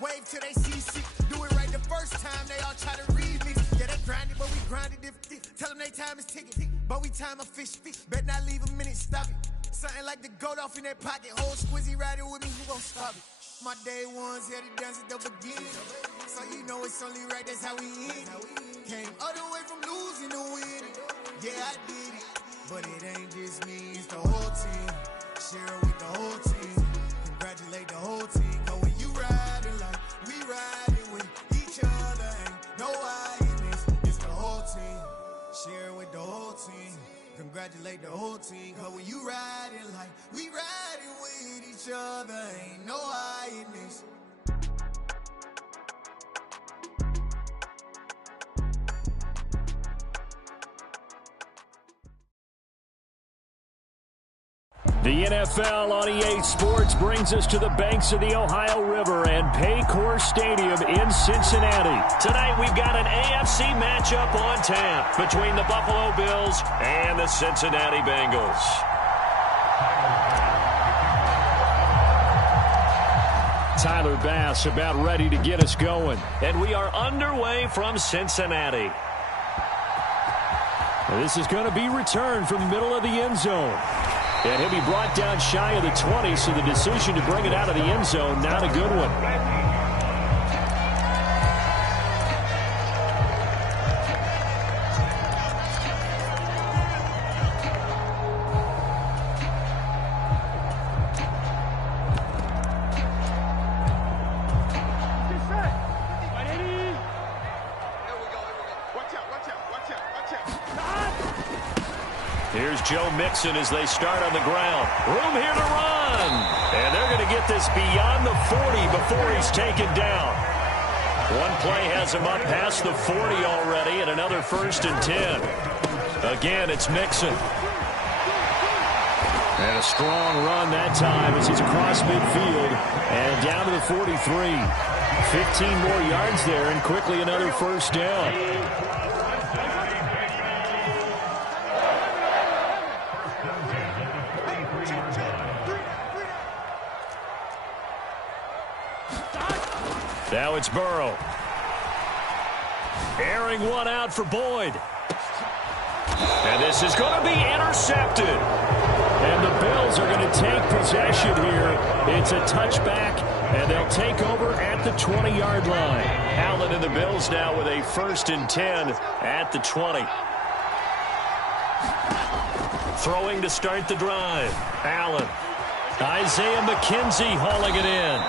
Wave till they see sick. Do it right the first time, they all try to remix. Yeah, they grinded, but we grinded different. Tell them they time is ticking, but we time a fish. Bet not leave a minute, stop it. Something like the Gawd off in that pocket. Whole squizzy riding with me, who gon' stop it? My day ones here to dance at the beginning. So you know it's only right, that's how we end. Came all the way from losing to winning. Yeah, I did it. But it ain't just me, it's the whole team. Share it with the whole team. Congratulate the whole team. Cause when you riding like we riding with each other, ain't no I in this. It's the whole team. Share it with the whole team. Congratulate the whole team. Cause when you riding like we riding with each other, ain't no I in this. The NFL on EA Sports brings us to the banks of the Ohio River and Paycor Stadium in Cincinnati. Tonight we've got an AFC matchup on tap between the Buffalo Bills and the Cincinnati Bengals. Tyler Bass about ready to get us going. And we are underway from Cincinnati. This is going to be returned from the middle of the end zone. And he'll be brought down shy of the 20, so the decision to bring it out of the end zone, not a good one. Here's Joe Mixon as they start on the ground. Room here to run. And they're going to get this beyond the 40 before he's taken down. One play has him up past the 40 already, and another 1st and 10. Again, it's Mixon. And a strong run that time as he's across midfield and down to the 43. 15 more yards there and quickly another 1st down. Now it's Burrow. Airing one out for Boyd. And this is going to be intercepted. And the Bills are going to take possession here. It's a touchback, and they'll take over at the 20-yard line. Allen and the Bills now with a 1st and 10 at the 20. Throwing to start the drive. Allen. Isaiah McKenzie hauling it in.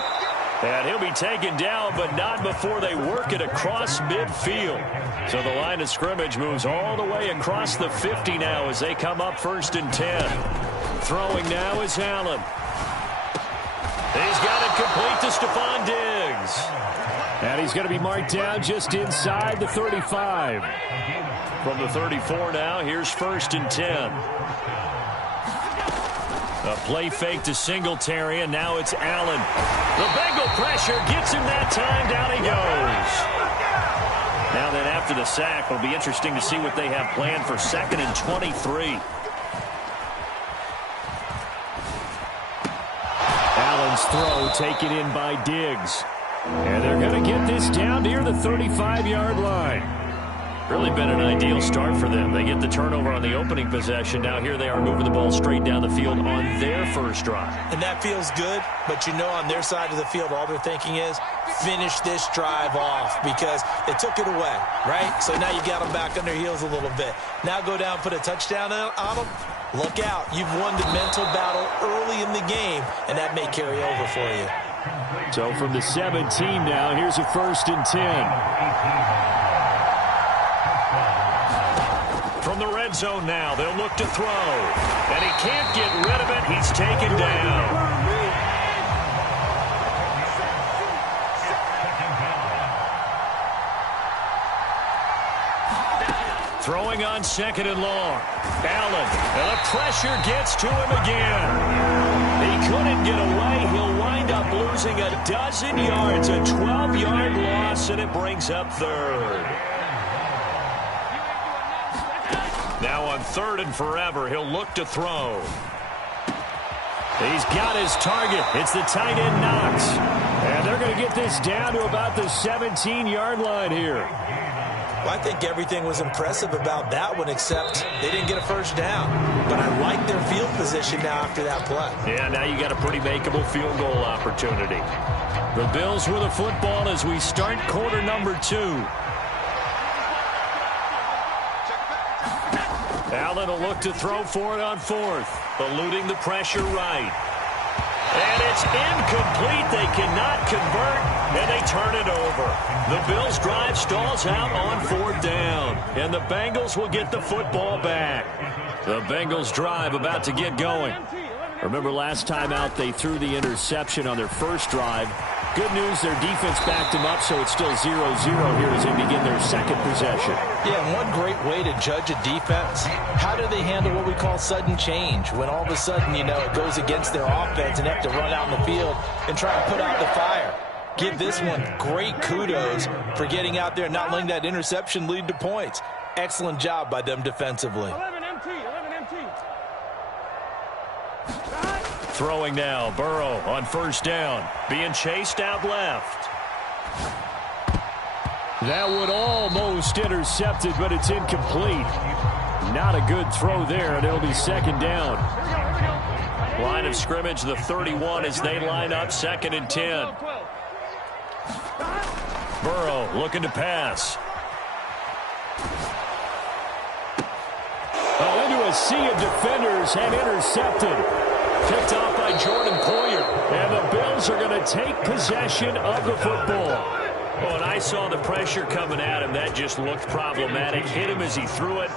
And he'll be taken down, but not before they work it across midfield. So the line of scrimmage moves all the way across the 50 now as they come up 1st and 10. Throwing now is Allen. He's got it complete to Stephon Diggs. And he's going to be marked down just inside the 35. From the 34 now, here's 1st and 10. A play fake to Singletary, and now it's Allen. The Bengal pressure gets him that time. Down he goes. Now then, after the sack, it'll be interesting to see what they have planned for 2nd and 23. Allen's throw taken in by Diggs. And they're going to get this down near the 35-yard line. Really been an ideal start for them. They get the turnover on the opening possession. Now here they are moving the ball straight down the field on their first drive. And that feels good, but you know on their side of the field all they're thinking is finish this drive off because they took it away, right? So now you got them back on their heels a little bit. Now go down, put a touchdown on them. Look out. You've won the mental battle early in the game, and that may carry over for you. So from the 17 now, here's a 1st and 10. From the red zone now, they'll look to throw. And he can't get rid of it. He's taken down. Throwing on 2nd and long. Allen, and the pressure gets to him again. He couldn't get away. He'll wind up losing a dozen yards, a 12-yard loss, and it brings up 3rd. Now on 3rd and forever, he'll look to throw. He's got his target. It's the tight end Knox. And they're going to get this down to about the 17-yard line here. Well, I think everything was impressive about that one, except they didn't get a first down. But I like their field position now after that play. Yeah, now you got a pretty makeable field goal opportunity. The Bills with the football as we start quarter number 2. Allen will look to throw for it on 4th, eluding the pressure right. And it's incomplete. They cannot convert, and they turn it over. The Bills' drive stalls out on 4th down, and the Bengals will get the football back. The Bengals' drive about to get going. Remember last time out they threw the interception on their first drive. Good news, their defense backed them up, so it's still 0-0 here as they begin their second possession. Yeah, and one great way to judge a defense, how do they handle what we call sudden change? When all of a sudden, you know, it goes against their offense and they have to run out in the field and try to put out the fire. Give this one great kudos for getting out there and not letting that interception lead to points. Excellent job by them defensively. 11 MT. Throwing now, Burrow on first down, being chased out left. That would almost intercepted, but it's incomplete. Not a good throw there, and it'll be second down. Line of scrimmage, the 31 as they line up, 2nd and 10. Burrow looking to pass. Oh, into a sea of defenders and intercepted. Picked off by Jordan Poyer. And the Bills are going to take possession of the football. Oh, and I saw the pressure coming at him. That just looked problematic. Hit him as he threw it,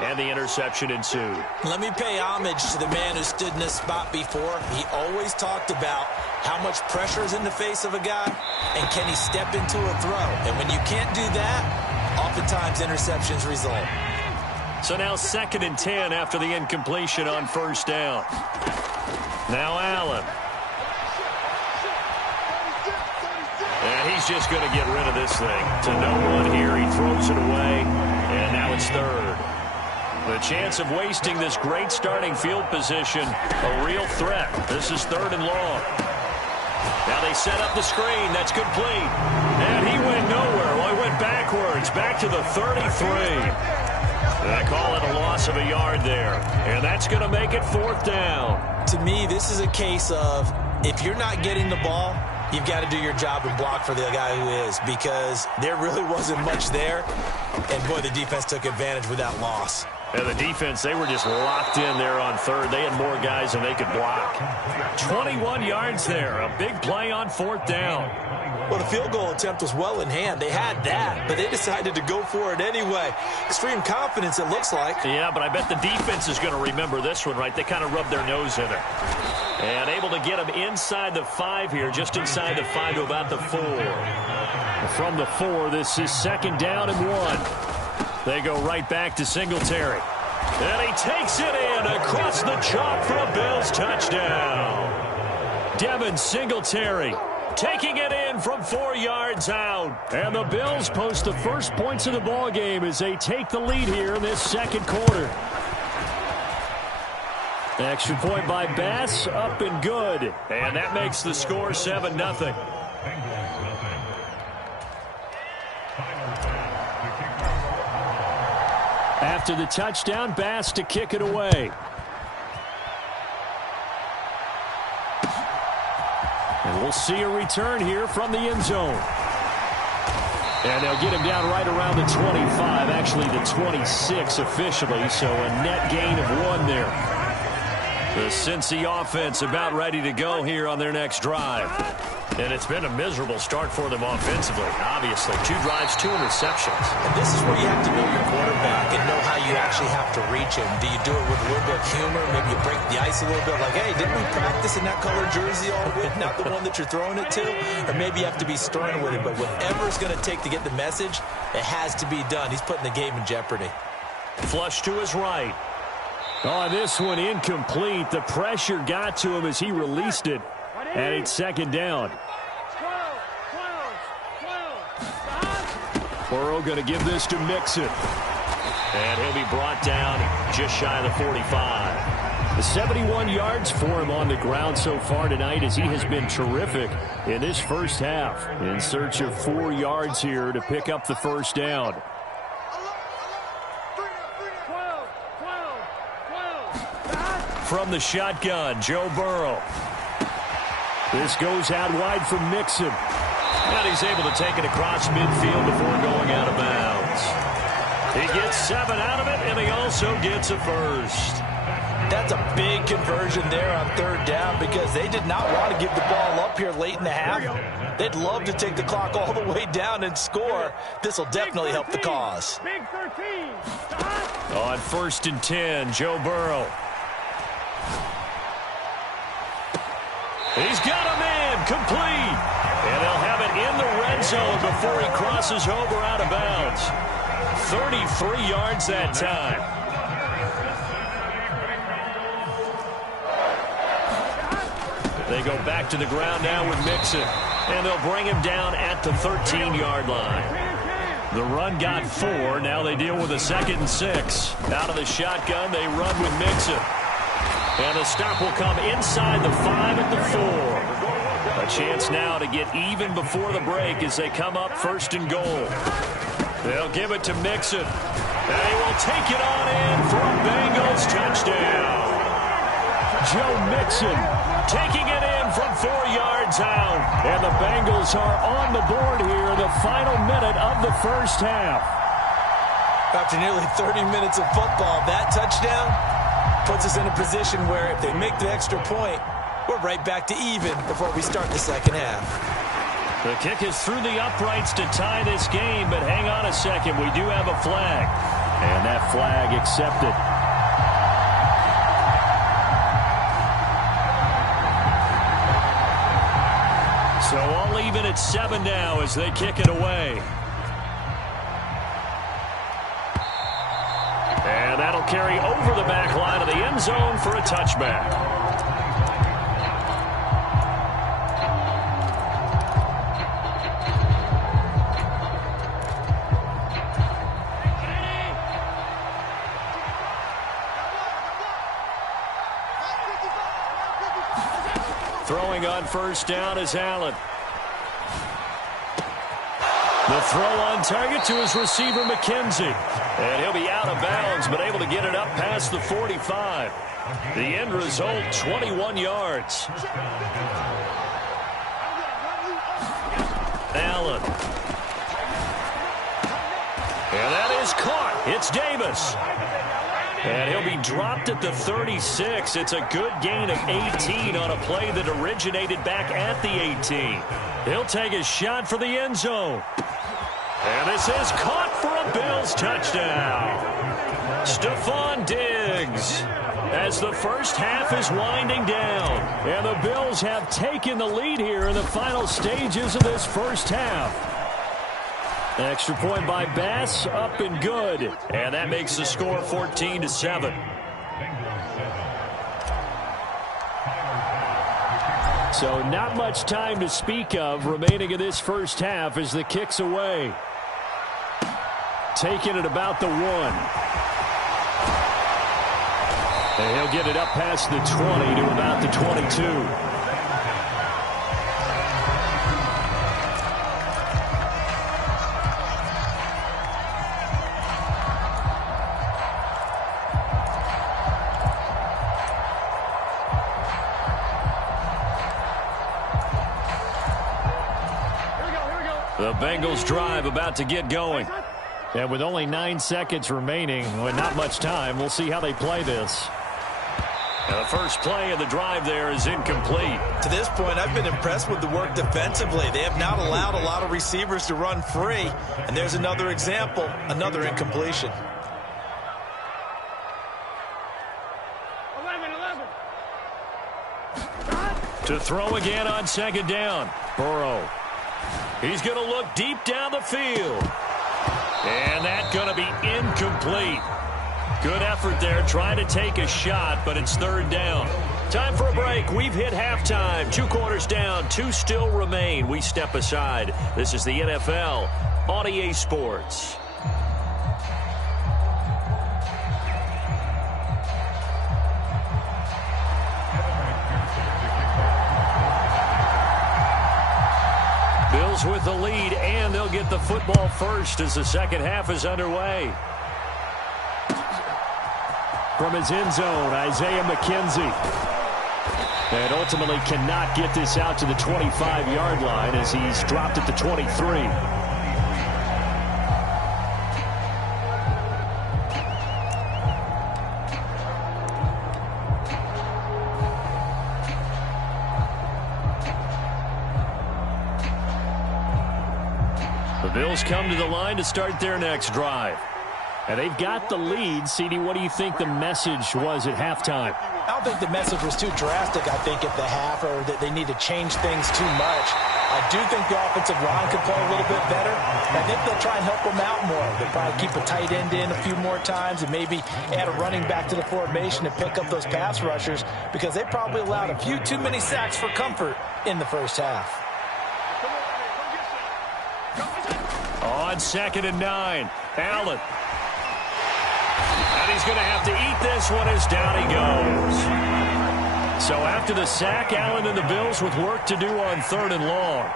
and the interception ensued. Let me pay homage to the man who stood in this spot before. He always talked about how much pressure is in the face of a guy, and can he step into a throw. And when you can't do that, oftentimes interceptions result. So now 2nd and 10 after the incompletion on first down. Now Allen. And he's just going to get rid of this thing. To no one here. He throws it away. And now it's 3rd. The chance of wasting this great starting field position, a real threat. This is 3rd and long. Now they set up the screen. That's complete. And he went nowhere. Well, he went backwards. Back to the 33. They call it a loss of a yard there. And that's going to make it 4th down. To me, this is a case of if you're not getting the ball, you've got to do your job and block for the guy who is, because there really wasn't much there. And, boy, the defense took advantage with that loss. And the defense, they were just locked in there on 3rd. They had more guys than they could block. 21 yards there. A big play on 4th down. Well, the field goal attempt was well in hand. They had that, but they decided to go for it anyway. Extreme confidence, it looks like. Yeah, but I bet the defense is going to remember this one, right? They kind of rubbed their nose in it. And able to get them inside the 5 here, just inside the 5 to about the 4. From the 4, this is 2nd down and 1. They go right back to Singletary. And he takes it in across the chalk for a Bills touchdown. Devin Singletary taking it in from 4 yards out. And the Bills post the first points of the ball game as they take the lead here in this second quarter. Extra point by Bass, up and good. And that makes the score 7-0. After the touchdown, Bass to kick it away. And we'll see a return here from the end zone. And they'll get him down right around the 25, actually the 26 officially, so a net gain of 1 there. The Cincy offense about ready to go here on their next drive. And it's been a miserable start for them offensively, obviously. 2 drives, 2 interceptions. And this is where you have to know your quarterback and know how you actually have to reach him. Do you do it with a little bit of humor? Maybe you break the ice a little bit, like, hey, didn't we practice in that color jersey all week, not the one that you're throwing it to? Or maybe you have to be stern with him. But whatever it's going to take to get the message, it has to be done. He's putting the game in jeopardy. Flush to his right. Oh, this one incomplete. The pressure got to him as he released it. And it's 2nd down. Burrow going to give this to Mixon. And he'll be brought down just shy of the 45. 71 yards for him on the ground so far tonight as he has been terrific in this first half. In search of 4 yards here to pick up the first down. From the shotgun, Joe Burrow. This goes out wide from Mixon. And he's able to take it across midfield before going out of bounds. He gets 7 out of it, and he also gets a first. That's a big conversion there on 3rd down because they did not want to give the ball up here late in the half. They'd love to take the clock all the way down and score. This will definitely help the cause. Big 13. On 1st and 10, Joe Burrow. He's got a man complete. And they'll have it in the red zone before he crosses over out of bounds. 33 yards that time. They go back to the ground now with Mixon. And they'll bring him down at the 13-yard line. The run got 4. Now they deal with a 2nd and 6. Out of the shotgun, they run with Mixon. And the stop will come inside the 5 at the 4. A chance now to get even before the break as they come up 1st and goal. They'll give it to Mixon. And he will take it on in for a Bengals touchdown. Joe Mixon taking it in from 4 yards out. And the Bengals are on the board here in the final minute of the first half. After nearly 30 minutes of football, that touchdown puts us in a position where if they make the extra point, we're right back to even before we start the second half. The kick is through the uprights to tie this game, but hang on a second. We do have a flag. And that flag accepted. So all even at 7 now as they kick it away. And that'll carry over the back line of the end zone for a touchback. Throwing on 1st down is Allen. The throw on target to his receiver, McKenzie. And he'll be out of bounds, but able to get it up past the 45. The end result, 21 yards. Allen. And that is caught. It's Davis. And he'll be dropped at the 36. It's a good gain of 18 on a play that originated back at the 18. He'll take a shot for the end zone. And this is caught for a Bills touchdown. Stephon Diggs as the first half is winding down. And the Bills have taken the lead here in the final stages of this first half. Extra point by Bass, up and good. And that makes the score 14-7. So not much time to speak of remaining in this first half as the kick's away. Taking it about the 1. And he'll get it up past the 20 to about the 22. The Bengals drive about to get going. And with only 9 seconds remaining, with not much time, we'll see how they play this. And the first play of the drive there is incomplete. To this point, I've been impressed with the work defensively. They have not allowed a lot of receivers to run free. And there's another example, another incompletion. 11. To throw again on 2nd down. Burrow. He's going to look deep down the field. And that's going to be incomplete. Good effort there trying to take a shot, but it's 3rd down. Time for a break. We've hit halftime. 2 quarters down, 2 still remain. We step aside. This is the NFL on EA Sports. Bills with the lead, and they'll get the football first as the second half is underway. From his end zone, Isaiah McKenzie. And ultimately cannot get this out to the 25-yard line as he's dropped at the 23. The Bills come to the line to start their next drive. And they've got the lead. CD, what do you think the message was at halftime? I don't think the message was too drastic, I think, at the half, or that they need to change things too much. I do think the offensive line could play a little bit better. I think they'll try and help them out more. They'll probably keep a tight end in a few more times and maybe add a running back to the formation to pick up those pass rushers, because they probably allowed a few too many sacks for comfort in the first half. On 2nd and 9, Allen. And he's going to have to eat this one as down he goes. So after the sack, Allen and the Bills with work to do on 3rd and long.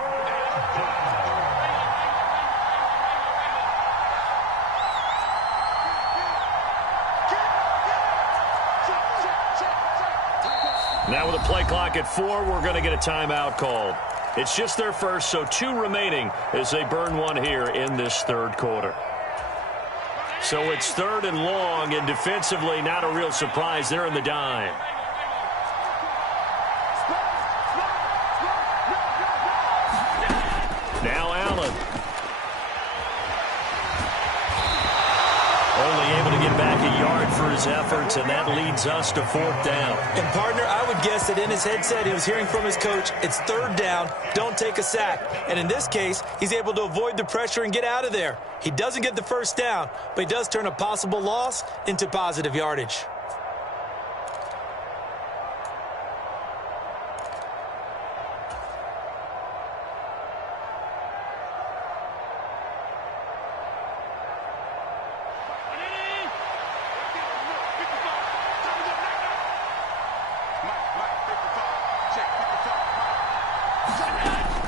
Now with a play clock at 4, we're going to get a timeout called. It's just their first, so 2 remaining as they burn one here in this 3rd quarter. So it's 3rd and long, and defensively not a real surprise. They're in the dime. Now Allen. Only able to get back a yard for his efforts, and that leads us to 4th down. And, partner, I would guess that in his headset he was hearing from his coach, it's 3rd down, don't take a sack. And in this case, he's able to avoid the pressure and get out of there. He doesn't get the first down, but he does turn a possible loss into positive yardage.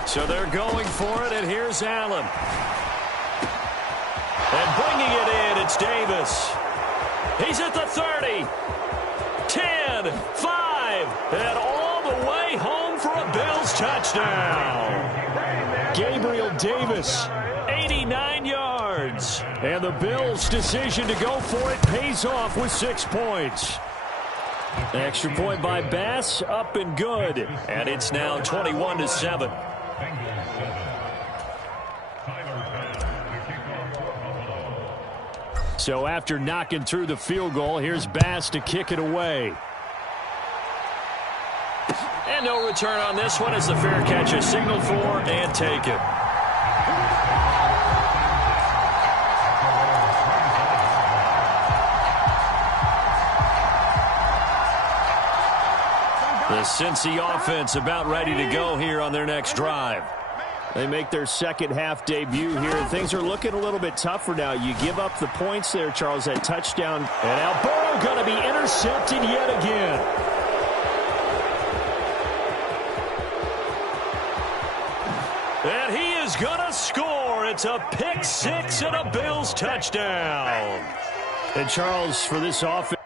So they're going for it, and here's Allen. And bringing it in, it's Davis. He's at the 30, 10, 5, and all the way home for a Bills touchdown. Gabriel Davis, 89 yards. And the Bills' decision to go for it pays off with 6 points. Extra point by Bass, up and good. And it's now 21-7. So after knocking through the field goal, here's Bass to kick it away. And no return on this one as the fair catch is signaled for and taken. The Cincy offense about ready to go here on their next drive. They make their second half debut here, and things are looking a little bit tougher now. You give up the points there, Charles, that touchdown. And now Burrow going to be intercepted yet again. And he is going to score. It's a pick 6 and a Bills touchdown. And Charles, for this offense,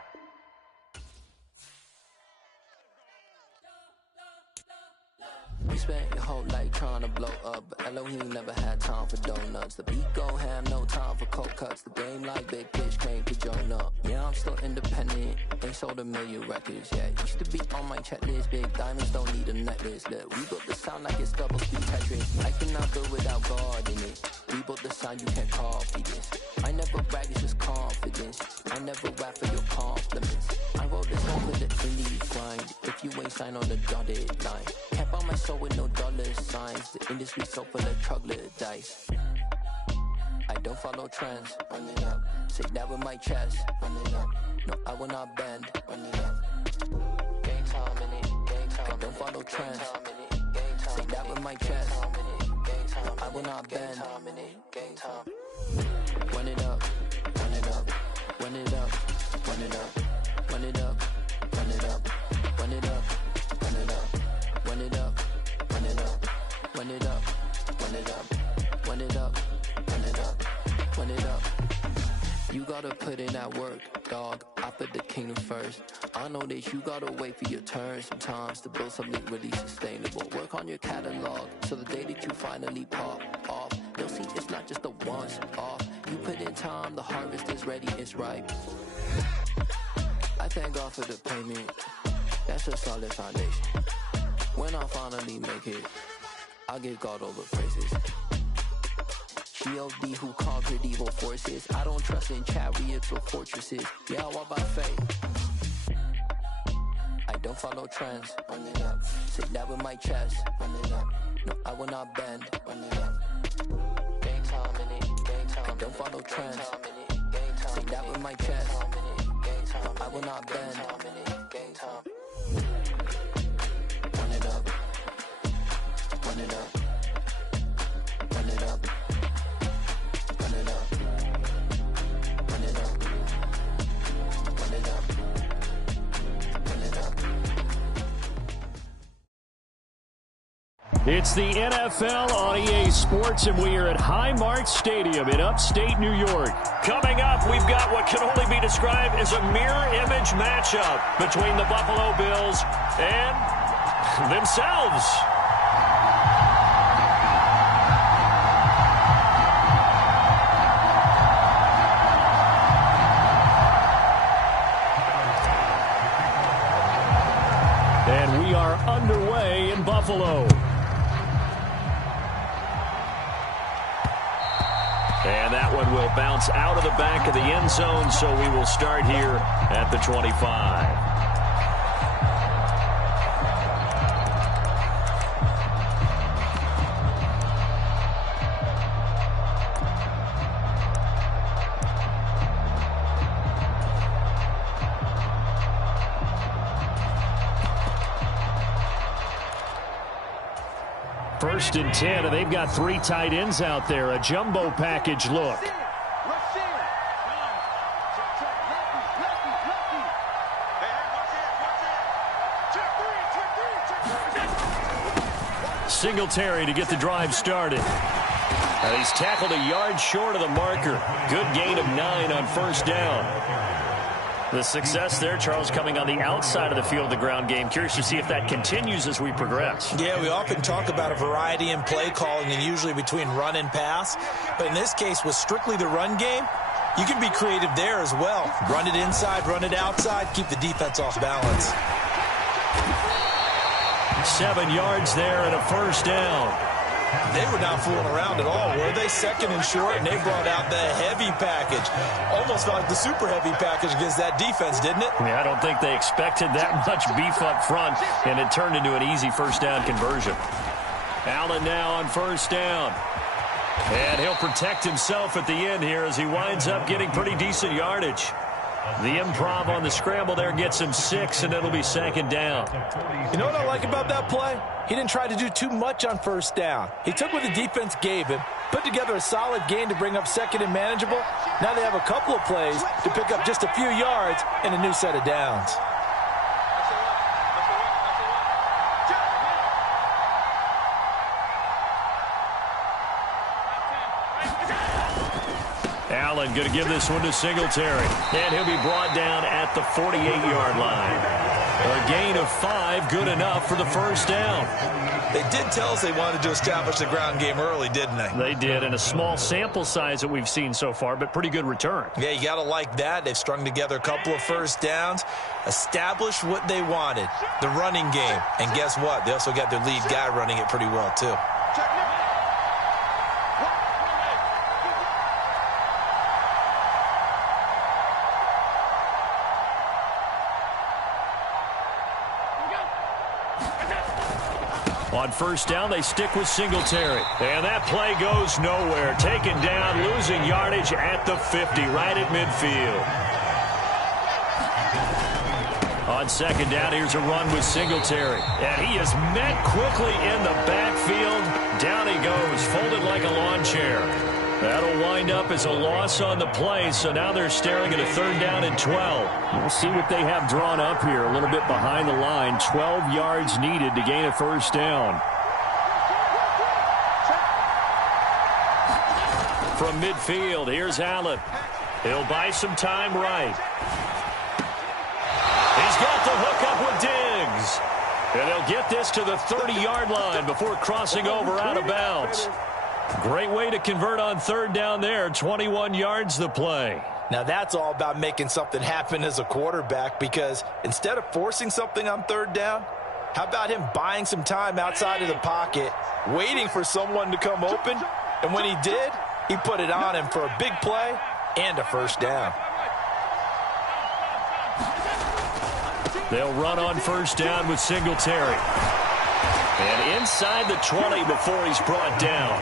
we spent your whole life trying to blow up, but Elohim never had time for donuts. The beat gon' have no time for cold cuts. The game like big pitch came to join up. Yeah, I'm still independent, ain't sold a million records. Yeah, used to be on my checklist. Big diamonds don't need a necklace. Look, we built the sound like it's double speed Tetris. I cannot build without God in it. We built the sound, you can't copy this. I never brag, it's just confidence. I never rap for your compliments. I wrote this song for the indie grind. If you ain't signed on the dotted line, can't buy my soul with no dollar signs. The industry so full of troglodytes. I don't follow trends. Run it up. Say that with my chest. Run it up. No, I will not bend. Run it up. Gang time in it. Gang time. I don't follow trends. Say that with my chest. No, I will not bend. Gang time. Run it up. Run it up. Run it up. Run it up. Run it up. Run it up. Run it up. Run it up. Run it up. Run it up. Run it up. run it up, run it up, run it up, run it up. You gotta put in that work, dog. I put the kingdom first. I know that you gotta wait for your turn sometimes to build something really sustainable. Work on your catalog so the day that you finally pop off, they'll see it's not just a once off. You put in time, the harvest is ready, it's ripe. I thank God for the payment. That's a solid foundation. When I finally make it, I give God all the praises. G.O.D. who conquered evil forces. I don't trust in chariots or fortresses. Yeah, I walk by faith. I don't follow trends. Run it up. Say that with my chest. Run it up. No, I will not bend. Run it up. Game time in it. Game time. I don't follow trends. Say that with my chest. I will not bend. Game time. Run it up. Run it up. Run it up. Run it up. Run it up. Run it up. Run it up. It's the NFL on EA Sports, and we are at Highmark Stadium in upstate New York. Coming up, we've got what can only be described as a mirror image matchup between the Buffalo Bills and themselves. And we are underway in Buffalo. And that one will bounce out of the back of the end zone, so we will start here at the 25. First and 10, and they've got three tight ends out there. A jumbo package look. Singletary to get the drive started. He's tackled a yard short of the marker. Good gain of 9 on first down. The success there, Charles, coming on the outside of the field of the ground game. Curious to see if that continues as we progress. Yeah, we often talk about a variety in play calling and usually between run and pass. But in this case, with strictly the run game, you can be creative there as well. Run it inside, run it outside, keep the defense off balance. 7 yards there and a first down. They were not fooling around at all, were they? Second and short, and they brought out the heavy package. Almost like the super heavy package against that defense, didn't it? Yeah, I don't think they expected that much beef up front, and it turned into an easy first down conversion. Allen now on first down. And he'll protect himself at the end here as he winds up getting pretty decent yardage. The improv on the scramble there gets him 6, and it'll be second down. You know what I like about that play? He didn't try to do too much on first down. He took what the defense gave him, put together a solid gain to bring up second and manageable. Now they have a couple of plays to pick up just a few yards and a new set of downs. Allen going to give this one to Singletary. And he'll be brought down at the 48-yard line. A gain of 5, good enough for the first down. They did tell us they wanted to establish the ground game early, didn't they? They did, and a small sample size that we've seen so far, but pretty good return. Yeah, you got to like that. They've strung together a couple of first downs, established what they wanted, the running game. And guess what? They also got their lead guy running it pretty well, too. On first down, they stick with Singletary. And that play goes nowhere. Taken down, losing yardage at the 50, right at midfield. On second down, here's a run with Singletary. And he is met quickly in the backfield. Down he goes, folded like a lawn chair. That'll wind up as a loss on the play, so now they're staring at a third down and 12. We'll see what they have drawn up here, a little bit behind the line. 12 yards needed to gain a first down. from midfield. Here's Allen. He'll buy some time right. He's got the hook up with Diggs. And he'll get this to the 30-yard line before crossing over out of bounds. Great way to convert on third down there. 21 yards the play. Now that's all about making something happen as a quarterback, because instead of forcing something on third down, how about him buying some time outside of the pocket, waiting for someone to come open, and when he did, he put it on him for a big play and a first down. They'll run on first down with Singletary. And inside the 20 before he's brought down.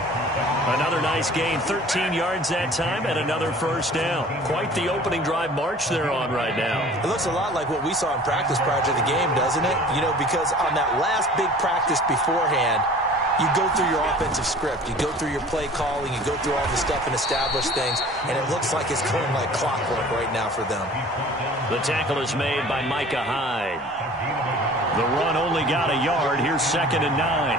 Another nice gain, 13 yards that time, and another first down. Quite the opening drive march they're on right now. It looks a lot like what we saw in practice prior to the game, doesn't it? You know, because on that last big practice beforehand, you go through your offensive script, you go through your play calling, you go through all the stuff and establish things, and it looks like it's going like clockwork right now for them. The tackle is made by Micah Hyde. The run only got a yard. Here's 2nd and 9.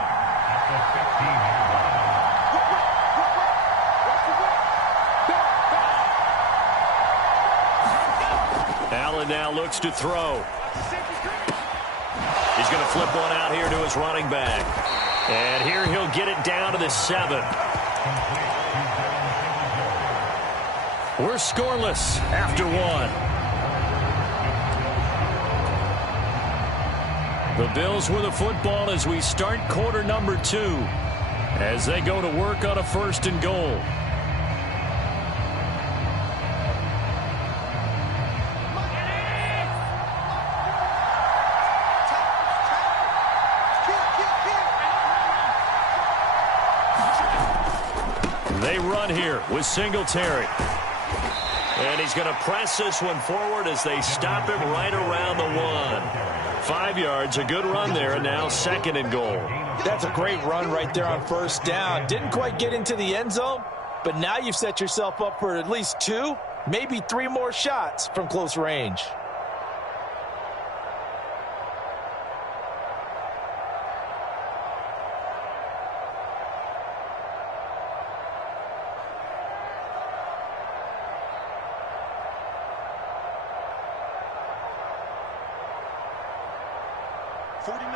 Allen now looks to throw. He's going to flip one out here to his running back. And here he'll get it down to the 7. We're scoreless after 1. The Bills with the football as we start quarter number 2, as they go to work on a 1st and goal. They run here with Singletary. And he's going to press this one forward as they stop him right around the 1. 5 yards, a good run there, and now 2nd and goal. That's a great run right there on first down. Didn't quite get into the end zone, but now you've set yourself up for at least 2, maybe 3 more shots from close range.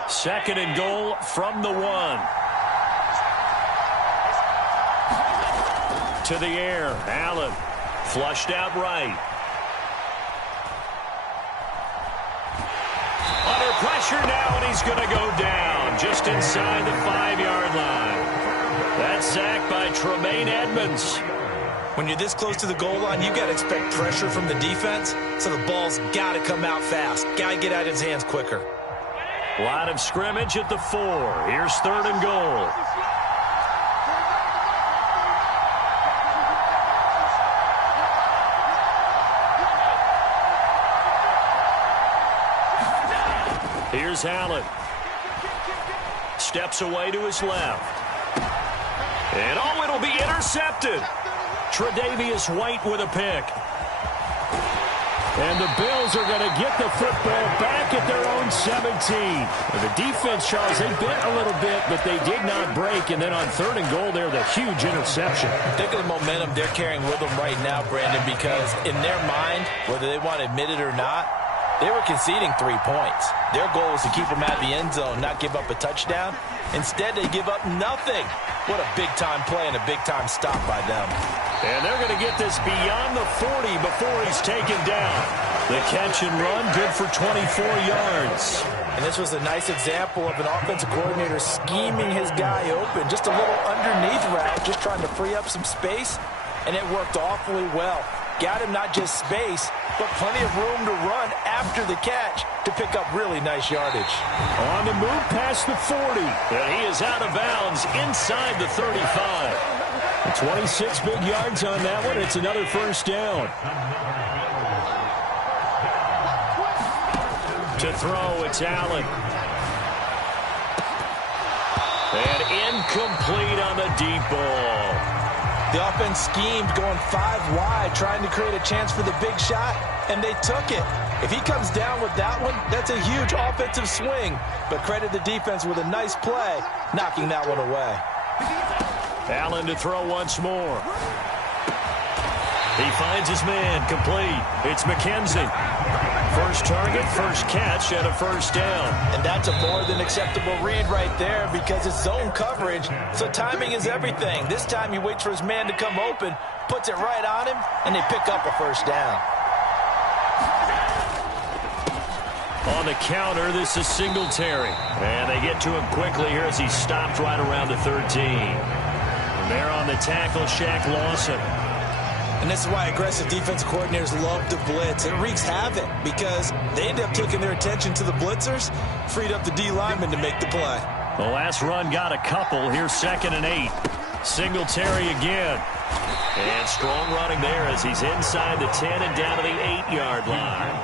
Second and goal from the 1. To the air. Allen flushed out right. Under pressure now, and he's going to go down just inside the 5-yard line. That's sacked by Tremaine Edmonds. When you're this close to the goal line, you've got to expect pressure from the defense, so the ball's got to come out fast. Got to get out of his hands quicker. Line of scrimmage at the 4. Here's 3rd and goal. Here's Allen. Steps away to his left. And oh, it'll be intercepted. Tre'Davious White with a pick. And the Bills are going to get the football back at their own 17. And the defense, Charles, they bent a little bit, but they did not break. And then on 3rd and goal there, the huge interception. Think of the momentum they're carrying with them right now, Brandon, because in their mind, whether they want to admit it or not, they were conceding 3 points. Their goal was to keep them out of the end zone, not give up a touchdown. Instead, they give up nothing. What a big-time play and a big-time stop by them. And they're going to get this beyond the 40 before he's taken down. The catch and run, good for 24 yards. And this was a nice example of an offensive coordinator scheming his guy open. Just a little underneath route, just trying to free up some space, and it worked awfully well. Got him not just space, but plenty of room to run after the catch to pick up really nice yardage. On the move past the 40. And he is out of bounds inside the 35. 26 big yards on that one. It's another first down. To throw, it's Allen. And incomplete on the deep ball. The offense schemed, going 5 wide, trying to create a chance for the big shot, and they took it. If he comes down with that one, that's a huge offensive swing. But credit the defense with a nice play, knocking that one away. Allen to throw once more. He finds his man, complete. It's McKenzie. First target, first catch, and a first down. And that's a more than acceptable read right there because it's zone coverage, so timing is everything. This time he waits for his man to come open, puts it right on him, and they pick up a first down. On the counter, this is Singletary. And they get to him quickly here as he stopped right around the 13. And there on the tackle, Shaq Lawson. And this is why aggressive defense coordinators love to blitz. It wreaks havoc because they end up taking their attention to the blitzers, freed up the D lineman to make the play. The last run got a couple. Here's 2nd and 8. Singletary again. And strong running there as he's inside the 10 and down to the 8-yard line.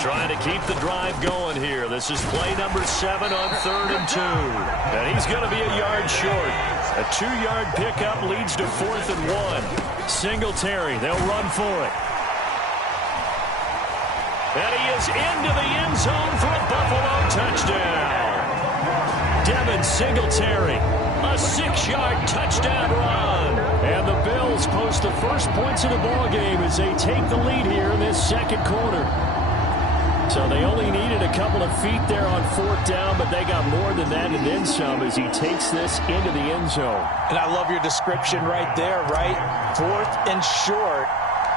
Trying to keep the drive going here. This is play number 7 on 3rd and 2. And he's going to be a yard short. A 2-yard pickup leads to 4th and 1. Singletary, they'll run for it. And he is into the end zone for a Buffalo touchdown. Devin Singletary, a 6-yard touchdown run. And the Bills post the first points of the ball game as they take the lead here in this second quarter. So they only needed a couple of feet there on 4th down, but they got more than that and then some as he takes this into the end zone. And I love your description right there, right? 4th and short.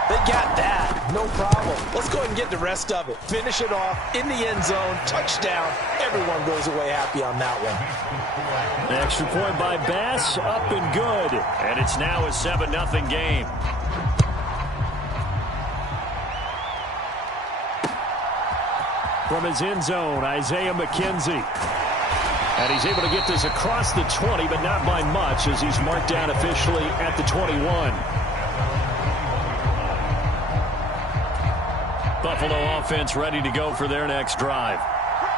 They got that. No problem. Let's go ahead and get the rest of it. Finish it off in the end zone. Touchdown. Everyone goes away happy on that one. An extra point by Bass. Up and good. And it's now a 7-0 game. From his end zone, Isaiah McKenzie. And he's able to get this across the 20, but not by much as he's marked down officially at the 21. Buffalo offense ready to go for their next drive.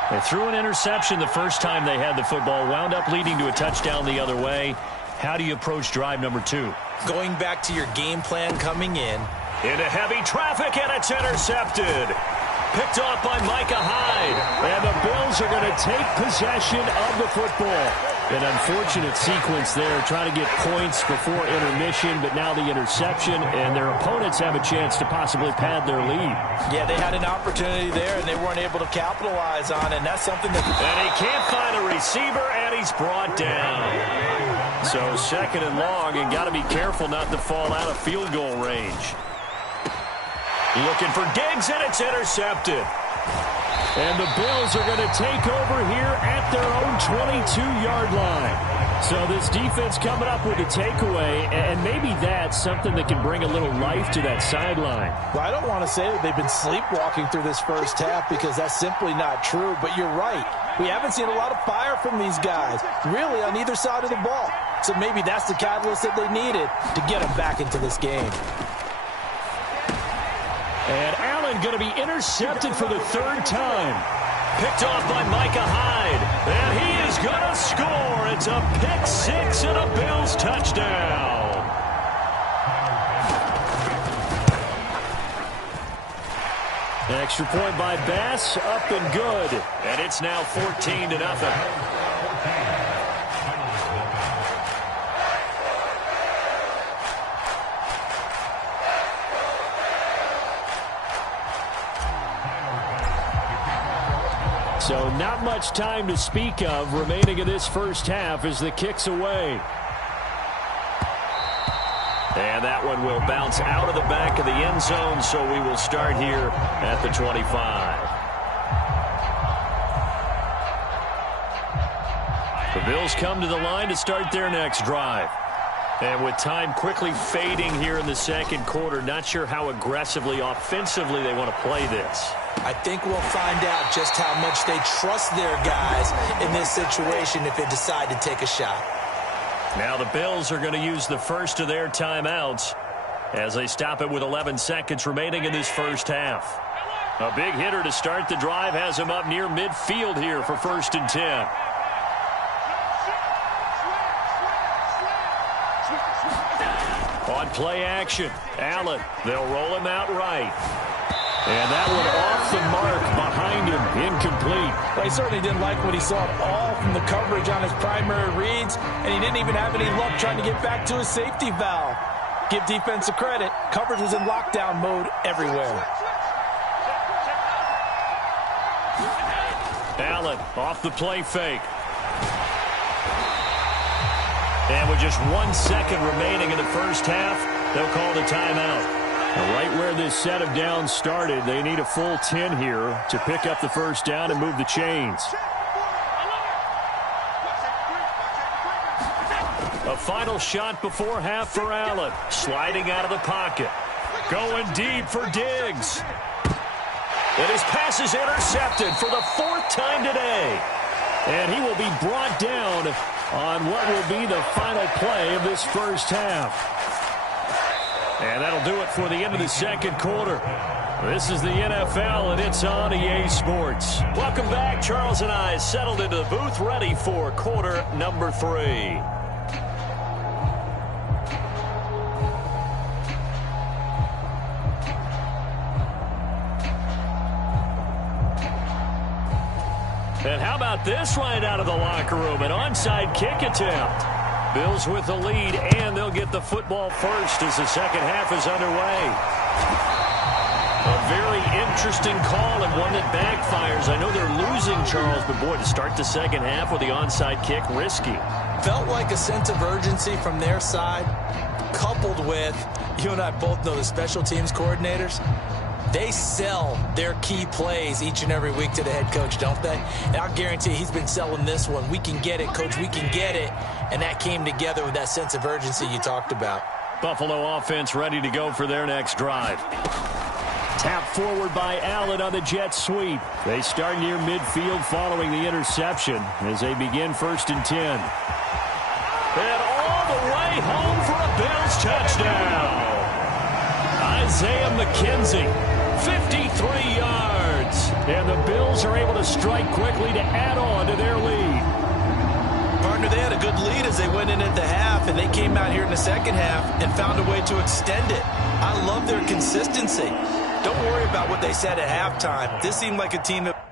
They threw an interception the first time they had the football, wound up leading to a touchdown the other way. How do you approach drive number 2? Going back to your game plan coming in. Into heavy traffic, and it's intercepted. Picked off by Micah Hyde. And the Bills are going to take possession of the football. An unfortunate sequence there, trying to get points before intermission, but now the interception, and their opponents have a chance to possibly pad their lead. Yeah, they had an opportunity there, and they weren't able to capitalize on it, and that's something that... And he can't find a receiver, and he's brought down. So 2nd and long, and got to be careful not to fall out of field goal range. Looking for Diggs, and it's intercepted. And the Bills are going to take over here at their own 22-yard line. So this defense coming up with a takeaway, and maybe that's something that can bring a little life to that sideline. Well, I don't want to say that they've been sleepwalking through this first half because that's simply not true, but you're right. We haven't seen a lot of fire from these guys, really on either side of the ball. So maybe that's the catalyst that they needed to get them back into this game. And Allen going to be intercepted for the 3rd time. Picked off by Micah Hyde. And he is going to score. It's a pick 6 and a Bills touchdown. Extra point by Bass. Up and good. And it's now 14-0. So not much time to speak of remaining in this first half as the kick's away. And that one will bounce out of the back of the end zone, so we will start here at the 25. The Bills come to the line to start their next drive. And with time quickly fading here in the second quarter, not sure how aggressively, offensively they want to play this. I think we'll find out just how much they trust their guys in this situation if they decide to take a shot. Now the Bills are going to use the first of their timeouts as they stop it with 11 seconds remaining in this first half. A big hitter to start the drive has him up near midfield here for 1st and 10. On play action, Allen, they'll roll him out right. And that one off the mark behind him, incomplete. Well, he certainly didn't like what he saw at all from the coverage on his primary reads, and he didn't even have any luck trying to get back to his safety valve. Give defense a credit. Coverage was in lockdown mode everywhere. Allen off the play fake. And with just 1 second remaining in the first half, they'll call the timeout. Now, right where this set of downs started, they need a full 10 here to pick up the first down and move the chains. A final shot before half for Allen. Sliding out of the pocket. Going deep for Diggs. And his pass is intercepted for the 4th time today. And he will be brought down on what will be the final play of this first half. And that'll do it for the end of the second quarter. This is the NFL, and it's on EA Sports. Welcome back. Charles and I settled into the booth, ready for quarter number 3. And how about this right out of the locker room? An onside kick attempt. Bills with the lead, and they'll get the football first as the second half is underway. A very interesting call and one that backfires. I know they're losing, Charles, but boy, to start the second half with the onside kick, risky. Felt like a sense of urgency from their side, coupled with, you and I both know the special teams coordinators. They sell their key plays each and every week to the head coach, don't they? And I'll guarantee he's been selling this one. We can get it, coach, we can get it. And that came together with that sense of urgency you talked about. Buffalo offense ready to go for their next drive. Tap forward by Allen on the jet sweep. They start near midfield following the interception as they begin 1st and 10. And all the way home for a Bills touchdown. Isaiah McKenzie. 53 yards. And the Bills are able to strike quickly to add on to their lead. Partner, they had a good lead as they went in at the half, and they came out here in the second half and found a way to extend it. I love their consistency. Don't worry about what they said at halftime. This seemed like a team that...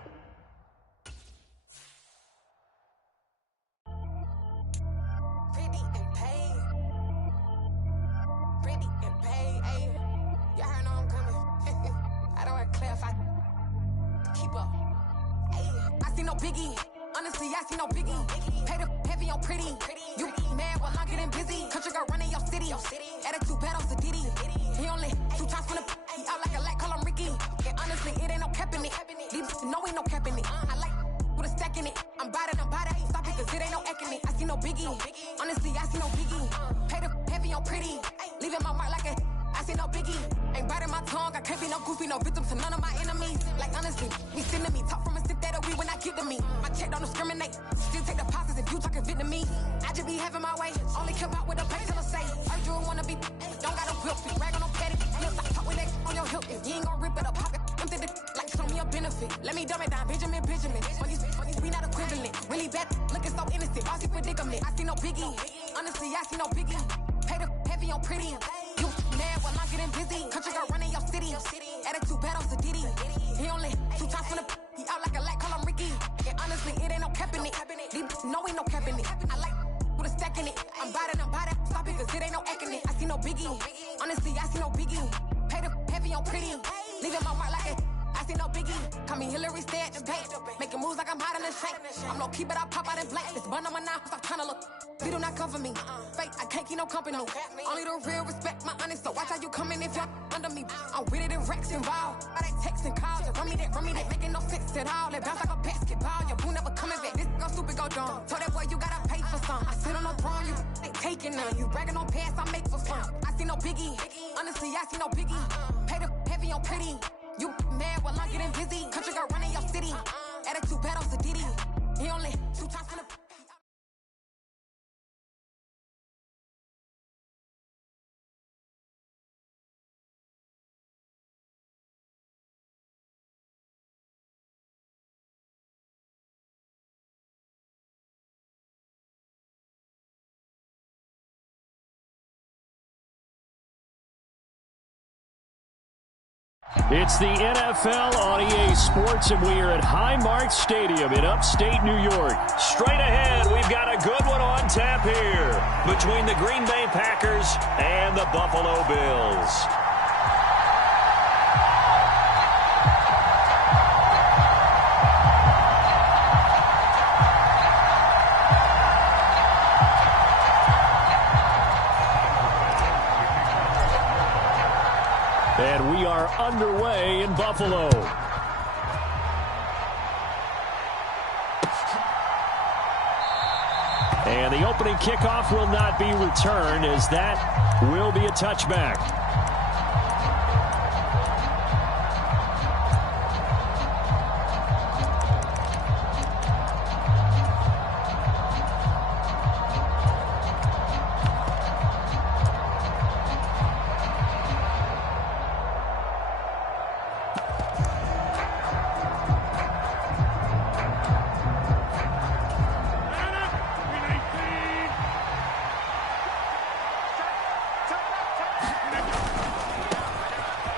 It's the NFL on EA Sports, and we are at Highmark Stadium in upstate New York. Straight ahead, we've got a good one on tap here between the Green Bay Packers Chargers and the Buffalo Bills. And we are underway in Buffalo. And the opening kickoff will not be returned, as that will be a touchback.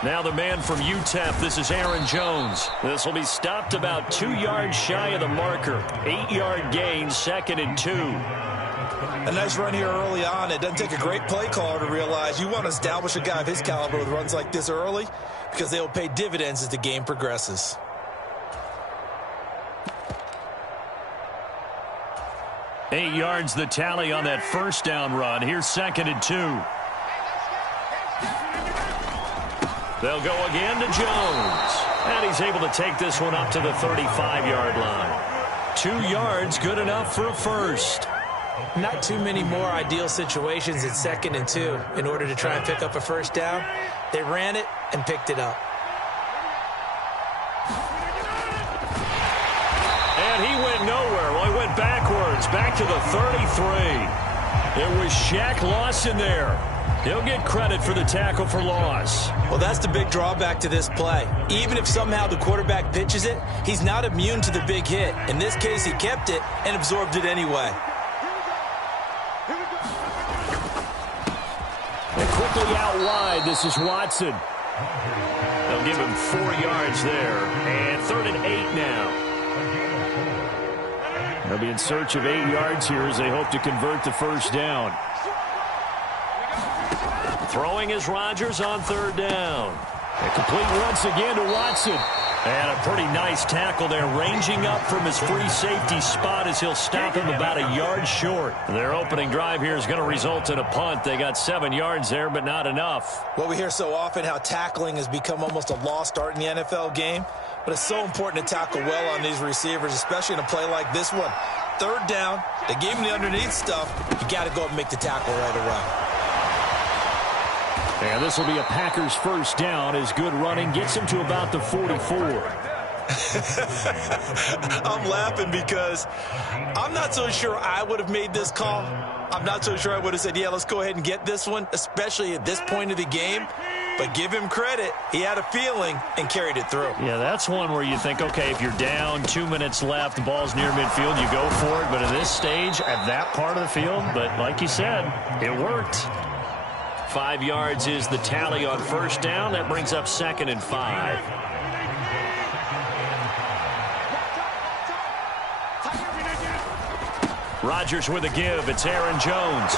Now the man from UTEP, this is Aaron Jones. This will be stopped about 2 yards shy of the marker. 8-yard gain, 2nd and 2. A nice run here early on. It doesn't take a great play caller to realize you want to establish a guy of his caliber with runs like this early, because they will pay dividends as the game progresses. Eight yards the tally on that first down run. Here's 2nd and 2. They'll go again to Jones. And he's able to take this one up to the 35-yard line. 2 yards, good enough for a first. Not too many more ideal situations at 2nd and 2 in order to try and pick up a first down. They ran it and picked it up. And he went nowhere. Well, he went backwards, back to the 33. It was Shaq Lawson there. He'll get credit for the tackle for loss. Well, that's the big drawback to this play. Even if somehow the quarterback pitches it, he's not immune to the big hit. In this case, he kept it and absorbed it anyway. And quickly out wide, this is Watson. They'll give him 4 yards there. And 3rd and 8 now. They'll be in search of 8 yards here as they hope to convert the first down. Throwing is Rodgers on 3rd down. And complete once again to Watson. And a pretty nice tackle there, ranging up from his free safety spot as he'll stop him about a yard short. Their opening drive here is going to result in a punt. They got 7 yards there, but not enough. Well, we hear so often how tackling has become almost a lost art in the NFL game. But it's so important to tackle well on these receivers, especially in a play like this one. 3rd down, they gave him the underneath stuff. You got to go up and make the tackle right away. And this will be a Packers first down as good running gets him to about the 44. I'm laughing because I'm not so sure I would have made this call. I'm not so sure I would have said, yeah, let's go ahead and get this one, especially at this point of the game. But give him credit. He had a feeling and carried it through. Yeah, that's one where you think, okay, if you're down, 2 minutes left, the ball's near midfield, you go for it. But at this stage, at that part of the field, but like you said, it worked. 5 yards is the tally on first down. That brings up 2nd and 5. Rodgers with a give. It's Aaron Jones.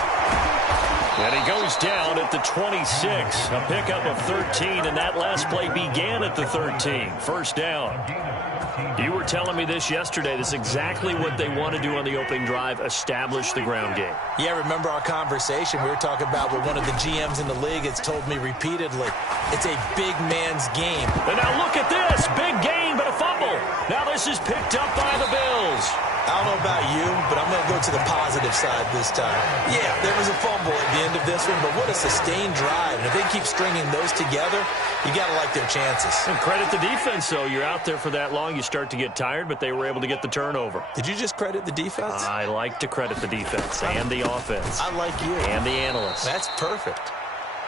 And he goes down at the 26. A pickup of 13, and that last play began at the 13. First down. You were telling me this yesterday. This is exactly what they want to do on the opening drive, establish the ground game. Yeah, remember our conversation. We were talking about what one of the GMs in the league has told me repeatedly. It's a big man's game. And now look at this. Big gain, but a fumble. Now this is picked up by the Bills. I don't know about you, but I'm going to go to the positive side this time. Yeah, there was a fumble at the end of this one, but what a sustained drive. And if they keep stringing those together, you got to like their chances. And credit the defense, though. You're out there for that long, you start to get tired, but they were able to get the turnover. Did you just credit the defense? I like to credit the defense and the offense. I like you. And the analysts. That's perfect.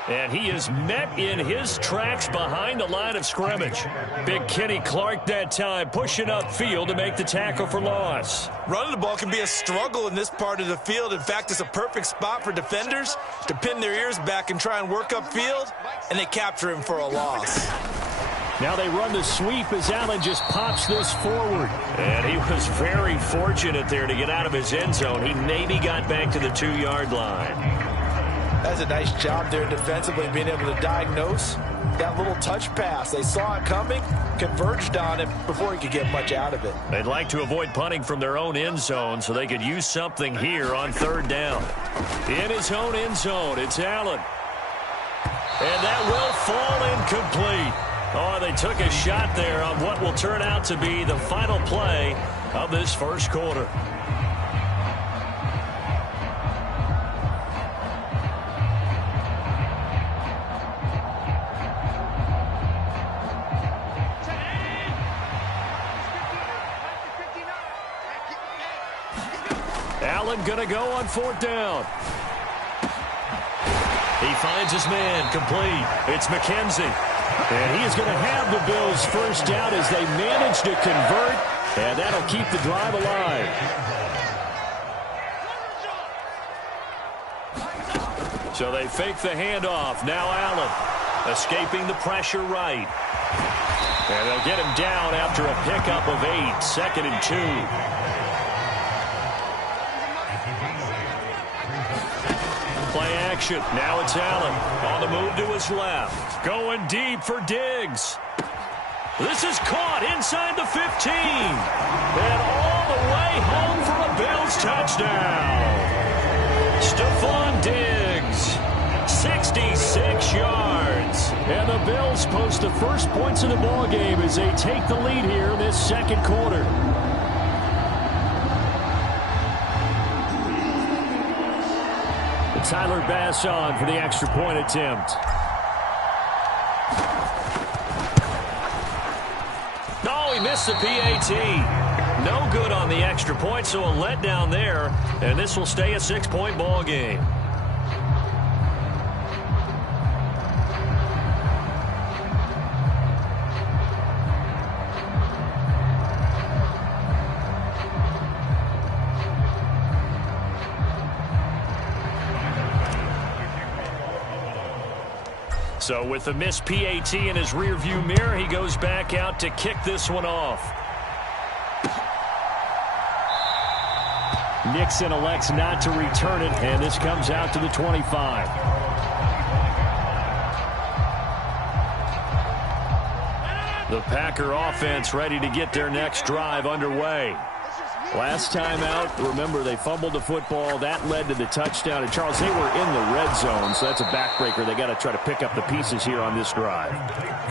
And he is met in his tracks behind the line of scrimmage. Big Kenny Clark that time pushing upfield to make the tackle for loss. Running the ball can be a struggle in this part of the field. In fact, it's a perfect spot for defenders to pin their ears back and try and work upfield, and they capture him for a loss. Now they run the sweep as Allen just pops this forward. And he was very fortunate there to get out of his end zone. He maybe got back to the 2-yard line. That's a nice job there defensively, being able to diagnose that little touch pass. They saw it coming, converged on it before he could get much out of it. They'd like to avoid punting from their own end zone so they could use something here on third down. In his own end zone, it's Allen. And that will fall incomplete. Oh, they took a shot there on what will turn out to be the final play of this first quarter. Allen going to go on fourth down. He finds his man complete. It's McKenzie. And he is going to have the Bills first down as they manage to convert. And that'll keep the drive alive. So they fake the handoff. Now Allen escaping the pressure right. And they'll get him down after a pickup of 8. 2nd and 2. Play action. Now it's Allen on the move to his left. Going deep for Diggs. This is caught inside the 15. And all the way home for a Bills touchdown. Stephon Diggs, 66 yards. And the Bills post the first points of the ballgame as they take the lead here in this second quarter. Tyler Bass on for the extra point attempt. Oh, he missed the PAT. No good on the extra point, so a letdown there. And this will stay a 6-point ball game. So with the missed PAT in his rearview mirror, he goes back out to kick this one off. Nixon elects not to return it, and this comes out to the 25. The Packer offense ready to get their next drive underway. Last time out, remember, they fumbled the football. That led to the touchdown. And, Charles, they were in the red zone, so that's a backbreaker. They got to try to pick up the pieces here on this drive.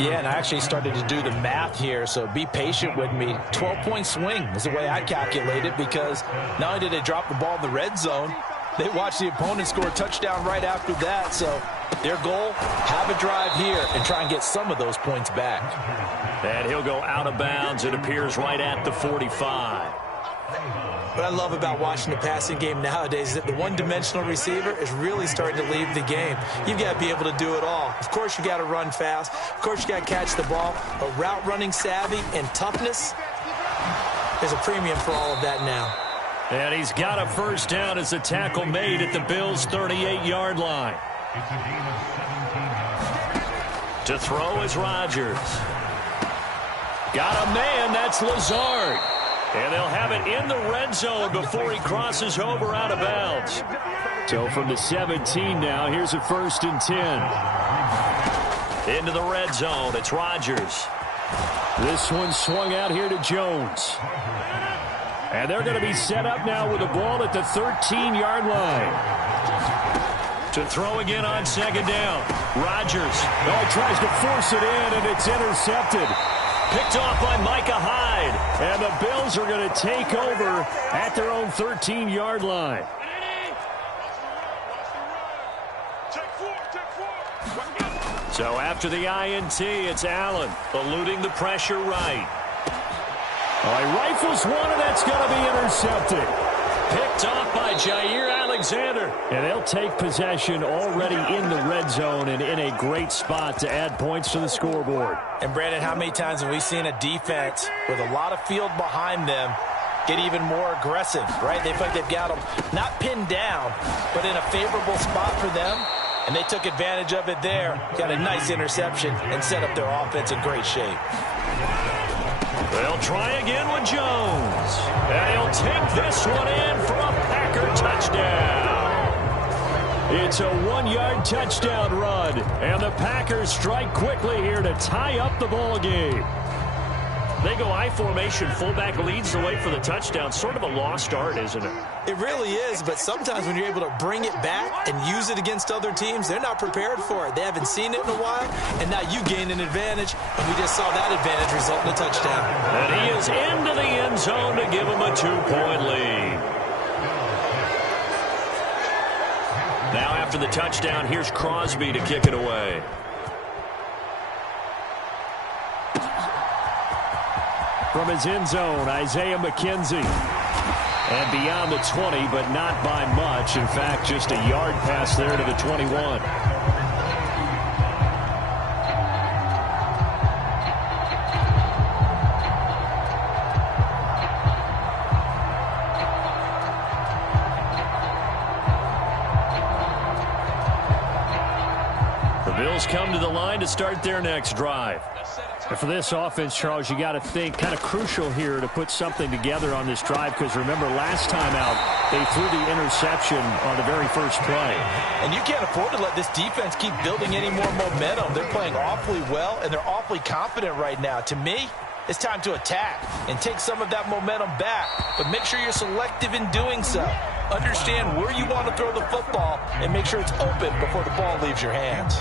Yeah, and I actually started to do the math here, so be patient with me. 12-point swing is the way I calculate it, because not only did they drop the ball in the red zone, they watched the opponent score a touchdown right after that. So their goal, have a drive here and try and get some of those points back. And he'll go out of bounds. It appears right at the 45. What I love about watching the passing game nowadays is that the one-dimensional receiver is really starting to leave the game. You've got to be able to do it all. Of course, you got to run fast. Of course, you got to catch the ball. But route running savvy and toughness, there's a premium for all of that now. And he's got a first down as a tackle made at the Bills' 38-yard line. To throw is Rodgers. Got a man, that's Lazard. And they'll have it in the red zone before he crosses over out of bounds. So from the 17 now, here's a 1st and 10. Into the red zone, it's Rodgers. This one swung out here to Jones. And they're going to be set up now with the ball at the 13-yard line. To throw again on 2nd down. Rodgers. Oh, he tries to force it in, and it's intercepted. Picked off by Micah Hyde. And the Bills are going to take over at their own 13-yard line. So after the INT, it's Allen eluding the pressure right. Oh, he rifles one, and that's going to be intercepted. Picked off by Jair Alexander. And they'll take possession already in the red zone and in a great spot to add points to the scoreboard. And, Brandon, how many times have we seen a defense with a lot of field behind them get even more aggressive, right? They feel like they've got them not pinned down, but in a favorable spot for them. And they took advantage of it there. Got a nice interception and set up their offense in great shape. They'll try again with Jones. And he'll take this one in for a Packer touchdown. It's a 1-yard touchdown run, and the Packers strike quickly here to tie up the ball game. They go I formation, fullback leads the way for the touchdown. Sort of a lost art, isn't it? It really is, but sometimes when you're able to bring it back and use it against other teams, they're not prepared for it. They haven't seen it in a while, and now you gain an advantage, and we just saw that advantage result in a touchdown. And he is into the end zone to give him a 2-point lead. Now after the touchdown, here's Crosby to kick it away. From his end zone, Isaiah McKenzie. And beyond the 20, but not by much. In fact, just a yard pass there to the 21. The Bills come to the line to start their next drive. And for this offense, Charles, you got to think kind of crucial here to put something together on this drive, because remember last time out they threw the interception on the very first play. And you can't afford to let this defense keep building any more momentum. They're playing awfully well, and they're awfully confident right now. To me, it's time to attack and take some of that momentum back, but make sure you're selective in doing so. Understand where you want to throw the football and make sure it's open before the ball leaves your hands.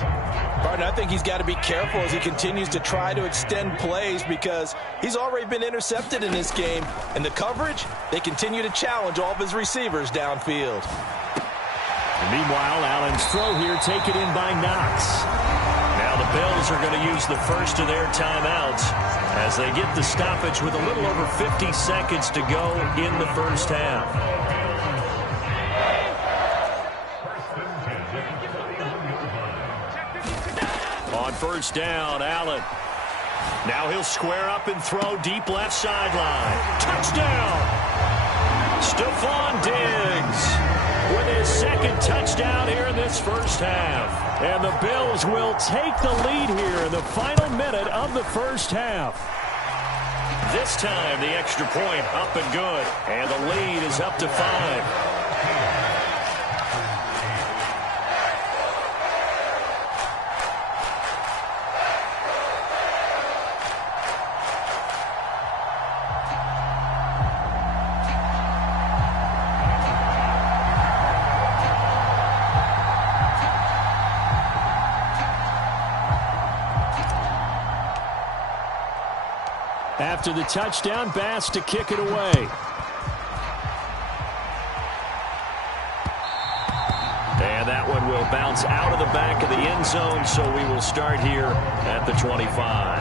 Barton, I think he's got to be careful as he continues to try to extend plays, because he's already been intercepted in this game. And the coverage, they continue to challenge all of his receivers downfield. And meanwhile, Allen's throw here taken in by Knox. Now the Bills are going to use the first of their timeouts as they get the stoppage with a little over 50 seconds to go in the first half. On first down, Allen. Now he'll square up and throw deep left sideline. Touchdown! Stephon Diggs with his second touchdown here in this first half. And the Bills will take the lead here in the final minute of the first half. This time the extra point up and good. And the lead is up to 5. After the touchdown, Bass to kick it away. And that one will bounce out of the back of the end zone, so we will start here at the 25.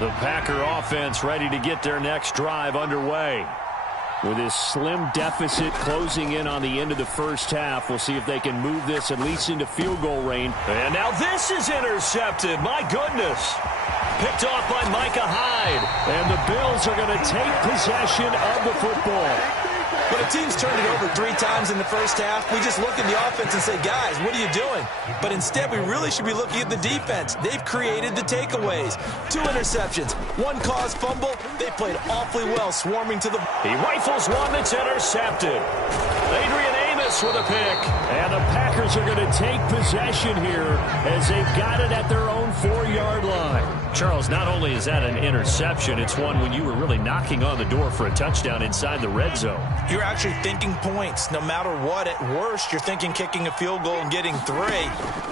The Packer offense ready to get their next drive underway. With this slim deficit closing in on the end of the first half, we'll see if they can move this at least into field goal range. And now this is intercepted. My goodness. Picked off by Micah Hyde. And the Bills are going to take possession of the football. When a team's turned it over 3 times in the first half, we just look at the offense and say, guys, what are you doing? But instead, we really should be looking at the defense. They've created the takeaways. 2 interceptions, 1 caused fumble. They played awfully well, swarming to the... He rifles one that's intercepted. Adrian Amos with a pick. And the Packers are going to take possession here as they've got it at their own 4-yard line. Charles, not only is that an interception, it's one when you were really knocking on the door for a touchdown inside the red zone. You're actually thinking points. No matter what, at worst, you're thinking kicking a field goal and getting 3.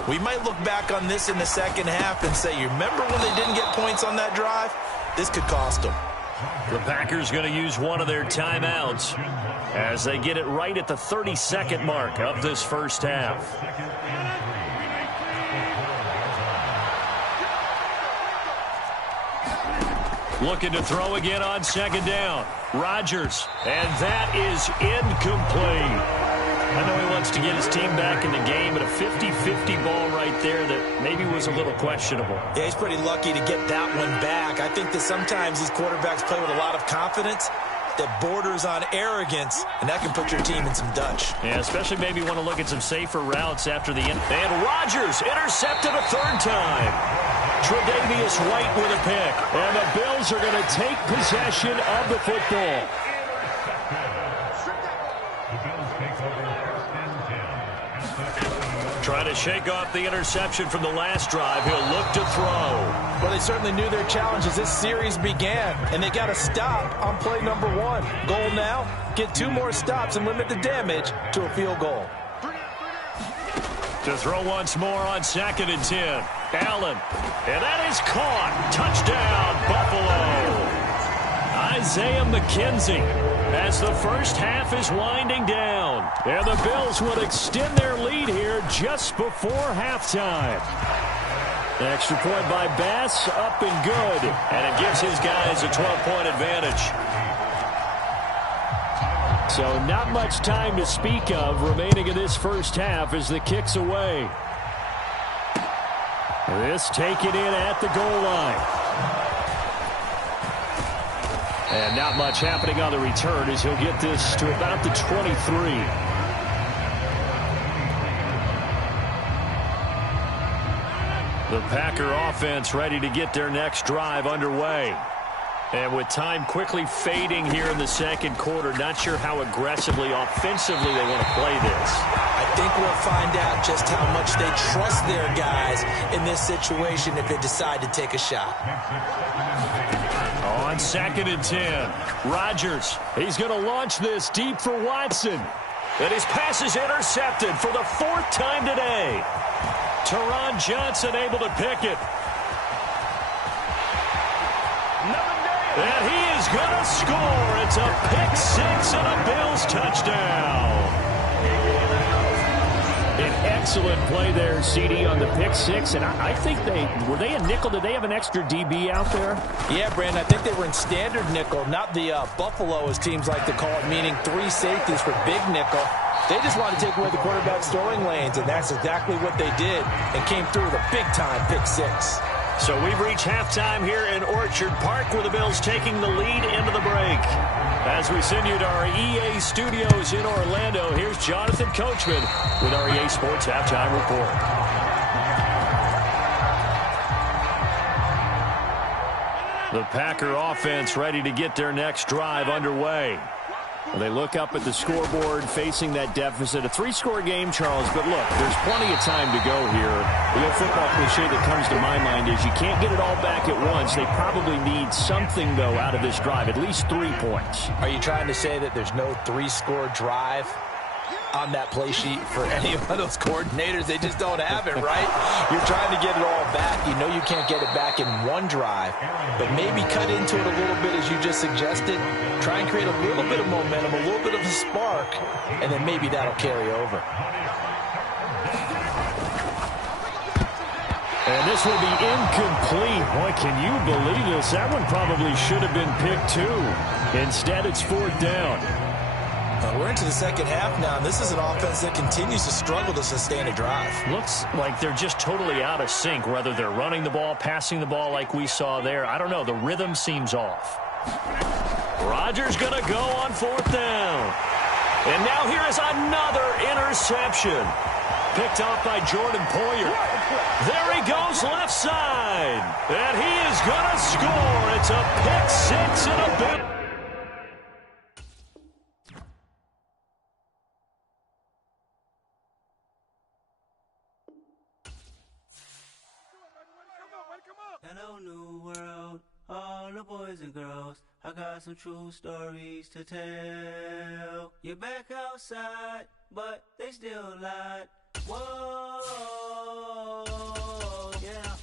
We might look back on this in the second half and say, you remember when they didn't get points on that drive? This could cost them. The Packers going to use one of their timeouts as they get it right at the 32nd mark of this first half. Looking to throw again on second down. Rodgers, and that is incomplete. I know he wants to get his team back in the game, but a 50-50 ball right there that maybe was a little questionable. Yeah, he's pretty lucky to get that one back. I think that sometimes these quarterbacks play with a lot of confidence that borders on arrogance, and that can put your team in some Dutch. Yeah, especially maybe want to look at some safer routes after the end. And Rodgers intercepted a 3rd time. Tre'Davious White with a pick. And the Bills are going to take possession of the football. Trying to shake off the interception from the last drive. He'll look to throw. Well, they certainly knew their challenge as this series began, and they got to stop on play number 1. Goal now, get 2 more stops and limit the damage to a field goal. To throw once more on 2nd and 10. Allen, and that is caught. Touchdown, Buffalo. Isaiah McKenzie as the first half is winding down. And the Bills would extend their lead here just before halftime. Extra point by Bass, up and good. And it gives his guys a 12-point advantage. So not much time to speak of remaining in this first half as the kick's away. This taken in at the goal line. And not much happening on the return as he'll get this to about the 23. The Packer offense ready to get their next drive underway. And with time quickly fading here in the second quarter, not sure how aggressively, offensively they want to play this. I think we'll find out just how much they trust their guys in this situation if they decide to take a shot. On 2nd and 10, Rodgers, he's going to launch this deep for Watson. And his pass is intercepted for the 4th time today. Teron Johnson able to pick it. And he is going to score. It's a pick 6 and a Bills touchdown. An excellent play there, CD, on the pick 6. And I think were they a nickel? Did they have an extra DB out there? Yeah, Brandon, I think they were in standard nickel, not the Buffalo, as teams like to call it, meaning 3 safeties for big nickel. They just want to take away the quarterback's throwing lanes, and that's exactly what they did and came through with a big-time pick 6. So we've reached halftime here in Orchard Park with the Bills taking the lead into the break. As we send you to our EA studios in Orlando, here's Jonathan Coachman with our EA Sports Halftime Report. The Packer offense ready to get their next drive underway. Well, they look up at the scoreboard facing that deficit. A 3-score game, Charles, but look, there's plenty of time to go here. The old football cliche that comes to my mind is you can't get it all back at once. They probably need something, though, out of this drive, at least 3 points. Are you trying to say that there's no 3-score drive on that play sheet for any of those coordinators? They just don't have it, right? You're trying to get it all back. You know you can't get it back in one drive, but maybe cut into it a little bit as you just suggested. Try and create a little bit of momentum, a little bit of a spark, and then maybe that'll carry over. And this will be incomplete. Boy, can you believe this? That one probably should have been picked too. Instead, it's 4th down. We're into the second half now, and this is an offense that continues to struggle to sustain a drive. Looks like they're just totally out of sync, whether they're running the ball, passing the ball like we saw there. I don't know. The rhythm seems off. Rodgers going to go on 4th down. And now here is another interception. Picked off by Jordan Poyer. There he goes left side. And he is going to score. It's a pick 6 and a bit. Hello, new world, all the boys and girls. I got some true stories to tell. You're back outside, but they still lied. Whoa, yeah.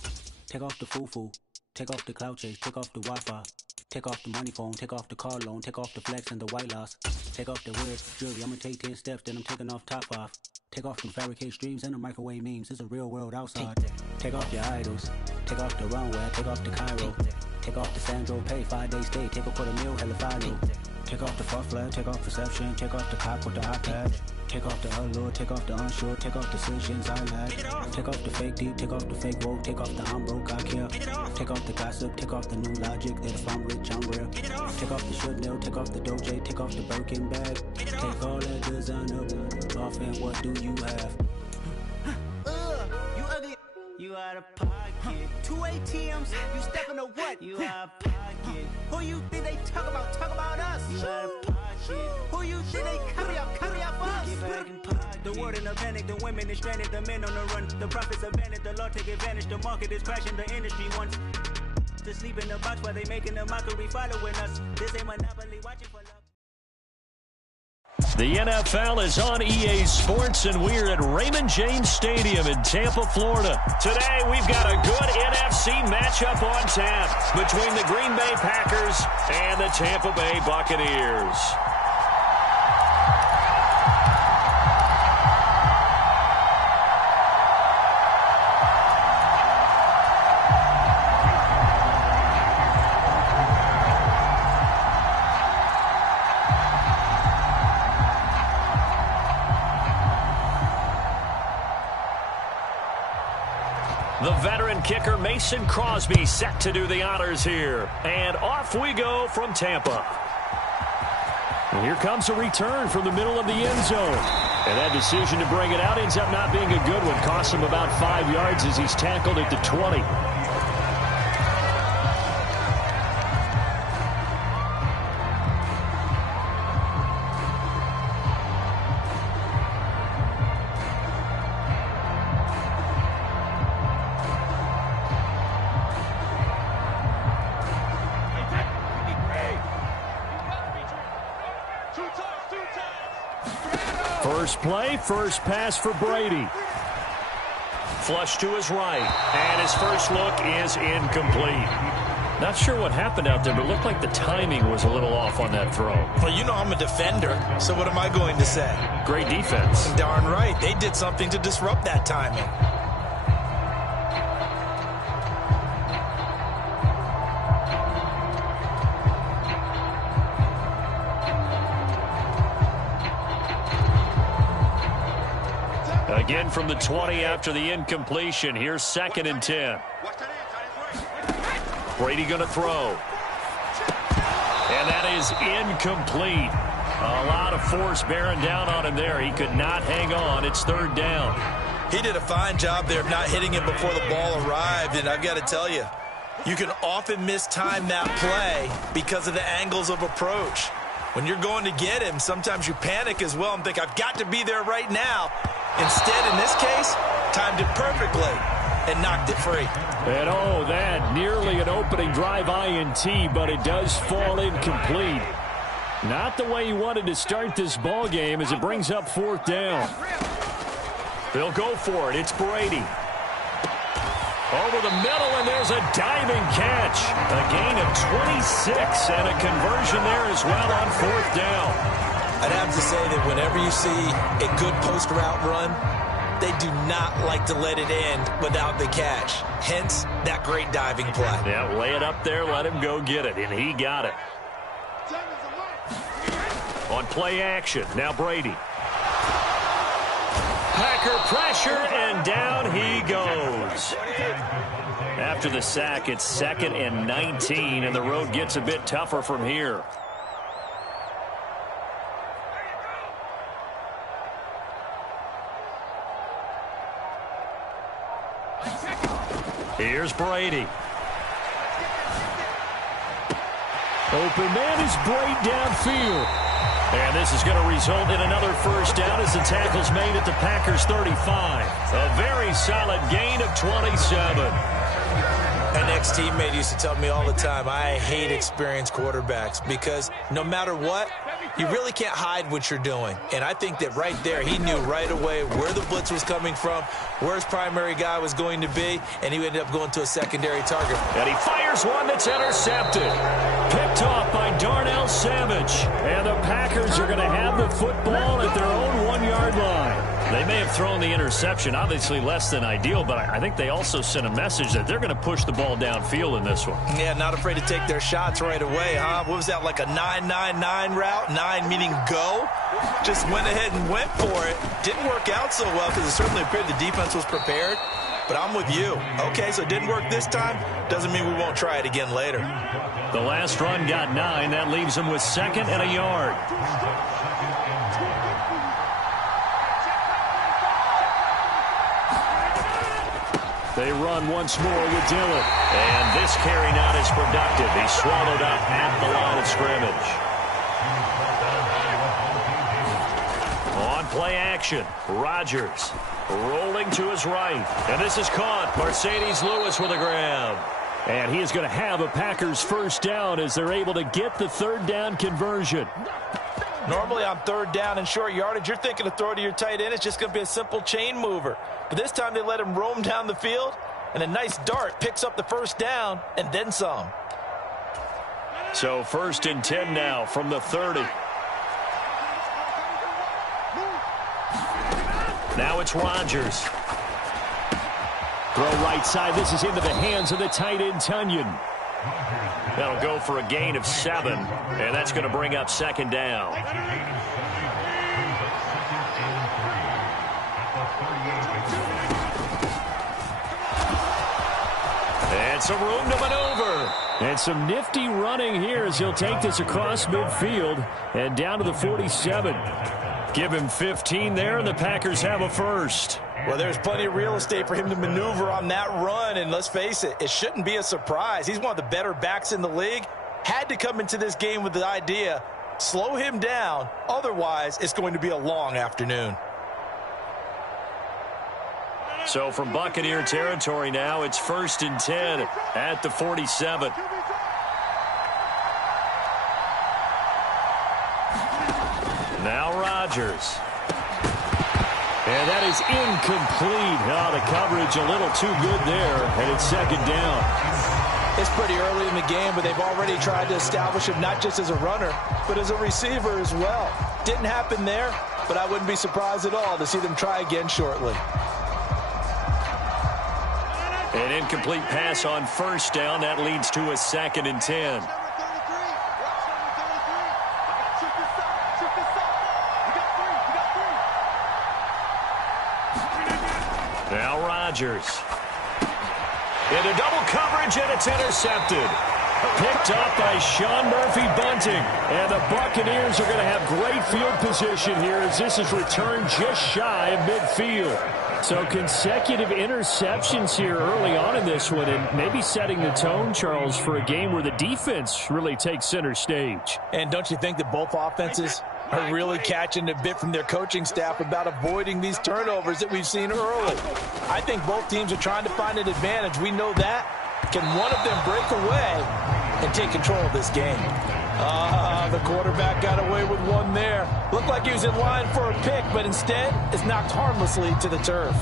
Take off the foo-foo, take off the cloud chase, take off the Wi-Fi. Take off the money phone, take off the car loan, take off the flex and the white loss. Take off the weird jewelry, I'm gonna take 10 steps, then I'm taking off top 5. Take off them fabricate streams and the microwave memes, it's a real world outside. Take off your idols, take off the runway, take off the Cairo. Take off the Sandro pay, 5-day stay, take a $250,000, hella final. Take off the fuck flag, take off perception, take off the cop with the iPad. Take off the allure, take off the unsure, take off decisions I lack. Take off the fake deep, take off the fake woke, take off the I'm broke, I care. Take off the gossip, take off the new logic, that if I'm rich, I'm real. Take off the should know, take off the Doge, take off the Birkin bag. Take all that designer off and what do you have? You ugly. You out of pocket. 2 ATMs, you stepping to what? You out of pocket. Who you think they talk about? Talk about us. You out of pocket. Who you think they carry out? Carry out. the world in a panic, the women is stranded, the men on the run. The profits abandoned, the law take advantage. The market is crashing, the industry wants to sleep in the box while they making a mockery following us. This ain't Monopoly, watching for love. The NFL is on EA Sports, and we're at Raymond James Stadium in Tampa, Florida. Today, we've got a good NFC matchup on tap between the Green Bay Packers and the Tampa Bay Buccaneers. The veteran kicker Mason Crosby set to do the honors here. And off we go from Tampa. And here comes a return from the middle of the end zone. And that decision to bring it out ends up not being a good one. Costs him about 5 yards as he's tackled at the 20. First play, first pass for Brady. Flush to his right, and his first look is incomplete. Not sure what happened out there, but it looked like the timing was a little off on that throw. Well, you know I'm a defender, so what am I going to say? Great defense. Darn right. They did something to disrupt that timing. Again from the 20 after the incompletion. Here's 2nd and 10. Brady going to throw. And that is incomplete. A lot of force bearing down on him there. He could not hang on. It's 3rd down. He did a fine job there of not hitting it before the ball arrived. And I've got to tell you, you can often mistime that play because of the angles of approach. When you're going to get him, sometimes you panic as well and think, I've got to be there right now. Instead, in this case, timed it perfectly and knocked it free. And oh, that nearly an opening drive INT, but it does fall incomplete. Not the way he wanted to start this ball game as it brings up 4th down. They'll go for it. It's Brady. Over the middle, and there's a diving catch. A gain of 26 and a conversion there as well on 4th down. I'd have to say that whenever you see a good post route run, they do not like to let it end without the catch. Hence, that great diving play. Yeah, lay it up there, let him go get it, and he got it. On play action, now Brady. Packer pressure, and down he goes. After the sack, it's 2nd and 19, and the road gets a bit tougher from here. Here's Brady. Open man is Brady downfield. And this is going to result in another 1st down as the tackle's made at the Packers 35. A very solid gain of 27. An ex-teammate used to tell me all the time, I hate experienced quarterbacks because no matter what, you really can't hide what you're doing. And I think that right there, he knew right away where the blitz was coming from, where his primary guy was going to be, and he ended up going to a secondary target. And he fires one that's intercepted. Picked off by Darnell Savage. And the Packers are going to have the football at their own 1-yard line. They may have thrown the interception, obviously less than ideal, but I think they also sent a message that they're going to push the ball downfield in this one. Yeah, not afraid to take their shots right away, huh? What was that, like a 9-9-9 route? 9 meaning go? Just went ahead and went for it. Didn't work out so well because it certainly appeared the defense was prepared. But I'm with you. Okay, so it didn't work this time. Doesn't mean we won't try it again later. The last run got 9. That leaves them with 2nd and a yard. They run once more with Dillon. And this carry not as productive. He's swallowed up at the line of scrimmage. On play action. Rodgers rolling to his right. And this is caught. Mercedes Lewis with a grab. And he is going to have a Packers first down as they're able to get the third down conversion. Normally on third down and short yardage, you're thinking to throw to your tight end. It's just going to be a simple chain mover. But this time they let him roam down the field, and a nice dart picks up the first down and then some. So 1st and 10 now from the 30. Now it's Rodgers. Throw right side. This is into the hands of the tight end, Tunyon. That'll go for a gain of 7, and that's going to bring up 2nd down. And some room to maneuver. And some nifty running here as he'll take this across midfield and down to the 47. Give him 15 there, and the Packers have a first. Well, there's plenty of real estate for him to maneuver on that run, and let's face it, it shouldn't be a surprise. He's one of the better backs in the league. Had to come into this game with the idea, slow him down, otherwise it's going to be a long afternoon. So from Buccaneer territory now, it's 1st and 10 at the 47. Now Rodgers. And that is incomplete. Oh, the coverage a little too good there, and it's 2nd down. It's pretty early in the game, but they've already tried to establish him not just as a runner, but as a receiver as well. Didn't happen there, but I wouldn't be surprised at all to see them try again shortly. An incomplete pass on 1st down. That leads to a 2nd and 10. Now Rodgers. Into double coverage, and it's intercepted. Picked up by Sean Murphy-Bunting. And the Buccaneers are going to have great field position here as this is returned just shy of midfield. So consecutive interceptions here early on in this one, and maybe setting the tone, Charles, for a game where the defense really takes center stage. And don't you think that both offenses are really catching a bit from their coaching staff about avoiding these turnovers that we've seen early? I think both teams are trying to find an advantage. We know that. Can one of them break away and take control of this game? The quarterback got away with one there. Looked like he was in line for a pick, but instead is knocked harmlessly to the turf.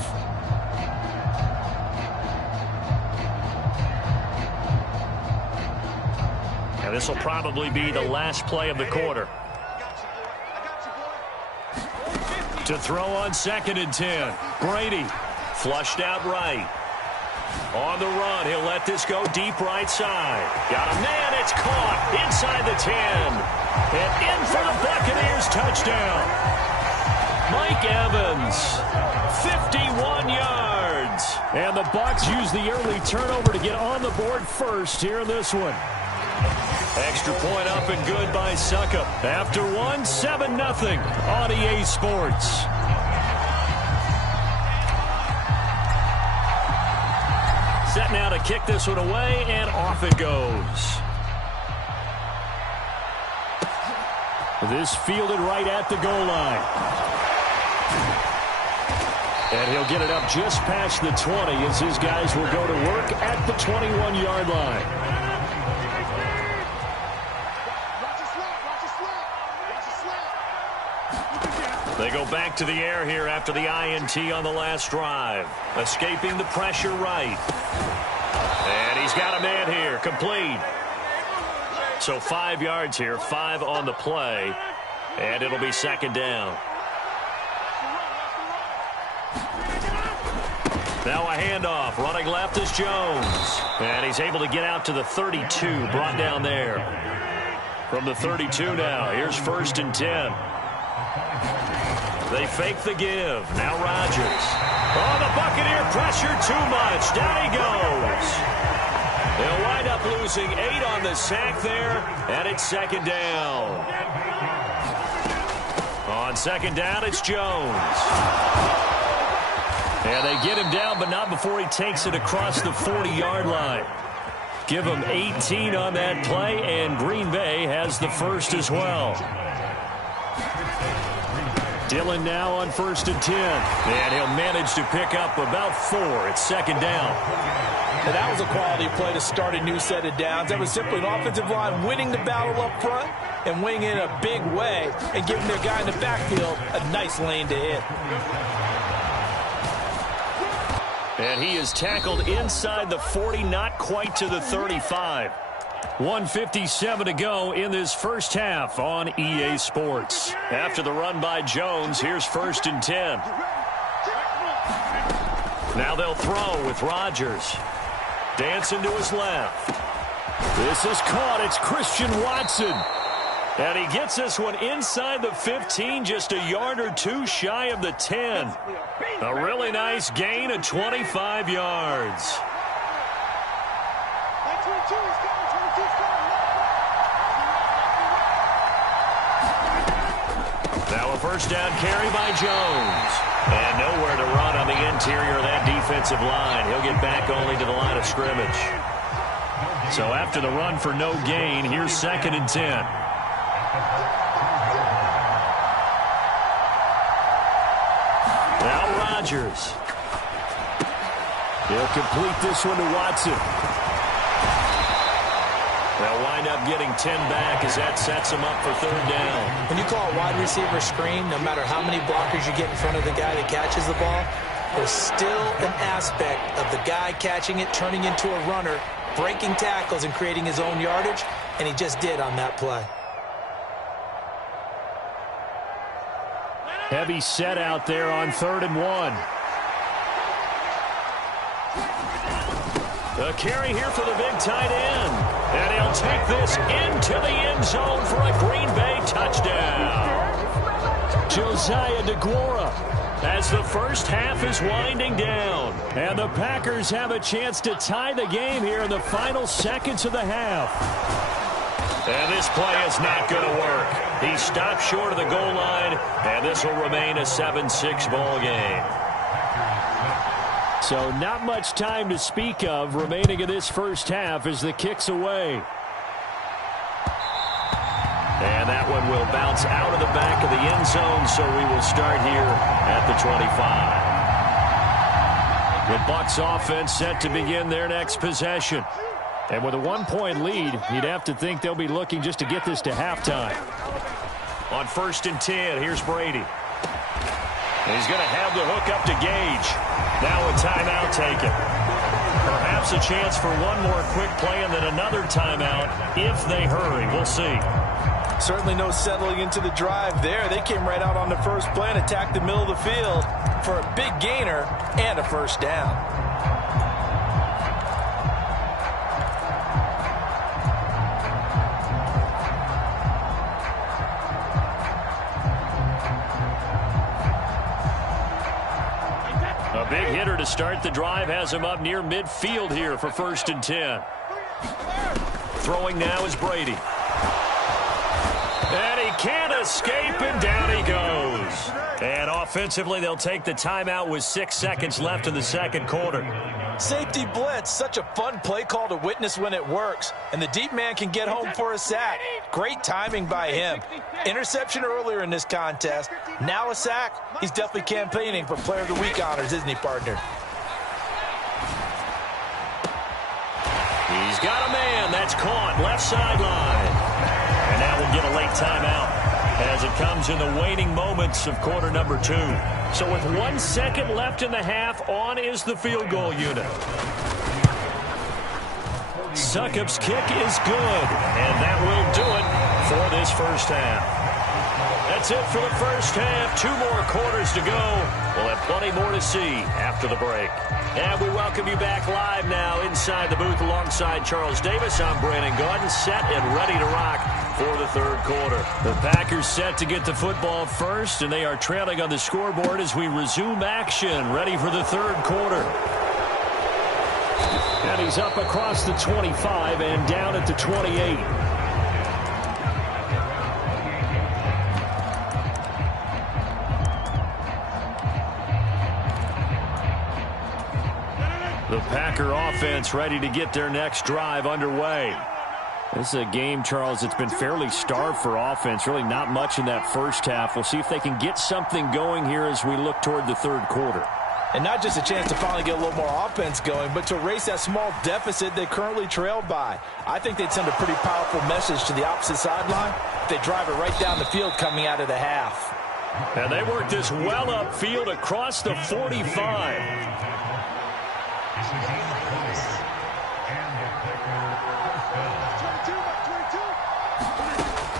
And this will probably be the last play of the quarter. To throw on 2nd and 10. Brady flushed out right. On the run, he'll let this go deep right side. Got a man, it's caught inside the 10. And in for the Buccaneers touchdown. Mike Evans, 51 yards. And the Bucs use the early turnover to get on the board first here in this one. Extra point up and good by Suckup. After one, 7-0 on EA Sports. Set now to kick this one away, and off it goes. This fielded right at the goal line. And he'll get it up just past the 20 as his guys will go to work at the 21-yard line. They go back to the air here after the INT on the last drive. Escaping the pressure right. And he's got a man here. Complete. So 5 yards here. 5 on the play. And it'll be 2nd down. Now a handoff. Running left is Jones. And he's able to get out to the 32. Brought down there. From the 32 now. Here's 1st and 10. They fake the give. Now Rodgers. Oh, the Buccaneer pressure too much. Down he goes. They'll wind up losing 8 on the sack there, and it's 2nd down. On 2nd down, it's Jones. And they get him down, but not before he takes it across the 40-yard line. Give him 18 on that play, and Green Bay has the first as well. Dillon now on 1st and 10. And he'll manage to pick up about 4. It's 2nd down. And that was a quality play to start a new set of downs. That was simply an offensive line winning the battle up front and winning it in a big way and giving their guy in the backfield a nice lane to hit. And he is tackled inside the 40, not quite to the 35. 1:57 to go in this first half on EA Sports. After the run by Jones, here's 1st and 10. Now they'll throw with Rodgers. Dancing to his left. This is caught. It's Christian Watson. And he gets this one inside the 15, just a yard or two shy of the 10. A really nice gain of 25 yards. Now a first down carry by Jones. And nowhere to run on the interior of that defensive line. He'll get back only to the line of scrimmage. So after the run for no gain, here's 2nd and 10. Now Rodgers. He'll complete this one to Watson. They'll wind up getting 10 back as that sets them up for 3rd down. When you call a wide receiver screen, no matter how many blockers you get in front of the guy that catches the ball, there's still an aspect of the guy catching it, turning into a runner, breaking tackles and creating his own yardage, and he just did on that play. Heavy set out there on 3rd and 1. The carry here for the big tight end. And he'll take this into the end zone for a Green Bay touchdown. Josiah DeGuara as the first half is winding down. And the Packers have a chance to tie the game here in the final seconds of the half. And this play is not going to work. He stopped short of the goal line, and this will remain a 7-6 ball game. So not much time to speak of remaining in this first half as the kick's away. And that one will bounce out of the back of the end zone, so we will start here at the 25. The Bucs offense set to begin their next possession. And with a 1-point lead, you'd have to think they'll be looking just to get this to halftime. On 1st and 10, here's Brady. He's going to have the hook up to Gage. Now a timeout taken. Perhaps a chance for one more quick play and then another timeout if they hurry. We'll see. Certainly no settling into the drive there. They came right out on the first play and attacked the middle of the field for a big gainer and a first down. A big hitter to start the drive has him up near midfield here for 1st and 10. Throwing now is Brady. And he can't escape, and down he goes. And offensively, they'll take the timeout with 6 seconds left in the second quarter. Safety blitz, such a fun play call to witness when it works. And the deep man can get home for a sack. Great timing by him. Interception earlier in this contest. Now a sack. He's definitely campaigning for Player of the Week honors, isn't he, partner? He's got a man. That's caught. Left sideline. And now we'll get a late timeout as it comes in the waning moments of quarter number 2. So with 1 second left in the half, on is the field goal unit. Succop's kick is good, and that will do it for this first half. That's it for the first half. 2 more quarters to go. We'll have plenty more to see after the break. And we welcome you back live now inside the booth alongside Charles Davis. I'm Brandon Gawd, set and ready to rock for the third quarter. The Packers set to get the football first, and they are trailing on the scoreboard as we resume action, ready for the third quarter. And he's up across the 25 and down at the 28. The Packer offense ready to get their next drive underway. This is a game, Charles, that's been fairly starved for offense. Really not much in that first half. We'll see if they can get something going here as we look toward the third quarter. And not just a chance to finally get a little more offense going, but to erase that small deficit they currently trailed by. I think they'd send a pretty powerful message to the opposite sideline if they drive it right down the field coming out of the half. And they work this well upfield across the 45.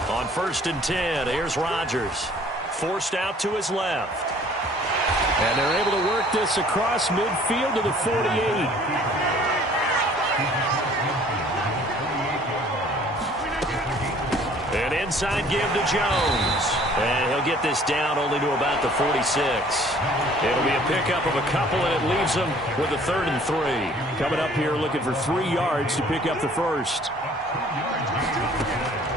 On 1st and 10, here's Rodgers. Forced out to his left. And they're able to work this across midfield to the 48. An inside give to Jones. And he'll get this down only to about the 46. It'll be a pickup of a couple, and it leaves them with a 3rd and 3. Coming up here looking for 3 yards to pick up the first.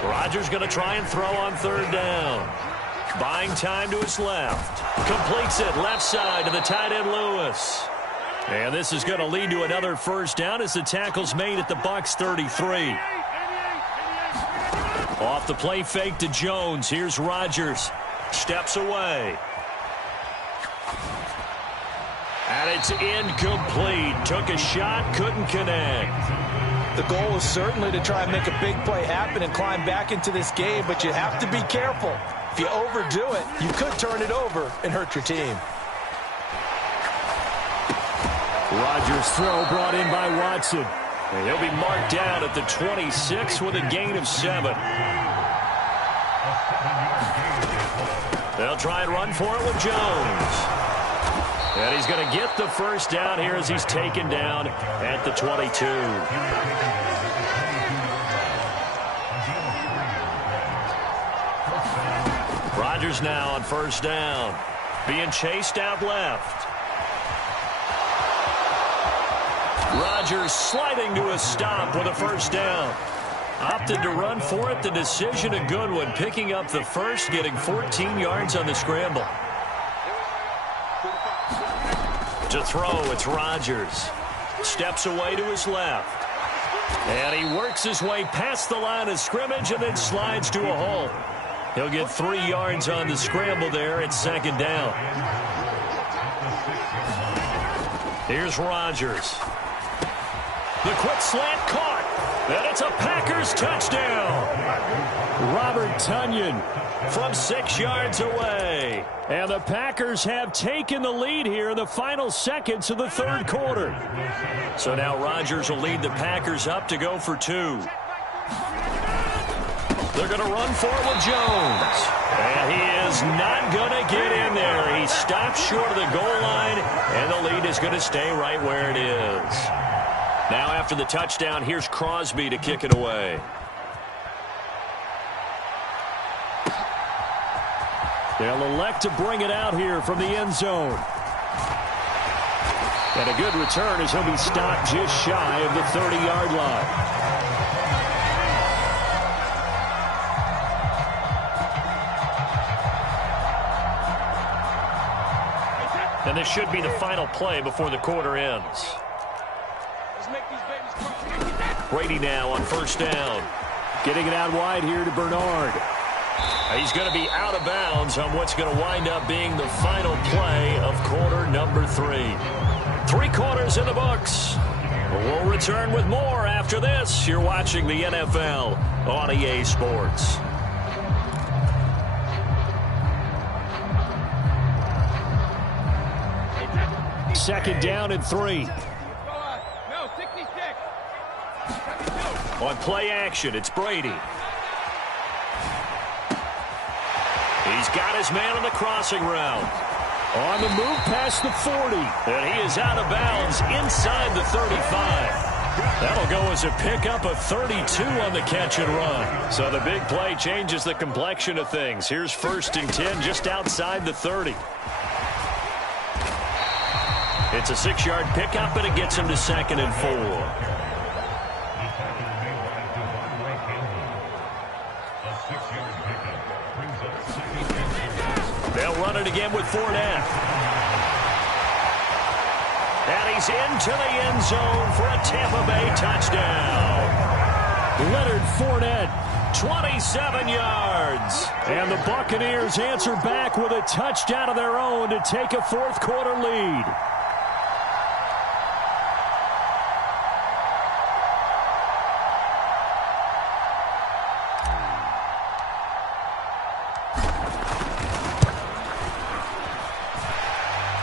Rodgers going to try and throw on 3rd down. Buying time to his left. Completes it left side to the tight end Lewis. And this is going to lead to another first down as the tackle's made at the Bucs 33. Off the play fake to Jones. Here's Rodgers. Steps away. And it's incomplete. Took a shot, couldn't connect. The goal is certainly to try and make a big play happen and climb back into this game, but you have to be careful. If you overdo it, you could turn it over and hurt your team. Rodgers' throw brought in by Watson. And he'll be marked down at the 26 with a gain of 7. They'll try and run for it with Jones. And he's going to get the first down here as he's taken down at the 22. Rodgers now on 1st down. Being chased out left. Rodgers sliding to a stop with a 1st down. Opted to run for it. The decision a good one. Picking up the first, getting 14 yards on the scramble. To throw, it's Rodgers. Steps away to his left. And he works his way past the line of scrimmage and then slides to a halt. He'll get 3 yards on the scramble there at 2nd down. Here's Rodgers. The quick slant caught. And it's a Packers touchdown. Robert Tonyan from 6 yards away. And the Packers have taken the lead here in the final seconds of the 3rd quarter. So now Rodgers will lead the Packers up to go for 2. They're going to run for it with Jones. And he is not going to get in there. He stops short of the goal line, and the lead is going to stay right where it is. Now after the touchdown, here's Crosby to kick it away. They'll elect to bring it out here from the end zone. And a good return as he'll be stopped just shy of the 30-yard line. And this should be the final play before the quarter ends. Brady now on 1st down. Getting it out wide here to Bernard. He's going to be out of bounds on what's going to wind up being the final play of quarter number 3. 3 quarters in the books. We'll return with more after this. You're watching the NFL on EA Sports. Second down and 3. On play action, it's Brady. He's got his man on the crossing route. On the move past the 40. And he is out of bounds inside the 35. That'll go as a pickup of 32 on the catch and run. So the big play changes the complexion of things. Here's 1st and 10 just outside the 30. It's a 6-yard pickup, and it gets him to 2nd and 4. They'll run it again with Fournette. And he's into the end zone for a Tampa Bay touchdown. Leonard Fournette, 27 yards. And the Buccaneers answer back with a touchdown of their own to take a fourth-quarter lead.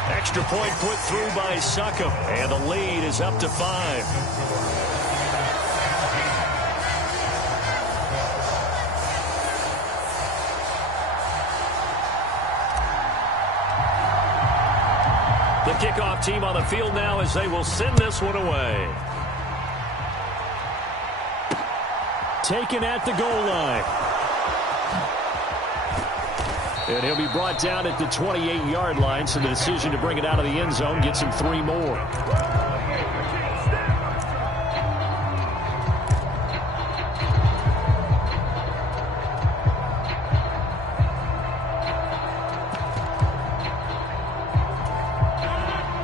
Extra point put through by Succop, and the lead is up to 5. The kickoff team on the field now as they will send this one away. Taken at the goal line. And he'll be brought down at the 28-yard line, so the decision to bring it out of the end zone gets him 3 more.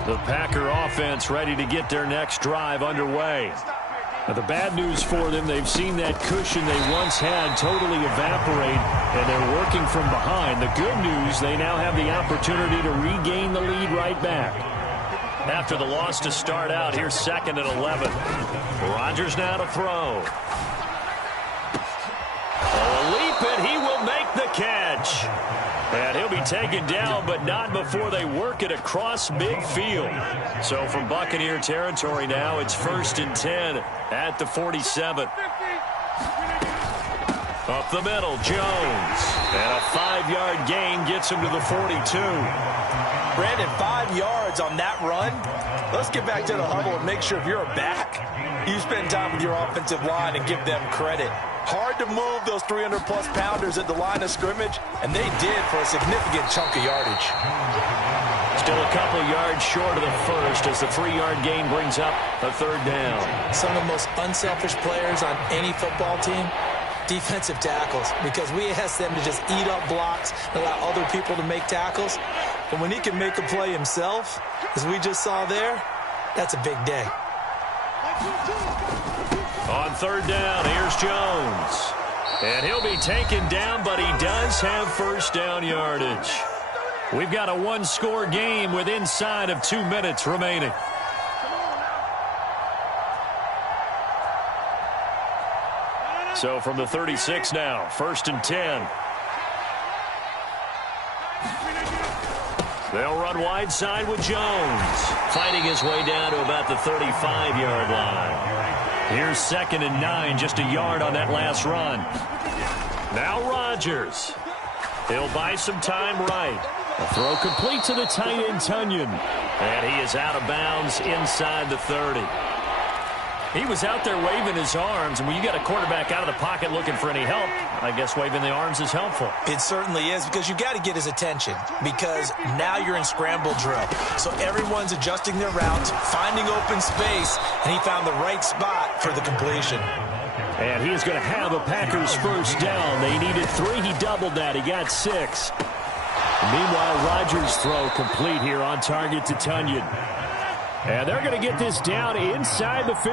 The Packer offense ready to get their next drive underway. Now, the bad news for them, they've seen that cushion they once had totally evaporate, and they're working from behind. The good news, they now have the opportunity to regain the lead right back. After the loss to start out, here's 2nd and 11. Rodgers now to throw. A leap, and he will make the catch. And he'll be taken down, but not before they work it across midfield. So from Buccaneer territory now, it's 1st and 10 at the 47. Up the middle, Jones. And a 5-yard gain gets him to the 42. Brandon, 5 yards on that run. Let's get back to the huddle and make sure if you're a back, you spend time with your offensive line and give them credit. Hard to move those 300-plus pounders at the line of scrimmage, and they did for a significant chunk of yardage. Still a couple yards short of the first as the 3-yard gain brings up a 3rd down. Some of the most unselfish players on any football team, defensive tackles, because we ask them to just eat up blocks and allow other people to make tackles. But when he can make a play himself, as we just saw there, that's a big day. On 3rd down, here's Jones. And he'll be taken down, but he does have 1st down yardage. We've got a 1-score game with inside of 2 minutes remaining. So from the 36 now, 1st and 10. They'll run wide side with Jones, fighting his way down to about the 35-yard line. Here's 2nd and 9, just a yard on that last run. Now Rodgers. He'll buy some time right. A throw complete to the tight end, Tunyon. And he is out of bounds inside the 30. He was out there waving his arms, and when you got a quarterback out of the pocket looking for any help, I guess waving the arms is helpful. It certainly is, because you got to get his attention, because now you're in scramble drill. So everyone's adjusting their routes, finding open space, and he found the right spot for the completion. And he is going to have a Packers 1st down. They needed 3. He doubled that. He got 6. Meanwhile, Rodgers' throw complete here on target to Tunyon. And they're going to get this down inside the 15.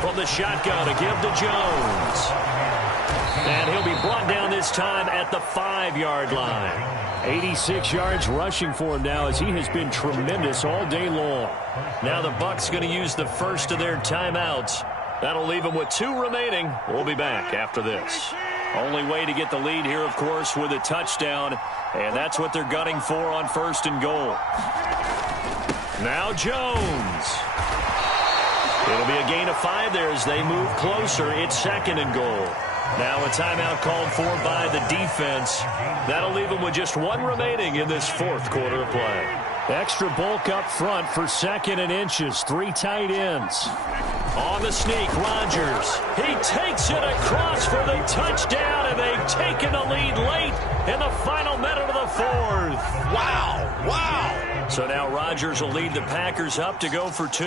From the shotgun to give to Jones. And he'll be brought down this time at the 5-yard line. 86 yards rushing for him now as he has been tremendous all day long. Now the Bucs going to use the first of their timeouts. That'll leave them with 2 remaining. We'll be back after this. Only way to get the lead here, of course, with a touchdown. And that's what they're gunning for on 1st and goal. Now Jones. It'll be a gain of 5 there as they move closer. It's 2nd and goal. Now a timeout called for by the defense. That'll leave them with just 1 remaining in this 4th quarter of play. Extra bulk up front for 2nd and inches. 3 tight ends. On the sneak, Rodgers. He takes it across for the touchdown, and they've taken the lead late in the final minute of the 4th. Wow, wow. So now Rodgers will lead the Packers up to go for 2.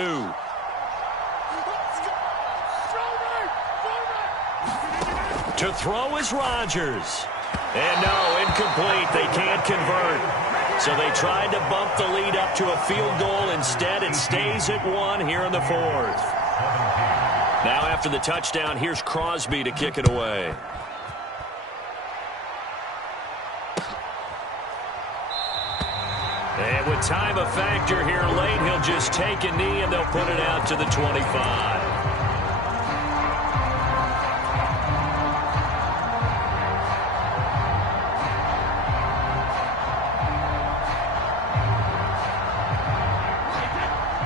To throw is Rodgers. And no, incomplete. They can't convert. So they tried to bump the lead up to a field goal. Instead, it stays at 1 here in the 4th. Now after the touchdown, here's Crosby to kick it away. And with time a factor here late, he'll just take a knee and they'll put it out to the 25.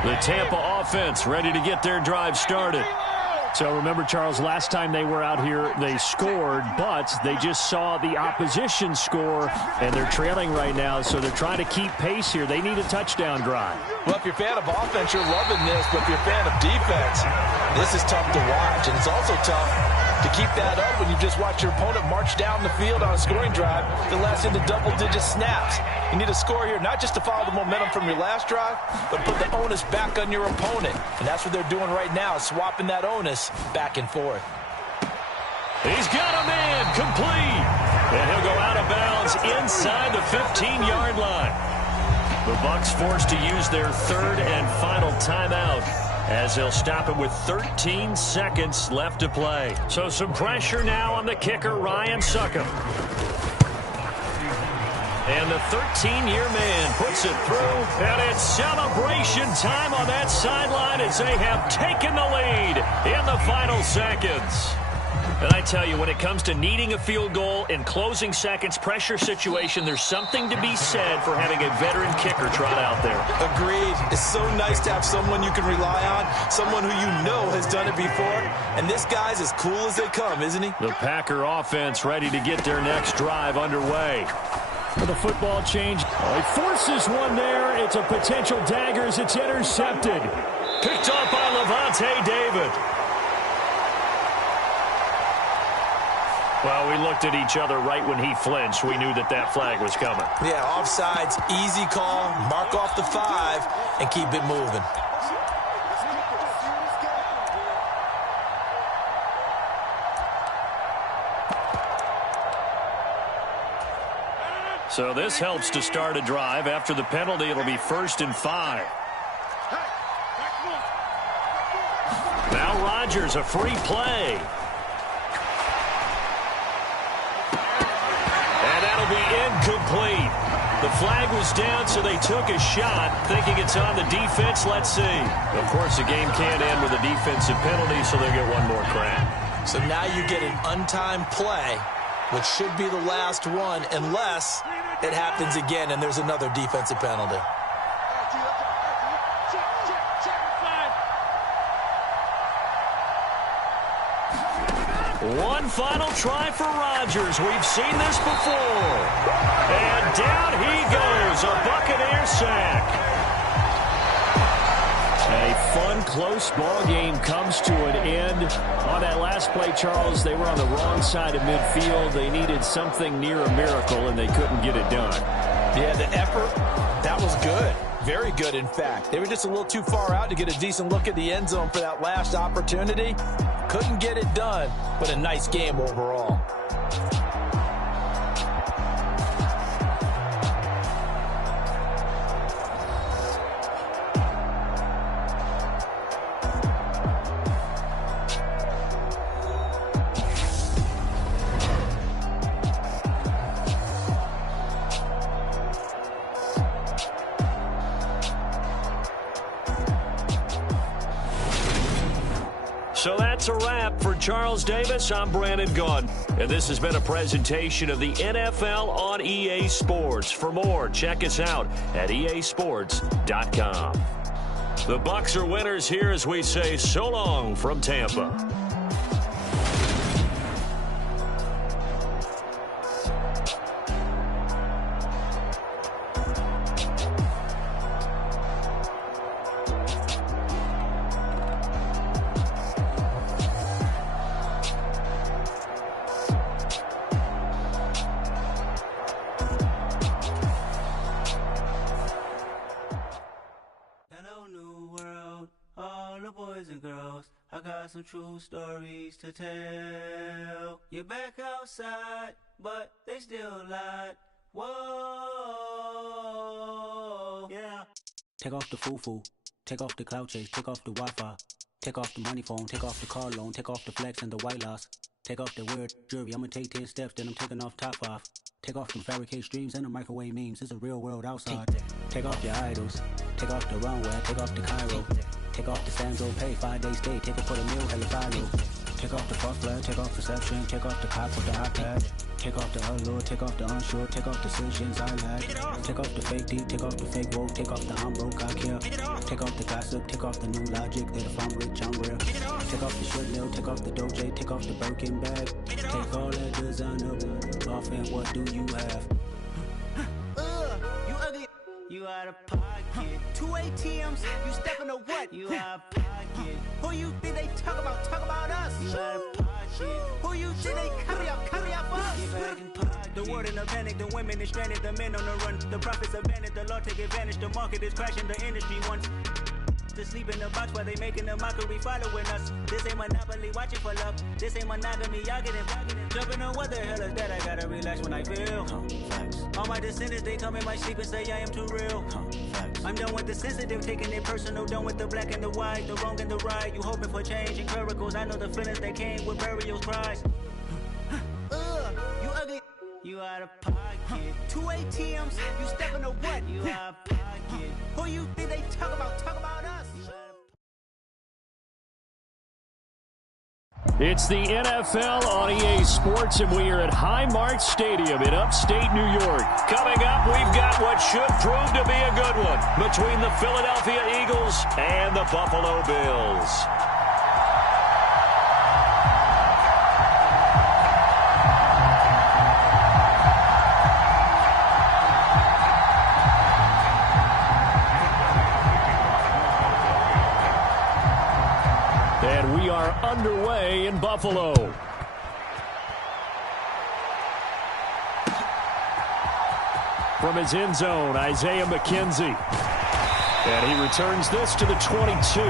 The Tampa offense ready to get their drive started. So remember, Charles, last time they were out here, they scored, but they just saw the opposition score, and they're trailing right now, so they're trying to keep pace here. They need a touchdown drive. Well, if you're a fan of offense, you're loving this, but if you're a fan of defense, this is tough to watch, and it's also tough to keep that up when you just watch your opponent march down the field on a scoring drive that lasts into double-digit snaps. You need a score here, not just to follow the momentum from your last drive, but put the onus back on your opponent. And that's what they're doing right now, swapping that onus back and forth. He's got a man complete. And he'll go out of bounds inside the 15-yard line. The Bucs forced to use their third and final timeout, as they'll stop it with 13 seconds left to play. So some pressure now on the kicker, Ryan Succop. And the 13-year man puts it through, and it's celebration time on that sideline as they have taken the lead in the final seconds. And I tell you, when it comes to needing a field goal in closing seconds, pressure situation, there's something to be said for having a veteran kicker trot out there. Agreed. It's so nice to have someone you can rely on, someone who you know has done it before. And this guy's as cool as they come, isn't he? The Packer offense ready to get their next drive underway. For the football change, he forces one there. It's a potential dagger as it's intercepted. Picked up by Levante David. Well, we looked at each other right when he flinched. We knew that that flag was coming. Yeah, offsides, easy call, mark off the 5, and keep it moving. So this helps to start a drive. After the penalty, it'll be 1st and 5. Now Rodgers, a free play. And that'll be incomplete. The flag was down, so they took a shot, thinking it's on the defense. Let's see. Of course, the game can't end with a defensive penalty, so they'll get one more crack. So now you get an untimed play, which should be the last one, unless it happens again and there's another defensive penalty. One final try for Rodgers. We've seen this before. And down he goes, a Buccaneer sack. A fun, close ball game comes to an end. On that last play, Charles, they were on the wrong side of midfield. They needed something near a miracle, and they couldn't get it done. Yeah, the effort, that was good. Very good, in fact. They were just a little too far out to get a decent look at the end zone for that last opportunity. Couldn't get it done, but a nice game overall. So that's a wrap for Charles Davis. I'm Brandon Gawd, and this has been a presentation of the NFL on EA Sports. For more, check us out at easports.com. The Bucs are winners here as we say so long from Tampa. Some true stories to tell. You're back outside, but they still lied. Whoa, yeah. Take off the foo-foo. Take off the cloud chase. Take off the Wi-Fi. Take off the money phone, take off the car loan, take off the flex and the white loss. Take off the weird jewelry, I'ma take 10 steps, then I'm taking off top off. Take off them fabricate streams and the microwave memes, it's a real world outside. Take off your idols, take off the runway, take off the Cairo. Take off the Sandro pay, 5 days stay, take it for the meal, hella follow. Take off the fuck flag, take off perception, take off the cop with the iPad. Take off the allure, take off the unsure, take off decisions I lack. Take off the fake deep, take off the fake woke, take off the I'm broke, I care. Take off the gossip, take off the new logic, that if I'm rich, I'm real. Take off the shit nail, take off the Doge, take off the Birkin bag. Take all that designer off and what do you have? You ugly. You out of pocket. 2 ATMs, you stepping to what? You out of pocket. Who you think they talk about? Talk about us. You out of pocket. Who you think they carry out for us? Get back in pocket. The world in a panic, the women is stranded, the men on the run. The profits abandoned, the law take advantage. The market is crashing, the industry wants to sleep in the box while they making a mockery following us. This ain't Monopoly, watching for love. This ain't monogamy, y'all getting jumping on what the hell is that? I gotta relax when I feel. All my descendants, they come in my sleep and say I am too real. I'm done with the sensitive, taking it personal. Done with the black and the white, the wrong and the right. You hoping for change and miracles. I know the feelings that came with burial cries. You ugly. You out of pocket. 2 ATMs, you stepping to what? You out of pocket. Who you think they talk about? Talk about us. It's the NFL on EA Sports, and we are at Highmark Stadium in upstate New York. Coming up, we've got what should prove to be a good one between the Philadelphia Eagles and the Buffalo Bills. And we are underway in Buffalo. From his end zone, Isaiah McKenzie. And he returns this to the 22.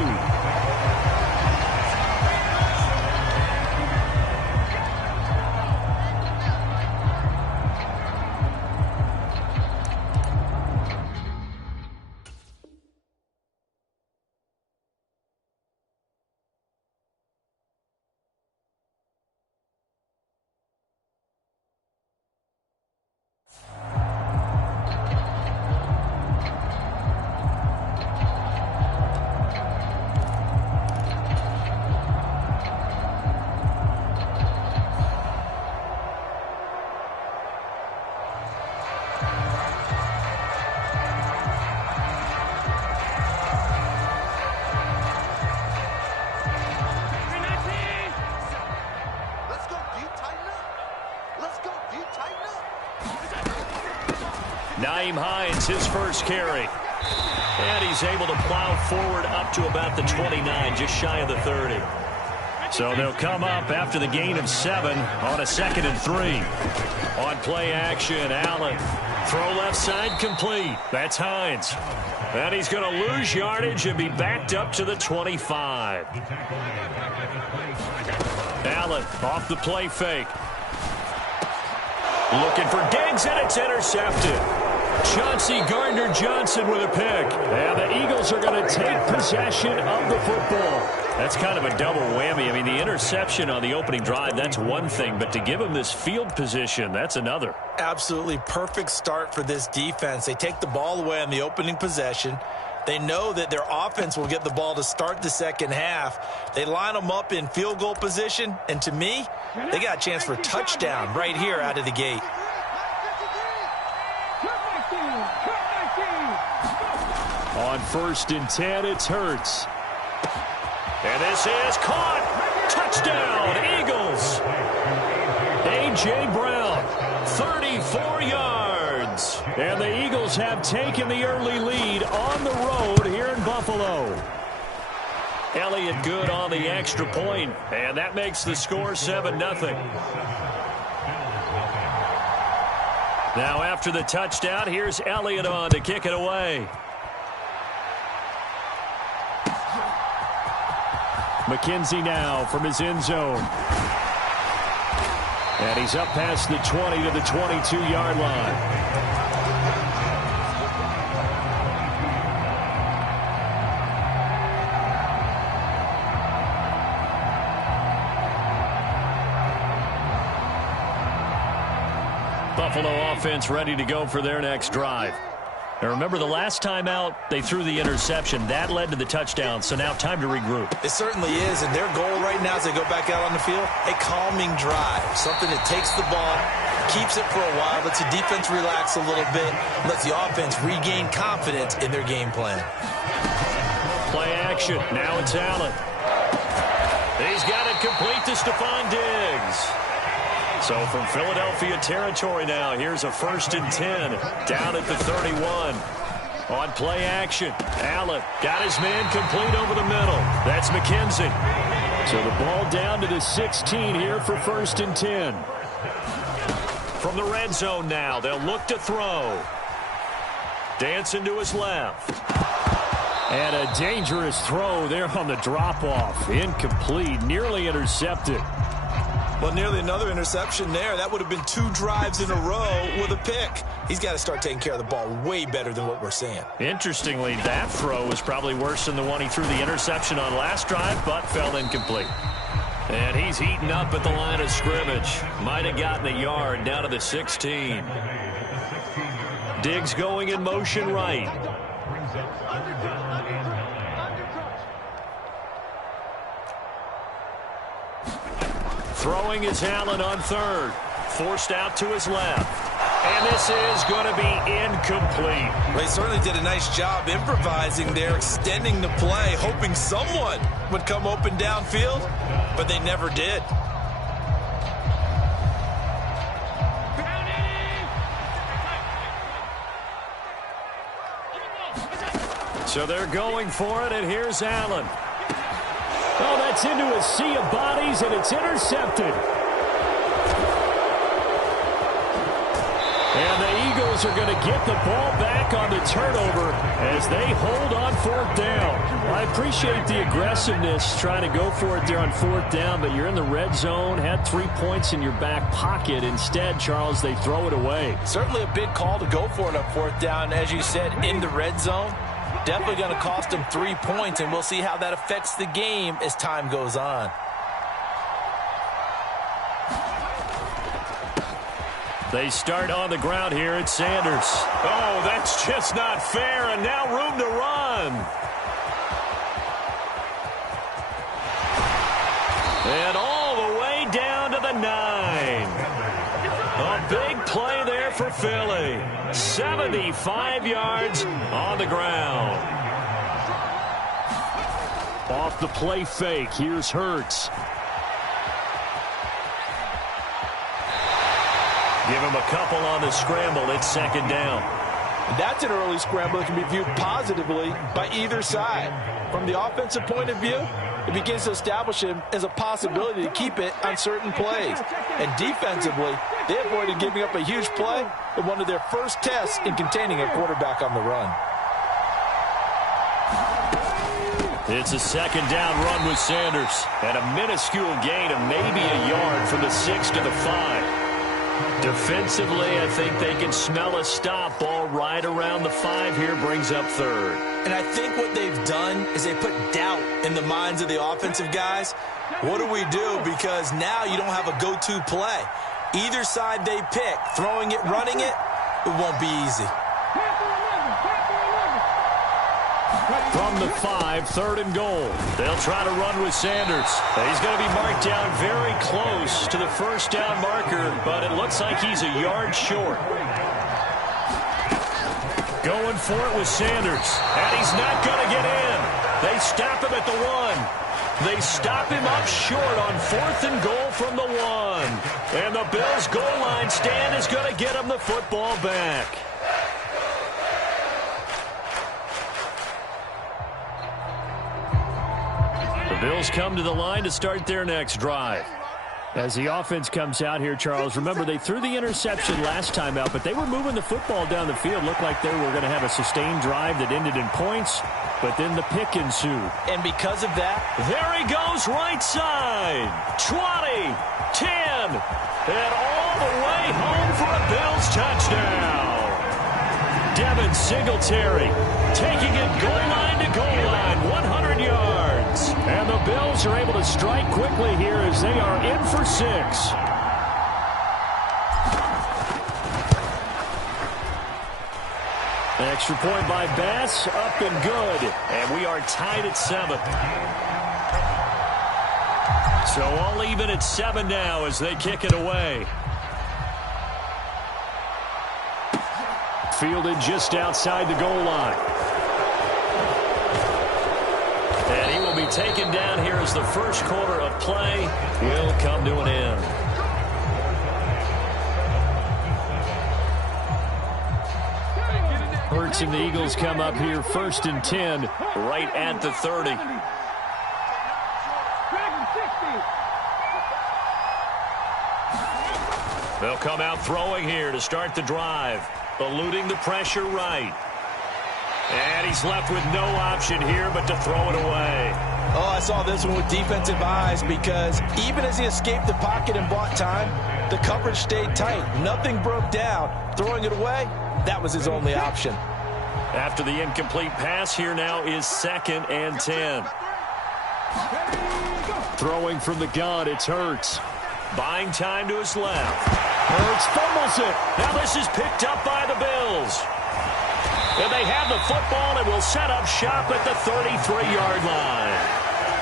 His first carry. And he's able to plow forward up to about the 29, just shy of the 30. So they'll come up after the gain of 7 on a 2nd and 3. On play action, Allen. Throw left side complete. That's Hines. And he's going to lose yardage and be backed up to the 25. Allen off the play fake. Looking for Diggs, and it's intercepted. Chauncey Gardner-Johnson with a pick. And the Eagles are going to take possession of the football. That's kind of a double whammy. I mean, the interception on the opening drive, that's one thing. But to give them this field position, that's another. Absolutely perfect start for this defense. They take the ball away on the opening possession. They know that their offense will get the ball to start the second half. They line them up in field goal position. And to me, they got a chance for a touchdown right here out of the gate. On 1st and 10, it's Hurts. And this is caught. Touchdown, Eagles. A.J. Brown, 34 yards. And the Eagles have taken the early lead on the road here in Buffalo. Elliott good on the extra point, and that makes the score 7-0. Now after the touchdown, here's Elliott on to kick it away. McKenzie now from his end zone. And he's up past the 20 to the 22-yard line. Buffalo offense ready to go for their next drive. And remember, the last time out, they threw the interception. That led to the touchdown, so now time to regroup. It certainly is, and their goal right now as they go back out on the field, a calming drive, something that takes the ball, keeps it for a while, lets the defense relax a little bit, lets the offense regain confidence in their game plan. Play action. Now it's Allen. He's got it complete to Stephon Diggs. So from Philadelphia territory now, here's a 1st and 10 down at the 31. On play action, Allen got his man complete over the middle. That's McKenzie. So the ball down to the 16 here for 1st and 10. From the red zone now, they'll look to throw. Dancing to his left. And a dangerous throw there on the drop-off. Incomplete, nearly intercepted. Well, nearly another interception there. That would have been 2 drives in a row with a pick. He's got to start taking care of the ball way better than what we're seeing. Interestingly, that throw was probably worse than the one he threw the interception on last drive, but fell incomplete. And he's heating up at the line of scrimmage. Might have gotten a yard down to the 16. Diggs going in motion right. Throwing is Allen on 3rd. Forced out to his left. And this is going to be incomplete. Well, he certainly did a nice job improvising there, extending the play, hoping someone would come open downfield, but they never did. So they're going for it, and here's Allen. Oh, that's into a sea of bodies, and it's intercepted. And the Eagles are going to get the ball back on the turnover as they hold on 4th down. I appreciate the aggressiveness trying to go for it there on 4th down, but you're in the red zone, had 3 points in your back pocket. Instead, Charles, they throw it away. Certainly a big call to go for it on 4th down, as you said, in the red zone. Definitely going to cost them 3 points, and we'll see how that affects the game as time goes on. They start on the ground here at Sanders. Oh, that's just not fair, and now room to run. And all the way down to the 9. A big play there for Philly. 75 yards on the ground. Off the play fake, here's Hurts. Give him a couple on the scramble. It's 2nd down. That's an early scramble that can be viewed positively by either side. From the offensive point of view, it begins to establish him as a possibility to keep it on certain plays. And defensively, they avoided giving up a huge play in one of their first tests in containing a quarterback on the run. It's a 2nd down run with Sanders. And a minuscule gain of maybe a yard from the 6 to the 5. Defensively, I think they can smell a stop. Ball right around the 5 here, brings up 3rd. And I think what they've done is they put doubt in the minds of the offensive guys. What do we do? Because now you don't have a go-to play. Either side they pick, throwing it, running it, it won't be easy. From the 5, 3rd and goal. They'll try to run with Sanders. He's going to be marked down very close to the 1st down marker, but it looks like he's a yard short. Going for it with Sanders, and he's not going to get in. They stop him at the 1. They stop him up short on 4th and goal from the 1. And the Bills' goal line stand is going to get him the football back. The Bills come to the line to start their next drive. As the offense comes out here, Charles, remember they threw the interception last time out, but they were moving the football down the field. Looked like they were going to have a sustained drive that ended in points, but then the pick ensued. And because of that, there he goes right side. 20, 10, and all the way home for a Bills touchdown. Devin Singletary taking it goal line to goal line, 100 yards. And the Bills are able to strike quickly here as they are in for 6. Extra point by Bass, up and good. And we are tied at 7. So all even at 7 now as they kick it away. Fielded just outside the goal line. And he will be taken down here as the first quarter of play will come to an end. Hurts and the Eagles come up here 1st and 10 right at the 30. They'll come out throwing here to start the drive. Eluding the pressure right. And he's left with no option here but to throw it away. Oh, I saw this one with defensive eyes because even as he escaped the pocket and bought time, the coverage stayed tight. Nothing broke down. Throwing it away, that was his only option. After the incomplete pass, here now is 2nd and 10. Throwing from the gun, it's Hurts. Buying time to his left. Hurts fumbles it. Now this is picked up by the Bills. And they have the football and will set up shop at the 33-yard line.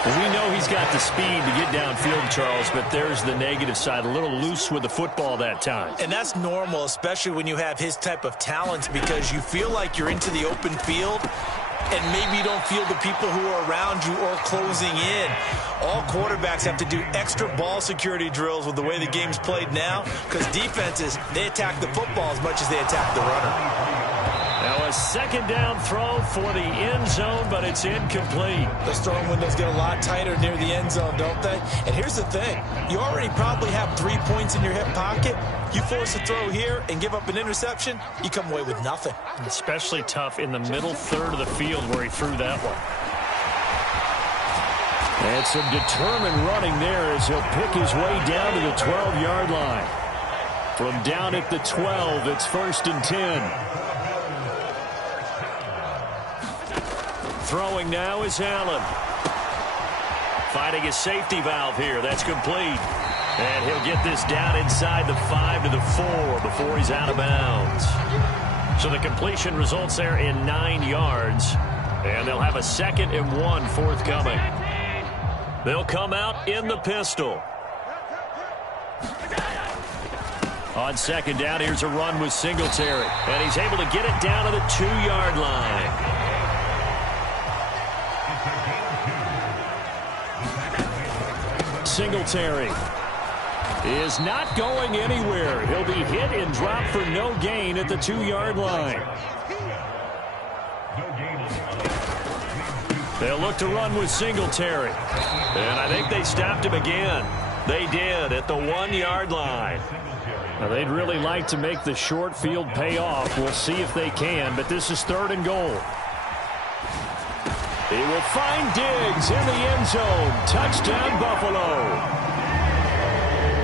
We know he's got the speed to get downfield, Charles, but there's the negative side. A little loose with the football that time. And that's normal, especially when you have his type of talents, because you feel like you're into the open field and maybe you don't feel the people who are around you or closing in. All quarterbacks have to do extra ball security drills with the way the game's played now, because defenses, they attack the football as much as they attack the runner. Now a 2nd down throw for the end zone, but it's incomplete. Those throwing windows get a lot tighter near the end zone, don't they? And here's the thing. You already probably have 3 points in your hip pocket. You force a throw here and give up an interception, you come away with nothing. Especially tough in the middle third of the field where he threw that one. And some determined running there as he'll pick his way down to the 12-yard line. From down at the 12, it's 1st and 10. Throwing now is Allen. Finding a safety valve here. That's complete. And he'll get this down inside the 5 to the 4 before he's out of bounds. So the completion results there in 9 yards. And they'll have a 2nd and 1 forthcoming. They'll come out in the pistol. On 2nd down, here's a run with Singletary. And he's able to get it down to the 2-yard line. Singletary is not going anywhere. He'll be hit and dropped for no gain at the 2-yard line. They'll look to run with Singletary. And I think they stopped him again. They did at the 1-yard line. Now, they'd really like to make the short field pay off. We'll see if they can, but this is 3rd and goal. He will find Diggs in the end zone. Touchdown, Buffalo.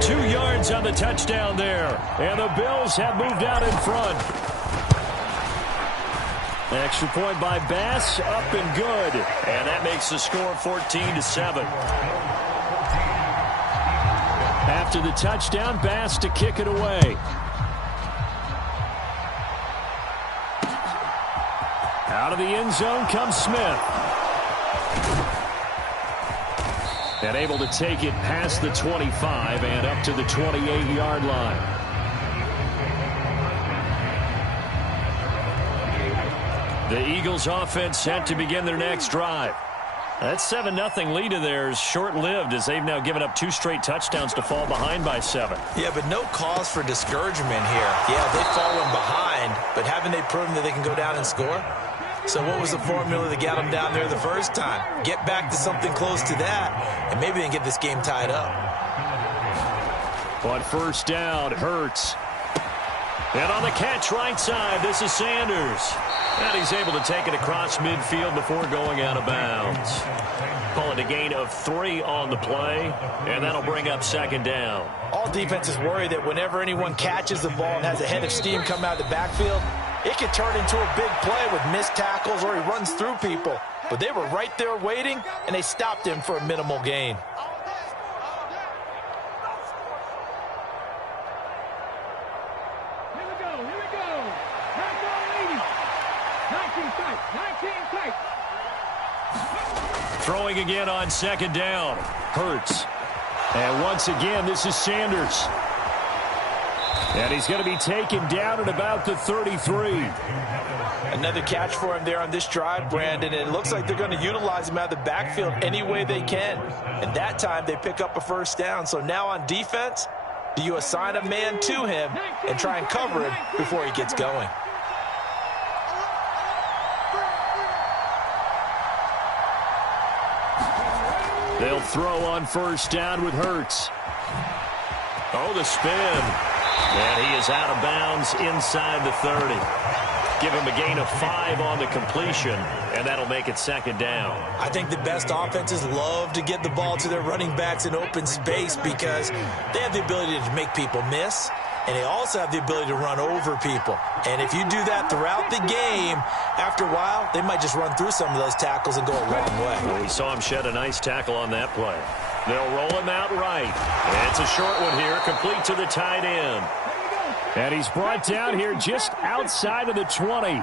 2 yards on the touchdown there. And the Bills have moved out in front. Extra point by Bass, up and good. And that makes the score 14-7. After the touchdown, Bass to kick it away. Out of the end zone comes Smith. And able to take it past the 25 and up to the 28-yard line. The Eagles offense set to begin their next drive. That 7-0 lead of theirs short-lived as they've now given up 2 straight touchdowns to fall behind by 7. Yeah, but no cause for discouragement here. Yeah, they've fallen behind, but haven't they proven that they can go down and score? So what was the formula that got them down there the first time? Get back to something close to that, and maybe they can get this game tied up. On 1st down, Hurts. And on the catch right side, this is Sanders. And he's able to take it across midfield before going out of bounds. Call it a gain of 3 on the play, and that'll bring up 2nd down. All defenses worry that whenever anyone catches the ball and has a head of steam come out of the backfield, it could turn into a big play with missed tackles or he runs through people. But they were right there waiting, and they stopped him for a minimal gain. Throwing again on second down. Hurts. And once again, this is Sanders. And he's going to be taken down at about the 33. Another catch for him there on this drive, Brandon. And it looks like they're going to utilize him out of the backfield any way they can. And that time they pick up a first down. So now on defense, do you assign a man to him and try and cover him before he gets going? They'll throw on first down with Hurts. Oh, the spin. And he is out of bounds inside the 30. Give him a gain of 5 on the completion, and that'll make it second down. I think the best offenses love to get the ball to their running backs in open space because they have the ability to make people miss, and they also have the ability to run over people. And if you do that throughout the game, after a while, they might just run through some of those tackles and go a long way. Well, we saw him shed a nice tackle on that play. They'll roll him out right. And it's a short one here, complete to the tight end. And he's brought down here just outside of the 20.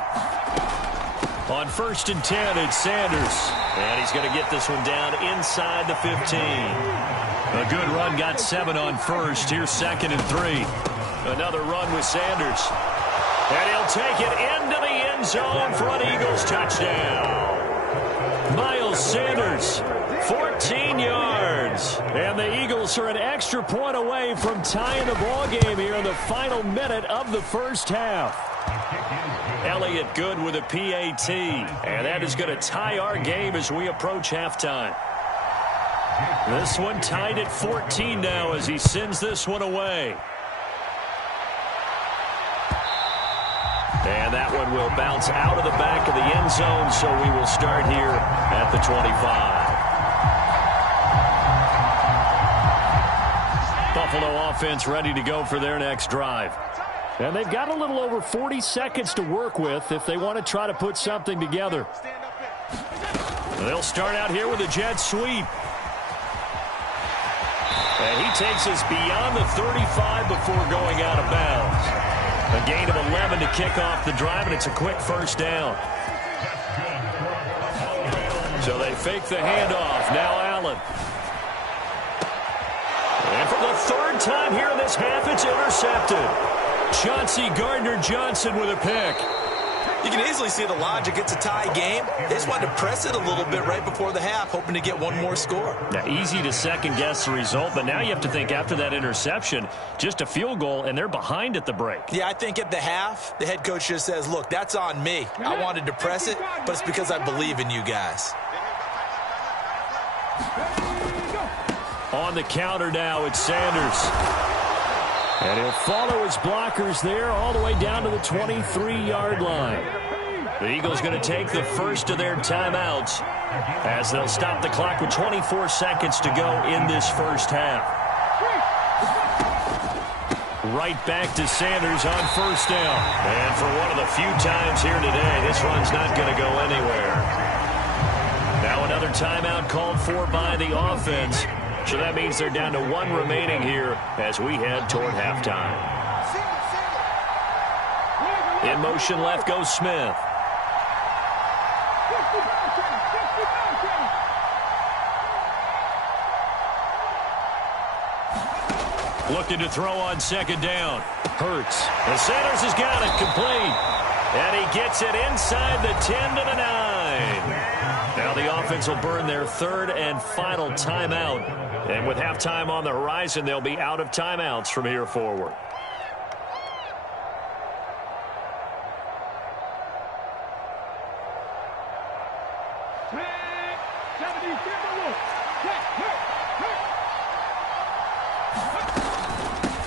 On 1st and 10, it's Sanders. And he's going to get this one down inside the 15. A good run, got 7 on first. Here's 2nd and 3. Another run with Sanders. And he'll take it into the end zone for an Eagles touchdown. Miles Sanders, 14 yards. And the Eagles are an extra point away from tying the ball game here in the final minute of the first half. Elliott Good with a PAT. And that is going to tie our game as we approach halftime. This one tied at 14 now as he sends this one away. And that one will bounce out of the back of the end zone, so we will start here at the 25. Buffalo offense ready to go for their next drive. And they've got a little over 40 seconds to work with if they want to try to put something together. They'll start out here with a jet sweep. And he takes us beyond the 35 before going out of bounds. A gain of 11 to kick off the drive, and it's a quick first down. So they fake the handoff. Now Allen. And for the 3rd time here in this half, it's intercepted. Chauncey Gardner-Johnson with a pick. You can easily see the logic. It's a tie game. They just wanted to press it a little bit right before the half, hoping to get one more score. Now, easy to second-guess the result, but now you have to think after that interception, just a field goal, and they're behind at the break. Yeah, I think at the half, the head coach just says, look, that's on me. I wanted to press it, but it's because I believe in you guys. On the counter now, it's Sanders. And he'll follow his blockers there all the way down to the 23-yard line. The Eagles going to take the first of their timeouts as they'll stop the clock with 24 seconds to go in this first half. Right back to Sanders on first down. And for one of the few times here today, this run's not going to go anywhere. Now another timeout called for by the offense. So that means they're down to 1 remaining here as we head toward halftime. In motion left goes Smith. Looking to throw on second down. Hurts. And Sanders has got it complete. And he gets it inside the 10 to the 9. Now the offense will burn their 3rd and final timeout. And with halftime on the horizon, they'll be out of timeouts from here forward.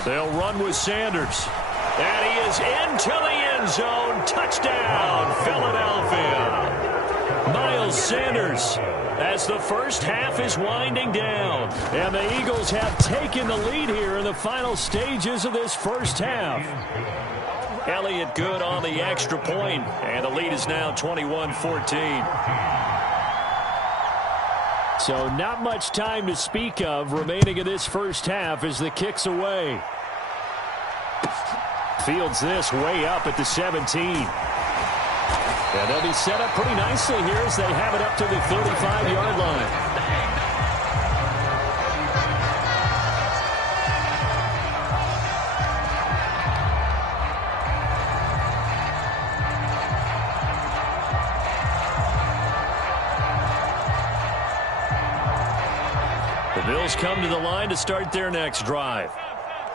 They'll run with Sanders. And he is into the end zone. Touchdown, Philadelphia. Miles Sanders as the first half is winding down. And the Eagles have taken the lead here in the final stages of this first half. Elliott Good on the extra point, and the lead is now 21-14. So not much time to speak of remaining in this first half as the kick's away. Fields this way up at the 17. And they'll be set up pretty nicely here as they have it up to the 35-yard line. The Bills come to the line to start their next drive.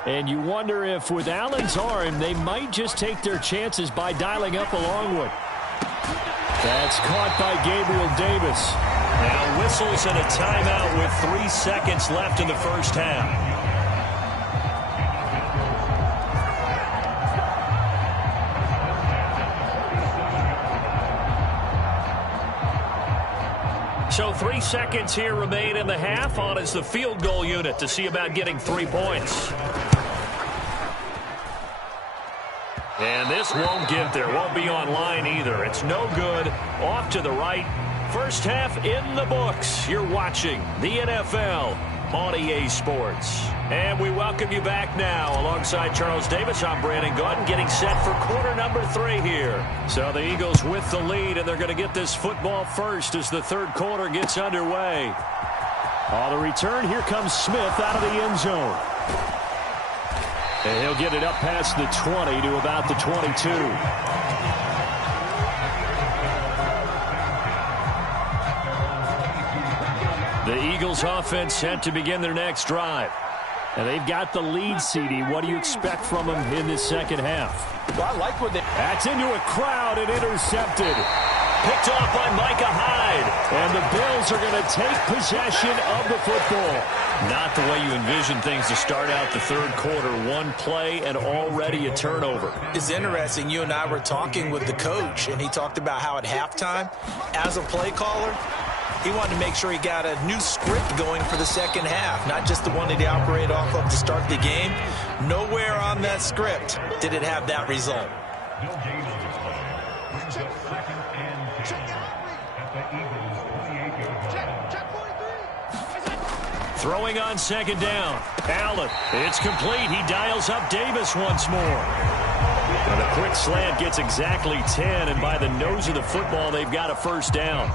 And you wonder if with Allen's arm, they might just take their chances by dialing up a long one. That's caught by Gabriel Davis. Now whistles and a timeout with 3 seconds left in the first half. So 3 seconds here remain in the half. On is the field goal unit to see about getting 3 points. And this won't get there. Won't be online either. It's no good. Off to the right. First half in the books. You're watching the NFL on EA Sports. And we welcome you back now. Alongside Charles Davis, I'm Brandon Gawd, getting set for quarter number 3 here. So the Eagles with the lead, and they're going to get this football first as the third quarter gets underway. On the return, here comes Smith out of the end zone. And he'll get it up past the 20 to about the 22. The Eagles offense set to begin their next drive. And they've got the lead, CD. What do you expect from them in this second half? Well, I like what they... That's into a crowd and intercepted. Picked off by Micah Hyde. And the Bills are going to take possession of the football. Not the way you envision things to start out the third quarter. One play and already a turnover. It's interesting. You and I were talking with the coach, and he talked about how at halftime, as a play caller, he wanted to make sure he got a new script going for the second half, not just the one that he operated off of to start the game. Nowhere on that script did it have that result. Throwing on second down. Allen. It's complete. He dials up Davis once more. And the quick slant gets exactly 10, and by the nose of the football, they've got a first down.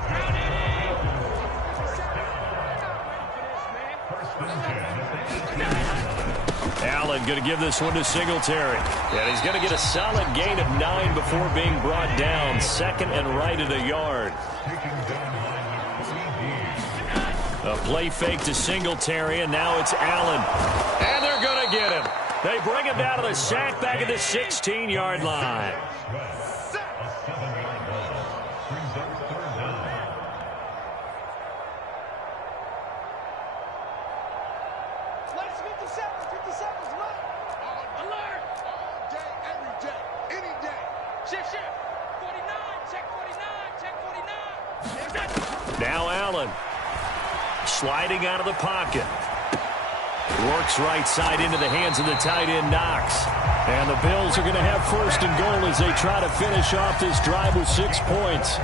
Allen going to give this one to Singletary. And he's going to get a solid gain of 9 before being brought down. Second and right at a yard. A play fake to Singletary, and now it's Allen. And they're going to get him. They bring him down to the sack back at the 16-yard line. Now Allen. Sliding out of the pocket. Works right side into the hands of the tight end, Knox. And the Bills are going to have first and goal as they try to finish off this drive with 6 points.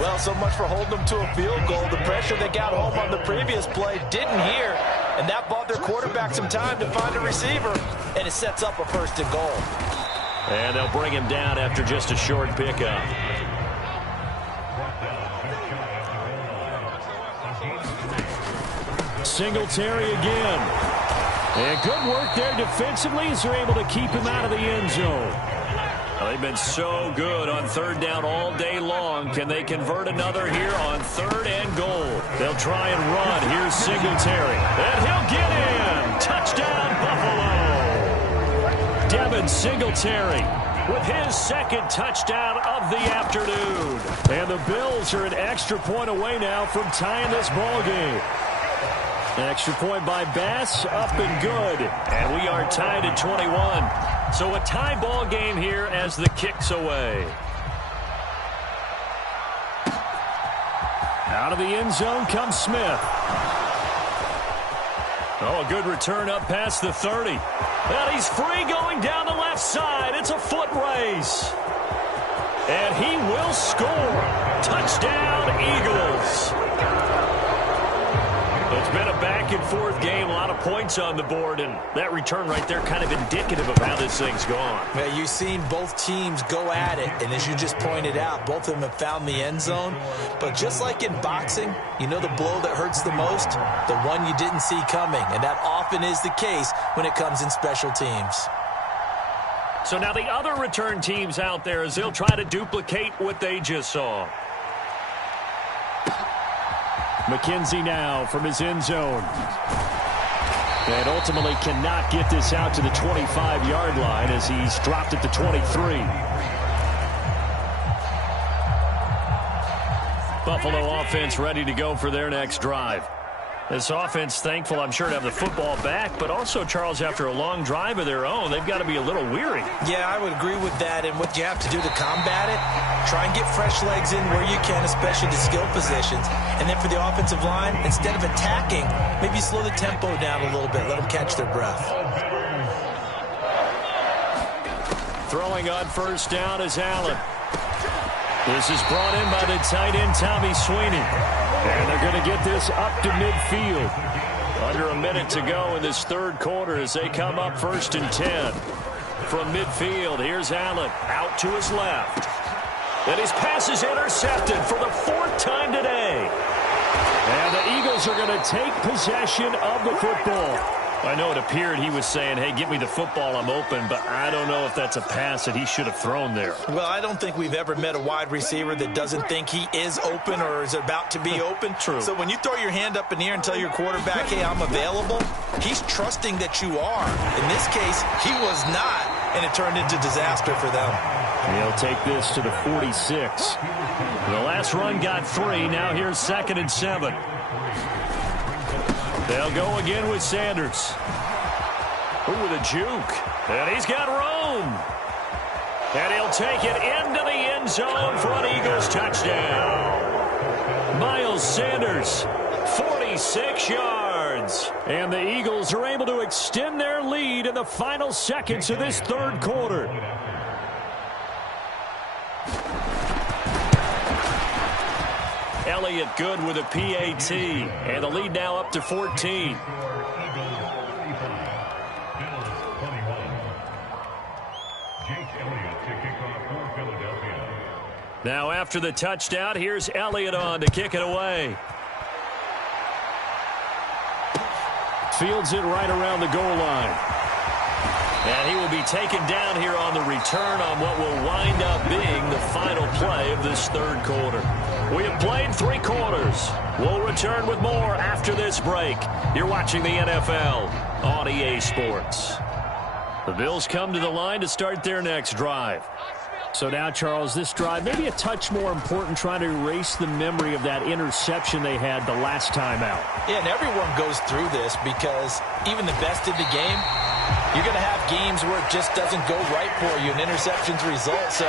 Well, so much for holding them to a field goal. The pressure they got home on the previous play didn't hear, and that bought their quarterback some time to find a receiver, and it sets up a first and goal. And they'll bring him down after just a short pickup. Singletary again. And good work there defensively as they're able to keep him out of the end zone. Well, they've been so good on third down all day long. Can they convert another here on third and goal? They'll try and run. Here's Singletary. And he'll get in. Touchdown, Buffalo. Devin Singletary with his second touchdown of the afternoon. And the Bills are an extra point away now from tying this ball game. An extra point by Bass, up and good. And we are tied at 21. So a tie ball game here as the kick's away. Out of the end zone comes Smith. Oh, a good return up past the 30. And he's free going down the left side. It's a foot race. And he will score. Touchdown, Eagles. It's been a back-and-forth game, a lot of points on the board, and that return right there kind of indicative of how this thing's gone. Yeah, you've seen both teams go at it, and as you just pointed out, both of them have found the end zone. But just like in boxing, you know the blow that hurts the most? The one you didn't see coming, and that often is the case when it comes in special teams. So now the other return teams out there as they'll try to duplicate what they just saw. McKenzie now from his end zone. And ultimately cannot get this out to the 25-yard line as he's dropped at the 23. Buffalo offense ready to go for their next drive. This offense thankful, I'm sure, to have the football back, but also, Charles, after a long drive of their own, they've got to be a little weary. Yeah, I would agree with that, and what you have to do to combat it, try and get fresh legs in where you can, especially to skill positions. And then for the offensive line, instead of attacking, maybe slow the tempo down a little bit, let them catch their breath. Throwing on first down is Allen. This is brought in by the tight end, Tommy Sweeney. And they're going to get this up to midfield. Under a minute to go in this third quarter as they come up 1st and 10. From midfield, here's Allen out to his left. And his pass is intercepted for the 4th time today. And the Eagles are going to take possession of the football. I know it appeared he was saying, hey, give me the football, I'm open, but I don't know if that's a pass that he should have thrown there. Well, I don't think we've ever met a wide receiver that doesn't think he is open or is about to be open. True. So when you throw your hand up in the air and tell your quarterback, hey, I'm available, he's trusting that you are. In this case, he was not, and it turned into disaster for them. He'll take this to the 46. The last run got 3. Now here's 2nd and 7. They'll go again with Sanders. Ooh, with a juke. And he's got room. And he'll take it into the end zone for an Eagles touchdown. Miles Sanders, 46 yards. And the Eagles are able to extend their lead in the final seconds of this third quarter. Elliott good with a PAT, and the lead now up to 14. Now after the touchdown, here's Elliott on to kick it away. Fields it right around the goal line. And he will be taken down here on the return on what will wind up being the final play of this third quarter. We have played 3 quarters. We'll return with more after this break. You're watching the NFL on EA Sports. The Bills come to the line to start their next drive. So now, Charles, this drive maybe a touch more important, trying to erase the memory of that interception they had the last time out. Yeah, and everyone goes through this because even the best in the game, you're going to have games where it just doesn't go right for you, and interceptions result. So,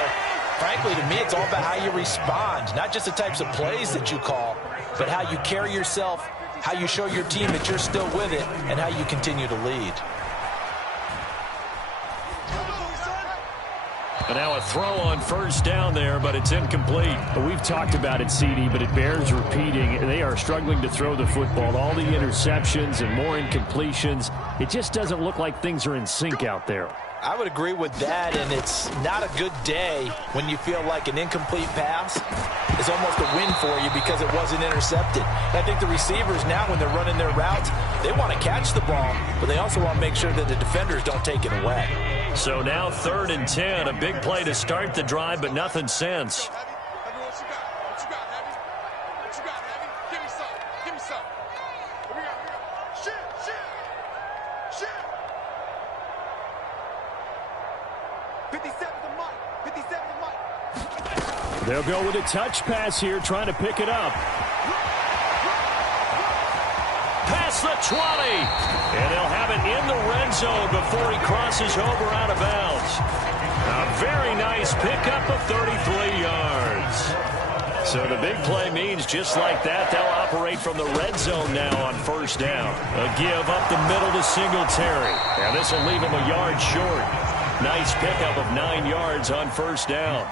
frankly, to me, it's all about how you respond, not just the types of plays that you call, but how you carry yourself, how you show your team that you're still with it, and how you continue to lead. And now a throw on first down there, but it's incomplete. We've talked about it, CD, but it bears repeating. They are struggling to throw the football. All the interceptions and more incompletions. It just doesn't look like things are in sync out there. I would agree with that, and it's not a good day when you feel like an incomplete pass is almost a win for you because it wasn't intercepted. And I think the receivers now, when they're running their routes, they want to catch the ball, but they also want to make sure that the defenders don't take it away. So now 3rd and 10, a big play to start the drive, but nothing since. They'll go with a touch pass here, trying to pick it up. Past the 20. And they'll have it in the red zone before he crosses over out of bounds. A very nice pickup of 33 yards. So the big play means just like that, they'll operate from the red zone now on first down. A give up the middle to Singletary. And this will leave him a yard short. Nice pickup of 9 yards on first down.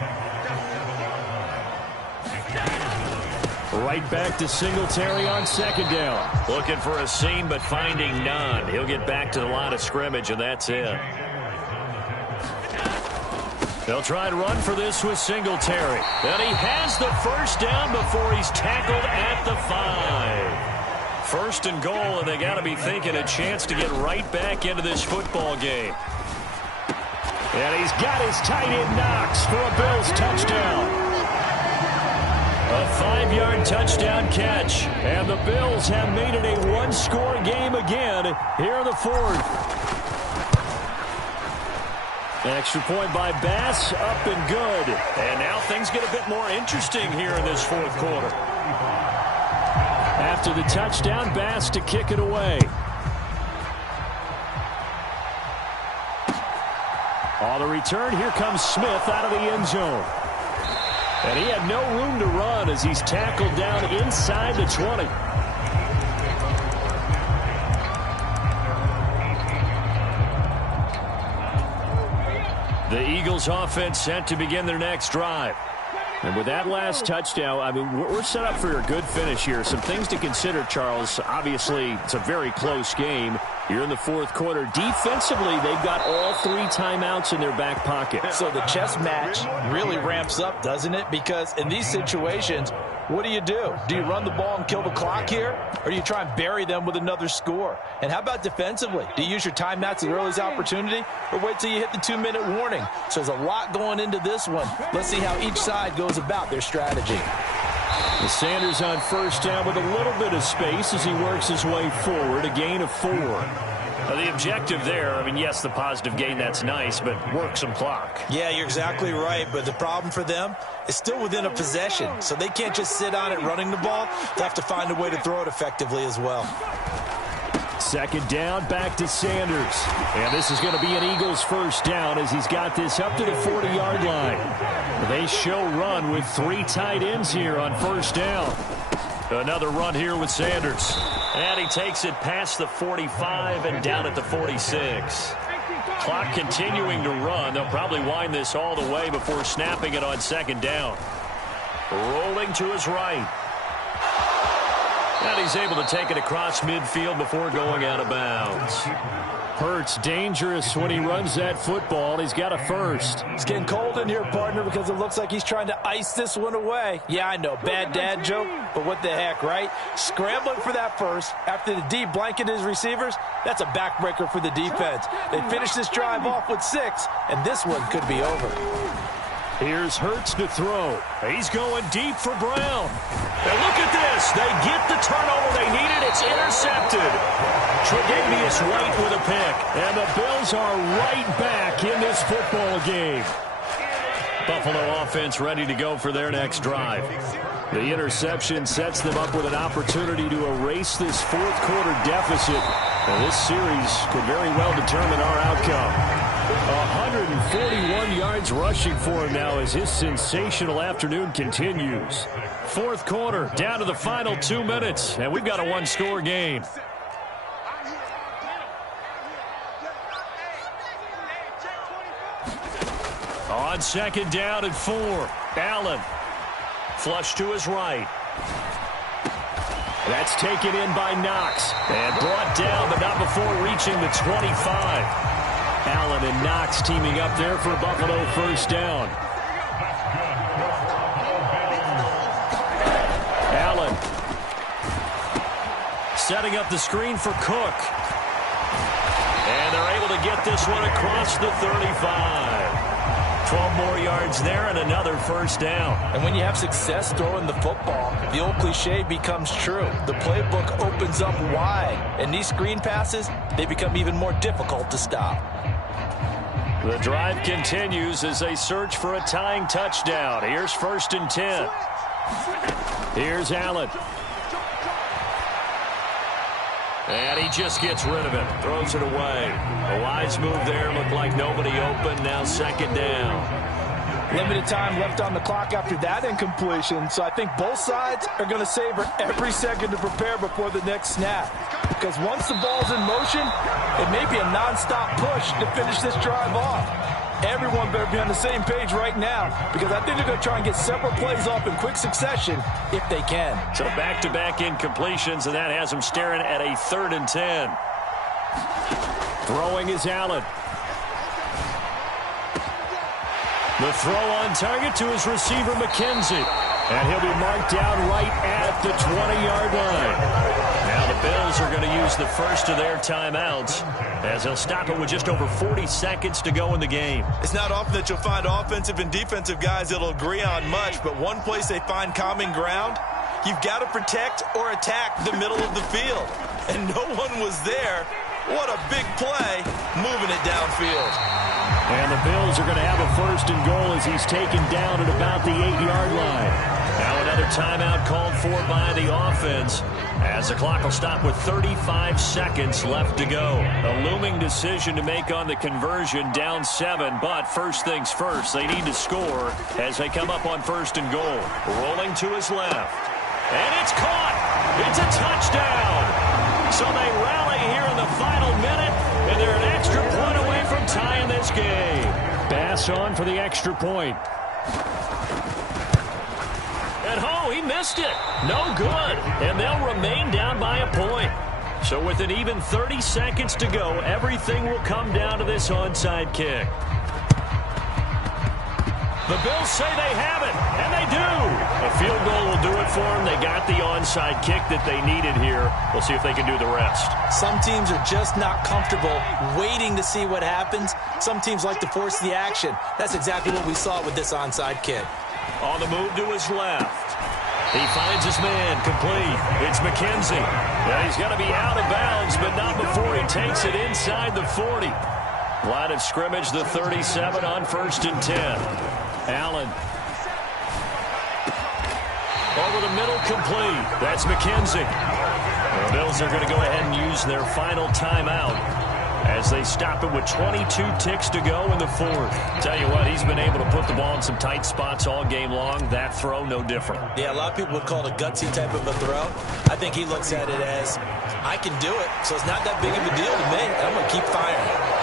Right back to Singletary on second down. Looking for a seam, but finding none. He'll get back to the line of scrimmage, and that's it. They'll try and run for this with Singletary. And he has the first down before he's tackled at the 5. First and goal, and they got to be thinking a chance to get right back into this football game. And he's got his tight end Knox for a Bills touchdown. A 5-yard touchdown catch. And the Bills have made it a one-score game again here in the fourth. Extra point by Bass, up and good. And now things get a bit more interesting here in this fourth quarter. After the touchdown, Bass to kick it away. On the return, here comes Smith out of the end zone. And he had no room to run as he's tackled down inside the 20. The Eagles offense set to begin their next drive. And with that last touchdown, I mean, we're set up for a good finish here. Some things to consider, Charles. Obviously, it's a very close game. You're in the fourth quarter. Defensively, they've got all 3 timeouts in their back pocket. So the chess match really ramps up, doesn't it? Because in these situations, what do? Do you run the ball and kill the clock here? Or do you try and bury them with another score? And how about defensively? Do you use your timeouts at the earliest opportunity? Or wait till you hit the 2-minute warning? So there's a lot going into this one. Let's see how each side goes about their strategy. Sanders on first down with a little bit of space as he works his way forward, a gain of 4. The objective there, I mean, yes, the positive gain, that's nice, but work some clock. Yeah, you're exactly right, but the problem for them is still within a possession, so they can't just sit on it running the ball. They have to find a way to throw it effectively as well. Second down, back to Sanders. And this is going to be an Eagles first down as he's got this up to the 40-yard line. They show run with 3 tight ends here on first down. Another run here with Sanders. And he takes it past the 45 and down at the 46. Clock continuing to run. They'll probably wind this all the way before snapping it on second down. Rolling to his right. And he's able to take it across midfield before going out of bounds. Hurts dangerous when he runs that football. He's got a first. It's getting cold in here, partner, because it looks like he's trying to ice this one away. Yeah, I know, bad dad joke, but what the heck, right? Scrambling for that first after the D blanketed his receivers, that's a backbreaker for the defense. They finish this drive off with 6, and this one could be over. Here's Hurts to throw. He's going deep for Brown. And look at this. They get the turnover they needed. It's intercepted. Tre'Davious White with a pick. And the Bills are right back in this football game. Buffalo offense ready to go for their next drive. The interception sets them up with an opportunity to erase this fourth quarter deficit. And this series could very well determine our outcome. 141 yards rushing for him now as his sensational afternoon continues. Fourth quarter, down to the final 2 minutes, and we've got a one-score game. On second down and 4, Allen. Flush to his right. That's taken in by Knox and brought down, but not before reaching the 25. Allen and Knox teaming up there for a Buffalo first down. Allen setting up the screen for Cook. And they're able to get this one across the 35. 12 more yards there and another first down. And when you have success throwing the football, the old cliche becomes true. The playbook opens up wide. And these screen passes, they become even more difficult to stop. The drive continues as they search for a tying touchdown. Here's first and 10. Here's Allen. And he just gets rid of it. Throws it away. A wise move there. Looked like nobody open. Now second down. Limited time left on the clock after that incompletion. So I think both sides are going to savor every second to prepare before the next snap. Because once the ball's in motion, it may be a nonstop push to finish this drive off. everyone better be on the same page right now, because I think they're going to try and get several plays off in quick succession if they can. So back-to-back incompletions, and that has them staring at a 3rd and 10. Throwing is Allen. The throw on target to his receiver, McKenzie. And he'll be marked down right at the 20-yard line. Now the Bills are going to use the first of their timeouts as they'll stop it with just over 40 seconds to go in the game. It's not often that you'll find offensive and defensive guys that'll agree on much, but one place they find common ground, you've got to protect or attack the middle of the field. And no one was there. What a big play, moving it downfield. And the Bills are going to have a 1st and goal as he's taken down at about the 8-yard line. Now another timeout called for by the offense as the clock will stop with 35 seconds left to go. A looming decision to make on the conversion, down 7, but first things first, they need to score as they come up on 1st and goal. Rolling to his left. And it's caught! It's a touchdown! So they rally here in the final minute, and they're an extra point away from tying this game. Bass on for the extra point. And he missed it. No good. And they'll remain down by a point. So with an even 30 seconds to go, everything will come down to this onside kick. The Bills say they have it, and they do. A field goal will do it for them. They got the onside kick that they needed here. We'll see if they can do the rest. Some teams are just not comfortable waiting to see what happens. Some teams like to force the action. That's exactly what we saw with this onside kick. On the move to his left. He finds his man, complete. It's McKenzie. Now he's got to be out of bounds, but not before he takes it inside the 40. Line of scrimmage, the 37 on 1st and 10. Allen. Over the middle, complete. That's McKenzie. The Bills are going to go ahead and use their final timeout as they stop it with 22 ticks to go in the 4th. Tell you what, he's been able to put the ball in some tight spots all game long. That throw, no different. Yeah, a lot of people would call it a gutsy type of a throw. I think he looks at it as, I can do it, so it's not that big of a deal to me. I'm going to keep firing.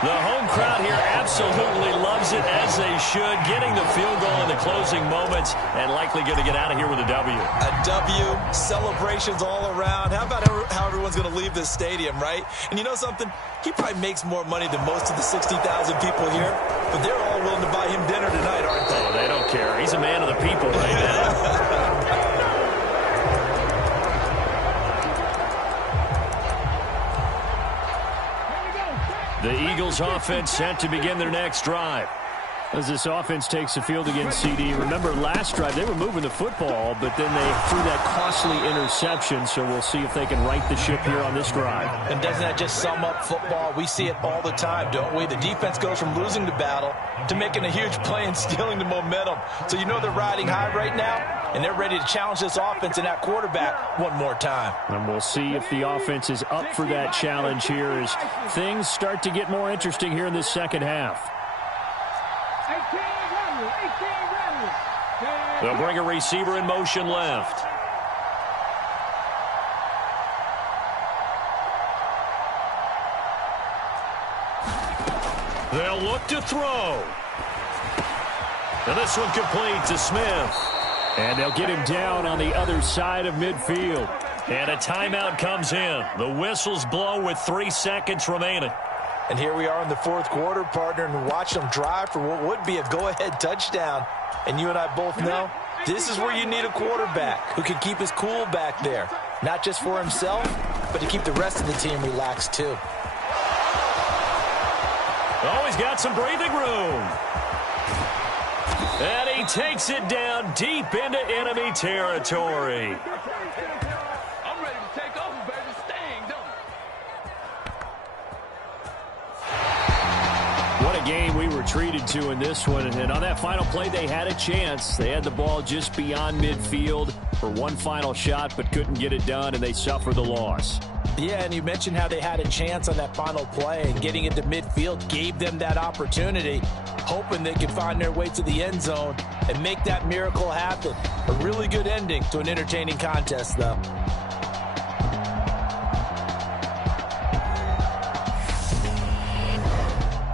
The home crowd here absolutely loves it, as they should, getting the field goal in the closing moments and likely going to get out of here with a W. A W, celebrations all around. How about how everyone's going to leave this stadium, right? And you know something? He probably makes more money than most of the 60,000 people here, but they're all willing to buy him dinner tonight, aren't they? Oh, they don't care. He's a man of the people right now. The Eagles offense set to begin their next drive. As this offense takes the field against CD, remember last drive they were moving the football, but then they threw that costly interception, so we'll see if they can right the ship here on this drive. And doesn't that just sum up football? We see it all the time, don't we? The defense goes from losing the battle to making a huge play and stealing the momentum. So you know they're riding high right now, and they're ready to challenge this offense and that quarterback one more time. And we'll see if the offense is up for that challenge here as things start to get more interesting here in this second half. They'll bring a receiver in motion left. They'll look to throw. And this one complete to Smith. And they'll get him down on the other side of midfield. And a timeout comes in. The whistles blow with 3 seconds remaining. And here we are in the 4th quarter, partner, and watch them drive for what would be a go-ahead touchdown. And you and I both know this is where you need a quarterback who can keep his cool back there. Not just for himself, but to keep the rest of the team relaxed too. Oh, he's got some breathing room. And he takes it down deep into enemy territory. I'm ready to take over, baby. Sting, don't What a game we were treated to in this one. And on that final play, they had a chance. They had the ball just beyond midfield for one final shot, but couldn't get it done, and they suffered the loss. Yeah, and you mentioned how they had a chance on that final play, and getting into midfield gave them that opportunity, hoping they could find their way to the end zone and make that miracle happen. A really good ending to an entertaining contest, though.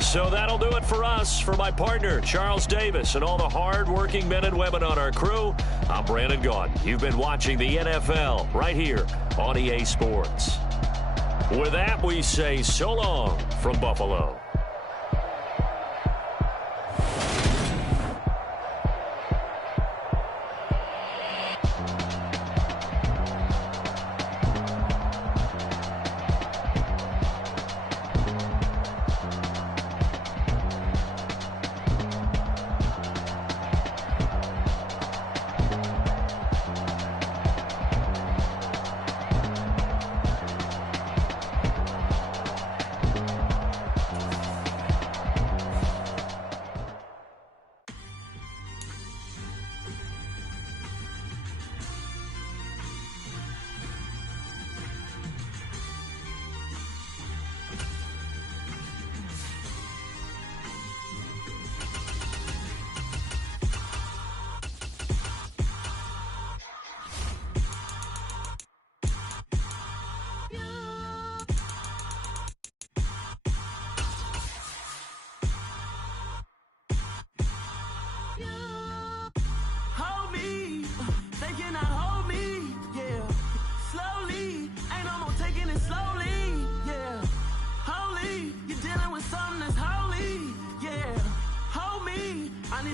So that'll do it for us. For my partner, Charles Davis, and all the hard-working men and women on our crew, I'm Brandon Gawd. You've been watching the NFL right here on EA Sports. With that, we say so long from Buffalo.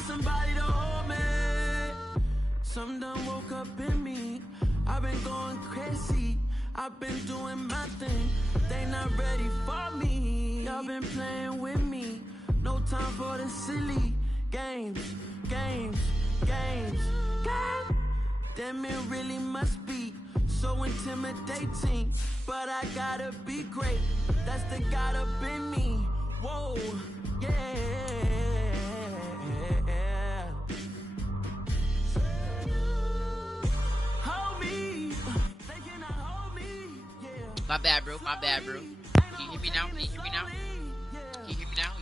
Somebody to hold me. Some done woke up in me. I've been going crazy. I've been doing my thing. They not ready for me. Y'all been playing with me. No time for the silly games. Damn, it really must be so intimidating. But I gotta be great. That's the God up in me. Whoa, yeah. My bad, bro. Can you hear me now?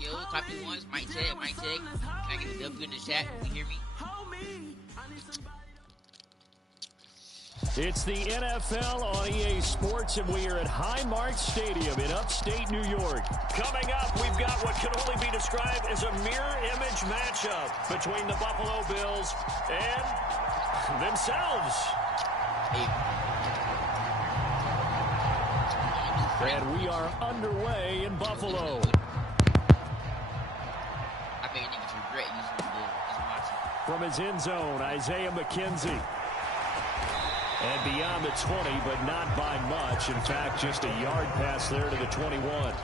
Yo, copy once. Mic check. Can I get a W in the chat? Can you hear me? It's the NFL on EA Sports, and we are at Highmark Stadium in upstate New York. Coming up, we've got what can only be described as a mirror image matchup between the Buffalo Bills and themselves. And we are underway in Buffalo. I bet niggas regret using the ball. From his end zone, Isaiah McKenzie. And beyond the 20, but not by much. In fact, just a yard pass there to the 21.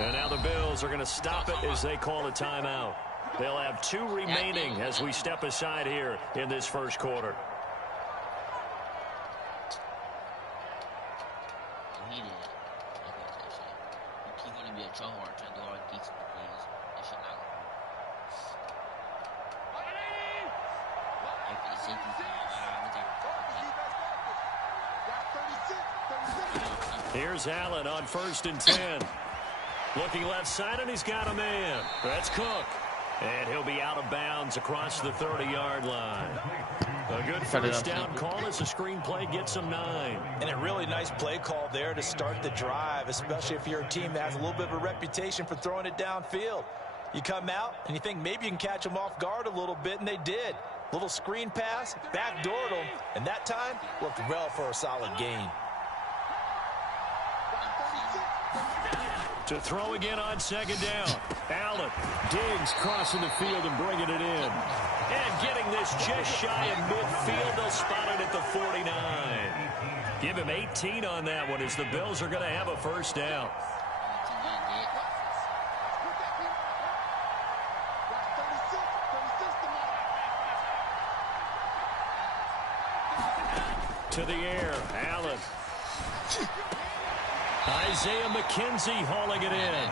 And now the Bills are going to stop it as they call a timeout. They'll have 2 remaining as we step aside here in this first quarter. Here's Allen on 1st and 10. Looking left side, and he's got a man. That's Cook. And he'll be out of bounds across the 30-yard line. A good first down call as the screen play gets him 9. And a really nice play call there to start the drive, especially if you're a team that has a little bit of a reputation for throwing it downfield. You come out, and you think maybe you can catch them off guard a little bit, and they did. Little screen pass, backdoored them, and that time looked well for a solid gain. To throw again on 2nd down. Allen, Diggs crossing the field and bringing it in. And getting this just shy of midfield. They'll spot it at the 49. Give him 18 on that one as the Bills are going to have a first down. To the air, Allen. Isaiah McKenzie hauling it in.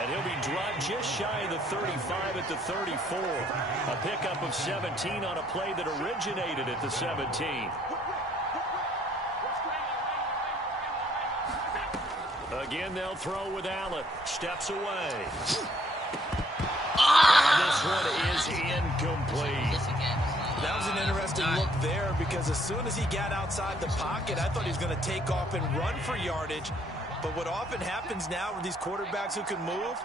And he'll be dropped just shy of the 35 at the 34. A pickup of 17 on a play that originated at the 17. Again, they'll throw with Allen. Steps away. This one is incomplete. That was an interesting look there because as soon as he got outside the pocket, I thought he was going to take off and run for yardage. But what often happens now with these quarterbacks who can move,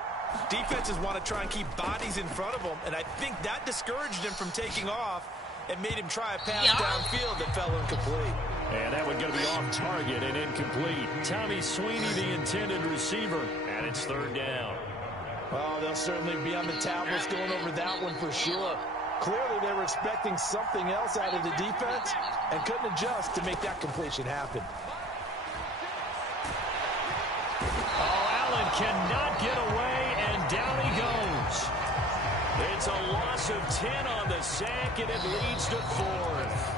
defenses want to try and keep bodies in front of them, and I think that discouraged him from taking off and made him try a pass downfield that fell incomplete. And that one going to be off target and incomplete. Tommy Sweeney, the intended receiver, and it's third down. Well, they'll certainly be on the tablets going over that one for sure. Clearly, they were expecting something else out of the defense and couldn't adjust to make that completion happen. Oh, Allen cannot get away, and down he goes. It's a loss of 10 on the sack, and it leads to fourth.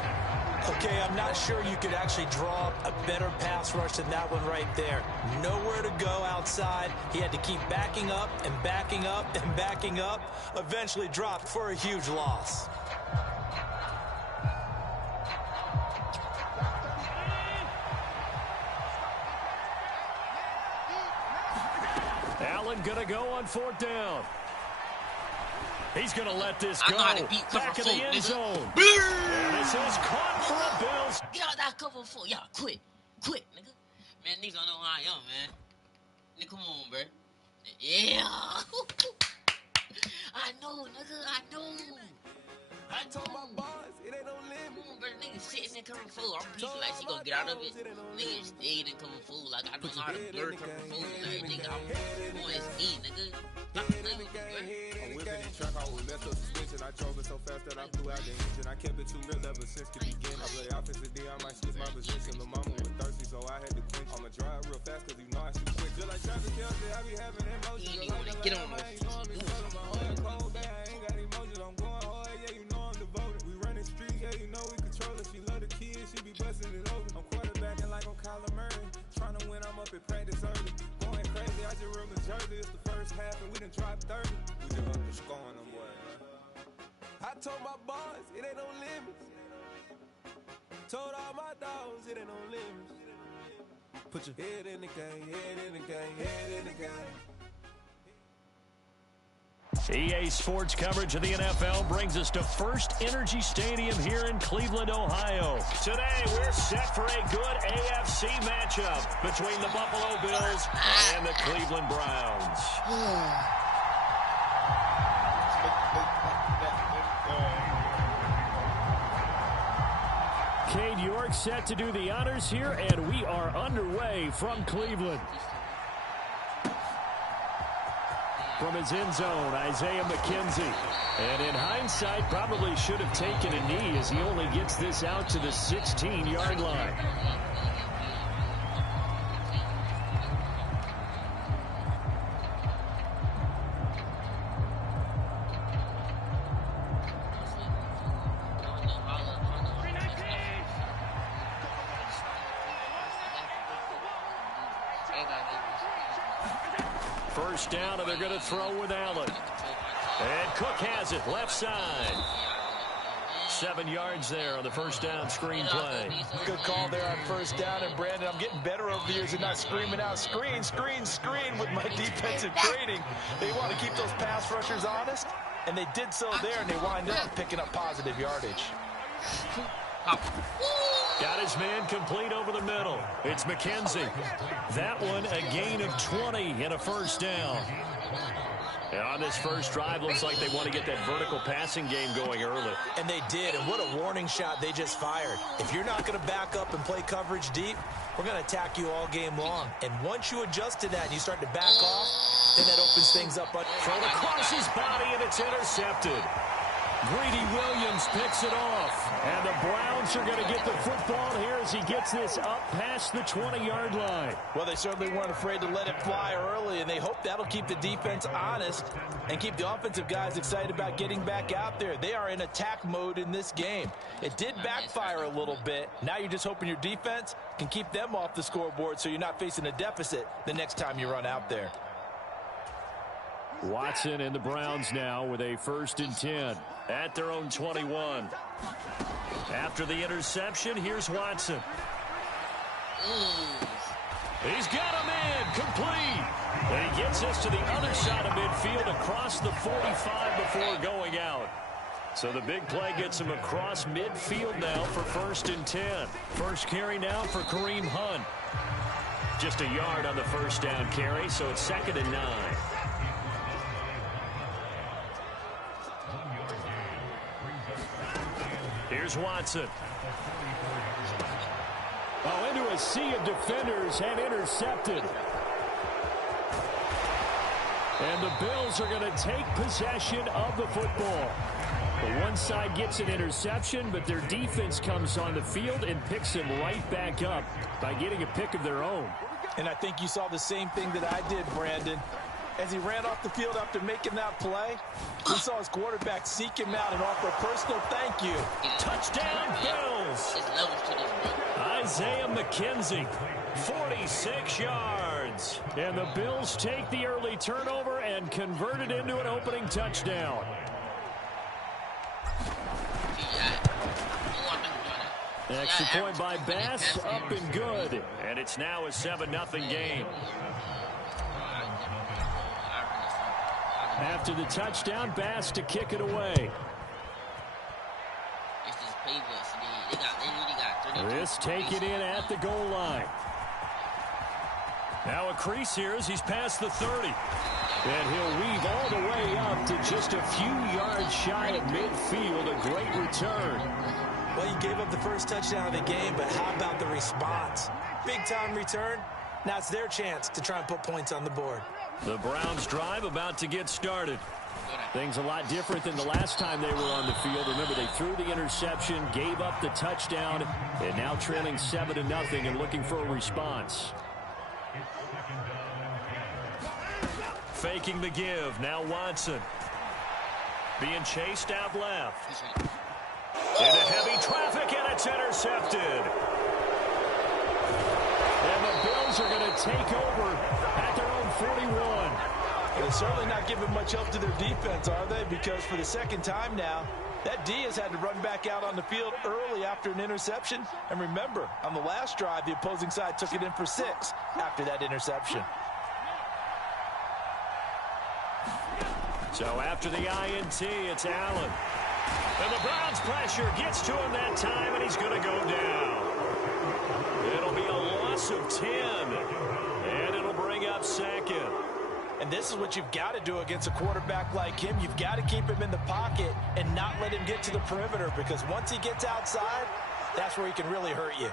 Okay, I'm not sure you could actually draw up a better pass rush than that one right there. Nowhere to go outside. He had to keep backing up and backing up and backing up. Eventually dropped for a huge loss. Allen going to go on fourth down. He's going to let this go. Back in the end zone. And this is caught for a Bills. Get out that cover 4. Y'all quit. Quit, nigga. Man, niggas don't know who I am, man. Nigga, come on, bro. Yeah. I know, nigga. I know. I told my boss, it ain't no limit. Come on, bro. Nigga sitting in cover 4. I'm pretty sure like she gonna get out of it. Nigga stayed in cover 4. Like, I don't know how to blur cover 4. Like, nigga, I'm on his knee, nigga. Stop playing with me, bro. I'm whipping and truck, I was left up suspension. I drove it so fast that I blew out the engine. I kept it too real ever since the beginning. I play offensive D, I might switch my position. The mama was thirsty, so I had to quench. I'ma drive real fast, cause you know I should quit. Just like Travis Kelce, I be having emotions. You ain't wanna get on those feet. I ain't got emotions, I'm going hard, yeah, you know I'm devoted. We running streets, yeah, you know we control it. She love the kids, she be busting it over. I'm quarterbacking like I'm Kyler Murray. Trying to win, I'm up at practice early. Going crazy, I just real the jersey. It's the first half and we done dropped 30. We just up to scoring them, boy, man. I told my boys, it ain't no limits. Told all my dogs, it ain't no limits. Put your head in the game, head in the game, head in the game. EA Sports coverage of the NFL brings us to First Energy Stadium here in Cleveland, Ohio. Today, we're set for a good AFC matchup between the Buffalo Bills and the Cleveland Browns. Cade York set to do the honors here, and we are underway from Cleveland. From his end zone, Isaiah McKenzie. And in hindsight, probably should have taken a knee as he only gets this out to the 16-yard line. First down, and they're going to throw with Allen. And Cook has it, left side. 7 yards there on the first down screen play. Good call there on first down. And, Brandon, I'm getting better over the years and not screaming out, screen, screen, screen with my defensive training. They want to keep those pass rushers honest, and they did so there, and they wind up picking up positive yardage. Got his man complete over the middle. It's McKenzie. That one, a gain of 20 and a first down. And on this first drive, looks like they want to get that vertical passing game going early. And they did, and what a warning shot they just fired. If you're not going to back up and play coverage deep, we're going to attack you all game long. And once you adjust to that and you start to back off, then that opens things up. Thrown across his body, and it's intercepted. Greedy Williams picks it off. And the Browns are going to get the football here as he gets this up past the 20-yard line. Well, they certainly weren't afraid to let it fly early, and they hope that'll keep the defense honest and keep the offensive guys excited about getting back out there. They are in attack mode in this game. It did backfire a little bit. Now you're just hoping your defense can keep them off the scoreboard so you're not facing a deficit the next time you run out there. Watson and the Browns now with a 1st and 10 at their own 21. After the interception, here's Watson. He's got him in, complete. And he gets us to the other side of midfield across the 45 before going out. So the big play gets him across midfield now for 1st and 10. First carry now for Kareem Hunt. Just a yard on the first down carry, so it's 2nd and 9. Here's Watson. Oh, into a sea of defenders and intercepted. And the Bills are going to take possession of the football. The one side gets an interception, but their defense comes on the field and picks him right back up by getting a pick of their own. And I think you saw the same thing that I did, Brandon. As he ran off the field after making that play, he saw his quarterback seek him out and offer a personal thank you. Touchdown, Bills! Isaiah McKenzie, 46 yards. And the Bills take the early turnover and convert it into an opening touchdown. Extra point by Bass, up and good. And it's now a 7-0 game. After the touchdown, Bass to kick it away. This take it in at the goal line. Now a crease here as he's past the 30. And he'll weave all the way up to just a few yards shy of midfield. A great return. Well, you gave up the first touchdown of the game, but how about the response? Big-time return. Now it's their chance to try and put points on the board. The Browns drive about to get started. Things a lot different than the last time they were on the field. Remember, they threw the interception, gave up the touchdown, and now trailing 7-0 and looking for a response. Faking the give. Now Watson. Being chased out left. Into heavy traffic, and it's intercepted. And the Bills are going to take over at their own 41. They're certainly not giving much help to their defense, are they? Because for the second time now, that D has had to run back out on the field early after an interception. And remember, on the last drive, the opposing side took it in for 6 after that interception. So after the INT, it's Allen. And the Browns pressure gets to him that time, and he's going to go down. It'll be a loss of 10, and it'll bring up 2nd. And this is what you've got to do against a quarterback like him. You've got to keep him in the pocket and not let him get to the perimeter, because once he gets outside, that's where he can really hurt you.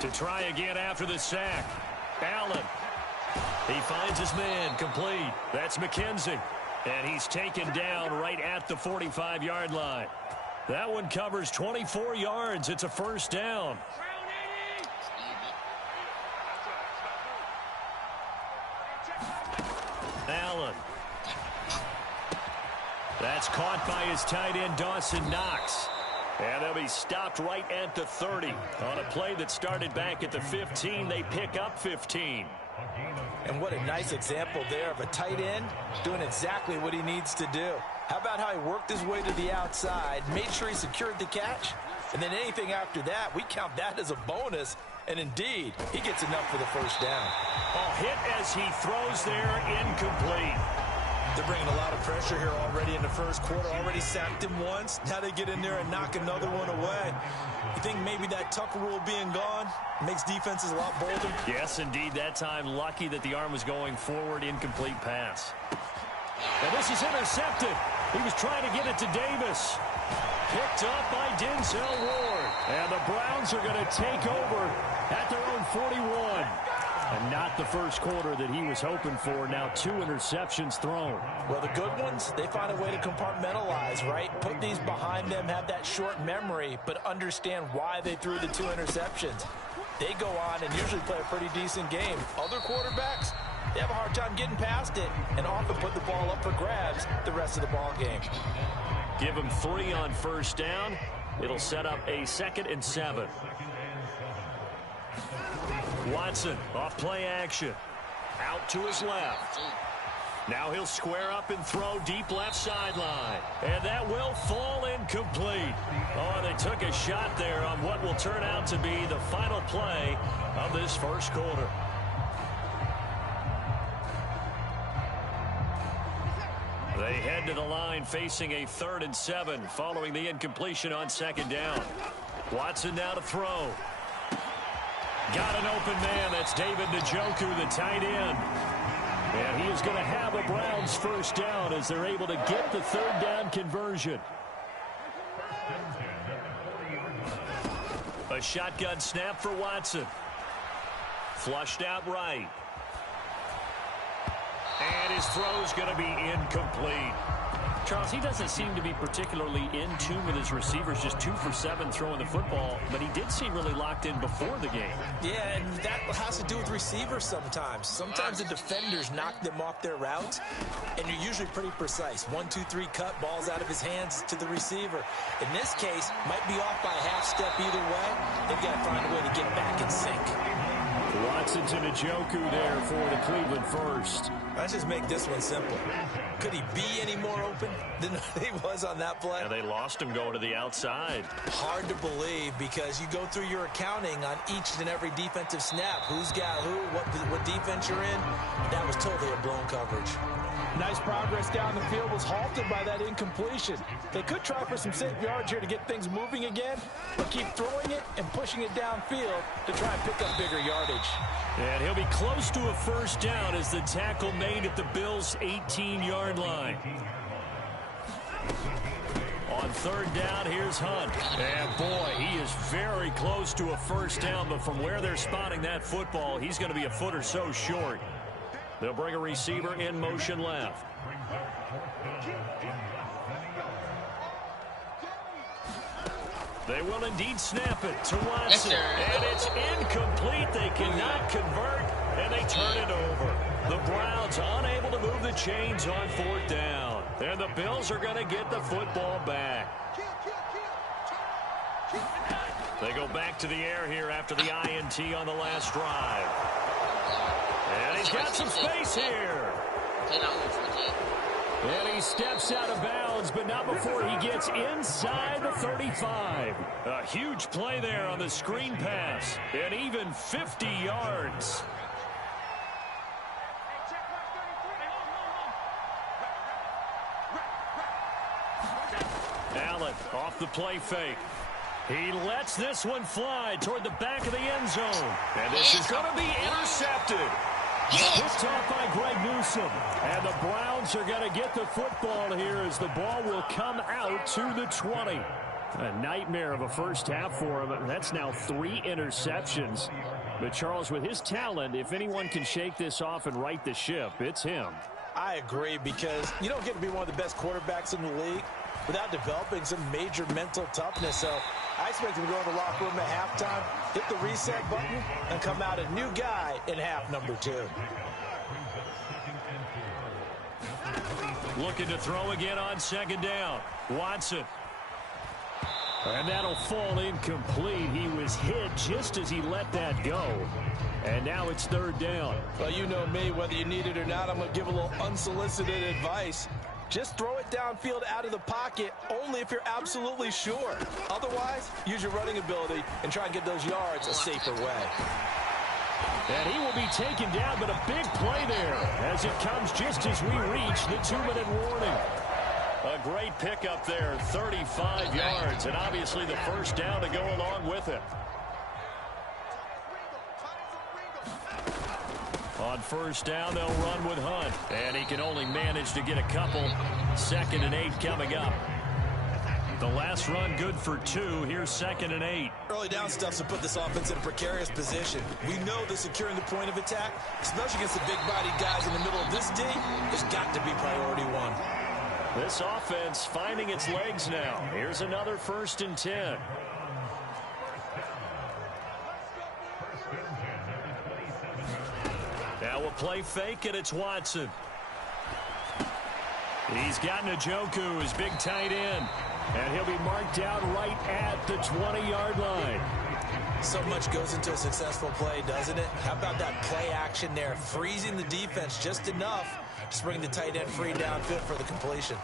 To try again after the sack. Allen. He finds his man complete. That's McKenzie. And he's taken down right at the 45-yard line. That one covers 24 yards. It's a first down. Allen. That's caught by his tight end, Dawson Knox. And they'll be stopped right at the 30. On a play that started back at the 15, they pick up 15. And what a nice example there of a tight end doing exactly what he needs to do. How about how he worked his way to the outside, made sure he secured the catch, and then anything after that, we count that as a bonus. And indeed, he gets enough for the first down. A hit as he throws there, incomplete. They're bringing a lot of pressure here already in the first quarter. Already sacked him once. Now they get in there and knock another one away. You think maybe that Tucker rule being gone makes defenses a lot bolder? Yes, indeed. That time, lucky that the arm was going forward. Incomplete pass. And this is intercepted. He was trying to get it to Davis. Picked up by Denzel Ward. And the Browns are going to take over at their own 41. And not the first quarter that he was hoping for. Now 2 interceptions thrown. Well, the good ones, they find a way to compartmentalize, right? Put these behind them, have that short memory, but understand why they threw the 2 interceptions. They go on and usually play a pretty decent game. Other quarterbacks, they have a hard time getting past it and often put the ball up for grabs the rest of the ball game. Give him 3 on first down. It'll set up a 2nd and 7. Watson off play action. Out to his left. Now he'll square up and throw deep left sideline. And that will fall incomplete. Oh, they took a shot there on what will turn out to be the final play of this first quarter. They head to the line facing a 3rd and 7 following the incompletion on 2nd down. Watson now to throw. Got an open man. That's David Njoku, the tight end. And he is going to have a Browns first down as they're able to get the 3rd down conversion. A shotgun snap for Watson. Flushed out right. And his throw's going to be incomplete. Charles, he doesn't seem to be particularly in tune with his receivers, just 2 for 7 throwing the football, but he did seem really locked in before the game. Yeah, and that has to do with receivers sometimes. Sometimes the defenders knock them off their routes, and you're usually pretty precise. 1, 2, 3 cut, balls out of his hands to the receiver. In this case, might be off by a half step either way. They've got to find a way to get back in sync. Watson to Njoku there for the Cleveland first. Let's just make this one simple. Could he be any more open than he was on that play? Yeah, they lost him going to the outside. Hard to believe because you go through your accounting on each and every defensive snap. Who's got who, what defense you're in. That was totally a blown coverage. Nice progress down the field was halted by that incompletion. They could try for some safe yards here to get things moving again, but keep throwing it and pushing it downfield to try and pick up bigger yardage. And he'll be close to a first down as the tackle made at the Bills' 18-yard line. On 3rd down, here's Hunt. And boy, he is very close to a first down, but from where they're spotting that football, he's going to be a foot or so short. They'll bring a receiver in motion left. They will indeed snap it to Watson. And it's incomplete. They cannot convert, and they turn it over. The Browns unable to move the chains on 4th down. And the Bills are going to get the football back. They go back to the air here after the INT on the last drive. And he's got some space here. And he steps out of bounds, but not before he gets inside the 35. A huge play there on the screen pass. And even 50 yards. Allen off the play fake. He lets this one fly toward the back of the end zone. And this is going to be intercepted. Picked off by Greg Newsome. And the Browns are going to get the football here as the ball will come out to the 20. A nightmare of a first half for him. That's now 3 interceptions. But Charles, with his talent, if anyone can shake this off and right the ship, it's him. I agree, because you don't get to be one of the best quarterbacks in the league without developing some major mental toughness. So I expect him to go in the locker room at halftime, hit the reset button, and come out a new guy in half number 2. Looking to throw again on 2nd down. Watson. And that'll fall incomplete. He was hit just as he let that go. And now it's 3rd down. Well, you know me, whether you need it or not, I'm going to give a little unsolicited advice. Just throw it downfield out of the pocket only if you're absolutely sure. Otherwise, use your running ability and try and get those yards a safer way. And he will be taken down, but a big play there as it comes just as we reach the 2-minute warning. A great pickup there, 35 yards, and obviously the first down to go along with it. On 1st down, they'll run with Hunt, and he can only manage to get a couple. 2nd and 8 coming up. The last run good for 2. Here's 2nd and 8. Early down stuff's to put this offense in a precarious position. We know that securing the point of attack, especially against the big-bodied guys in the middle of this D, has got to be priority 1. This offense finding its legs now. Here's another 1st and 10. Now we'll play fake, and it's Watson. He's got Njoku, his big tight end. And he'll be marked out right at the 20-yard line. So much goes into a successful play, doesn't it? How about that play action there, freezing the defense just enough Just bring the tight end free downfield for the completion.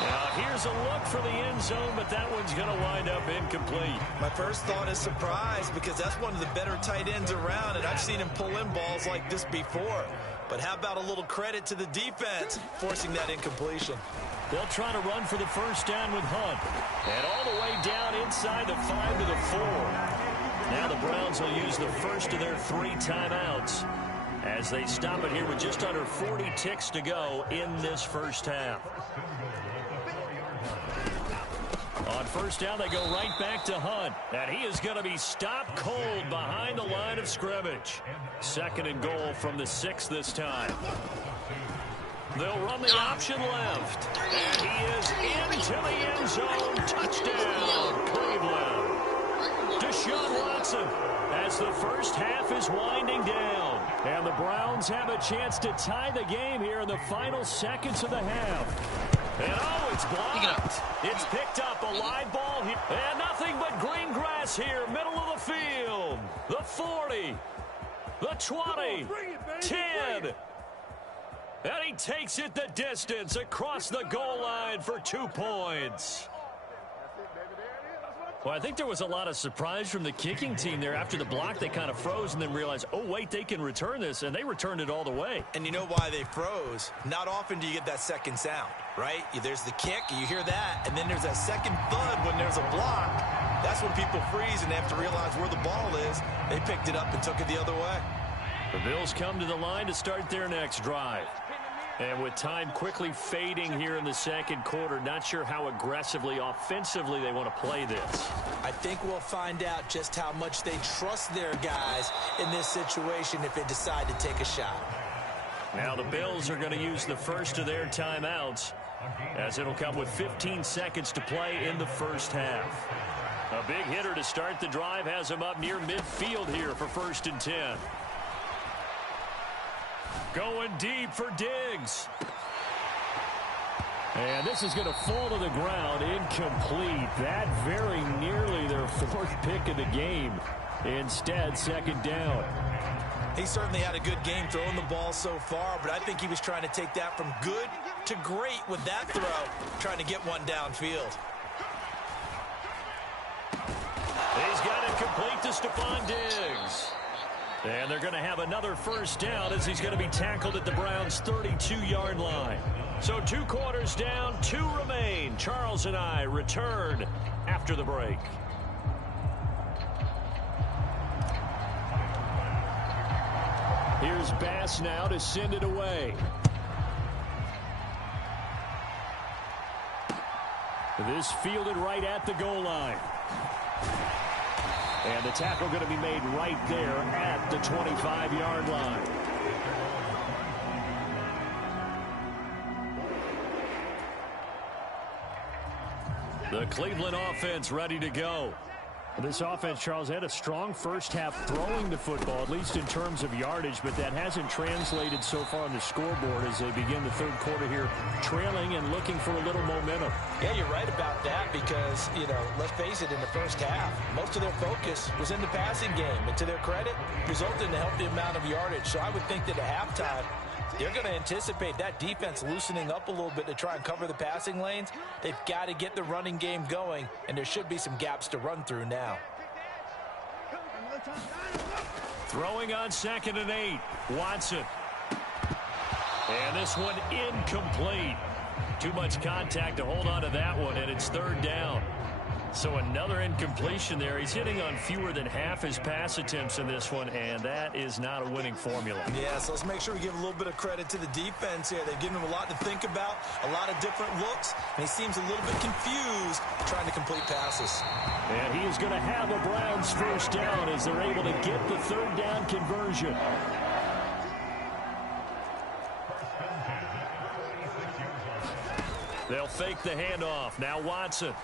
Now here's a look for the end zone, but that one's going to wind up incomplete. My first thought is surprise because that's one of the better tight ends around, and I've seen him pull in balls like this before. But how about a little credit to the defense forcing that incompletion? They'll try to run for the first down with Hunt. And all the way down inside the 5 to the 4. Now the Browns will use the first of their 3 timeouts as they stop it here with just under 40 ticks to go in this first half. On first down, they go right back to Hunt. And he is going to be stopped cold behind the line of scrimmage. 2nd and goal from the 6 this time. They'll run the option left. And he is into the end zone. Touchdown, Cleveland. Deshaun Watson as the first half is winding down. And the Browns have a chance to tie the game here in the final seconds of the half. And oh, it's blocked. It's picked up, a live ball here. And nothing but green grass here, middle of the field. The 40, the 20, 10. And he takes it the distance across the goal line for 2 points. Well, I think there was a lot of surprise from the kicking team there. After the block, they kind of froze and then realized, oh, wait, they can return this, and they returned it all the way. And you know why they froze? Not often do you get that second sound, right? There's the kick, you hear that, and then there's that second thud when there's a block. That's when people freeze and they have to realize where the ball is. They picked it up and took it the other way. The Bills come to the line to start their next drive. And with time quickly fading here in the second quarter, not sure how aggressively, offensively they want to play this. I think we'll find out just how much they trust their guys in this situation if they decide to take a shot. Now the Bills are going to use the first of their timeouts, as it'll come with 15 seconds to play in the first half. A big hitter to start the drive has him up near midfield here for 1st and 10. Going deep for Diggs. And this is going to fall to the ground, incomplete. That very nearly their 4th pick of the game. Instead, 2nd down. He certainly had a good game throwing the ball so far, but I think he was trying to take that from good to great with that throw, trying to get one downfield. He's got it complete to Stephon Diggs. And they're going to have another first down as he's going to be tackled at the Browns' 32-yard line. So 2 quarters down, 2 remain. Charles and I return after the break. Here's Bass now to send it away. This fielded right at the goal line. And the tackle going to be made right there at the 25-yard line. The Cleveland offense ready to go. This offense, Charles, had a strong first half throwing the football, at least in terms of yardage, but that hasn't translated so far on the scoreboard as they begin the third quarter here, trailing and looking for a little momentum. Yeah, you're right about that because, let's face it, in the first half, most of their focus was in the passing game. And to their credit, resulted in a healthy amount of yardage. So I would think that at halftime, they're going to anticipate that defense loosening up a little bit to try and cover the passing lanes. They've got to get the running game going, and there should be some gaps to run through now. Throwing on 2nd and 8, Watson. And this one incomplete. Too much contact to hold on to that one, and it's 3rd down. So another incompletion there. He's hitting on fewer than half his pass attempts in this one, and that is not a winning formula. Yeah, so let's make sure we give a little bit of credit to the defense here. They've given him a lot to think about, a lot of different looks, and he seems a little bit confused trying to complete passes. And he is going to have a Browns first down as they're able to get the 3rd down conversion. They'll fake the handoff. Now Watson.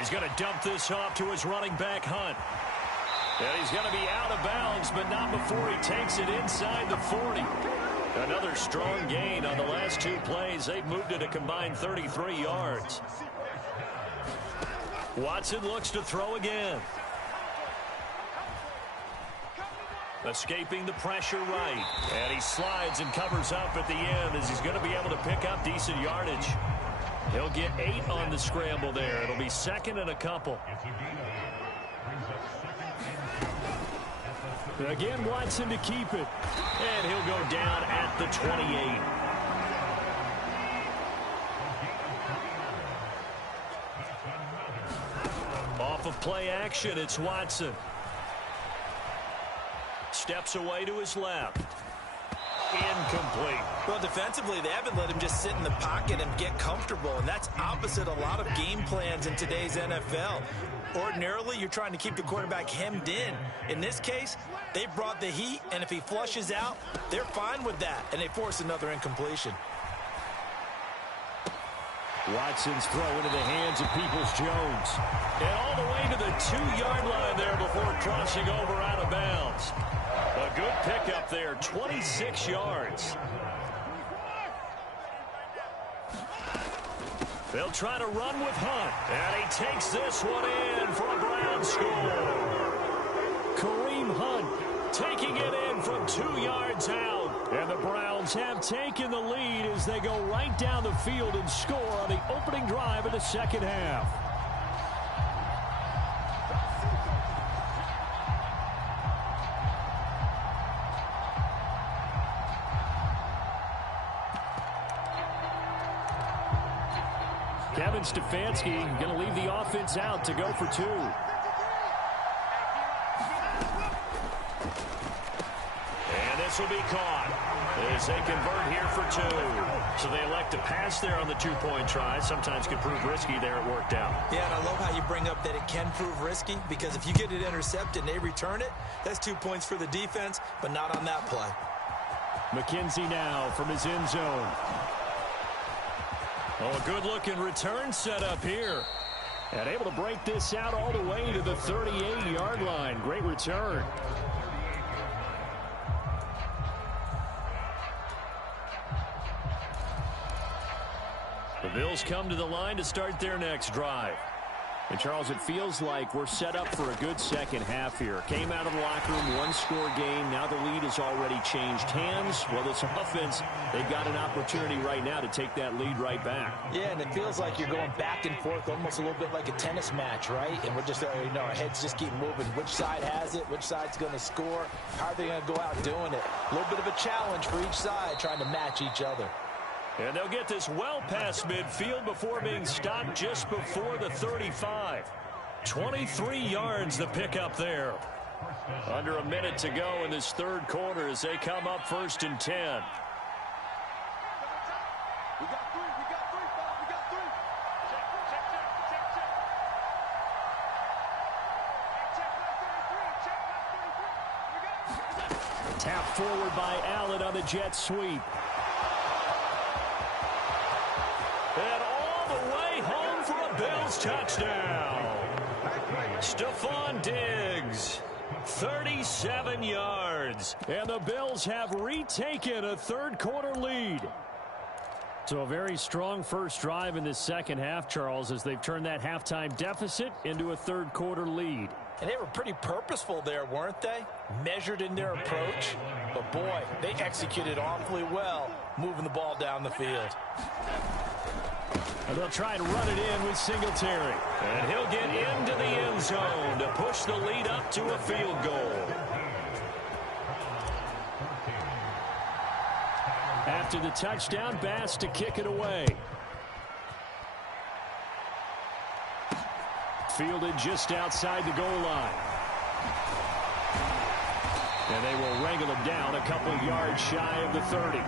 He's going to dump this off to his running back, Hunt. And he's going to be out of bounds, but not before he takes it inside the 40. Another strong gain on the last 2 plays. They've moved it a combined 33 yards. Watson looks to throw again. Escaping the pressure right. And he slides and covers up at the end as he's going to be able to pick up decent yardage. He'll get 8 on the scramble there. It'll be second and a couple. Again, Watson to keep it. And he'll go down at the 28. Off of play action, it's Watson. Steps away to his left. Incomplete. Well, defensively, they haven't let him just sit in the pocket and get comfortable, and that's opposite a lot of game plans in today's NFL. Ordinarily, you're trying to keep the quarterback hemmed in. In this case, they brought the heat, and if he flushes out, they're fine with that, and they force another incompletion. Watson's throw into the hands of Peoples-Jones. And all the way to the 2-yard line there before crossing over out of bounds. A good pickup there, 26 yards. They'll try to run with Hunt. And he takes this one in for a Brown score. Kareem Hunt taking it in from 2 yards out. And the Browns have taken the lead as they go right down the field and score on the opening drive of the second half. Kevin Stefanski going to leave the offense out to go for 2. And this will be caught as they convert here for 2. So they elect to pass there on the 2-point try. Sometimes could prove risky there. It worked out. Yeah, and I love how you bring up that it can prove risky, because if you get it intercepted and they return it, that's 2 points for the defense, but not on that play. McKenzie now from his end zone. Oh, a good-looking return set up here. And able to break this out all the way to the 38-yard line. Great return. The Bills come to the line to start their next drive. And, Charles, it feels like we're set up for a good second half here. Came out of the locker room, 1-score game. Now the lead has already changed hands. Well, this offense, they've got an opportunity right now to take that lead right back. Yeah, and it feels like you're going back and forth, almost a little bit like a tennis match, right? And we're just, our heads just keep moving. Which side has it? Which side's going to score? How are they going to go out doing it? A little bit of a challenge for each side, trying to match each other. And they'll get this well past midfield before being stopped just before the 35. 23 yards the pickup there. Under a minute to go in this third quarter as they come up 1st and 10. We got 3, we got 3, fellas, we got 3. Check. Tap forward by Allen on the jet sweep. And all the way home for a Bills touchdown. Stephon Diggs, 37 yards. And the Bills have retaken a third-quarter lead. So a very strong first drive in this second half, Charles, as they've turned that halftime deficit into a third-quarter lead. And they were pretty purposeful there, weren't they? Measured in their approach. But, boy, they executed awfully well, moving the ball down the field. And they'll try to run it in with Singletary. And he'll get into the end zone to push the lead up to a field goal. After the touchdown, Bass to kick it away. Fielded just outside the goal line. And they will wrangle him down a couple of yards shy of the 30.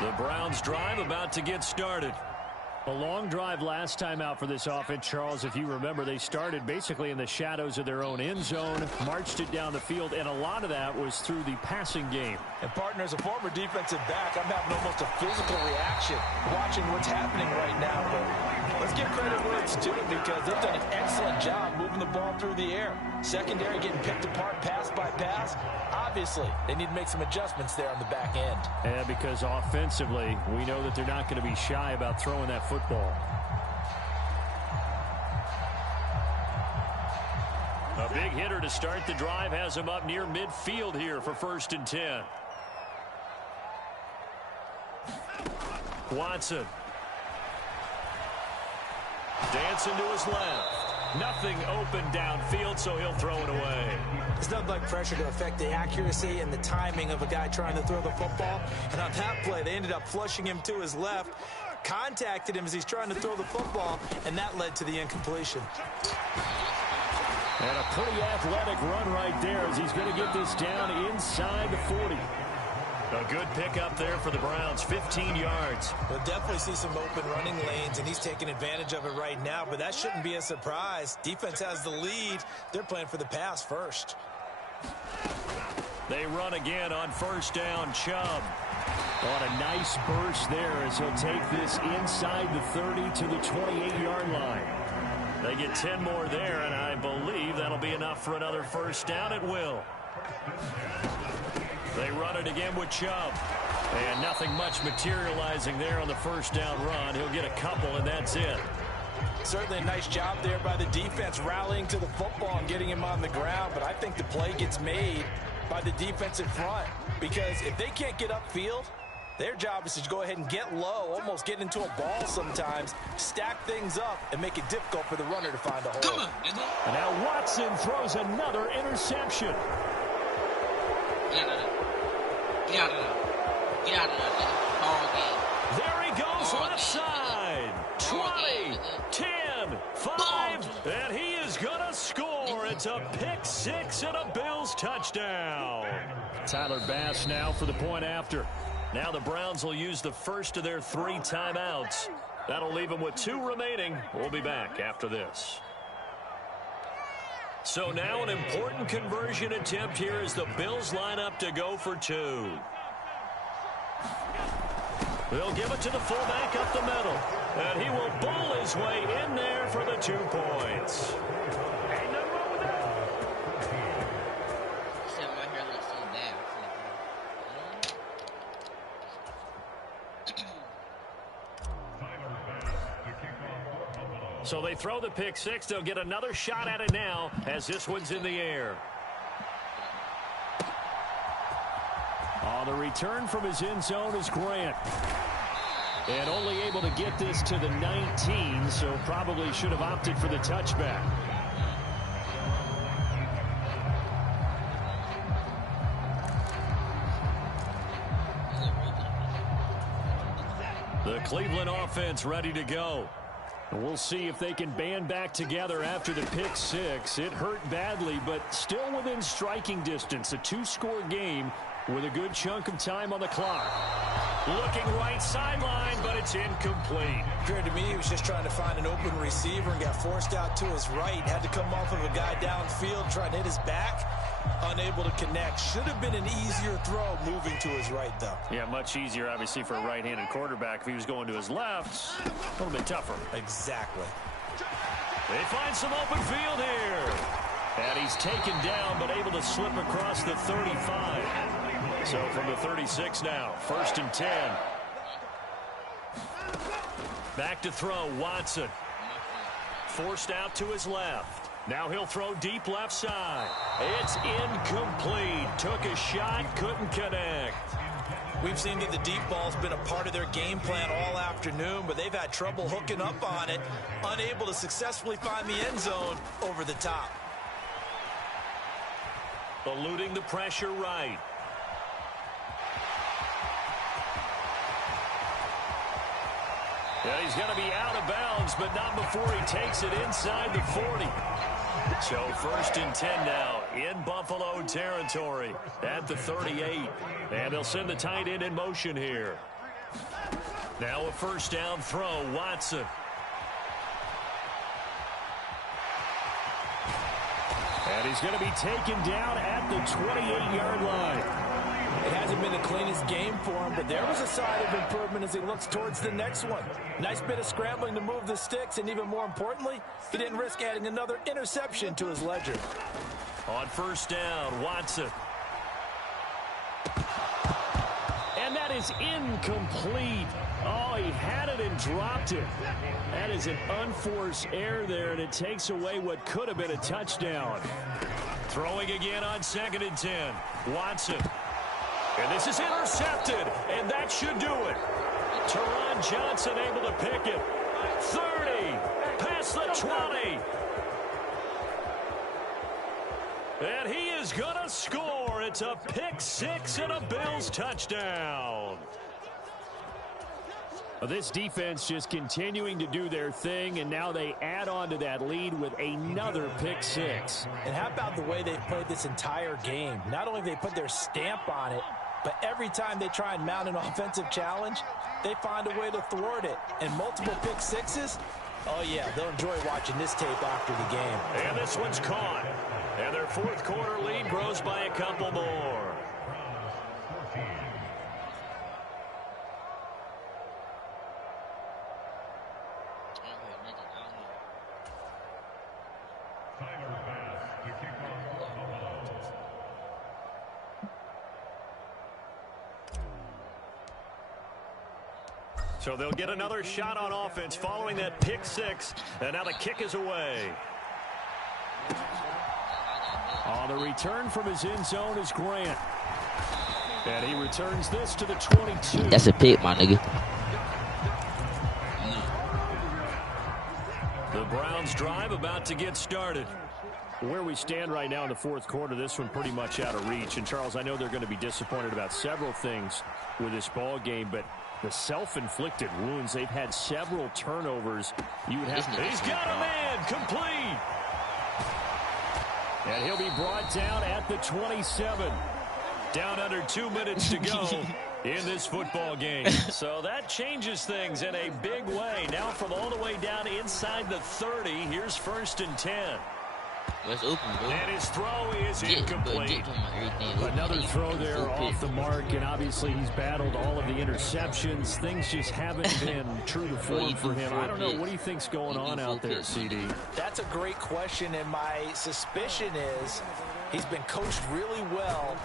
The Browns drive about to get started. A long drive last time out for this offense, Charles. If you remember, they started basically in the shadows of their own end zone, marched it down the field, and a lot of that was through the passing game. And, partner, as a former defensive back, I'm having almost a physical reaction watching what's happening right now. But let's give credit where it's helps, too, because they've done an excellent job moving the ball through the air. Secondary getting picked apart pass by pass. Obviously, they need to make some adjustments there on the back end. Yeah, because offensively, we know that they're not going to be shy about throwing that football. A big hitter to start the drive has him up near midfield here for 1st and 10. Watson. Dancing to his left. Nothing open downfield, so he'll throw it away. It's nothing like pressure to affect the accuracy and the timing of a guy trying to throw the football. And on that play, they ended up flushing him to his left, contacted him as he's trying to throw the football, and that led to the incompletion. And a pretty athletic run right there as he's going to get this down inside the 40. A good pickup there for the Browns, 15 yards. We'll definitely see some open running lanes, and he's taking advantage of it right now, but that shouldn't be a surprise. Defense has the lead. They're playing for the pass first. They run again on 1st down, Chubb. On a nice burst there as he'll take this inside the 30 to the 28-yard line. They get 10 more there, and I believe that'll be enough for another 1st down. It will. They run it again with Chubb. And nothing much materializing there on the 1st down run. He'll get a couple, and that's it. Certainly a nice job there by the defense rallying to the football and getting him on the ground. But I think the play gets made by the defensive front. Because if they can't get upfield, their job is to go ahead and get low, almost get into a ball sometimes, stack things up, and make it difficult for the runner to find a hole. Come on, nigga. And now Watson throws another interception. Get out of there. Get out of there. Get out of there, nigga. Ball game. There he goes, Ball left game, side. Ball 20, game, 10, 5, and he is going to score. It's a pick six and a Bills touchdown. Tyler Bass now for the point after. Now the Browns will use the first of their 3 timeouts. That'll leave them with 2 remaining. We'll be back after this. So now an important conversion attempt here as the Bills line up to go for 2. They'll give it to the fullback up the middle. And he will bowl his way in there for the 2 points. Ain't nothing wrong with that. Except my hair looks so bad. So they throw the pick six. They'll get another shot at it now as this one's in the air. On the return from his end zone is Grant. And only able to get this to the 19, so probably should have opted for the touchback. The Cleveland offense ready to go. We'll see if they can band back together after the pick six. It hurt badly, but still within striking distance. A 2-score game with a good chunk of time on the clock. Looking right sideline, but it's incomplete. Appeared to me he was just trying to find an open receiver and got forced out to his right. Had to come off of a guy downfield, trying to hit his back. Unable to connect. Should have been an easier throw moving to his right, though. Yeah, much easier, obviously, for a right-handed quarterback. If he was going to his left, a little bit tougher. Exactly. They find some open field here. And he's taken down, but able to slip across the 35. So from the 36 now, 1st and 10. Back to throw, Watson. Forced out to his left. Now he'll throw deep left side. It's incomplete. Took a shot, couldn't connect. We've seen that the deep ball's been a part of their game plan all afternoon, but they've had trouble hooking up on it, unable to successfully find the end zone over the top. Eluding the pressure right. Yeah, he's going to be out of bounds, but not before he takes it inside the 40. So 1st and 10 now in Buffalo territory at the 38. And they'll send the tight end in motion here. Now a 1st down throw, Watson. And he's going to be taken down at the 28-yard line. It hasn't been the cleanest game for him, but there was a sign of improvement as he looks towards the next one. Nice bit of scrambling to move the sticks, and even more importantly, he didn't risk adding another interception to his ledger. On first down, Watson. And that is incomplete. Oh, he had it and dropped it. That is an unforced error there, and it takes away what could have been a touchdown. Throwing again on 2nd and 10. Watson. And this is intercepted, and that should do it. Teron Johnson able to pick it. 30, past the 20. And he is going to score. It's a pick six and a Bills touchdown. Well, this defense just continuing to do their thing, and now they add on to that lead with another pick six. And how about the way they've played this entire game? Not only have they put their stamp on it, but every time they try and mount an offensive challenge, they find a way to thwart it. And multiple pick sixes, oh yeah, they'll enjoy watching this tape after the game. And this one's caught. And their fourth quarter lead grows by a couple more. So they'll get another shot on offense following that pick six. And now the kick is away. On the return from his end zone is Grant. And he returns this to the 22. That's a pick, my nigga. The Browns drive about to get started. Where we stand right now in the fourth quarter, this one pretty much out of reach. And, Charles, I know they're going to be disappointed about several things with this ball game, but the self-inflicted wounds, they've had several turnovers. You would have He's got a man, complete. And he'll be brought down at the 27. Down under 2 minutes to go in this football game. So that changes things in a big way. Now from all the way down inside the 30, here's 1st and 10. Let's open, bro. And his throw is incomplete. Another throw there off the mark, and obviously he's battled all of the interceptions. Things just haven't been true to form for him. I don't know. What do you think's going on out there, CD? That's a great question, and my suspicion is he's been coached really well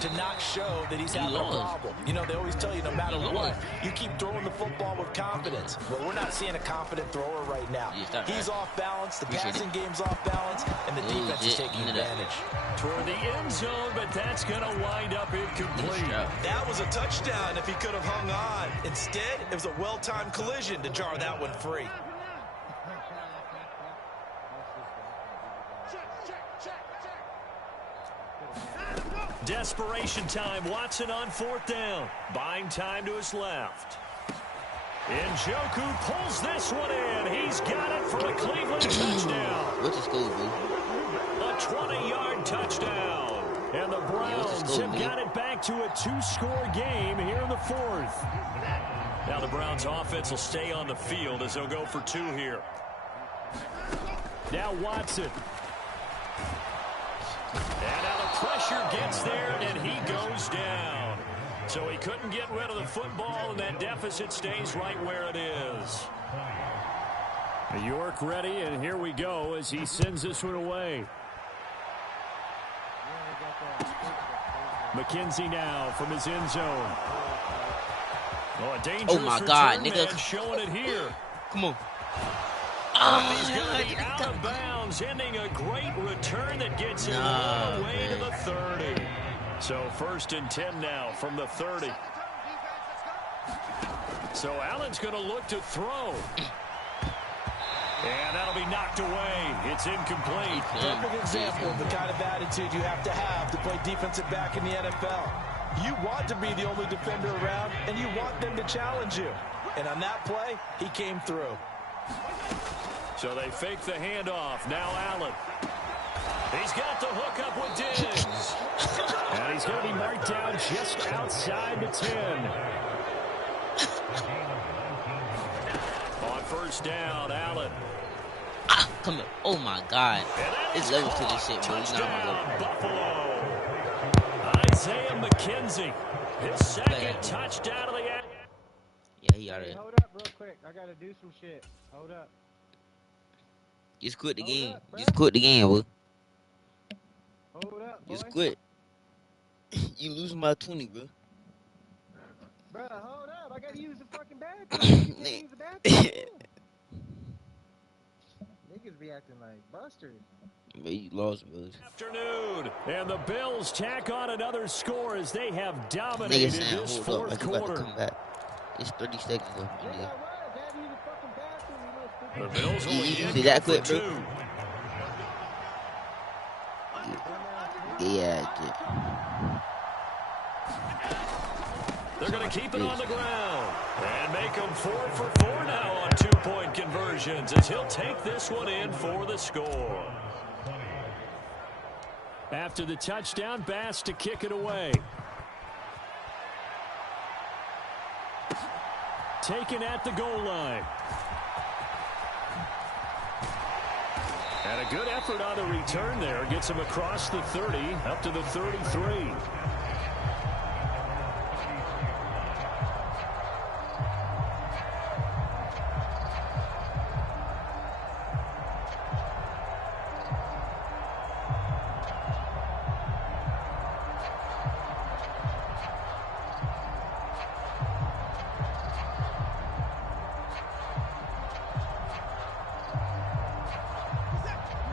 to not show that he's having a problem. You know, they always tell you no matter what, you keep throwing the football with confidence. Well, we're not seeing a confident thrower right now. He's off balance, the passing game's off balance, and the defense is taking advantage. Toward the end zone, but that's going to wind up incomplete. That was a touchdown if he could have hung on. Instead, it was a well-timed collision to jar that one free. Desperation time. Watson on 4th down. Buying time to his left. Njoku pulls this one in. He's got it for a Cleveland touchdown. What's the score, bro? A 20-yard touchdown. And the Browns have got it back to a 2-score game here in the 4th. Now the Browns offense will stay on the field as they'll go for 2 here. Now Watson. And now the pressure gets there, and he goes down. So he couldn't get rid of the football, and that deficit stays right where it is. York ready, and here we go as he sends this one away. McKenzie now from his end zone. Oh, a dangerous my God, return, nigga. man, showing it here. Come on. He's going to be out of bounds, ending a great return that gets him all the way to the 30. So 1st and 10 now from the 30. So Allen's going to look to throw. And that'll be knocked away. It's incomplete. Perfect example of the kind of attitude you have to play defensive back in the NFL. You want to be the only defender around, and you want them to challenge you. And on that play, he came through. So they fake the handoff. Now Allen. He's got the hook up with Diggs. And he's going to be marked down just outside the 10. On 1st down, Allen. Come here. Oh, my God. It's levels to this shit, bro. He's not my level. Buffalo. Isaiah McKenzie. His second touchdown of the game. Yeah, he already. Hold up real quick. I gotta do some shit. Hold up. Just quit the Hold game. up, Just quit the game, bro. Hold up, boy. Just quit. You losing my 20, bro. Bro, hold up. I gotta use the fucking bathroom. Use the bathroom. Niggas be acting like busters. Man, you lost, bro. Afternoon, and the Bills tack on another score as they have dominated this fourth quarter. Come back. It's 30 seconds left. The Bills only see that quick, two. bro? Yeah, They're going to keep it on the ground and make them 4 for 4 now on 2-point conversions as he'll take this one in for the score. After the touchdown, Bass to kick it away. Taken at the goal line. And a good effort on the return there. Gets him across the 30, up to the 33.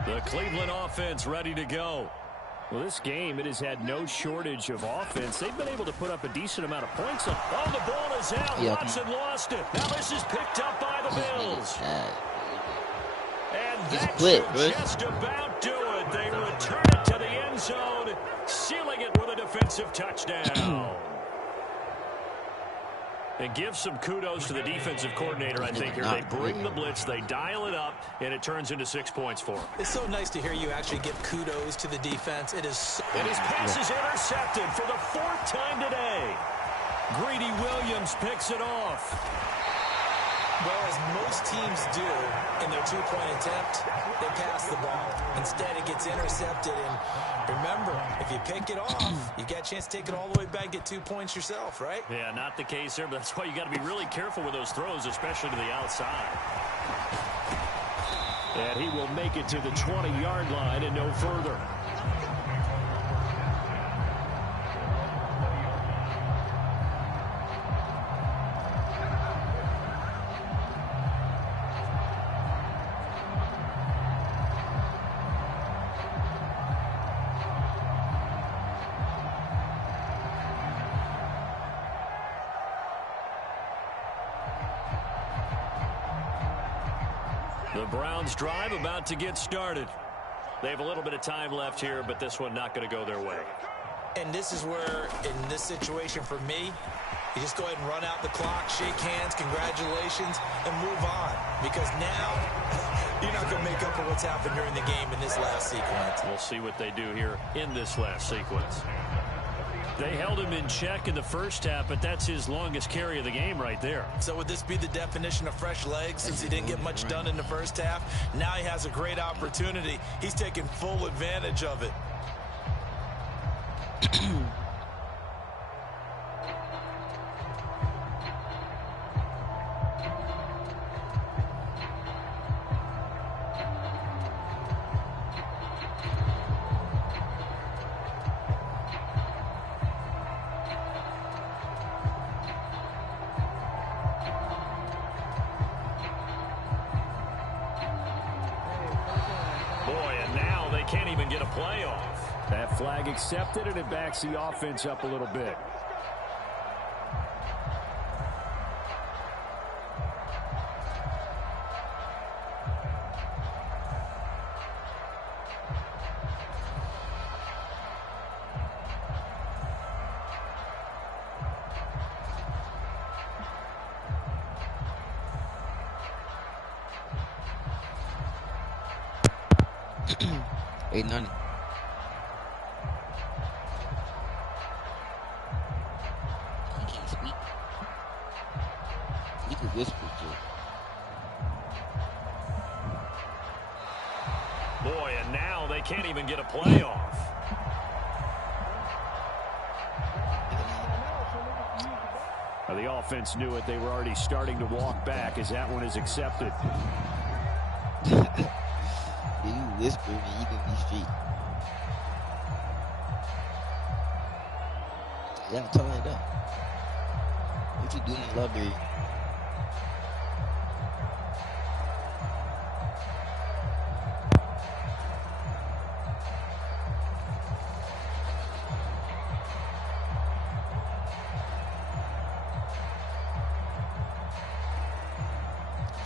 The Cleveland offense ready to go. Well, this game, it has had no shortage of offense. They've been able to put up a decent amount of points. Oh, the ball is out. Yeah. Watson lost it. Now this is picked up by the Bills. And that should just about do it. They return it to the end zone, sealing it with a defensive touchdown. And give some kudos to the defensive coordinator, I think, here. They bring the blitz, they dial it up, and it turns into 6 points for them. It's so nice to hear you actually give kudos to the defense. It is so and his pass is intercepted for the 4th time today. Greedy Williams picks it off. Well, as most teams do in their 2-point attempt, they pass the ball. Instead, it gets intercepted. And remember, if you pick it off, you got a chance to take it all the way back, get 2 points yourself, right? Yeah, not the case there, but that's why you got to be really careful with those throws, especially to the outside. And he will make it to the 20-yard line and no further. The Browns drive about to get started. They have a little bit of time left here, but this one not going to go their way. And this is where, in this situation for me, you just go ahead and run out the clock, shake hands, congratulations, and move on. Because now, you're not going to make up for what's happened during the game in this last sequence. We'll see what they do here in this last sequence. They held him in check in the first half, but that's his longest carry of the game right there. So would this be the definition of fresh legs since he didn't get much done in the first half? Now he has a great opportunity. He's taking full advantage of it. Can't even get a play off. That flag accepted, and it backs the offense up a little bit. Ain't none. He can't speak. He can whisper too. Boy, and now they can't even get a play off. Well, the offense knew it. They were already starting to walk back as that one is accepted. You whisper me, you can be street. Yeah, tell me that. What you doing in the library?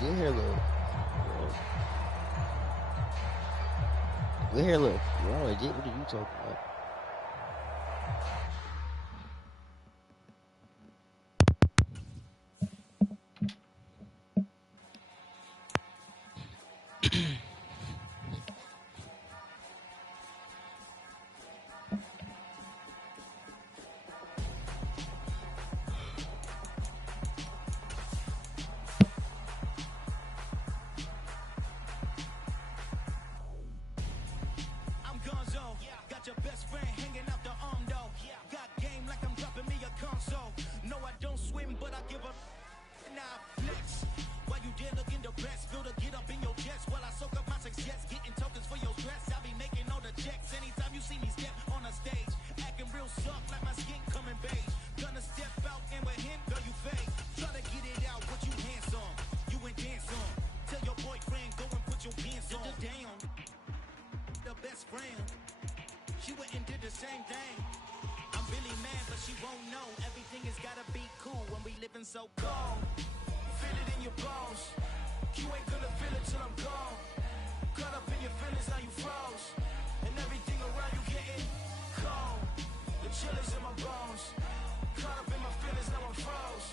Good hair look. Good hair look. Wow, legit. What are you talking about? She went and did the same thing. I'm really mad, but she won't know. Everything has gotta be cool when we living so cold. Feel it in your bones. You ain't gonna feel it till I'm gone. Caught up in your feelings, now you froze. And everything around you getting cold. The chill is in my bones. Caught up in my feelings, now I'm froze.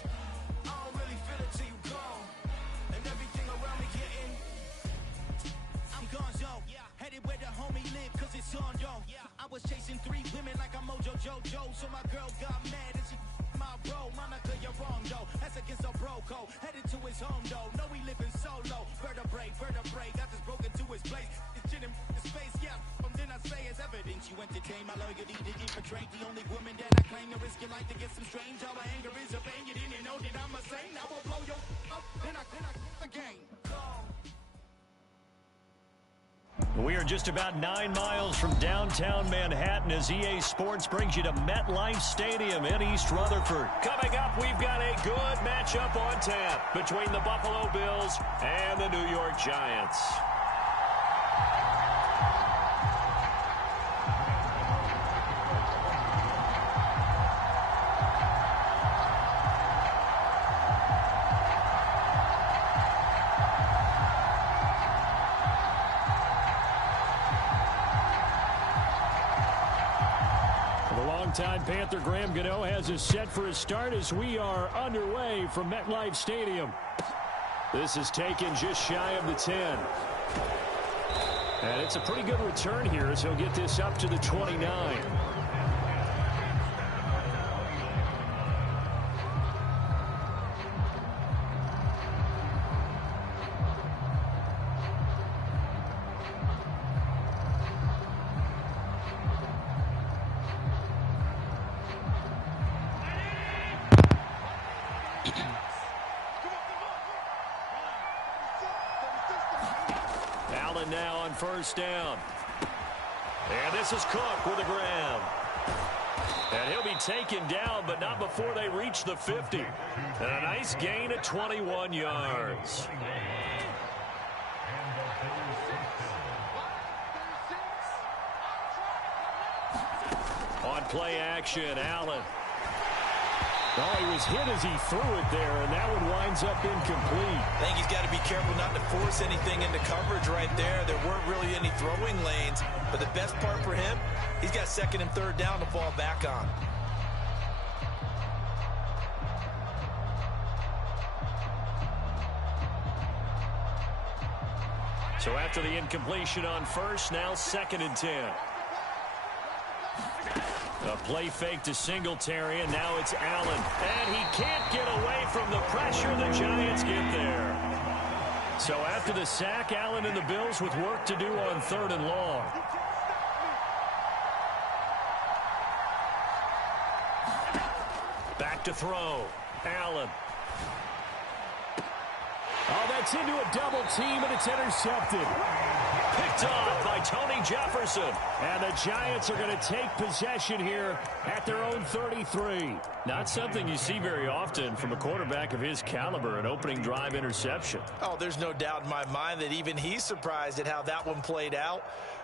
I don't really feel it till you gone. And everything around me getting I'm gonzo, headed where the homie live, cause it's on, yo. I was chasing 3 women like I'm Mojo Jojo, so my girl got mad and she my bro. Monica, you're wrong, though. That's against a bro code. Headed to his home, though. No, we living solo. Vertebrae, got this broken to his place. It's shit in his face, yeah. From then I say it's evidence. You entertain my loyalty, didn't infiltrate. The only woman that I claim to risk your life to get some strange. All my anger is a pain. You didn't know that I'm a saint. I will blow your up, then I again. We are just about 9 miles from downtown Manhattan as EA Sports brings you to MetLife Stadium in East Rutherford. Coming up, we've got a good matchup on tap between the Buffalo Bills and the New York Giants. Time Panther Graham Gano has us set for his start as we are underway from MetLife Stadium. This is taken just shy of the 10. And it's a pretty good return here as he'll get this up to the 29. Now on first down. And this is Cook with a grab. And he'll be taken down, but not before they reach the 50. And a nice gain of 21 yards. On play action, Allen. Oh, he was hit as he threw it there, and that one winds up incomplete. I think he's got to be careful not to force anything into coverage right there. There weren't really any throwing lanes, but the best part for him, he's got 2nd and 3rd down to fall back on. So after the incompletion on first, now 2nd and 10. A play fake to Singletary, and now it's Allen. And he can't get away from the pressure. The Giants get there. So after the sack, Allen and the Bills with work to do on 3rd and long. Back to throw. Allen. Oh, that's into a double team, and it's intercepted. Picked off by Tony Jefferson. And the Giants are going to take possession here at their own 33. Not something you see very often from a quarterback of his caliber, an opening drive interception. Oh, there's no doubt in my mind that even he's surprised at how that one played out.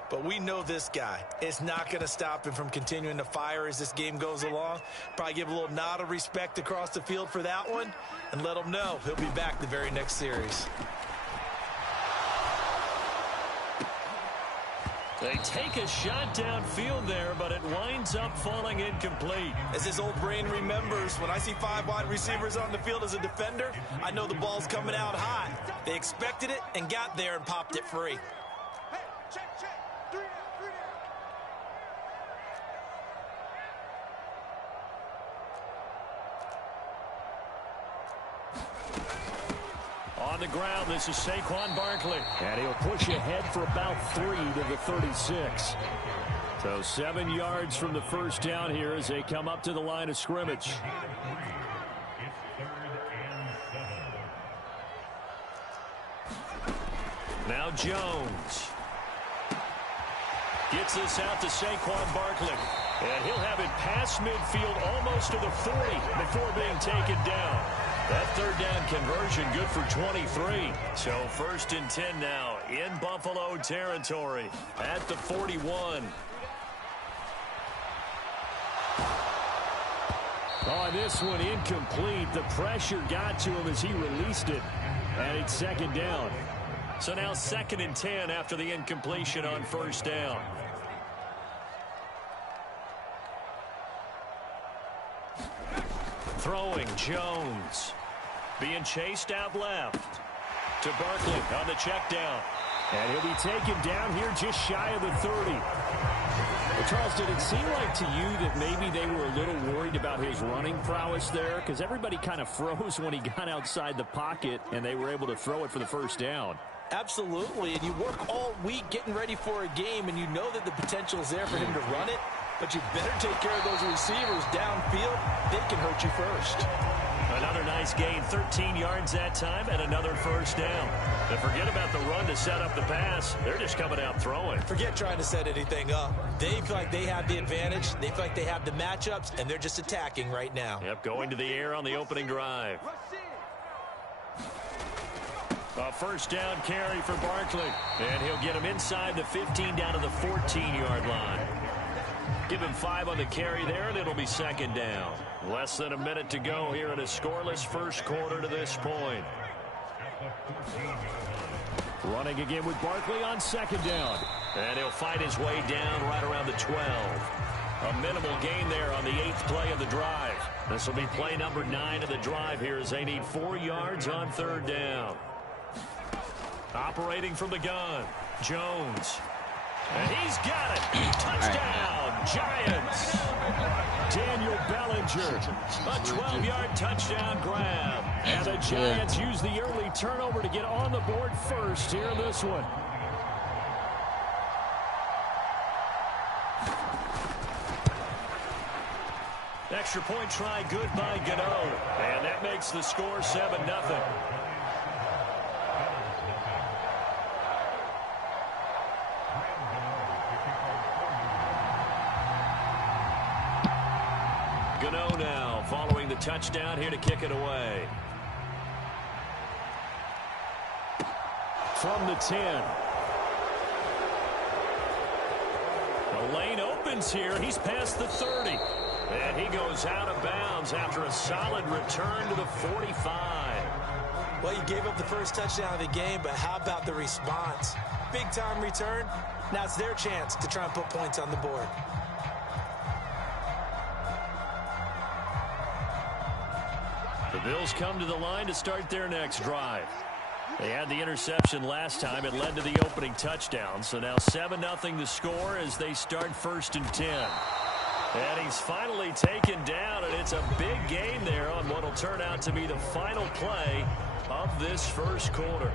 But we know this guy. It's not going to stop him from continuing to fire as this game goes along. Probably give a little nod of respect across the field for that one and let him know he'll be back the very next series. They take a shot downfield there, but it winds up falling incomplete. As his old brain remembers, when I see 5 wide receivers on the field as a defender, I know the ball's coming out high. They expected it and got there and popped it free. On the ground, this is Saquon Barkley. And he'll push ahead for about 3 to the 36. So 7 yards from the first down here as they come up to the line of scrimmage. Now Jones. Gets this out to Saquon Barkley. And he'll have it past midfield almost to the 40 before being taken down. That third down conversion good for 23. So 1st and 10 now in Buffalo territory at the 41. Oh, this one incomplete. The pressure got to him as he released it. And it's 2nd down. So now 2nd and 10 after the incompletion on 1st down. Throwing Jones. Being chased out left to Barkley on the check down. And he'll be taken down here just shy of the 30. Well, Charles, did it seem like to you that maybe they were a little worried about his running prowess there? Because everybody kind of froze when he got outside the pocket and they were able to throw it for the 1st down. Absolutely, and you work all week getting ready for a game, and you know that the potential is there for him to run it, but you better take care of those receivers downfield. They can hurt you first. Another nice gain, 13 yards that time, and another 1st down. And forget about the run to set up the pass. They're just coming out throwing. Forget trying to set anything up. They feel like they have the advantage. They feel like they have the matchups, and they're just attacking right now. Yep, going to the air on the opening drive. A 1st down carry for Barkley. And he'll get him inside the 15 down to the 14-yard line. Give him 5 on the carry there, and it'll be 2nd down. Less than a minute to go here in a scoreless first quarter to this point. Running again with Barkley on 2nd down. And he'll fight his way down right around the 12. A minimal gain there on the 8th play of the drive. This will be play number 9 of the drive here as they need 4 yards on 3rd down. Operating from the gun, Jones. And he's got it. Touchdown, Giants. Daniel Bellinger. A 12-yard touchdown grab. And the Giants use the early turnover to get on the board first here in this one. Extra point try good by Gawd. And that makes the score 7-0. Gawd now following the touchdown here to kick it away. From the 10. The lane opens here. He's past the 30. And he goes out of bounds after a solid return to the 45. Well, you gave up the first touchdown of the game, but how about the response? Big-time return. Now it's their chance to try and put points on the board. The Bills come to the line to start their next drive. They had the interception last time. It led to the opening touchdown. So now 7-0 the score as they start 1st and 10. And he's finally taken down, and it's a big gain there on what will turn out to be the final play of this first quarter.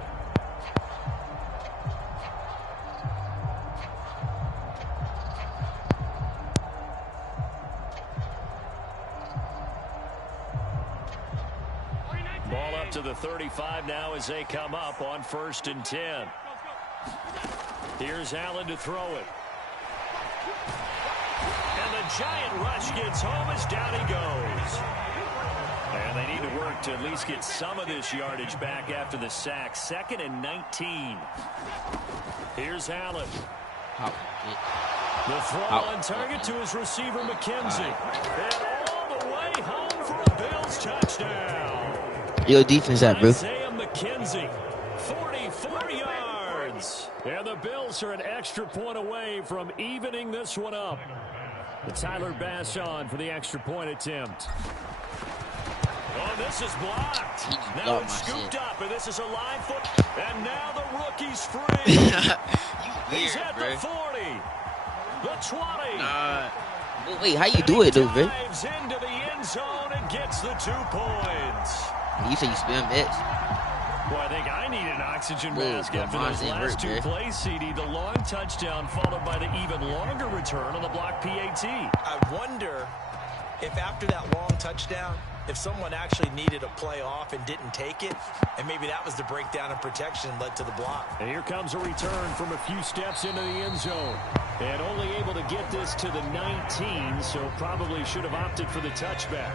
to the 35 now as they come up on 1st and 10. Here's Allen to throw it. And the giant rush gets home as down he goes. And they need to work to at least get some of this yardage back after the sack. 2nd and 19. Here's Allen. The throw on target to his receiver, McKenzie. And all the way home for a Bills touchdown. Yo, defense that, bro. Isaiah McKenzie, 44 yards. And the Bills are an extra point away from evening this one up. Tyler Bass on for the extra point attempt. Oh, this is blocked. Now it's scooped up, and this is a live foot. And now the rookie's free. He's at the 40, the 20. Wait, how you do it, though, bro? Dives into the end zone and gets the 2 points. You say you spam it. Well, I think I need an oxygen mask after those last 2 plays, CD. The long touchdown followed by the even longer return on the block PAT. I wonder if after that long touchdown, if someone actually needed a play off and didn't take it, and maybe that was the breakdown in protection led to the block. And here comes a return from a few steps into the end zone. And only able to get this to the 19, so probably should have opted for the touchback.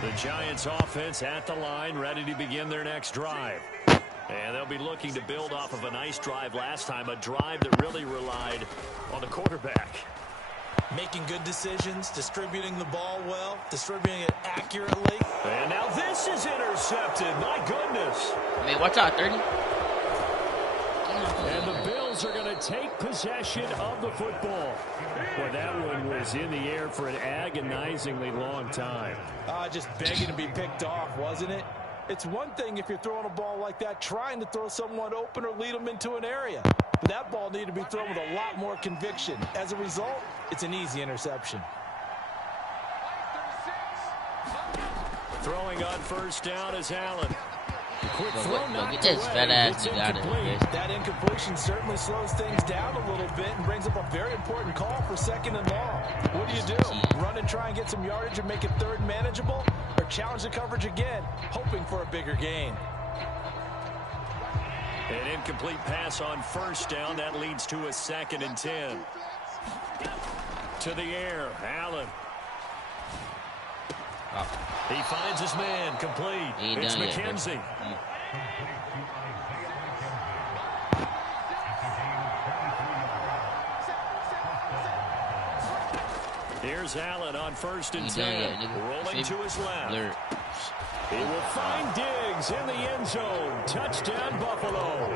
The Giants offense at the line, ready to begin their next drive. And they'll be looking to build off of a nice drive last time, a drive that really relied on the quarterback. Making good decisions, distributing the ball well, distributing it accurately. And now this is intercepted. My goodness. Man, watch out, 30. And the Bills are going to take possession of the football. Boy, that one was in the air for an agonizingly long time. Just begging to be picked off, wasn't it? It's one thing if you're throwing a ball like that, trying to throw someone open or lead them into an area. But that ball needed to be thrown with a lot more conviction. As a result, it's an easy interception. Throwing on 1st down is Allen. Quick throw, get this fat ass dude out of here. That incompletion certainly slows things down a little bit and brings up a very important call for 2nd and long. What do? Run and try and get some yardage and make it 3rd manageable, or challenge the coverage again, hoping for a bigger gain? An incomplete pass on 1st down. That leads to a 2nd and 10. To the air, Allen. He finds his man, complete. It's McKenzie. Here's Allen on 1st and 10. Rolling to his left. He will find Diggs in the end zone. Touchdown, Buffalo.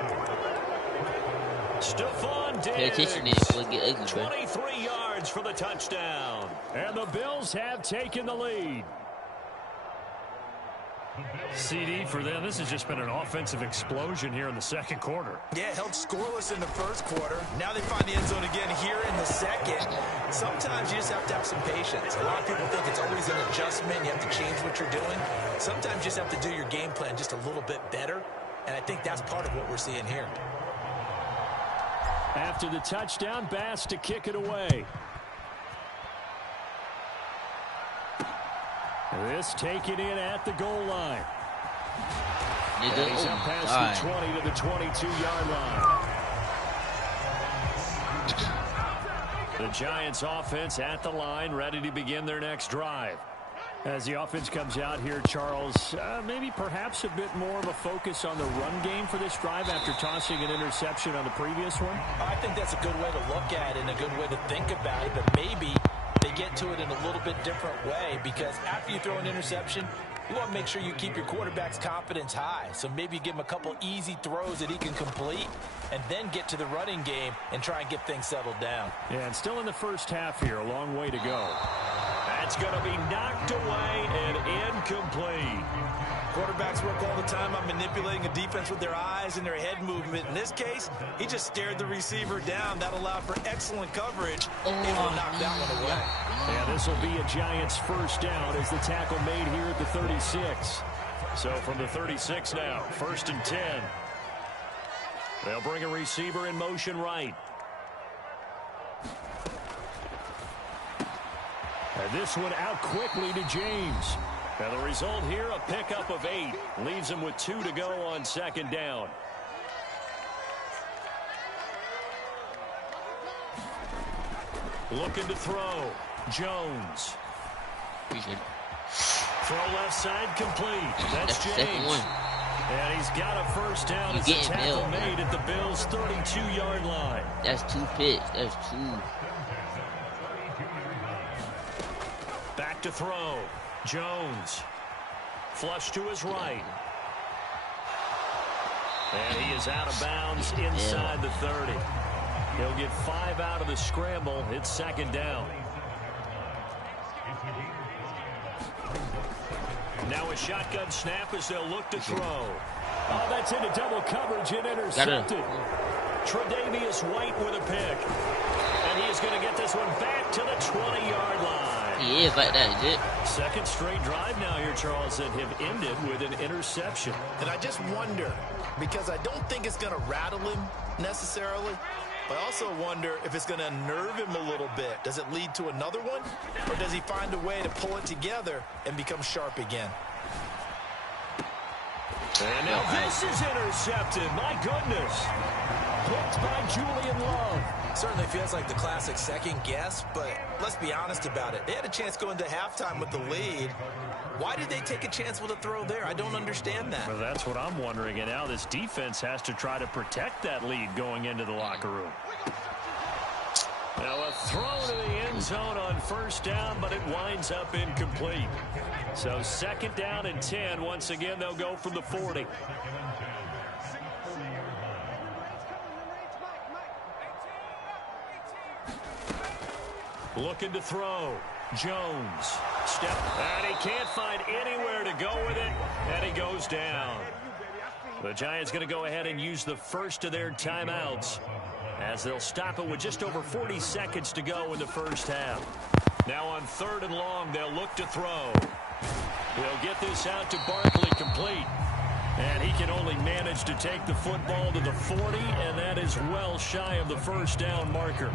Stephon Diggs. 23 yards for the touchdown. And the Bills have taken the lead. CD, for them, this has just been an offensive explosion here in the 2nd quarter. Yeah, held scoreless in the 1st quarter. Now they find the end zone again here in the 2nd. Sometimes you just have to have some patience. A lot of people think it's always an adjustment. You have to change what you're doing. Sometimes you just have to do your game plan just a little bit better. And I think that's part of what we're seeing here. After the touchdown, Bass to kick it away. This taken in at the goal line. He's up past the 20 to the 22-yard line. The Giants offense at the line, ready to begin their next drive. As the offense comes out here, Charles, maybe perhaps a bit more of a focus on the run game for this drive after tossing an interception on the previous one? I think that's a good way to look at it and a good way to think about it, but maybe they get to it in a little bit different way, because after you throw an interception, you want to make sure you keep your quarterback's confidence high. So maybe you give him a couple easy throws that he can complete and then get to the running game and try and get things settled down. Yeah, and still in the 1st half here, a long way to go. That's going to be knocked away and incomplete. Quarterbacks work all the time on manipulating a defense with their eyes and their head movement. In this case, he just stared the receiver down. That allowed for excellent coverage. Able to knock that one away. Yeah, this will be a Giants 1st down as the tackle made here at the 36. So from the 36 now, 1st and 10. They'll bring a receiver in motion right. And this one out quickly to James. And the result here, a pickup of 8. Leaves him with 2 to go on second down. Looking to throw. Jones. Throw left side complete. That's James. Second one. And he's got a first down as the tackle made at the Bills' 32-yard line. That's 2 picks. That's 2. Back to throw. Jones. Flush to his right. And he is out of bounds inside the 30. He'll get 5 out of the scramble. It's second down. Now a shotgun snap as they'll look to throw. Oh, that's into double coverage and intercepted. Tre'Davious White with a pick. And he is going to get this one back to the 20-yard line. He is like that, is it? Second straight drive now here, Charles, that have ended with an interception. And I just wonder, because I don't think it's going to rattle him necessarily, but I also wonder if it's going to unnerve him a little bit. Does it lead to another one? Or does he find a way to pull it together and become sharp again? And now this is intercepted. My goodness. Picked by Julian Love. Certainly feels like the classic second guess, but let's be honest about it. They had a chance going to halftime with the lead. Why did they take a chance with a throw there? I don't understand that. Well, that's what I'm wondering. And now this defense has to try to protect that lead going into the locker room. Now a throw to the end zone on first down, but it winds up incomplete. So second down and 10. Once again, they'll go from the 40. Looking to throw. Jones. Step. And he can't find anywhere to go with it. And he goes down. The Giants going to go ahead and use the first of their timeouts, as they'll stop it with just over 40 seconds to go in the first half. Now on 3rd and long, they'll look to throw. He'll get this out to Barkley, complete. And he can only manage to take the football to the 40, and that is well shy of the first down marker.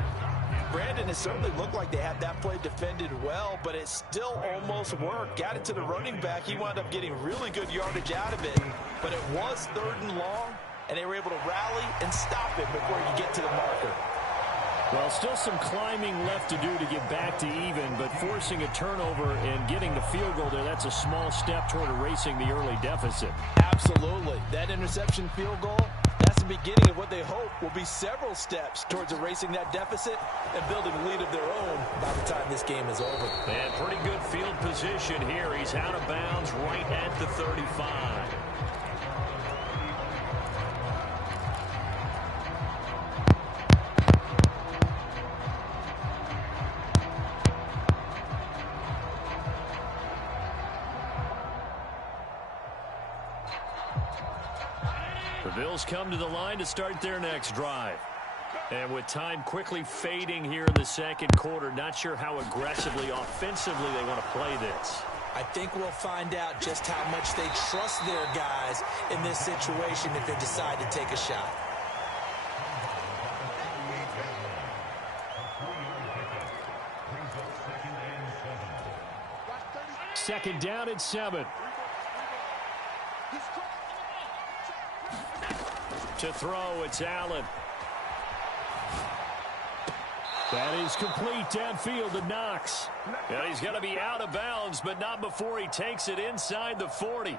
Brandon, it certainly looked like they had that play defended well, but it still almost worked. Got it to the running back. He wound up getting really good yardage out of it, but it was 3rd and long, and they were able to rally and stop it before you get to the marker. Well, still some climbing left to do to get back to even, but forcing a turnover and getting the field goal there, that's a small step toward erasing the early deficit. Absolutely. That interception field goal, that's the beginning of what they hope will be several steps towards erasing that deficit and building a lead of their own by the time this game is over. And pretty good field position here. He's out of bounds right at the 35. The Bills come to the line to start their next drive. And with time quickly fading here in the second quarter, not sure how aggressively, offensively they want to play this. I think we'll find out just how much they trust their guys in this situation if they decide to take a shot. Second down and 7. To throw, it's Allen. That is complete downfield to Knox. And he's going to be out of bounds, but not before he takes it inside the 40.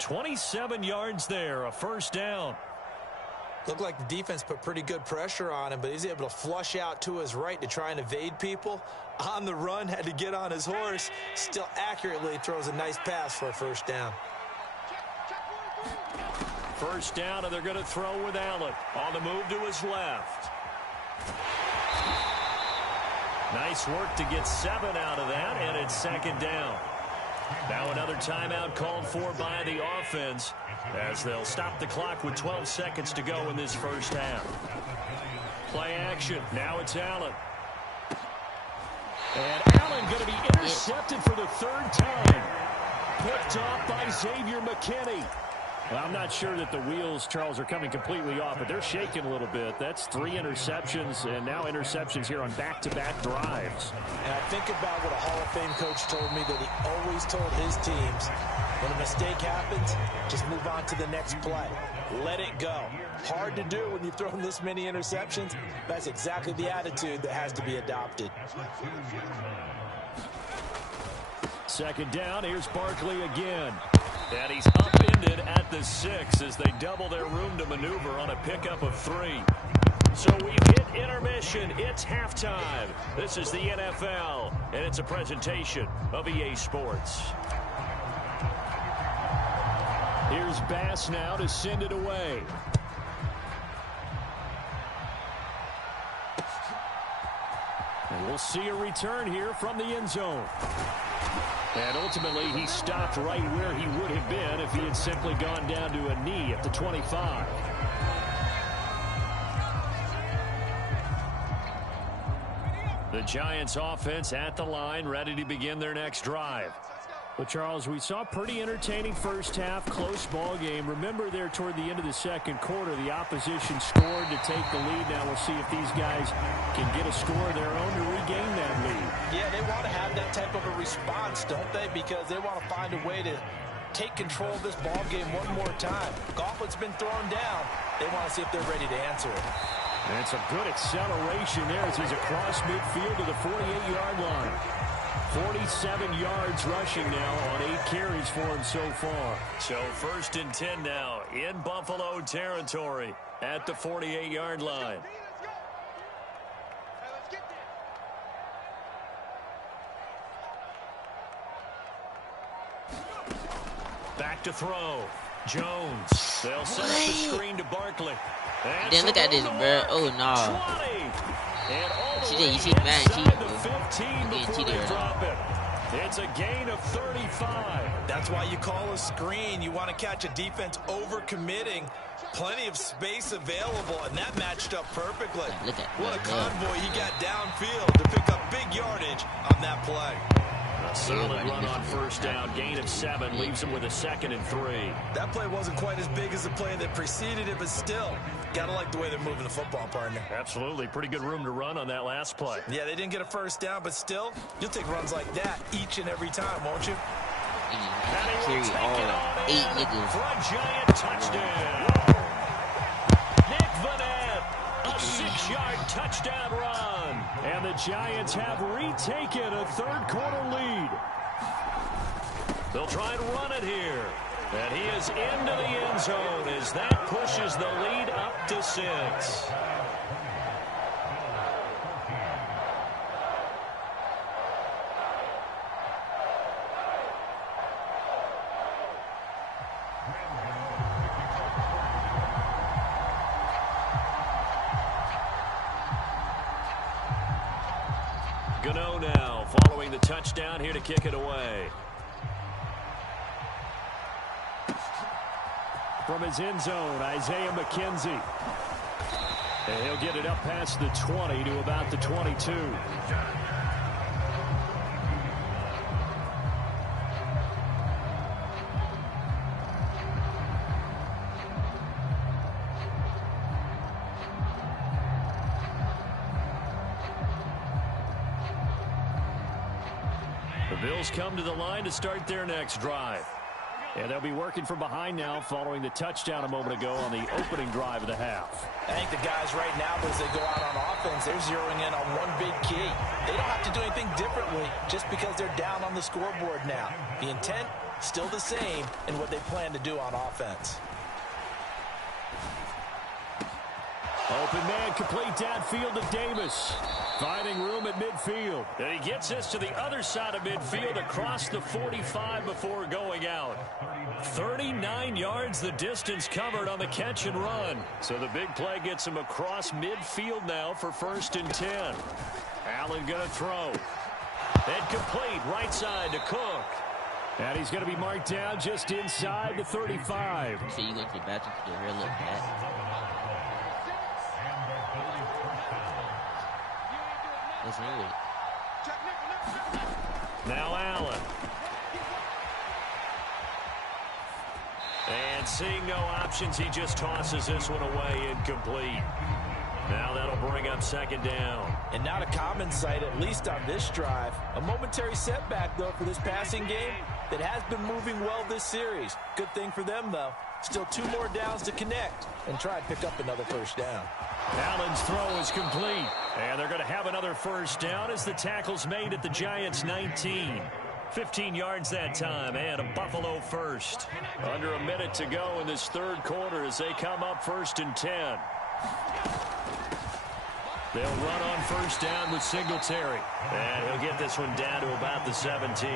27 yards there, a first down. Looked like the defense put pretty good pressure on him, but he's able to flush out to his right to try and evade people. On the run, had to get on his horse. Still accurately throws a nice pass for a first down. First down, and they're going to throw with Allen. On the move to his left. Nice work to get 7 out of that, and it's second down. Now another timeout called for by the offense, as they'll stop the clock with 12 seconds to go in this first half. Play action. Now it's Allen. And Allen going to be intercepted for the 3rd time. Picked off by Xavier McKinney. Well, I'm not sure that the wheels, Charles, are coming completely off, but they're shaking a little bit. That's 3 interceptions, and now interceptions here on back-to-back drives. And I think about what a Hall of Fame coach told me that he always told his teams, when a mistake happens, just move on to the next play. Let it go. Hard to do when you've thrown this many interceptions. That's exactly the attitude that has to be adopted. Second down, here's Barkley again. And he's upended at the 6 as they double their room to maneuver on a pickup of 3. So we've hit intermission. It's halftime. This is the NFL, and it's a presentation of EA Sports. Here's Bass now to send it away. And we'll see a return here from the end zone. And ultimately, he stopped right where he would have been if he had simply gone down to a knee at the 25. The Giants offense at the line, ready to begin their next drive. Well, Charles, we saw a pretty entertaining first half, close ball game. Remember there toward the end of the second quarter, the opposition scored to take the lead. Now we'll see if these guys can get a score of their own to regain that lead. Yeah, they want to have that type of a response, don't they? Because they want to find a way to take control of this ball game one more time. Gauntlet's been thrown down. They want to see if they're ready to answer it. And it's a good acceleration there as he's across midfield to the 48-yard line. 47 yards rushing now on 8 carries for him so far. So 1st and 10 now in Buffalo territory at the 48-yard line. Back to throw. Jones. They'll set up the screen to Barkley. Then look at this, bro. Oh, no. You see the man cheat, bro. Getting cheated right now. It's a gain of 35. That's why you call a screen. You want to catch a defense over-committing. Plenty of space available, and that matched up perfectly. What a convoy he got downfield to pick up big yardage on that play. A solid run on first down. Gain of 7 leaves him with a 2nd and 3. That play wasn't quite as big as the play that preceded it, but still, gotta like the way they're moving the football, partner. Absolutely. Pretty good room to run on that last play. Yeah, they didn't get a first down, but still, you'll take runs like that each and every time, won't you? Carry all 8 niggas. For a giant touchdown. Nick Vanette, a 6-yard touchdown run. And the Giants have retaken a third-quarter lead. They'll try and run it here. And he is into the end zone as that pushes the lead up to 6. Gano now following the touchdown here to kick it away. From his end zone, Isaiah McKenzie. And he'll get it up past the 20 to about the 22. The Bills come to the line to start their next drive. And they'll be working from behind now following the touchdown a moment ago on the opening drive of the half. I think the guys right now, as they go out on offense, they're zeroing in on one big key. They don't have to do anything differently just because they're down on the scoreboard now. The intent, still the same in what they plan to do on offense. Open man, complete downfield to Davis. Finding room at midfield. And he gets this to the other side of midfield across the 45 before going out. 39 yards the distance covered on the catch and run. So the big play gets him across midfield now for 1st and 10. Allen going to throw. And complete right side to Cook. And he's going to be marked down just inside the 35. So you go to the bathroom to the real look at. Now Allen. And seeing no options, he just tosses this one away, incomplete. Now that'll bring up second down. And not a common sight, at least on this drive. A momentary setback, though, for this passing game that has been moving well this series. Good thing for them, though. Still 2 more downs to connect and try and pick up another first down. Allen's throw is complete. And they're going to have another first down as the tackle's made at the Giants' 19. 15 yards that time, and a Buffalo first. Under a minute to go in this third quarter as they come up 1st and 10. They'll run on first down with Singletary. And he'll get this one down to about the 17.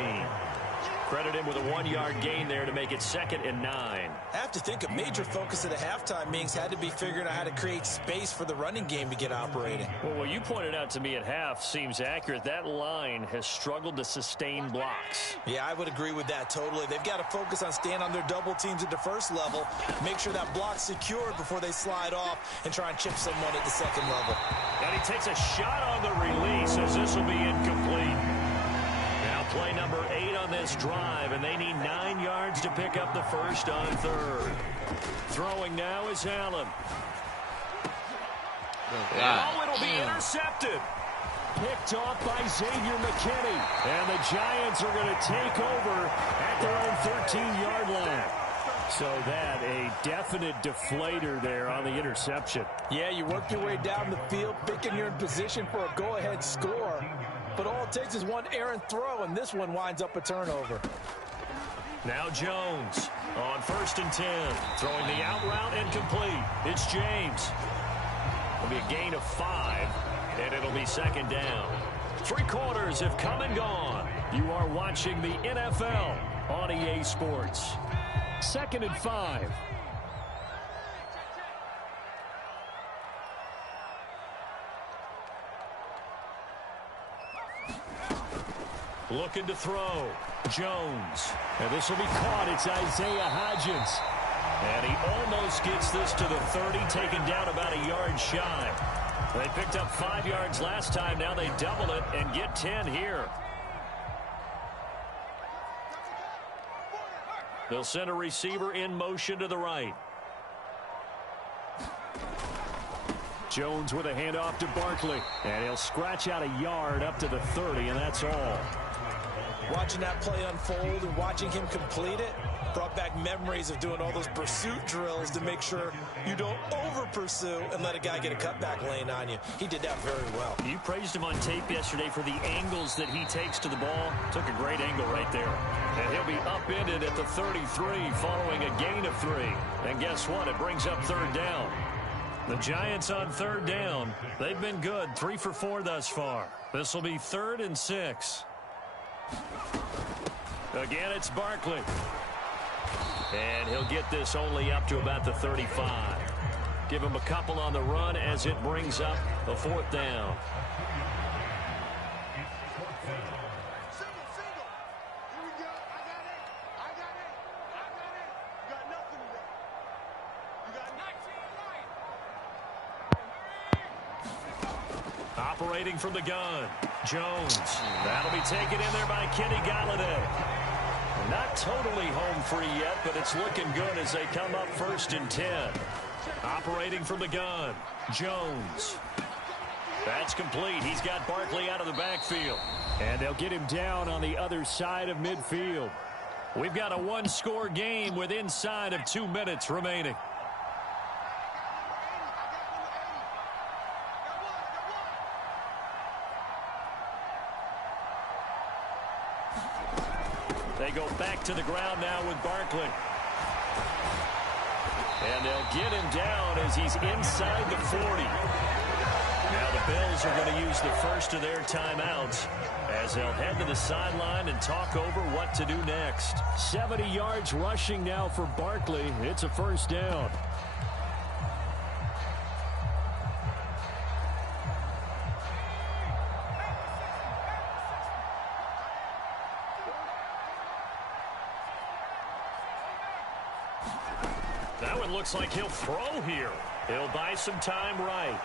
Credit him with a 1-yard gain there to make it 2nd and 9. I have to think a major focus at a halftime means had to be figuring out how to create space for the running game to get operating. Well, what you pointed out to me at half seems accurate. That line has struggled to sustain blocks. Yeah, I would agree with that totally. They've got to focus on staying on their double teams at the first level, make sure that block's secured before they slide off and try and chip someone at the second level. And he takes a shot on the release as this will be incomplete. Now play number 8 on this drive, and they need 9 yards to pick up the first on 3rd. Throwing now is Allen. Oh, it'll be intercepted. Picked off by Xavier McKinney. And the Giants are going to take over at their own 13-yard line. So that, a definite deflator there on the interception. Yeah, you work your way down the field, thinking you're in position for a go-ahead score. But all it takes is one errant throw, and this one winds up a turnover. Now Jones on 1st and 10. Throwing the out route and complete. It's James. It'll be a gain of 5, and it'll be 2nd down. 3 quarters have come and gone. You are watching the NFL on EA Sports. 2nd and 5. Looking to throw. Jones. And this will be caught. It's Isaiah Hodgins. And he almost gets this to the 30, taken down about a yard shy. They picked up 5 yards last time. Now they double it and get 10 here. They'll send a receiver in motion to the right. Jones with a handoff to Barkley. And he'll scratch out a yard up to the 30, and that's all. Watching that play unfold and watching him complete it brought back memories of doing all those pursuit drills to make sure you don't over-pursue and let a guy get a cutback lane on you. He did that very well. You praised him on tape yesterday for the angles that he takes to the ball. Took a great angle right there. And he'll be upended at the 33 following a gain of 3. And guess what? It brings up 3rd down. The Giants on 3rd down. They've been good. 3 for 4 thus far. This will be 3rd and 6. Again, it's Barkley. And he'll get this only up to about the 35. Give him a couple on the run as it brings up the 4th down. Operating from the gun, Jones. That'll be taken in there by Kenny Galladay. Not totally home free yet, but it's looking good as they come up 1st and 10. Operating from the gun, Jones. That's complete. He's got Barkley out of the backfield. And they'll get him down on the other side of midfield. We've got a 1-score game with inside of 2 minutes remaining. They go back to the ground now with Barkley. And they'll get him down as he's inside the 40. Now the Bills are going to use the first of their timeouts as they'll head to the sideline and talk over what to do next. 70 yards rushing now for Barkley. It's a 1st down. That one looks like he'll throw here. He'll buy some time right.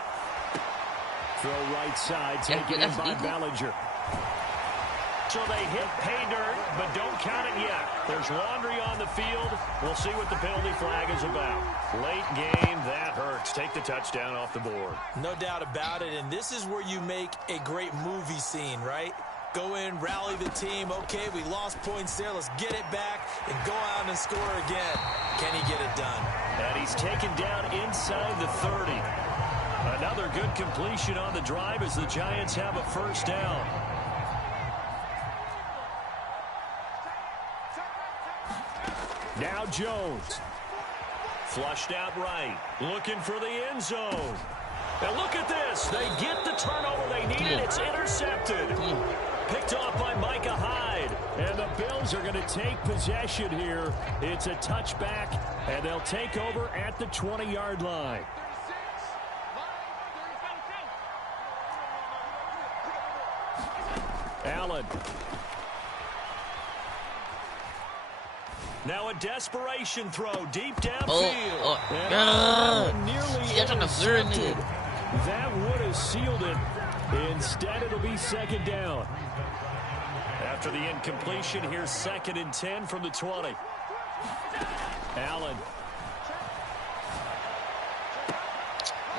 Throw right side, taken in by Ballinger. So they hit pay dirt, but don't count it yet. There's laundry on the field. We'll see what the penalty flag is about. Late game, that hurts. Take the touchdown off the board. No doubt about it, and this is where you make a great movie scene, right? Go in, rally the team. Okay, we lost points there. Let's get it back and go out and score again. Can he get it done? And he's taken down inside the 30. Another good completion on the drive as the Giants have a first down. Now Jones. Flushed out right. Looking for the end zone. And look at this. They get the turnover they needed. It's intercepted. Picked off by Micah Hyde. And the Bills are going to take possession here. It's a touchback, and they'll take over at the 20-yard line. Allen. Now a desperation throw deep downfield. Nearly intercepted. That would have sealed it. Instead, it'll be second down. After the incompletion, here's 2nd and 10 from the 20. Allen.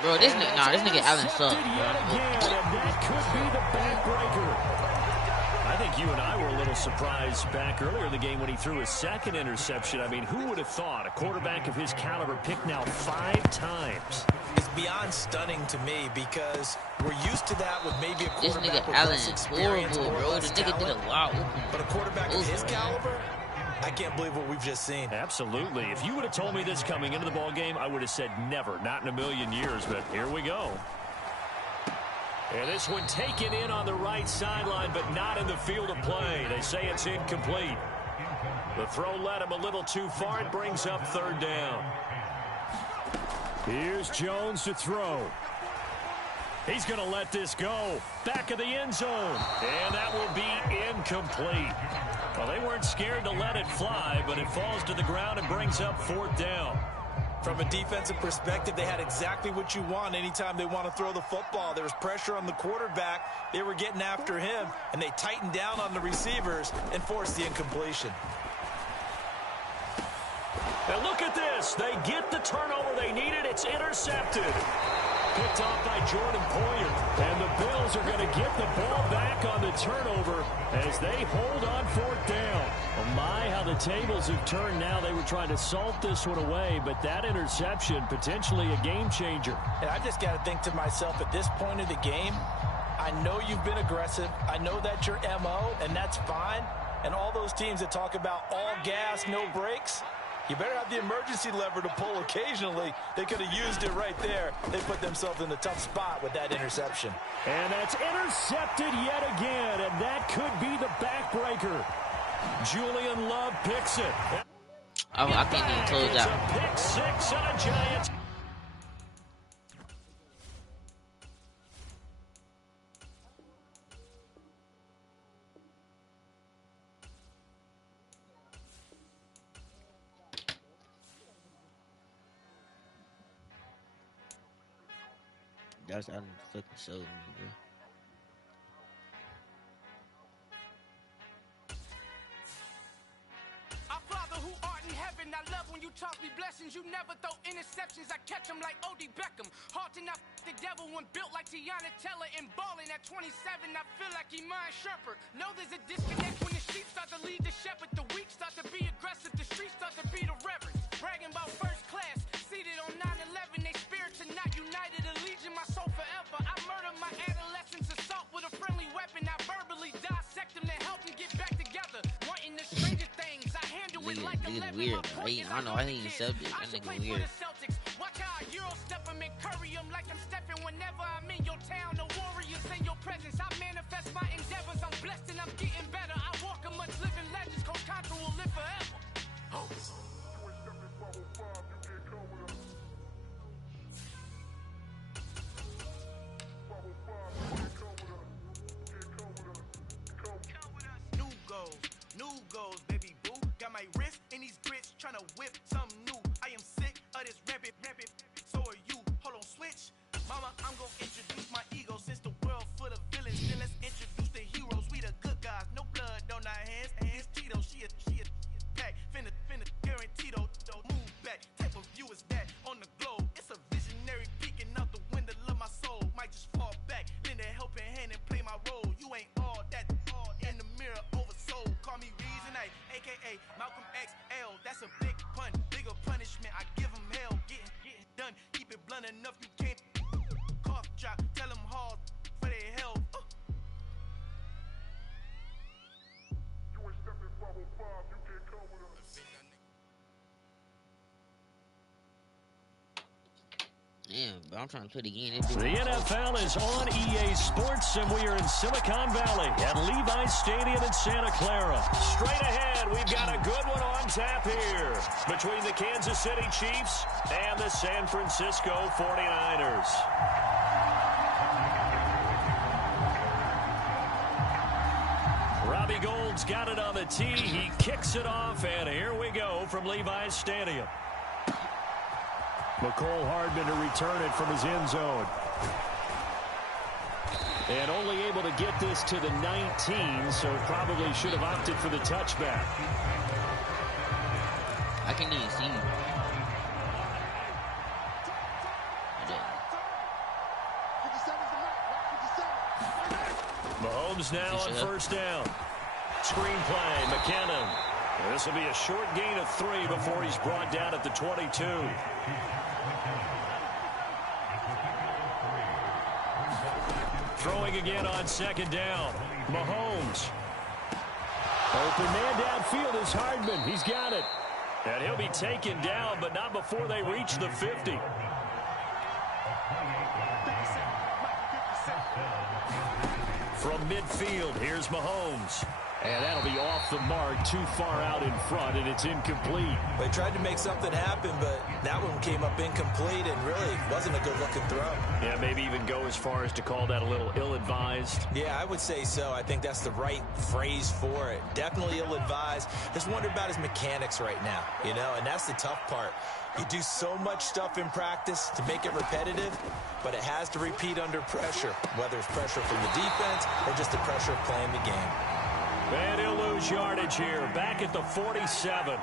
Bro, this nigga Allen sucks. That could be the backbreaker. I think you and I were a little surprised back earlier in the game when he threw his 2nd interception. I mean, who would have thought a quarterback of his caliber picked now 5 times? It's beyond stunning to me because we're used to that with maybe a quarterback with less experience, horrible, bro. This nigga did a lot with him. But a quarterback of his caliber, I can't believe what we've just seen. Absolutely. If you would have told me this coming into the ball game, I would have said never, not in a million years. But here we go. And this one taken in on the right sideline, but not in the field of play. They say it's incomplete. The throw led him a little too far. It brings up 3rd down. Here's Jones to throw. He's going to let this go. Back of the end zone. And that will be incomplete. Well, they weren't scared to let it fly, but it falls to the ground and brings up 4th down. From a defensive perspective, they had exactly what you want anytime they want to throw the football. There was pressure on the quarterback. They were getting after him, and they tightened down on the receivers and forced the incompletion. And look at this. They get the turnover they needed. It's intercepted. Picked off by Jordan Poyer. And the Bills are going to get the ball back on the turnover as they hold on 4th down. Oh my, how the tables have turned now. They were trying to salt this one away, but that interception, potentially a game changer. And I just got to think to myself, at this point of the game, I know you've been aggressive. I know that's your MO, and that's fine. And all those teams that talk about all gas, no brakes, you better have the emergency lever to pull occasionally. They could have used it right there. They put themselves in a tough spot with that interception. And that's intercepted yet again, and that could be the backbreaker. Julian Love picks it. I think he closed out. It's a pick 6 and a Giants. That's out of the fucking show, bro. Our Father who art in heaven, I love when you talk me blessings. You never throw interceptions. I catch them like O.D. Beckham. Hard to not the devil when built like Tiana Teller and balling at 27. I feel like Iman Shepherd. Know there's a disconnect when the sheep start to lead the shepherd. The weak start to be aggressive. The streets start to be the reverend. Bragging about first class. Seated on 9/11. They spirits are not united. A legion, my soul forever. I murder my adolescence assault with a friendly weapon. I verbally dissect them to help them get back together. Wanting the stranger things. I handle it like a weird. I don't know. I think he's subject. That nigga weird. Watch how I Euro step them and curry them like I'm stepping whenever I'm in your town. The warriors in your presence. I manifest my endeavors. I'm blessed and I'm getting better. I walk amongst living legends. Coach Contra will live forever. Oh. New goals, baby boo. Got my wrist in these grits, tryna whip something new. I am sick of this rampant. So are you. Hold on, switch. Mama, I'm gonna introduce my ego. Since the world full of villains, then let's introduce the heroes. We the good guys, no blood Malcolm XL, that's a big pun. Bigger punishment, I give him hell. Getting done, keep it blunt enough, you can't cough drop. Tell them hard for their health. You ain't stepping 505, you can't come with us. Damn, but I'm trying to put again. The NFL is on EA Sports, and we are in Silicon Valley at Levi's Stadium in Santa Clara. Straight ahead, we've got a good one on tap here between the Kansas City Chiefs and the San Francisco 49ers. Robbie Gould's got it on the tee. He kicks it off, and here we go from Levi's Stadium. McCole Hardman to return it from his end zone. And only able to get this to the 19, so probably should have opted for the touchback. I can even see you. Mahomes now on first down. Screen play, McKinnon. This will be a short gain of 3 before he's brought down at the 22. Throwing again on second down. Mahomes. Open man downfield is Hardman. He's got it. And he'll be taken down, but not before they reach the 50. From midfield, here's Mahomes. And that'll be off the mark, too far out in front, and it's incomplete. They tried to make something happen, but that one came up incomplete and really wasn't a good-looking throw. Yeah, maybe even go as far as to call that a little ill-advised. Yeah, I would say so. I think that's the right phrase for it. Definitely ill-advised. Just wonder about his mechanics right now, you know, and that's the tough part. You do so much stuff in practice to make it repetitive, but it has to repeat under pressure, whether it's pressure from the defense or just the pressure of playing the game. And he'll lose yardage here, back at the 47.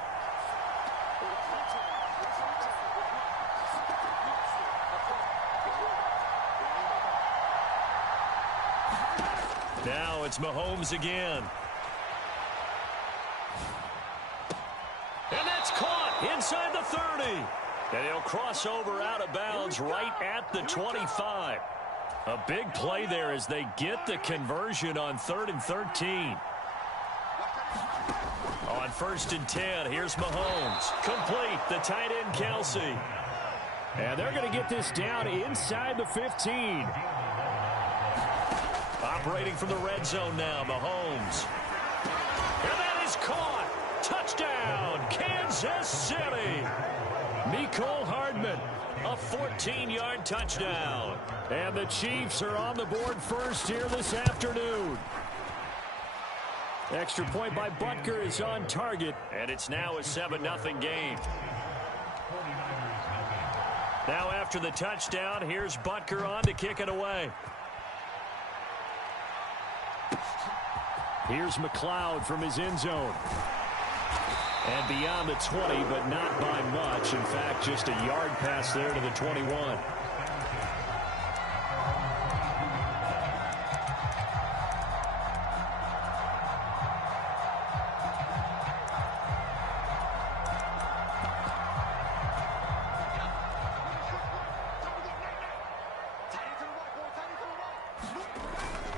Now it's Mahomes again. And that's caught inside the 30. And he'll cross over out of bounds right at the 25. A big play there as they get the conversion on 3rd and 13. On 1st and 10, here's Mahomes. Complete, the tight end, Kelsey. And they're going to get this down inside the 15. Operating from the red zone now, Mahomes. And that is caught. Touchdown, Kansas City. Mecole Hardman, a 14-yard touchdown. And the Chiefs are on the board first here this afternoon. Extra point by Butker is on target, and it's now a 7-0 game. Now after the touchdown, here's Butker on to kick it away. Here's McLeod from his end zone. And beyond the 20, but not by much. In fact, just a yard pass there to the 21.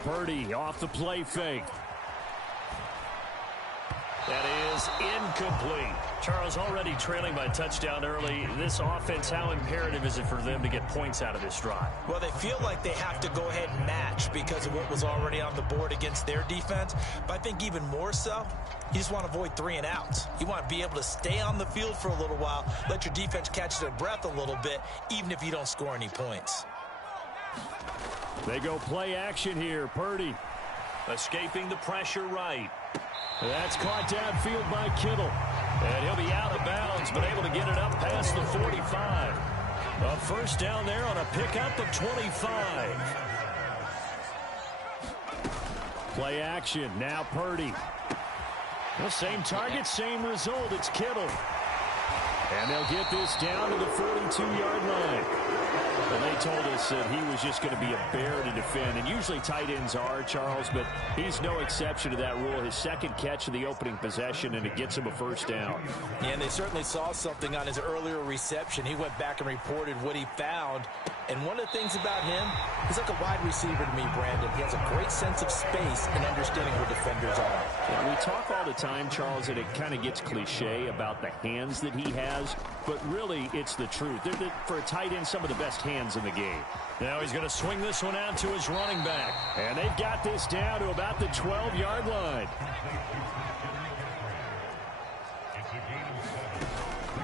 Purdy off the play fake. That is incomplete. Charles, already trailing by touchdown early. This offense, how imperative is it for them to get points out of this drive? Well, they feel like they have to go ahead and match because of what was already on the board against their defense. But I think even more so, you just want to avoid 3 and outs. You want to be able to stay on the field for a little while, let your defense catch their breath a little bit, even if you don't score any points. They go play action here. Purdy escaping the pressure right. That's caught downfield by Kittle. And he'll be out of bounds, but able to get it up past the 45. A first down there on a pickup of 25. Play action. Now Purdy. The same target, same result. It's Kittle. And they'll get this down to the 42-yard line. And they told us that he was just going to be a bear to defend. And usually tight ends are, Charles, but he's no exception to that rule. His second catch of the opening possession, and it gets him a first down. Yeah, and they certainly saw something on his earlier reception. He went back and reported what he found. And one of the things about him, he's like a wide receiver to me, Brandon. He has a great sense of space and understanding where defenders are. Yeah, we talk all the time, Charles, and it kind of gets cliche about the hands that he has, but really it's the truth. They're for a tight end, some of the best hands in the game. Now he's going to swing this one out to his running back. And they've got this down to about the 12-yard line.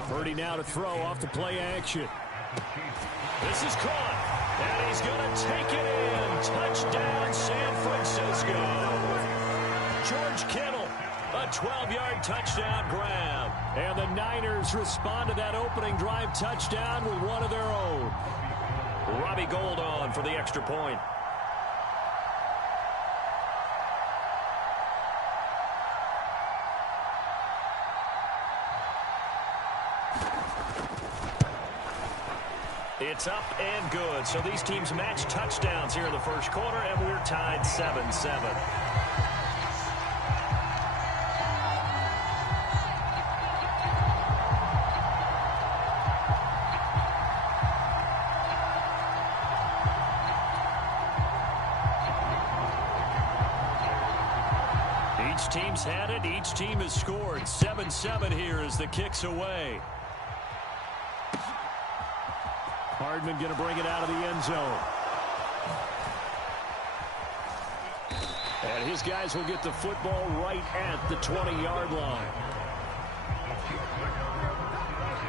Purdy now to throw off the play action. This is caught, and he's going to take it in. Touchdown, San Francisco. George Kittle, a 12-yard touchdown grab. And the Niners respond to that opening drive touchdown with one of their own. Robbie Gawd on for the extra point. It's up and good. So these teams match touchdowns here in the first quarter, and we're tied 7-7. Each team's had it. Each team has scored. 7-7 here as the kick's away. Hardman going to bring it out of the end zone. And his guys will get the football right at the 20-yard line.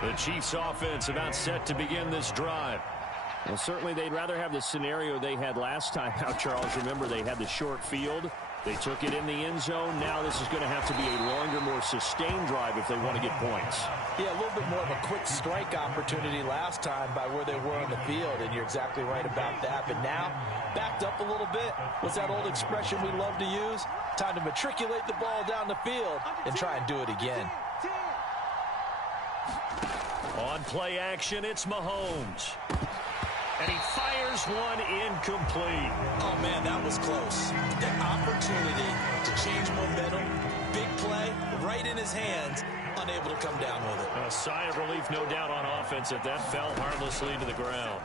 The Chiefs offense about set to begin this drive. Well, certainly they'd rather have the scenario they had last time out, Charles. Remember, they had the short field. They took it in the end zone. Now this is going to have to be a longer, more sustained drive if they want to get points. Yeah, a little bit more of a quick strike opportunity last time by where they were on the field, and you're exactly right about that. But now, backed up a little bit. What's that old expression we love to use? Time to matriculate the ball down the field and try and do it again. On play action, it's Mahomes. And he fires one incomplete. Oh, man, that was close. The opportunity to change momentum, big play, right in his hands, unable to come down with it. A sigh of relief, no doubt, on offense if that fell harmlessly to the ground.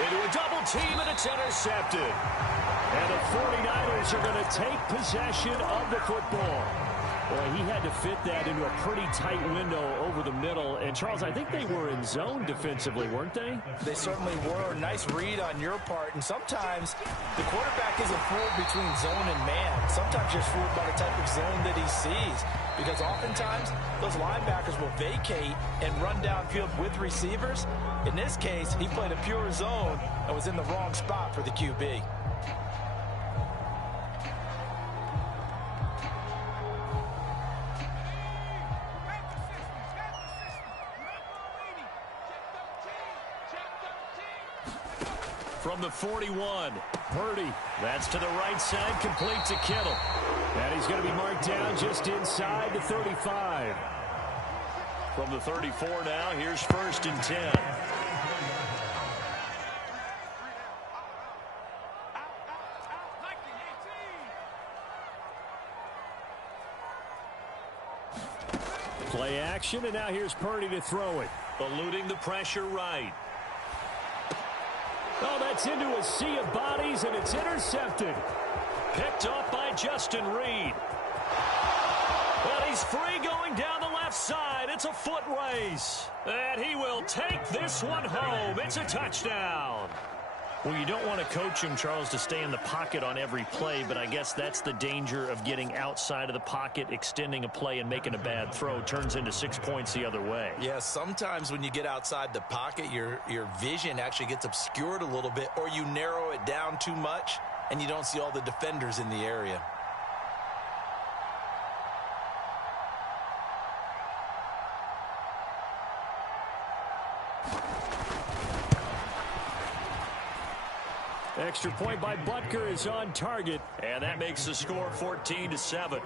Into a double team, and it's intercepted. And the 49ers are going to take possession of the football. Boy, he had to fit that into a pretty tight window over the middle. And, Charles, I think they were in zone defensively, weren't they? They certainly were. Nice read on your part. And sometimes the quarterback isn't fooled between zone and man. Sometimes you're fooled by the type of zone that he sees. Because oftentimes, those linebackers will vacate and run downfield with receivers. In this case, he played a pure zone and was in the wrong spot for the QB. From the 41, Purdy. That's to the right side, complete to Kittle. And he's going to be marked down just inside the 35. From the 34 now, here's 1st and 10. Play action, and now here's Purdy to throw it. Eluding the pressure right. Oh, that's into a sea of bodies, and it's intercepted. Picked off by Justin Reed. Well, he's free going down the left side. It's a foot race. And he will take this one home. It's a touchdown. Well, you don't want to coach him, Charles, to stay in the pocket on every play, but I guess that's the danger of getting outside of the pocket, extending a play, and making a bad throw. Turns into 6 points the other way. Yeah, sometimes when you get outside the pocket, your vision actually gets obscured a little bit, or you narrow it down too much, and you don't see all the defenders in the area. Extra point by Butker is on target. And that makes the score 14-7.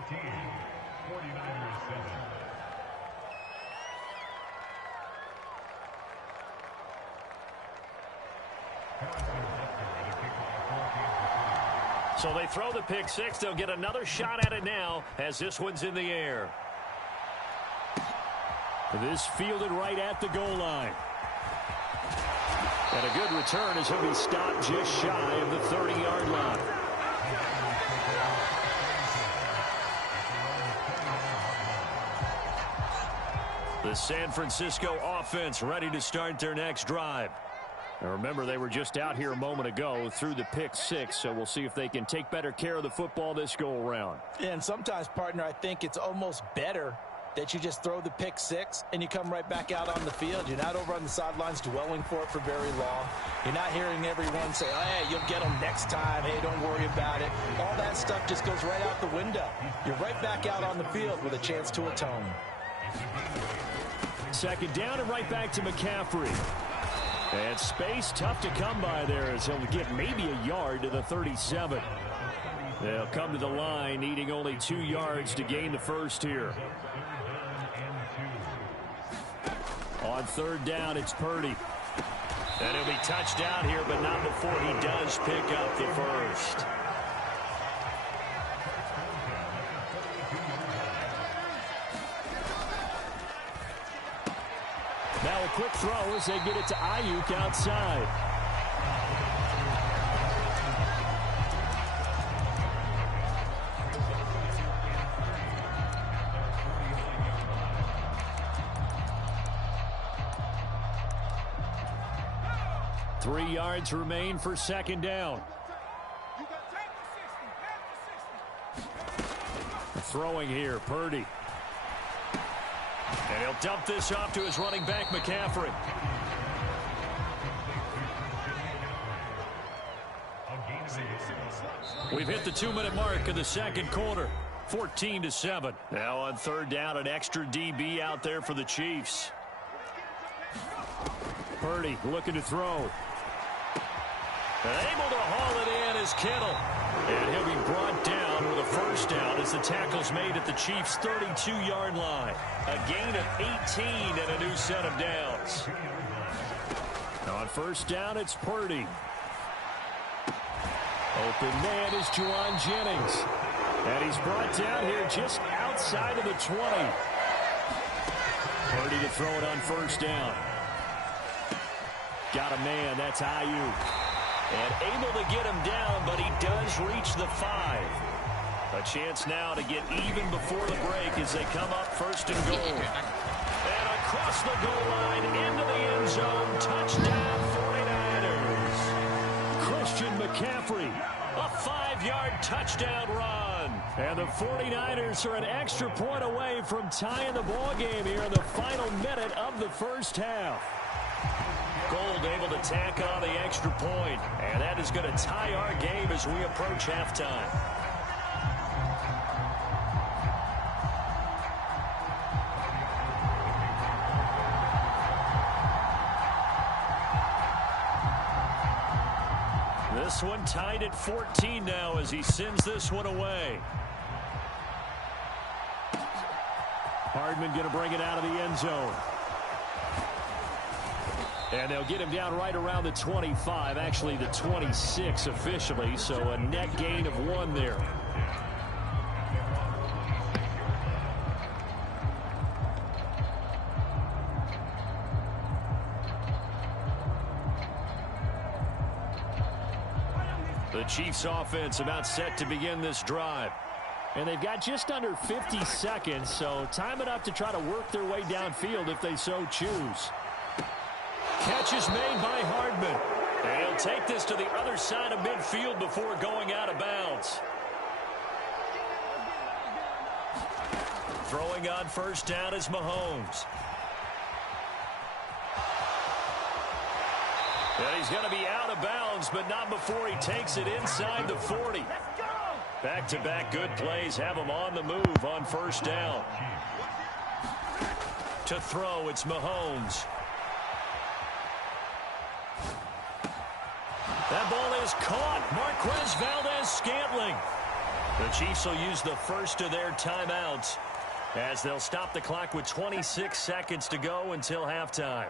So they throw the pick six. They'll get another shot at it now as this one's in the air. This fielded right at the goal line. And a good return as he'll be stopped just shy of the 30-yard line. The San Francisco offense ready to start their next drive. And remember, they were just out here a moment ago through the pick six, so we'll see if they can take better care of the football this go-around. And sometimes, partner, I think it's almost better that you just throw the pick six and you come right back out on the field. You're not over on the sidelines dwelling for it for very long. You're not hearing everyone say, oh, hey, you'll get them next time. Hey, don't worry about it. All that stuff just goes right out the window. You're right back out on the field with a chance to atone. Second down and right back to McCaffrey. And space tough to come by there as he'll get maybe a yard to the 37. They'll come to the line needing only 2 yards to gain the first here. On third down, it's Purdy. And he'll be touched down here, but not before he does pick up the first. Now a quick throw as they get it to Ayuk outside. Three yards remain for second down. Throwing here, Purdy. And he'll dump this off to his running back, McCaffrey. We've hit the 2-minute mark of the second quarter. 14-7. Now on third down, an extra DB out there for the Chiefs. Purdy looking to throw. And able to haul it in is Kittle. And he'll be brought down with a first down as the tackle's made at the Chiefs' 32-yard line. A gain of 18 and a new set of downs. On first down, it's Purdy. Open man is Juwan Jennings. And he's brought down here just outside of the 20. Purdy to throw it on first down. Got a man, that's Ayuk. And able to get him down, but he does reach the 5. A chance now to get even before the break as they come up first and goal. And across the goal line into the end zone. Touchdown 49ers. Christian McCaffrey, a 5-yard touchdown run. And the 49ers are an extra point away from tying the ball game here in the final minute of the first half. Gawd able to tack on the extra point, and that is going to tie our game as we approach halftime. This one tied at 14 now as he sends this one away. Hardman going to bring it out of the end zone. And they'll get him down right around the 25, actually the 26 officially, so a net gain of 1 there. The Chiefs offense about set to begin this drive. And they've got just under 50 seconds, so time enough to try to work their way downfield if they so choose. Catch is made by Hardman. And he'll take this to the other side of midfield before going out of bounds. Throwing on first down is Mahomes. And he's going to be out of bounds, but not before he takes it inside the 40. Back-to-back good plays have him on the move on first down. To throw, it's Mahomes. That ball is caught. Marquez Valdes-Scantling. The Chiefs will use the first of their timeouts as they'll stop the clock with 26 seconds to go until halftime.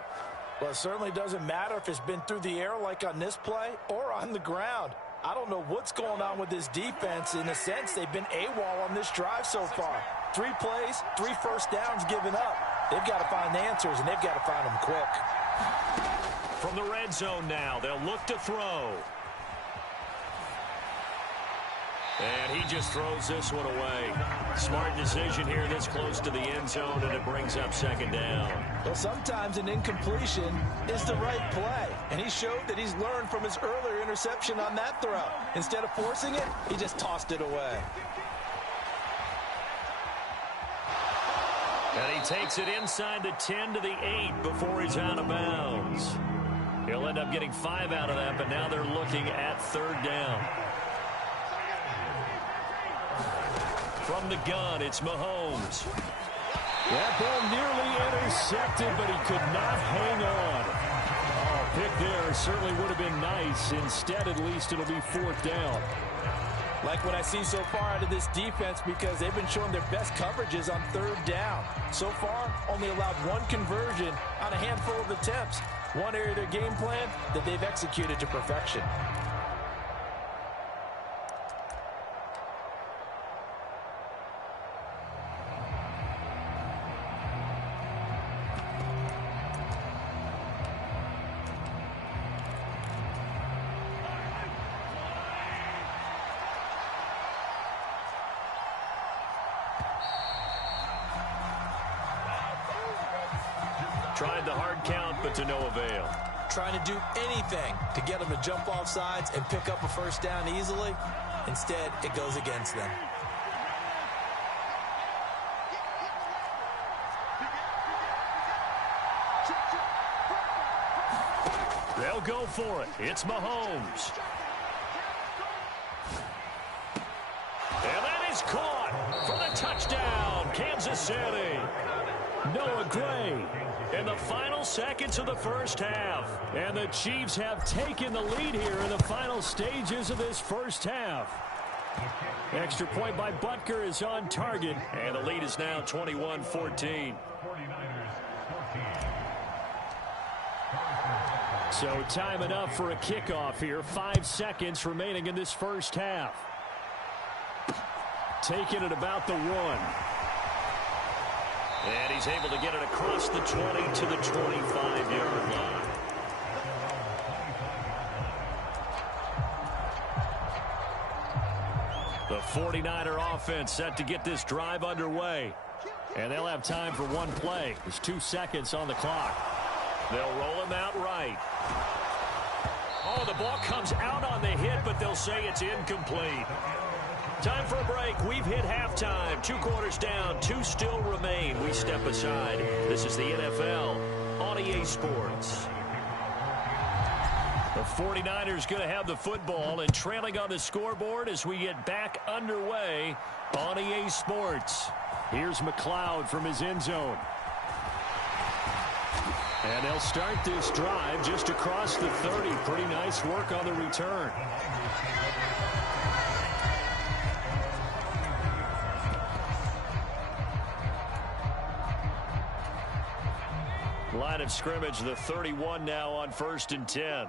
Well, it certainly doesn't matter if it's been through the air like on this play or on the ground. I don't know what's going on with this defense. In a sense, they've been AWOL on this drive so far. 3 plays, 3 first downs given up. They've got to find answers, and they've got to find them quick. From the red zone now, they'll look to throw. And he just throws this one away. Smart decision here this close to the end zone, and it brings up second down. Well, sometimes an incompletion is the right play, and he showed that he's learned from his earlier interception on that throw. Instead of forcing it, he just tossed it away. And he takes it inside the 10 to the 8 before he's out of bounds. He'll end up getting 5 out of that, but now they're looking at third down. From the gun, it's Mahomes. That ball nearly intercepted, but he could not hang on. Oh, pick there certainly would have been nice. Instead, at least it'll be 4th down. Like what I see so far out of this defense, because they've been showing their best coverages on third down. So far, only allowed 1 conversion on a handful of attempts. One area of their game plan that they've executed to perfection. Tried the hard count, but to no avail. Trying to do anything to get them to jump off sides and pick up a first down easily. Instead, it goes against them. They'll go for it. It's Mahomes. And that is caught for the touchdown, Kansas City. Noah Gray in the final seconds of the first half. And the Chiefs have taken the lead here in the final stages of this first half. Extra point by Butker is on target. And the lead is now 21-14. So time enough for a kickoff here. 5 seconds remaining in this first half. Taking it about the 1. And he's able to get it across the 20 to the 25-yard line. The 49er offense set to get this drive underway. And they'll have time for 1 play. There's 2 seconds on the clock. They'll roll him out right. Oh, the ball comes out on the hit, but they'll say it's incomplete. Time for a break. We've hit halftime. 2 quarters down. 2 still remain. We step aside. This is the NFL on EA Sports. The 49ers going to have the football and trailing on the scoreboard as we get back underway on EA Sports. Here's McLeod from his end zone. And they'll start this drive just across the 30. Pretty nice work on the return. Line of scrimmage, the 31 now on 1st and 10.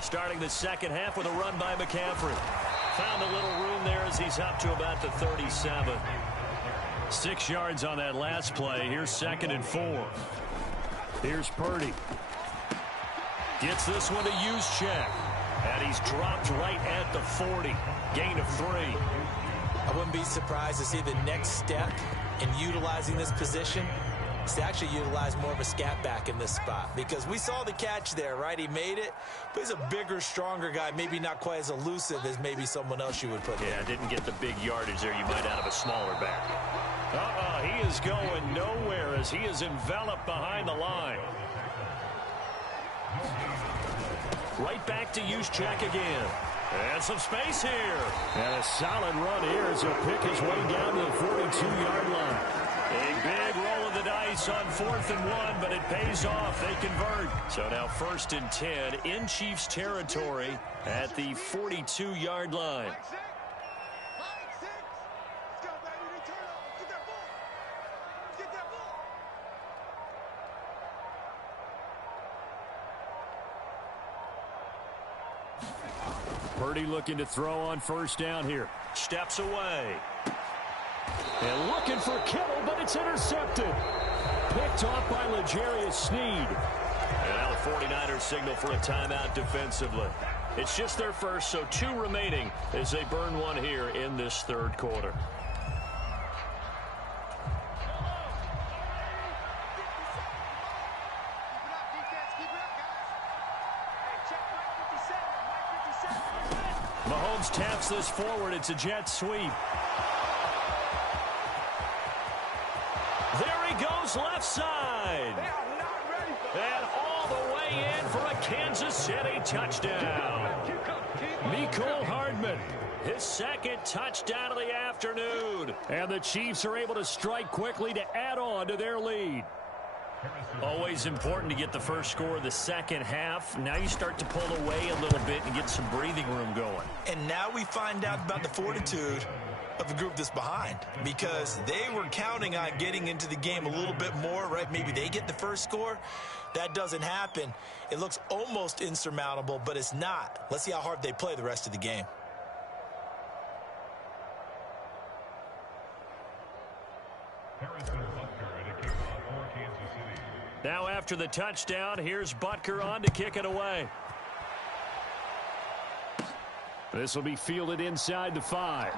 Starting the second half with a run by McCaffrey. Found a little room there as he's up to about the 37. 6 yards on that last play. Here's 2nd and 4. Here's Purdy. Gets this one to Juszczyk. And he's dropped right at the 40. Gain of 3. I wouldn't be surprised to see the next step in utilizing this position is to actually utilize more of a scat back in this spot, because we saw the catch there, right? He made it, but he's a bigger, stronger guy, maybe not quite as elusive as maybe someone else you would put there. Yeah, didn't get the big yardage there you might out of a smaller back. He is going nowhere as he is enveloped behind the line. Right back to Juszczyk again. And some space here. And a solid run here as he'll pick his way down to the 42-yard line. A big roll of the dice on 4th and 1, but it pays off. They convert. So now 1st and 10 in Chiefs territory at the 42-yard line. Purdy looking to throw on first down here. Steps away. And looking for Kittle, but it's intercepted. Picked off by L'Jarius Sneed. And now the 49ers signal for a timeout defensively. It's just their first, so 2 remaining as they burn one here in this third quarter. Mahomes taps this forward. It's a jet sweep. There he goes left side. And all the way in for a Kansas City touchdown. Mecole Hardman, his second touchdown of the afternoon. And the Chiefs are able to strike quickly to add on to their lead. Always important to get the first score of the second half. Now you start to pull away a little bit and get some breathing room going. And now we find out about the fortitude of the group that's behind, because they were counting on getting into the game a little bit more, right? Maybe they get the first score. That doesn't happen. It looks almost insurmountable, but it's not. Let's see how hard they play the rest of the game. Now after the touchdown, here's Butker on to kick it away. This will be fielded inside the 5.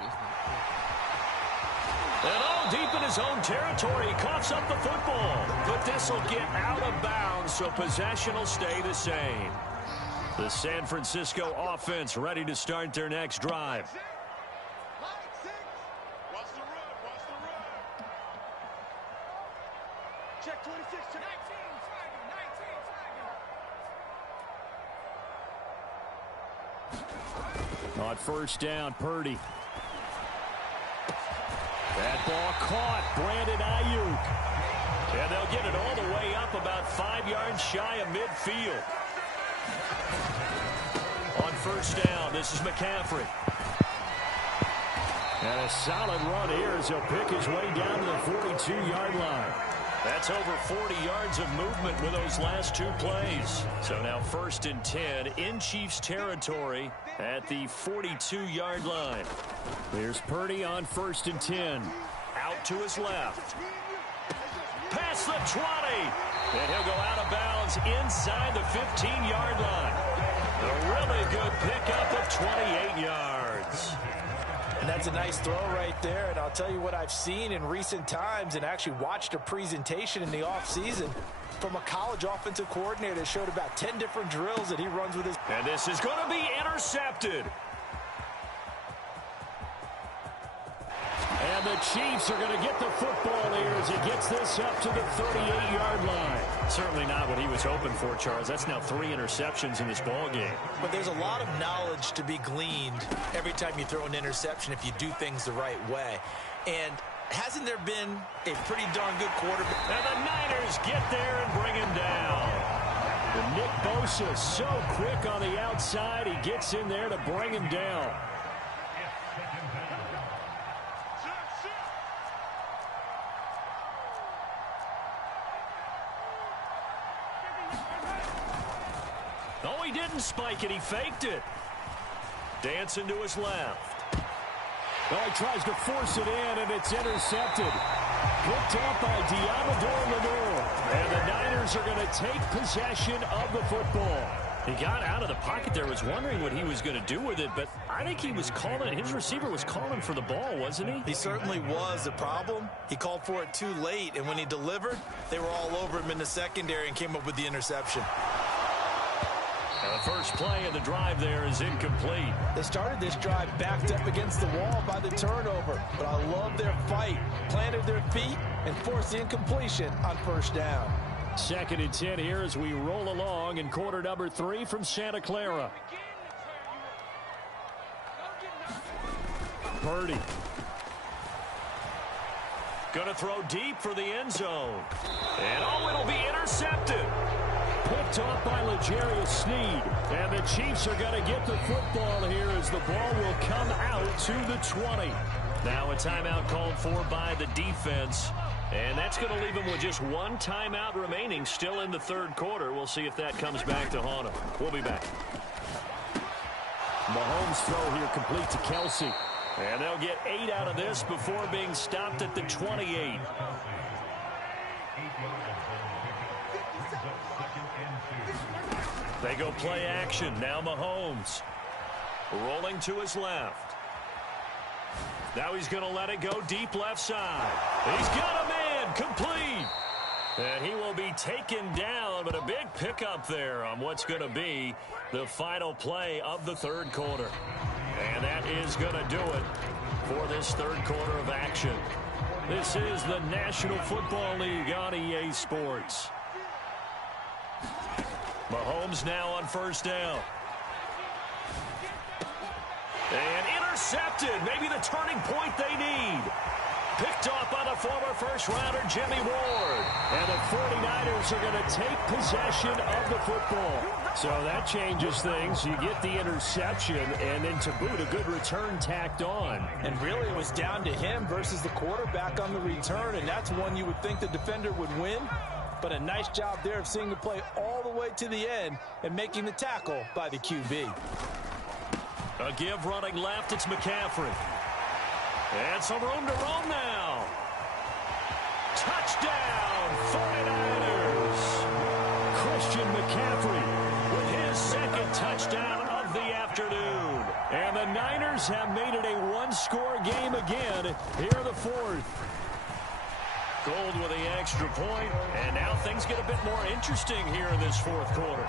And all deep in his own territory, he coughs up the football. But this will get out of bounds, so possession will stay the same. The San Francisco offense ready to start their next drive. Check 26, check 19, On first down, Purdy. That ball caught. Brandon Ayuk. And they'll get it all the way up about 5 yards shy of midfield. On first down, this is McCaffrey. And a solid run here as he'll pick his way down to the 42-yard line. That's over 40 yards of movement with those last 2 plays. So now 1st and 10 in Chiefs territory at the 42-yard line. There's Purdy on 1st and 10. Out to his left. Past the 20. And he'll go out of bounds inside the 15-yard line. A really good pickup of 28 yards. And that's a nice throw right there. And I'll tell you what I've seen in recent times and actually watched a presentation in the offseason from a college offensive coordinator that showed about 10 different drills that he runs with his. And this is going to be intercepted. And the Chiefs are going to get the football here as he gets this up to the 38-yard line. Certainly not what he was hoping for, Charles. That's now 3 interceptions in this ball game. But there's a lot of knowledge to be gleaned every time you throw an interception if you do things the right way. And hasn't there been a pretty darn good quarterback? And the Niners get there and bring him down. And Nick Bosa so quick on the outside. He gets in there to bring him down. No, he didn't spike it. He faked it. Dancing to his left. Well, he tries to force it in, and it's intercepted. Picked up by Diamador Lenore. And the Niners are going to take possession of the football. He got out of the pocket there, was wondering what he was going to do with it, but I think he was calling, his receiver was calling for the ball, wasn't he? He certainly was. The problem, he called for it too late, and when he delivered, they were all over him in the secondary and came up with the interception. Now the first play of the drive there is incomplete. They started this drive backed up against the wall by the turnover, but I love their fight. Planted their feet and forced the incompletion on first down. 2nd and 10 here as we roll along in quarter number 3 from Santa Clara. Purdy. Gonna throw deep for the end zone. And oh, it'll be intercepted. Picked off by L'Jarius Sneed. And the Chiefs are going to get the football here as the ball will come out to the 20. Now a timeout called for by the defense. And that's going to leave them with just 1 timeout remaining still in the third quarter. We'll see if that comes back to haunt them. We'll be back. Mahomes' throw here complete to Kelsey. And they'll get 8 out of this before being stopped at the 28. They go play action. Now Mahomes rolling to his left. Now he's going to let it go deep left side. He's got a man complete. And he will be taken down, but a big pickup there on what's going to be the final play of the third quarter. And that is going to do it for this third quarter of action. This is the National Football League on EA Sports. Mahomes now on first down. And intercepted. Maybe the turning point they need. Picked off by the former first-rounder Jimmy Ward. And the 49ers are going to take possession of the football. So that changes things. You get the interception, and then to boot, a good return tacked on. And really, it was down to him versus the quarterback on the return, and that's one you would think the defender would win. But a nice job there of seeing the play all the way to the end and making the tackle by the QB. A give running left, it's McCaffrey. And some room to roam now. Touchdown, 49ers. Christian McCaffrey with his second touchdown of the afternoon. And the Niners have made it a one-score game again here in the fourth. Gawd with the extra point, and now things get a bit more interesting here in this fourth quarter.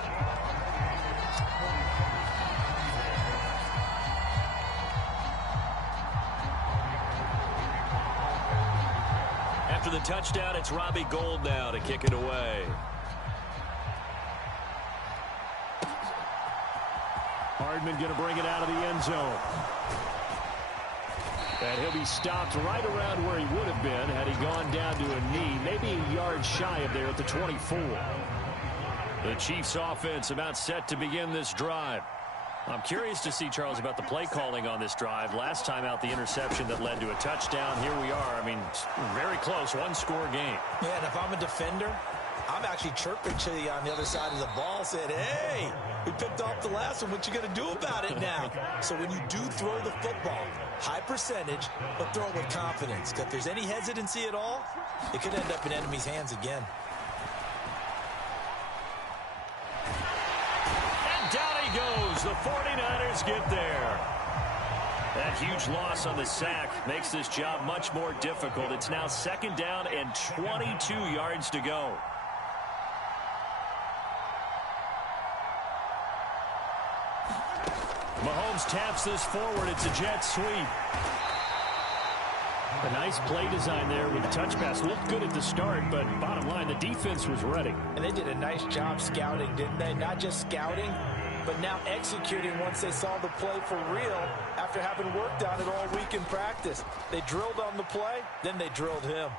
After the touchdown, it's Robbie Gawd now to kick it away. Hardman going to bring it out of the end zone. And he'll be stopped right around where he would have been had he gone down to a knee, maybe a yard shy of there at the 24. The Chiefs offense about set to begin this drive. I'm curious to see, Charles, about the play calling on this drive. Last time out, the interception that led to a touchdown. Here we are. I mean, very close, one-score game. Yeah, and if I'm a defender, I'm actually chirping to you on the other side of the ball, saying, hey, we picked off the last one. What you going to do about it now? So when you do throw the football, high percentage, but throw it with confidence. Because if there's any hesitancy at all, it could end up in enemy's hands again. Down he goes. The 49ers get there. That huge loss on the sack makes this job much more difficult. It's now second down and 22 yards to go. Mahomes taps this forward. It's a jet sweep. A nice play design there with the touch pass. Looked good at the start, but bottom line, the defense was ready. And they did a nice job scouting, didn't they? Not just scouting, but now executing once they saw the play for real after having worked on it all week in practice. They drilled on the play, then they drilled him.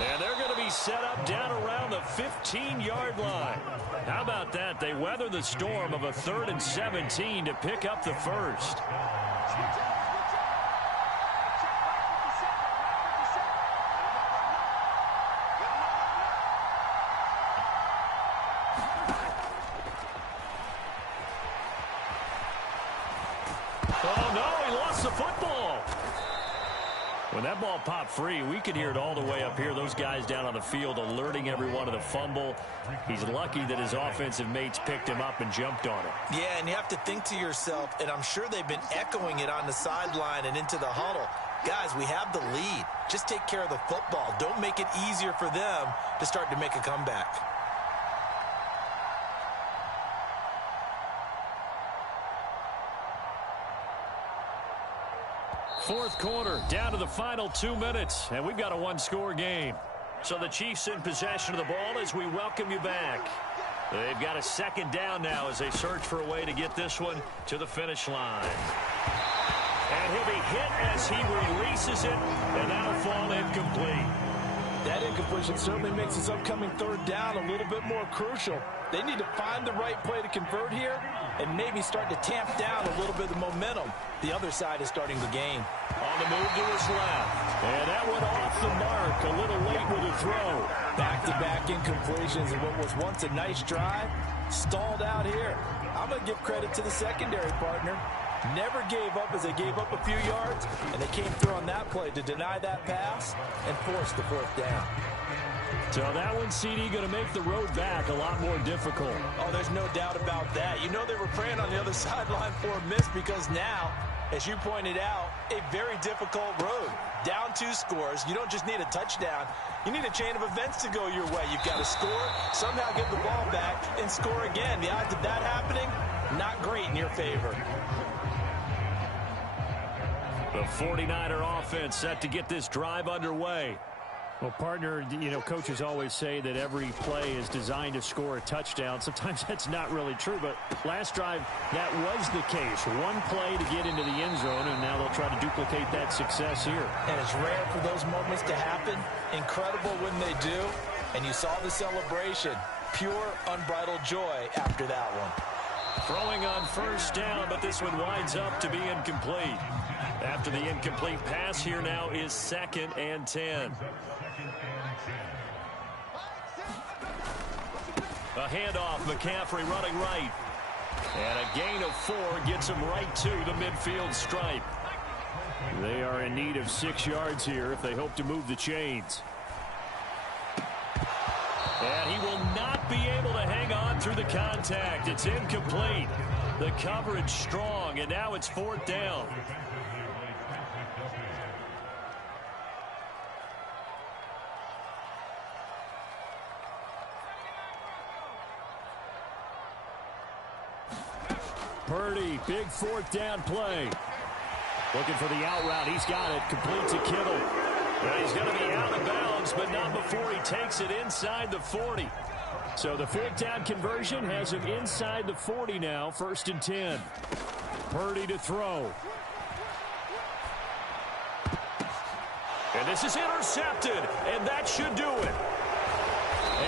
And they're going to be set up down around the 15-yard line. How about that? They weather the storm of a 3rd and 17 to pick up the first. Oh, no, he lost the football. When that ball popped free, we could hear it all the way up here. Those guys down on the field alerting everyone of the fumble. He's lucky that his offensive mates picked him up and jumped on it. Yeah, and you have to think to yourself, and I'm sure they've been echoing it on the sideline and into the huddle. Guys, we have the lead. Just take care of the football. Don't make it easier for them to start to make a comeback. Fourth quarter, down to the final 2 minutes, and we've got a one-score game. So the Chiefs in possession of the ball as we welcome you back. They've got a second down now as they search for a way to get this one to the finish line. And he'll be hit as he releases it, and that'll fall incomplete. That incompletion certainly makes this upcoming third down a little bit more crucial. They need to find the right play to convert here and maybe start to tamp down a little bit of momentum. The other side is starting the game. On the move to his left. And that went off the mark. A little late with a throw. Back-to-back incompletions in what was once a nice drive Stalled out here. I'm going to give credit to the secondary partner. Never gave up as they gave up a few yards, and they came through on that play to deny that pass and force the fourth down. So that one, CD, going to make the road back a lot more difficult. Oh, there's no doubt about that. You know they were praying on the other sideline for a miss because now, as you pointed out, a very difficult road. Down 2 scores. You don't just need a touchdown. You need a chain of events to go your way. You've got to score, somehow get the ball back, and score again. The odds of that happening, not great in your favor. The 49er offense set to get this drive underway. Well, partner, coaches always say that every play is designed to score a touchdown. Sometimes that's not really true, but last drive, that was the case. One play to get into the end zone, and now they'll try to duplicate that success here. And it's rare for those moments to happen. Incredible when they do. And you saw the celebration. Pure, unbridled joy after that one. Throwing on first down, but this one winds up to be incomplete. After the incomplete pass, here now is 2nd and 10. A handoff, McCaffrey running right. And a gain of 4 gets him right to the midfield stripe. They are in need of 6 yards here if they hope to move the chains. And he will not be able to hang on through the contact. It's incomplete. The coverage strong, and now it's 4th down. Purdy, big 4th down play. Looking for the out route. He's got it. Complete to Kittle. And he's going to be out of bounds, but not before he takes it inside the 40. So the 4th down conversion has him inside the 40 now. 1st and 10. Purdy to throw. And this is intercepted, and that should do it.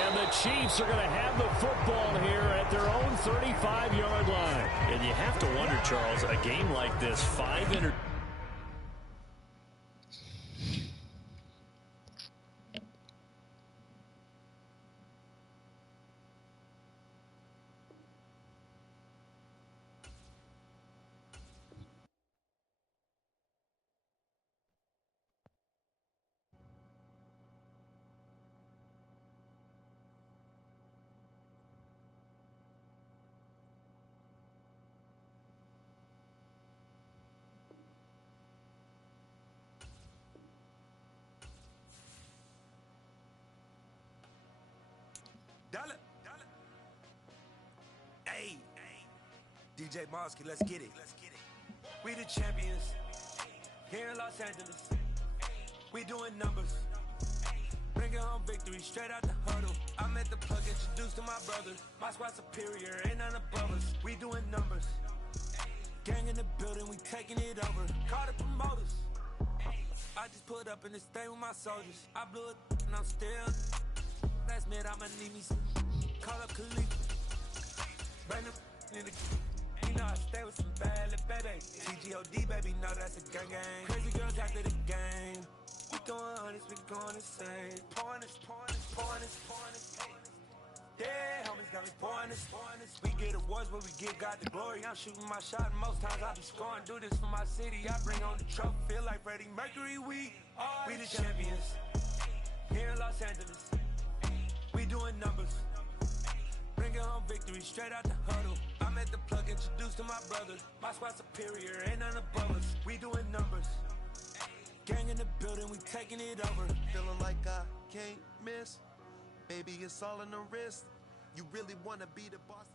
And the Chiefs are going to have the football here at their own 35-yard line. And you have to wonder, Charles, a game like this, 5 interceptions. Hey, DJ Mosky, let's get it. We the champions here in Los Angeles. We doing numbers. Bringing home victory straight out the huddle. I'm at the plug, introduced to my brother. My squad superior, ain't none above us. We doing numbers. Gang in the building, we taking it over. Call the promoters. I just put up in this thing with my soldiers. I blew it and I'm still. Last minute I'ma need me some. Call up Khalif. Brand new in the. You know I stay with some bad little baby. TGOD baby, know that's a gang gang. Crazy girls after the game. We doing honest, we going insane. Pouring this. Yeah, homies got me pouring this. We get awards, but we give God the glory. I'm shooting my shot, and most times I be scoring. Do this for my city, I bring on the trophy. Feel like Freddie Mercury, we the champions here in Los Angeles. We doing numbers. Bringing home victory straight out the huddle. I'm at the plug, introduced to my brother. My squad superior, ain't none above us. We doing numbers. Gang in the building, we taking it over. Feeling like I can't miss. Baby, it's all in the wrist. You really want to be the boss.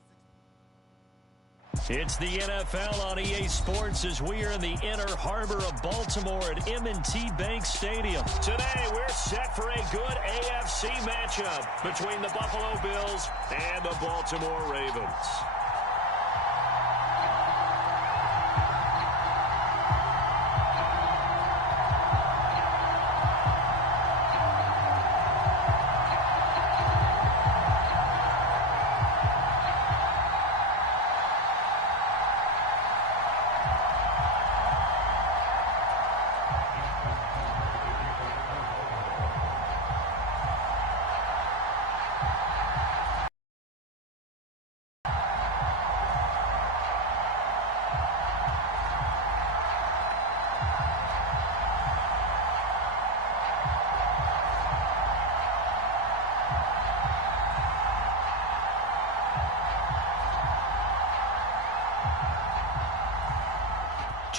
It's the NFL on EA Sports as we are in the inner harbor of Baltimore at M&T Bank Stadium. Today, we're set for a good AFC matchup between the Buffalo Bills and the Baltimore Ravens.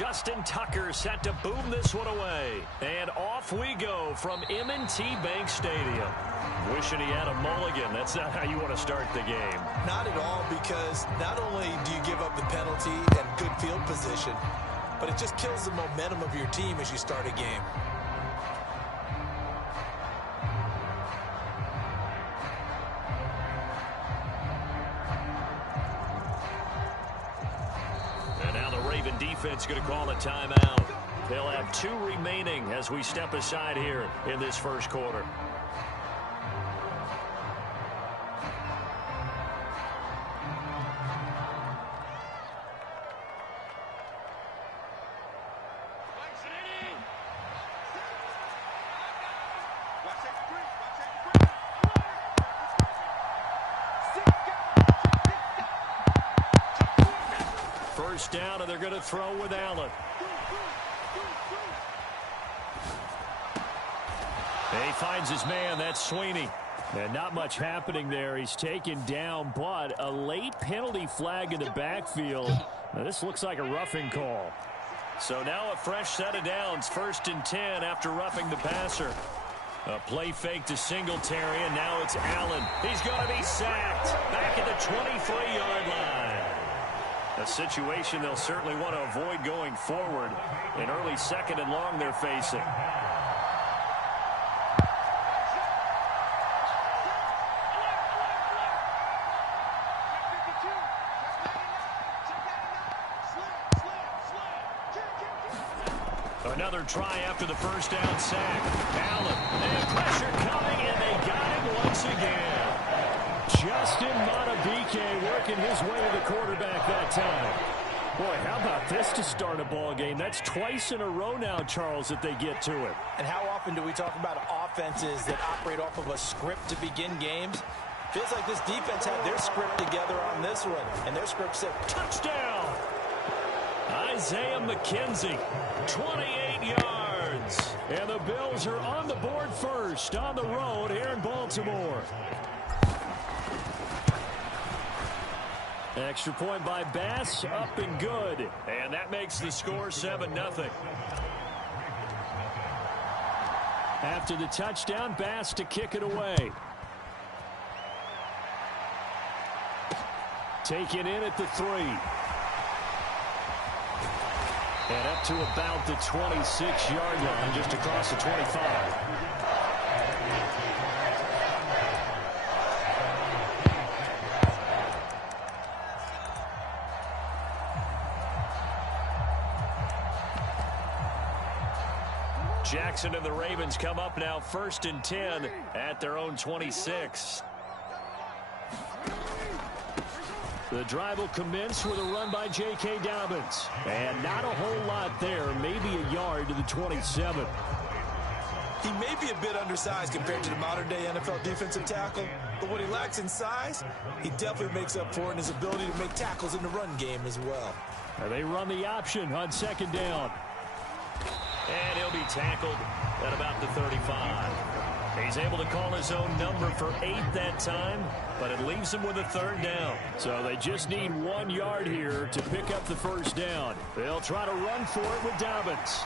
Justin Tucker set to boom this one away. And off we go from M&T Bank Stadium. Wishing he had a mulligan. That's not how you want to start the game. Not at all, because not only do you give up the penalty and good field position, but it just kills the momentum of your team as you start a game. And now the Raven defense going to call a timeout. They'll have 2 remaining as we step aside here in this first quarter. First down, and they're going to throw with Allen. And he finds his man. That's Sweeney. And not much happening there. He's taken down, but a late penalty flag in the backfield. Now, this looks like a roughing call. So now a fresh set of downs. 1st and 10 after roughing the passer. A play fake to Singletary, and now it's Allen. He's going to be sacked back at the 23-yard line. A situation they'll certainly want to avoid going forward. An early 2nd and long they're facing. Another try after the first down sack. Allen, and pressure coming, and they got him once again. Justin Madubuike working his way to the quarterback that time. Boy, how about this to start a ball game? That's twice in a row now, Charles, that they get to it. And how often do we talk about offenses that operate off of a script to begin games? Feels like this defense had their script together on this one, and their script said, touchdown! Isaiah McKenzie, 28 yards. And the Bills are on the board first on the road here in Baltimore. Extra point by Bass, up and good. And that makes the score 7-0. After the touchdown, Bass to kick it away. Taken in at the 3. And up to about the 26-yard line, just across the 25. Jackson and the Ravens come up now 1st and 10 at their own 26. The drive will commence with a run by J.K. Dobbins. And not a whole lot there, maybe a yard to the 27. He may be a bit undersized compared to the modern-day NFL defensive tackle, but what he lacks in size, he definitely makes up for it in his ability to make tackles in the run game as well. They run the option on 2nd down. And he'll be tackled at about the 35. He's able to call his own number for 8 that time, but it leaves him with a 3rd down. So they just need 1 yard here to pick up the 1st down. They'll try to run for it with Dobbins.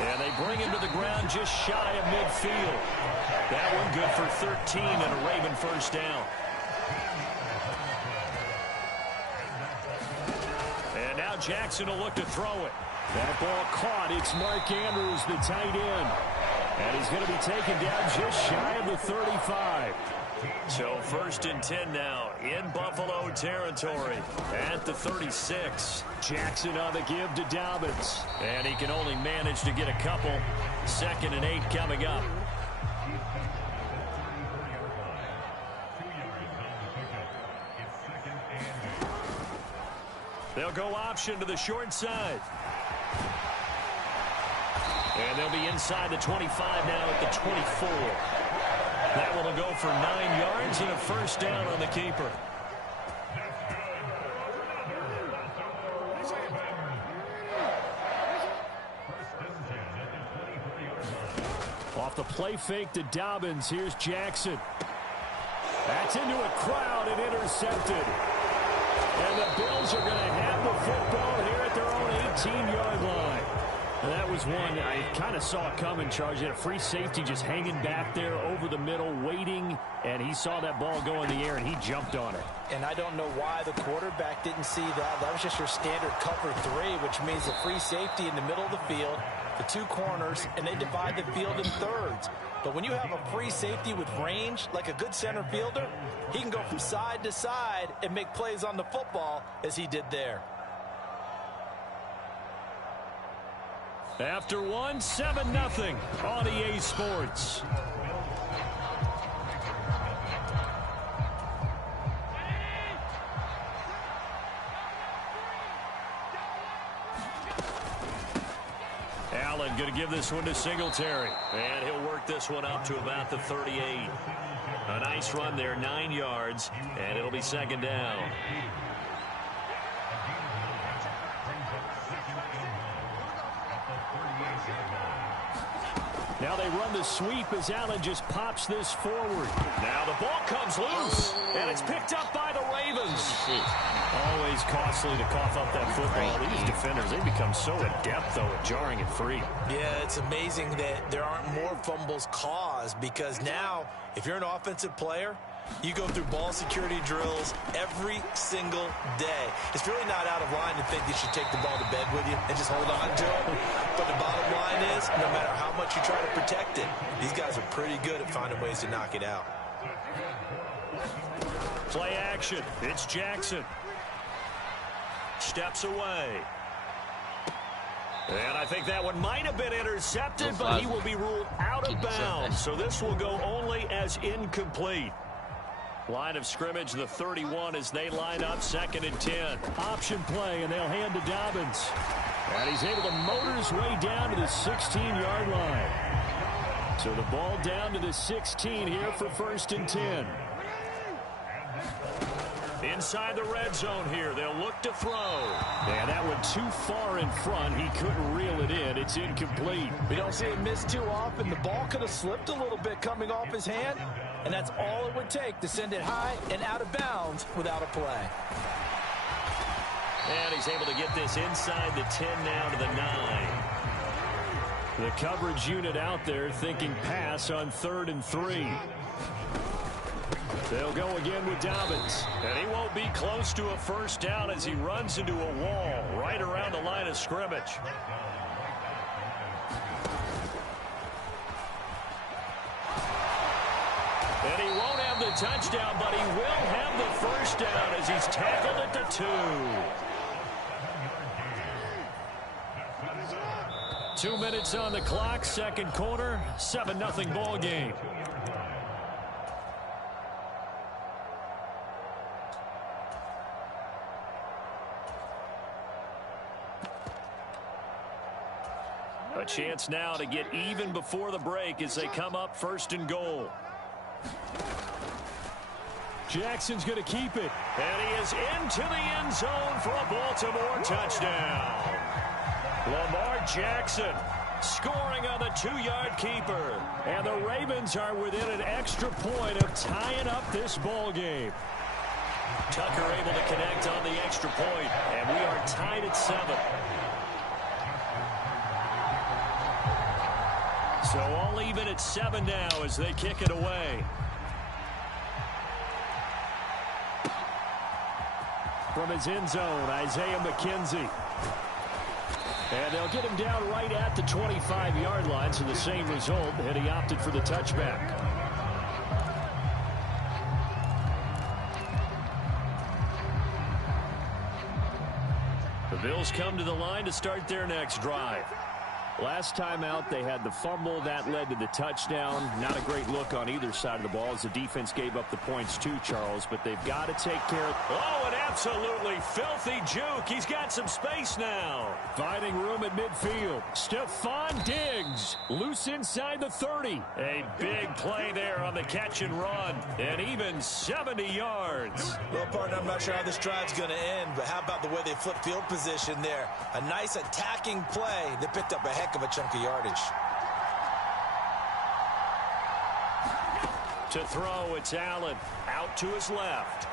And they bring him to the ground just shy of midfield. That one good for 13 and a Raven 1st down. And now Jackson will look to throw it. That ball caught. It's Mark Andrews, the tight end. And he's going to be taken down just shy of the 35. So 1st and 10 now in Buffalo territory at the 36. Jackson on the give to Dobbins. And he can only manage to get a couple. 2nd and 8 coming up. They'll go option to the short side. And they'll be inside the 25 now at the 24. That one will go for 9 yards and a 1st down on the keeper. Off the play fake to Dobbins. Here's Jackson. That's into a crowd and intercepted. And the Bills are going to have the football here at their own 18-yard line. And that was one I kind of saw coming, Charles. You had a free safety just hanging back there over the middle, waiting, and he saw that ball go in the air, and he jumped on it. And I don't know why the quarterback didn't see that. That was just your standard cover 3, which means a free safety in the middle of the field, the 2 corners, and they divide the field in thirds. But when you have a free safety with range, like a good center fielder, he can go from side to side and make plays on the football as he did there. After one, 7-0 on EA Sports. Allen going to give this one to Singletary. And he'll work this one up to about the 38. A nice run there, 9 yards, and it'll be second down. Now they run the sweep as Allen just pops this forward. Now the ball comes loose, and it's picked up by the Ravens. Always costly to cough up that football. These defenders, they become so adept, though, at jarring it free. Yeah, it's amazing that there aren't more fumbles caused, because now, if you're an offensive player, you go through ball security drills every single day. It's really not out of line to think you should take the ball to bed with you and just hold on to it. But the bottom line is, no matter how much you try to protect it, these guys are pretty good at finding ways to knock it out. Play action. It's Jackson. Steps away. And I think that one might have been intercepted, but he will be ruled out of bounds. So this will go only as incomplete. Line of scrimmage, the 31 as they line up, 2nd and 10. Option play, and they'll hand to Dobbins. And he's able to motor his way down to the 16-yard line. So the ball down to the 16 here for 1st and 10. Inside the red zone here, they'll look to throw. And that went too far in front. He couldn't reel it in. It's incomplete. We don't see him miss too often. The ball could have slipped a little bit coming off his hand, and that's all it would take to send it high and out of bounds without a play. And he's able to get this inside the 10 now to the 9. The coverage unit out there thinking pass on 3rd and 3. They'll go again with Dobbins. And he won't be close to a first down as he runs into a wall right around the line of scrimmage. And he won't have the touchdown, but he will have the first down as he's tackled at the 2. 2 minutes on the clock, 2nd quarter, 7-0 ball game. A chance now to get even before the break as they come up 1st and goal. Jackson's going to keep it. And he is into the end zone for a Baltimore touchdown. Lamar Jackson scoring on the 2-yard keeper. And the Ravens are within an extra point of tying up this ball game. Tucker able to connect on the extra point, and we are tied at 7. So all even at 7 now as they kick it away. From his end zone, Isaiah McKenzie. And they'll get him down right at the 25-yard line, so the same result, and he opted for the touchback. The Bills come to the line to start their next drive. Last time out, they had the fumble. That led to the touchdown. Not a great look on either side of the ball as the defense gave up the points too, Charles, but they've got to take care of... Oh, an absolutely filthy juke. He's got some space now. Finding room at midfield. Stephon Diggs, loose inside the 30. A big play there on the catch and run, and even 70 yards. Well, partner, I'm not sure how this drive's going to end, but how about the way they flip field position there? A nice attacking play that picked up a heck of a chunk of yardage. To throw, it's Allen. Out to his left.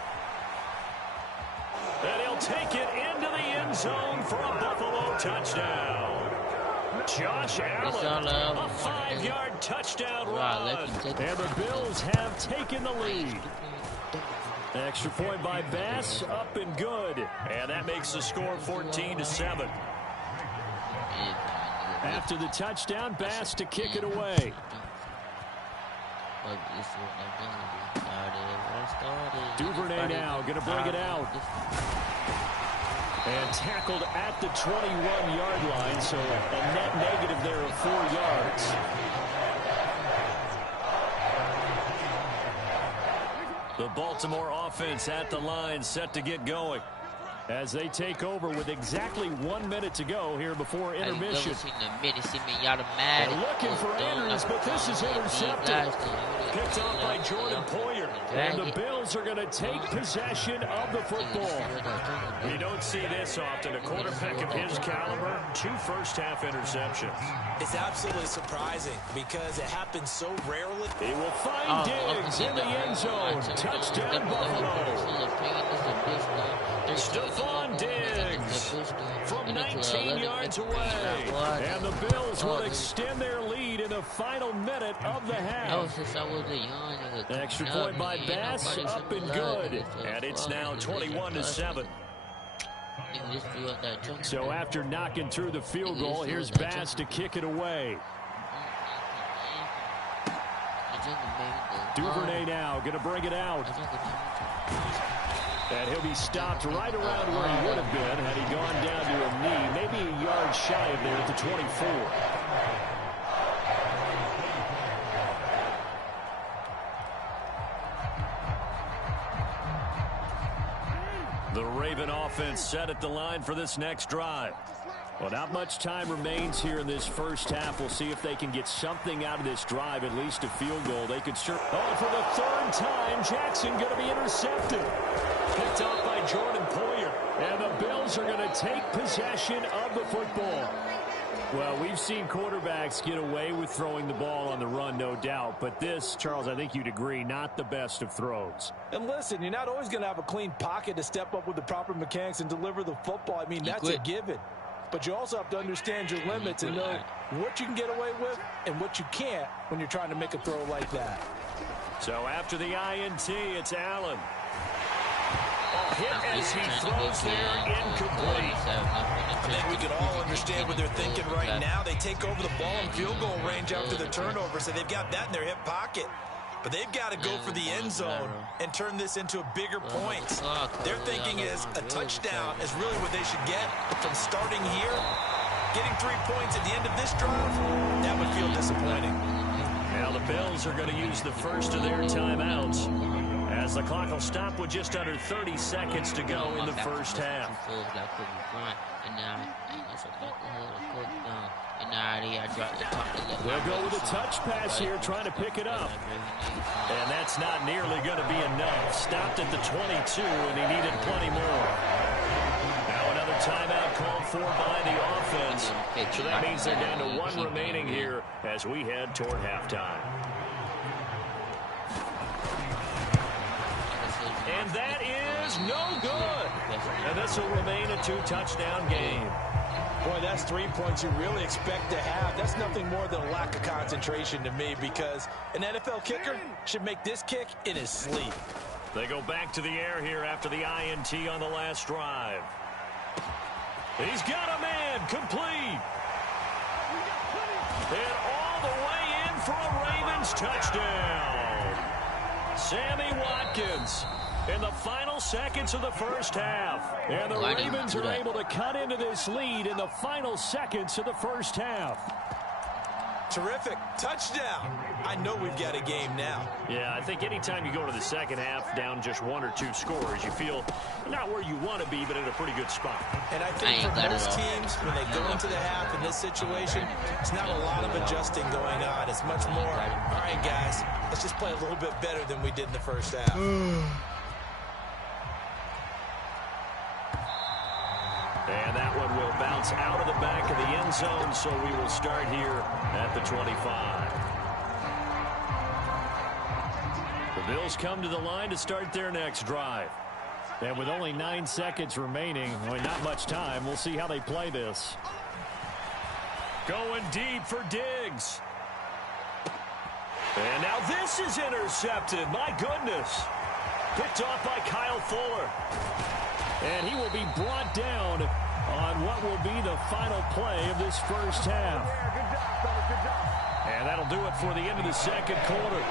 And he'll take it into the end zone for a Buffalo touchdown. Josh Allen, a 5-yard touchdown run. And the Bills have taken the lead. Extra point by Bass, up and good. And that makes the score 14-7. After the touchdown, Bass to kick it away. Duvernay now going to bring it out. And tackled at the 21-yard line, so a net negative there of 4 yards. The Baltimore offense at the line, set to get going as they take over with exactly 1 minute to go here before intermission. And looking for Andrews, but this is intercepted. Picked off by Jordan Poyer. And the Bills are going to take possession of the football. You don't see this often. A quarterback of his caliber, 2 first-half interceptions. It's absolutely surprising because it happens so rarely. He will find Diggs in the end zone. Touchdown, Buffalo. Stephon Diggs from 19 yards away. And the Bills will extend their lead in the final minute of the half. Extra point by Bass, up and good. And it's now 21-7. So after knocking through the field goal, here's Bass to kick it away. Duvernay now going to bring it out. And he'll be stopped right around where he would have been had he gone down to a knee, maybe a yard shy of there at the 24. The Raven offense set at the line for this next drive. Well, not much time remains here in this first half. We'll see if they can get something out of this drive, at least a field goal. They could for the 3rd time, Jackson going to be intercepted. Picked off by Jordan Poyer. And the Bills are going to take possession of the football. Well, we've seen quarterbacks get away with throwing the ball on the run, no doubt. But this, Charles, I think you'd agree, not the best of throws. And listen, you're not always going to have a clean pocket to step up with the proper mechanics and deliver the football. I mean, that's a given. But you also have to understand your limits and know what you can get away with and what you can't when you're trying to make a throw like that. So after the INT, it's Allen. A hit as he throws there, incomplete. I think we can all understand what they're thinking right now. They take over the ball in field goal range after the turnover, so they've got that in their hip pocket. But they've got to go for the end zone and turn this into a bigger point. Their thinking is a touchdown is really what they should get from starting here. Getting 3 points at the end of this drive, that would feel disappointing. Now the Bills are going to use the first of their timeouts as the clock will stop with just under 30 seconds to go in the first half. They'll go with a touch pass here, trying to pick it up. And that's not nearly going to be enough. Stopped at the 22, and he needed plenty more. Now another timeout called for by the offense. So that means they're down to 1 remaining here as we head toward halftime. And that is no good. And this will remain a 2-touchdown game. Boy, that's 3 points you really expect to have. That's nothing more than a lack of concentration to me because an NFL kicker should make this kick in his sleep. They go back to the air here after the INT on the last drive. He's got a man, complete. And all the way in for a Ravens touchdown. Sammy Watkins in the final seconds of the first half. And the Ravens are able to cut into this lead in the final seconds of the first half. Terrific. Touchdown. I know we've got a game now. Yeah, I think anytime you go to the second half down just 1 or 2 scores, you feel not where you want to be, but in a pretty good spot. And I think for most teams, when they go into the half in this situation, it's not a lot of adjusting going on. It's much more, all right, guys, let's just play a little bit better than we did in the first half. And that one will bounce out of the back of the end zone, so we will start here at the 25. The Bills come to the line to start their next drive. And with only 9 seconds remaining, well, not much time, we'll see how they play this. Going deep for Diggs. And now this is intercepted. My goodness. Picked off by Kyle Fuller. And he will be brought down on what will be the final play of this first half. And that'll do it for the end of the second quarter.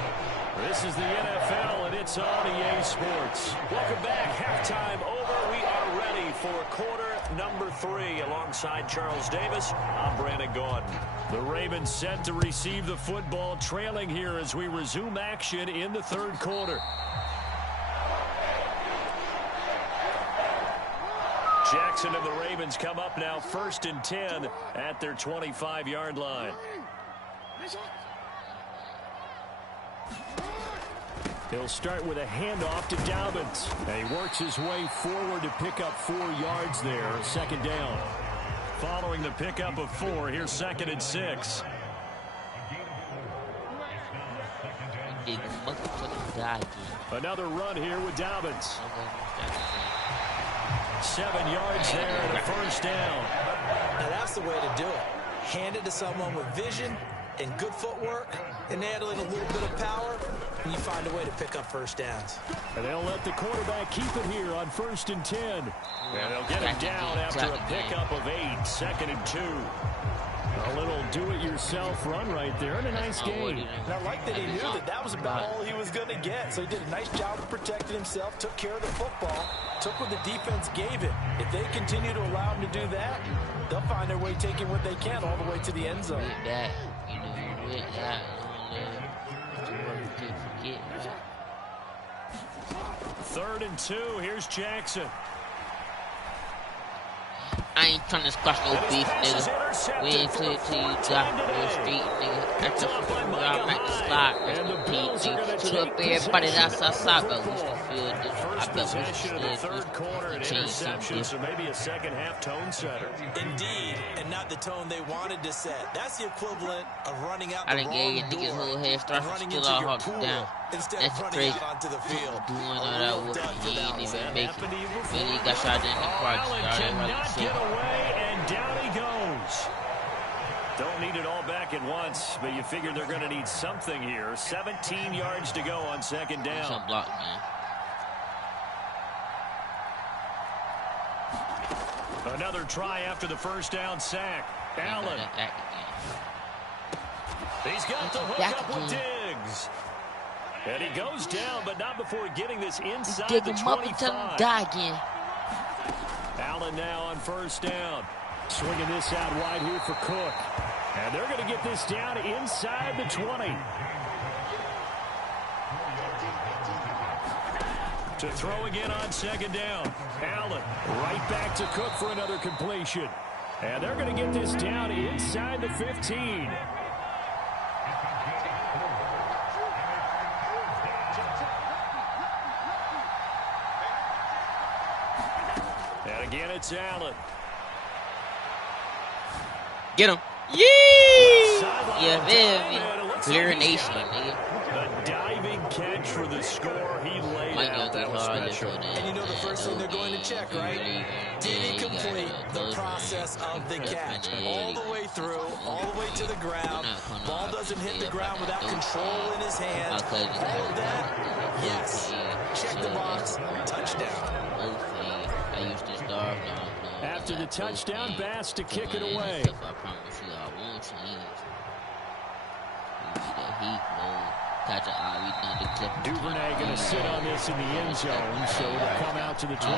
This is the NFL, and it's on EA Sports. Welcome back. Halftime over. We are ready for quarter number 3. Alongside Charles Davis, I'm Brandon Gawd. The Ravens set to receive the football, trailing here as we resume action in the third quarter. Jackson and the Ravens come up now 1st and 10 at their 25-yard line. He'll start with a handoff to Dobbins. And he works his way forward to pick up 4 yards there. Second down. Following the pickup of 4, here's 2nd and 6. Another run here with Dobbins. 7 yards there and a first down. Now that's the way to do it. Hand it to someone with vision and good footwork, and adding a little bit of power, and you find a way to pick up first downs. And they'll let the quarterback keep it here on 1st and 10. And they'll get him down after a pickup of 8, 2nd and 2. A little do-it-yourself run right there, and a nice game. And I like that he knew that that was about all he was going to get. So he did a nice job of protecting himself, took care of the football, took what the defense gave him. If they continue to allow him to do that, they'll find their way taking what they can all the way to the end zone. Third and 2, here's Jackson. I ain't trying to squash no beef, nigga. We ain't till you got Wall Street, nigga. That's just I'm at the slide. Pete, to everybody that's outside, but we still feel this. I bet we should the third quarter and interception, so maybe a second half tone setter. Indeed, and not the tone they wanted to set. That's the equivalent of running out the wrong door. I done gave niggas whole head start from still all hard down. That's crazy. Onto the field. Doing all that work, he ain't even make it. Really got shot in the park. Cannot get away, and down he goes. Don't need it all back at once, but you figure they're going to need something here. 17 yards to go on second down. Some block, man. Another try after the first down sack. Allen. He's got the hook up with Diggs. And he goes down, but not before getting this inside the 25. Die again. Allen now on first down. Swinging this out wide here for Cook. And they're going to get this down inside the 20. To throw again on second down. Allen right back to Cook for another completion. And they're going to get this down inside the 15. And again, it's Allen. Get him. Yee! Yeah, man. Clear nation, nigga. A diving catch for the score. He laid out. That was special. And you know the first thing they're going to check, right? Did he complete the process of the catch? All the way through, all the way to the ground. Ball doesn't hit the ground without control in his hands. All of that? Yes. Check the box. Touchdown. I used to starve now. After the touchdown, Bass to kick it away. I promise you, I won't change. The heat, Duvernay going to sit on this in the end zone, so it'll come out to the 25.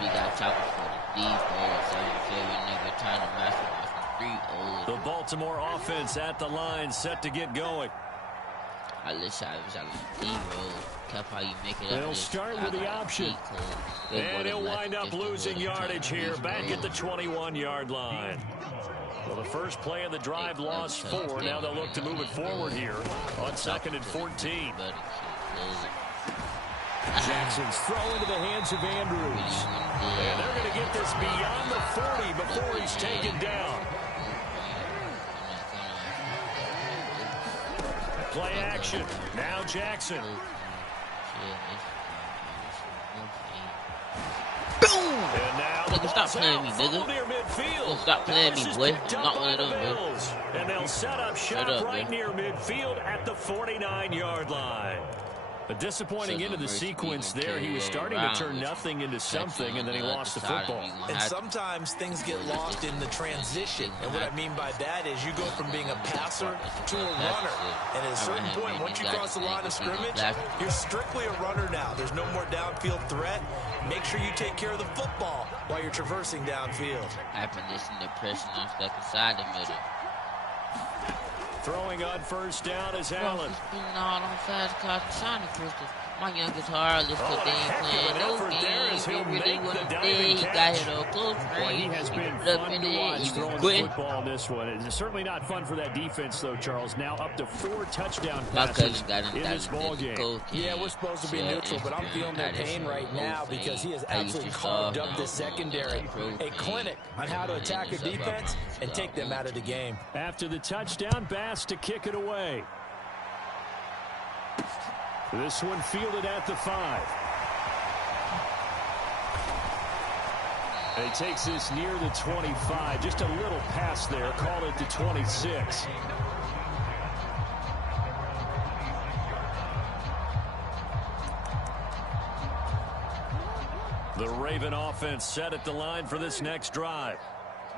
We got choppers for the deep The Baltimore offense at the line, set to get going. They'll start with the option. And he'll wind up losing yardage here, back at the 21-yard line. Well, the first play of the drive lost 4. Now they'll look to move it forward here on 2nd and 14. Jackson's throw into the hands of Andrews. And they're going to get this beyond the 40 before he's taken down. Play action. Now Jackson. Boom! Nigga, stop playing me, nigga. Stop playing me, boy. I'm not one of them, bro. And they'll set up shop right near midfield at the 49-yard line. A disappointing end of the sequence there. He was starting to turn nothing into something, and then he lost the football. And sometimes things get lost in the transition. And what I mean by that is you go from being a passer to a runner. And at a certain point, once you cross the line of scrimmage, you're strictly a runner now. There's no more downfield threat. Make sure you take care of the football while you're traversing downfield. Happiness and depression on stuck inside the middle. Throwing on first down is Allen. Not on fast cars and shiny crystals. My youngest Harley today playing no games. He really wasn't there. He got hit up close range. He has been fun to watch throwing the football in this one. It's certainly not fun for that defense, though, Charles. Now up to 4 touchdown passes in this ball game. Yeah, we're supposed to be neutral, but I'm feeling their pain right now because he has absolutely carved up the secondary. A clinic on how to attack a defense and take them out of the game. After the touchdown, Bass to kick it away. This one fielded at the 5. And he takes this near the 25. Just a little pass there. Call it the 26. The Raven offense set at the line for this next drive.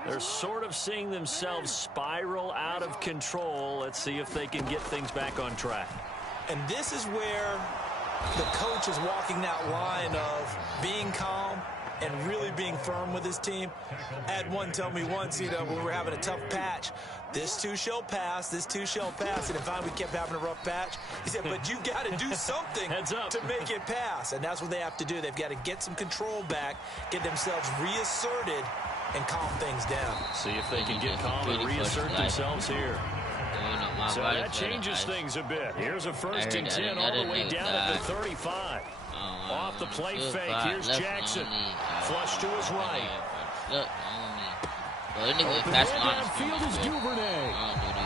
They're sort of seeing themselves spiral out of control. Let's see if they can get things back on track. And this is where the coach is walking that line of being calm and really being firm with his team. I had one tell me once, when we were having a tough patch, this too shall pass, this too shall pass. And finally we kept having a rough patch. He said, but you got to do something to make it pass. And that's what they have to do. They've got to get some control back, get themselves reasserted, and calm things down. See if they can get calm and reassert themselves here. So that changes things a bit. Here's a 1st and 10 all the way down at the 35. Off the play fake, here's Jackson. Flush to his right. Open downfield is Duvernay.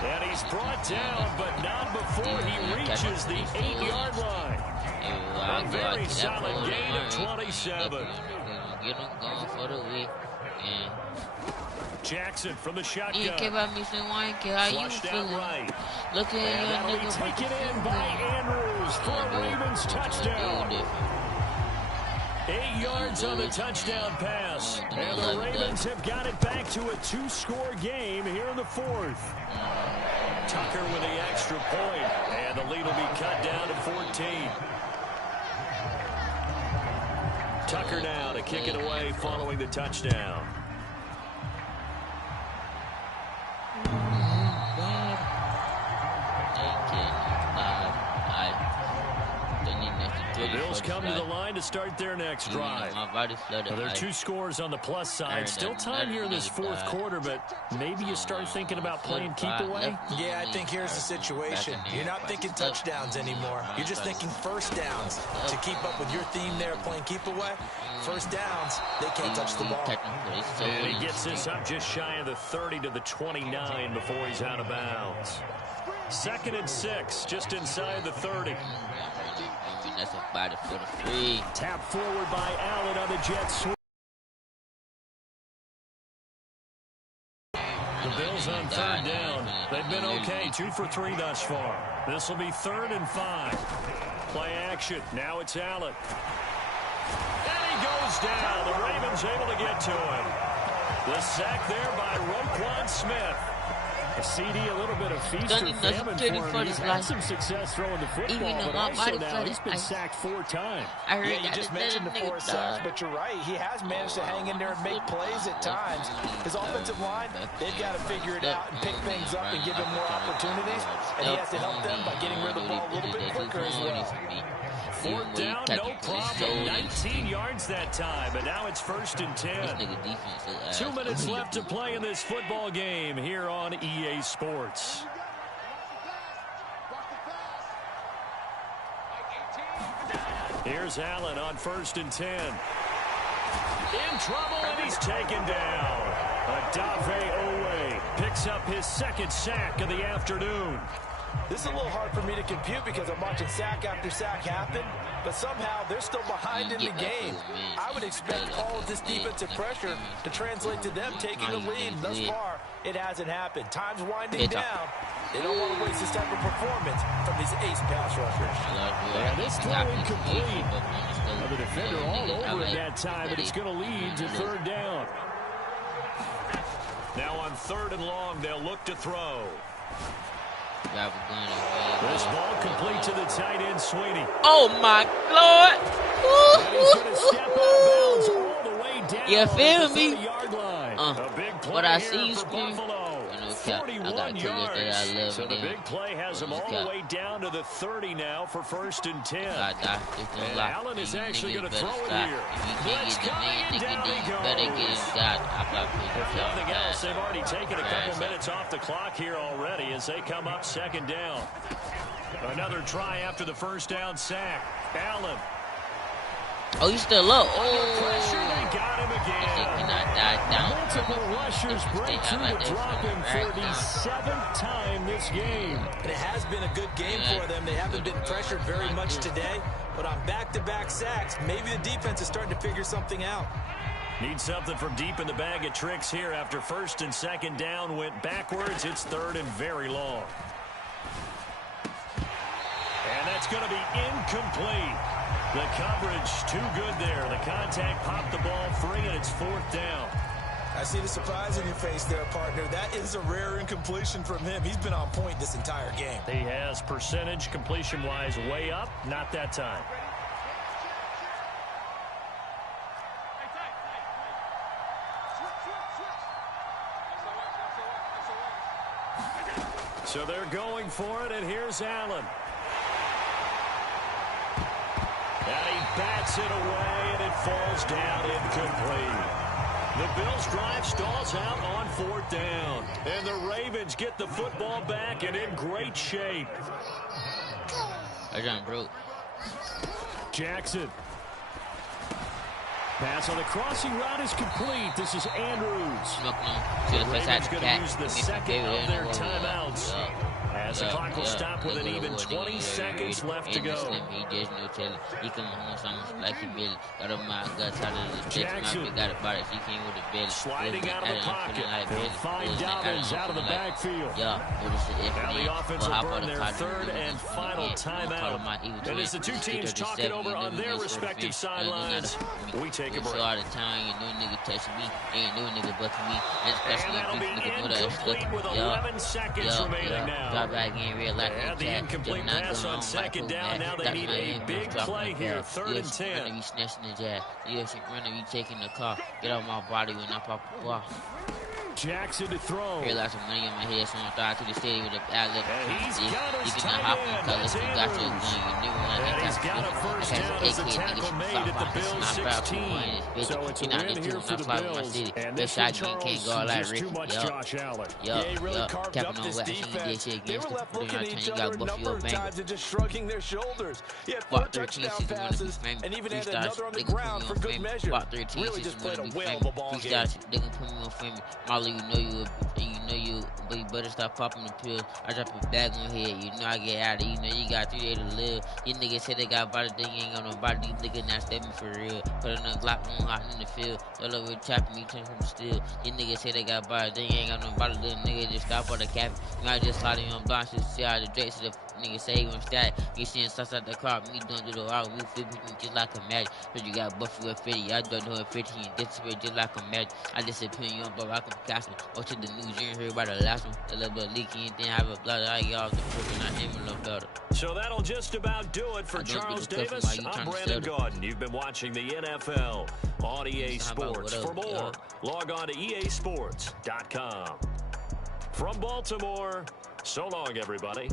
And he's brought down, but not before he reaches the 8-yard line. A very solid gain of 27. Get him going for the week. Jackson from the shotgun. You care about me saying why you care how you feeling. Right. Look at that nigga. Taken in by Andrews for a Ravens touchdown. 8 yards on the touchdown pass. And the Ravens have got it back to a 2-score game here in the 4th. Tucker with the extra point. And the lead will be cut down to 14. Tucker now to kick it away following the touchdown. The Bills come to the line to start their next drive. There are 2 scores on the plus side. Still time here in this 4th quarter, but maybe you start thinking about playing keep away? Yeah, I think here's the situation. You're not thinking touchdowns anymore. You're just thinking first downs. To keep up with your theme there, playing keep away, first downs, they can't touch the ball. And he gets this up just shy of the 30 to the 29 before he's out of bounds. 2nd and 6, just inside the 30. That's a body for the free. Tap forward by Allen on the jet sweep. The Bills on 3rd down. They've been okay, 2 for 3 thus far. This will be 3rd and 5. Play action. Now it's Allen. And he goes down. The Ravens able to get to him. The sack there by Roquan Smith. A CD, a little bit of feast or famine for him. He's had some success throwing the football, but also now he's been sacked 4 times. Yeah, you just mentioned the 4 sacks, but you're right. He has managed to hang in there and make plays at times. His offensive line, they've got to figure it out and pick things up and give him more opportunities, and he has to help them by getting rid of the ball a little bit quicker as well. 4th down, no problem. 19 yards that time, but now it's 1st and 10. 2 minutes left to play in this football game here on EA Sports. Here's Allen on 1st and 10. In trouble, and he's taken down. Undeafeted picks up his 2nd sack of the afternoon. This is a little hard for me to compute because I'm watching sack after sack happen. but somehow they're still behind in the game. I would expect all of this defensive pressure to translate to them taking the lead. Thus far, it hasn't happened. Time's winding down. They don't want to waste this type of performance from these ace pass rushers. And this throw incomplete. The defender all over it that time, but it's going to lead to third down. Now on 3rd and long, they'll look to throw. This ball complete to the tight end, Sweeney. Oh, my Lord. He's going to step out of bounds all the way down. You feel me? A big play what I here see you for scream. Buffalo. 41 yards. So the big play has him all the way down to the 30 now for 1st and 10. And Allen is actually going to throw it here. Blitz coming, and down he goes. If nothing else, they've already taken a couple minutes off the clock here already as they come up 2nd down. Another try after the 1st down sack. Allen. Oh, he's still up. Pressure, they got him again. Multiple rushers break through to drop him for the 7th time this game. And it has been a good game for them. They haven't been pressured very much today, but on back-to-back sacks, maybe the defense is starting to figure something out. Need something from deep in the bag of tricks here after 1st and 2nd down went backwards. It's 3rd and very long. And that's going to be incomplete. The coverage too good there. The contact popped the ball free, and it's 4th down. I see the surprise in your face there, partner. That is a rare incompletion from him. He's been on point this entire game. He has percentage completion-wise way up. Not that time. So they're going for it, and here's Allen. And he bats it away, and it falls down incomplete. The Bills' drive stalls out on 4th down. And the Ravens get the football back and in great shape. I done broke. Jackson. Pass on the crossing route is complete. This is Andrews. The Ravens going to use the 2nd of their timeouts. As the clock will stop with an even 20 seconds left to go. Jackson sliding out of the pocket. They'll find Dobbins out of the backfield. Now the offense will burn their 3rd and final timeout. And as the two teams talk it over on their respective sidelines, we take a break. And that'll be incomplete with 11 seconds remaining now. And the incomplete pass on 2nd down. Now they need a big play here. 3rd and 10. Taking the car. Get out my body when I pop the ball. Jackson to throw. Realize some money on my head, so I'm throwing to the stadium with a outlet. And he's got his tight end. That's Andrews. And he's got a 1st down as a tackle made at the Bills 16. So it's a win here for the Bills. And this one, Charles, is too much Josh Allen. Yeah, he really carved up this defense. They were left looking at each other a number of times and just shrugging their shoulders. He had 4 touchdown passes and even had another on the ground for good measure. Really just played a whale of a ball game. They can put me on film. Molly, you know you, but you better stop popping the pills. I drop a bag on your head, you know I get out of it. You know you got 3 days to live. You niggas say they got body, they ain't got no body. These niggas not stepping for real. Put another Glock on hot in the field. All over chopping me, turn from the steel. You niggas say they got body, they ain't got no body. Little nigga just stop all the cap. You know I just sliding on blocks to see how the Drakes of the niggas say he gon' stack. You seeing stuff out the car, me don't do the rock. We flip just like a match. But you got Buffy with 50, I don't know at 50. You disappear just like a match. I disappear you on but I can cast me. Or to the news, you ain't heard about the last one. A little bit leaky and then have a blood. I get off the trip and I aim a little better. So that'll just about do it for Charles Davis. I'm Brandon Gawd. You've been watching the NFL on EA Sports. For more, log on to easports.com. From Baltimore, so long, everybody.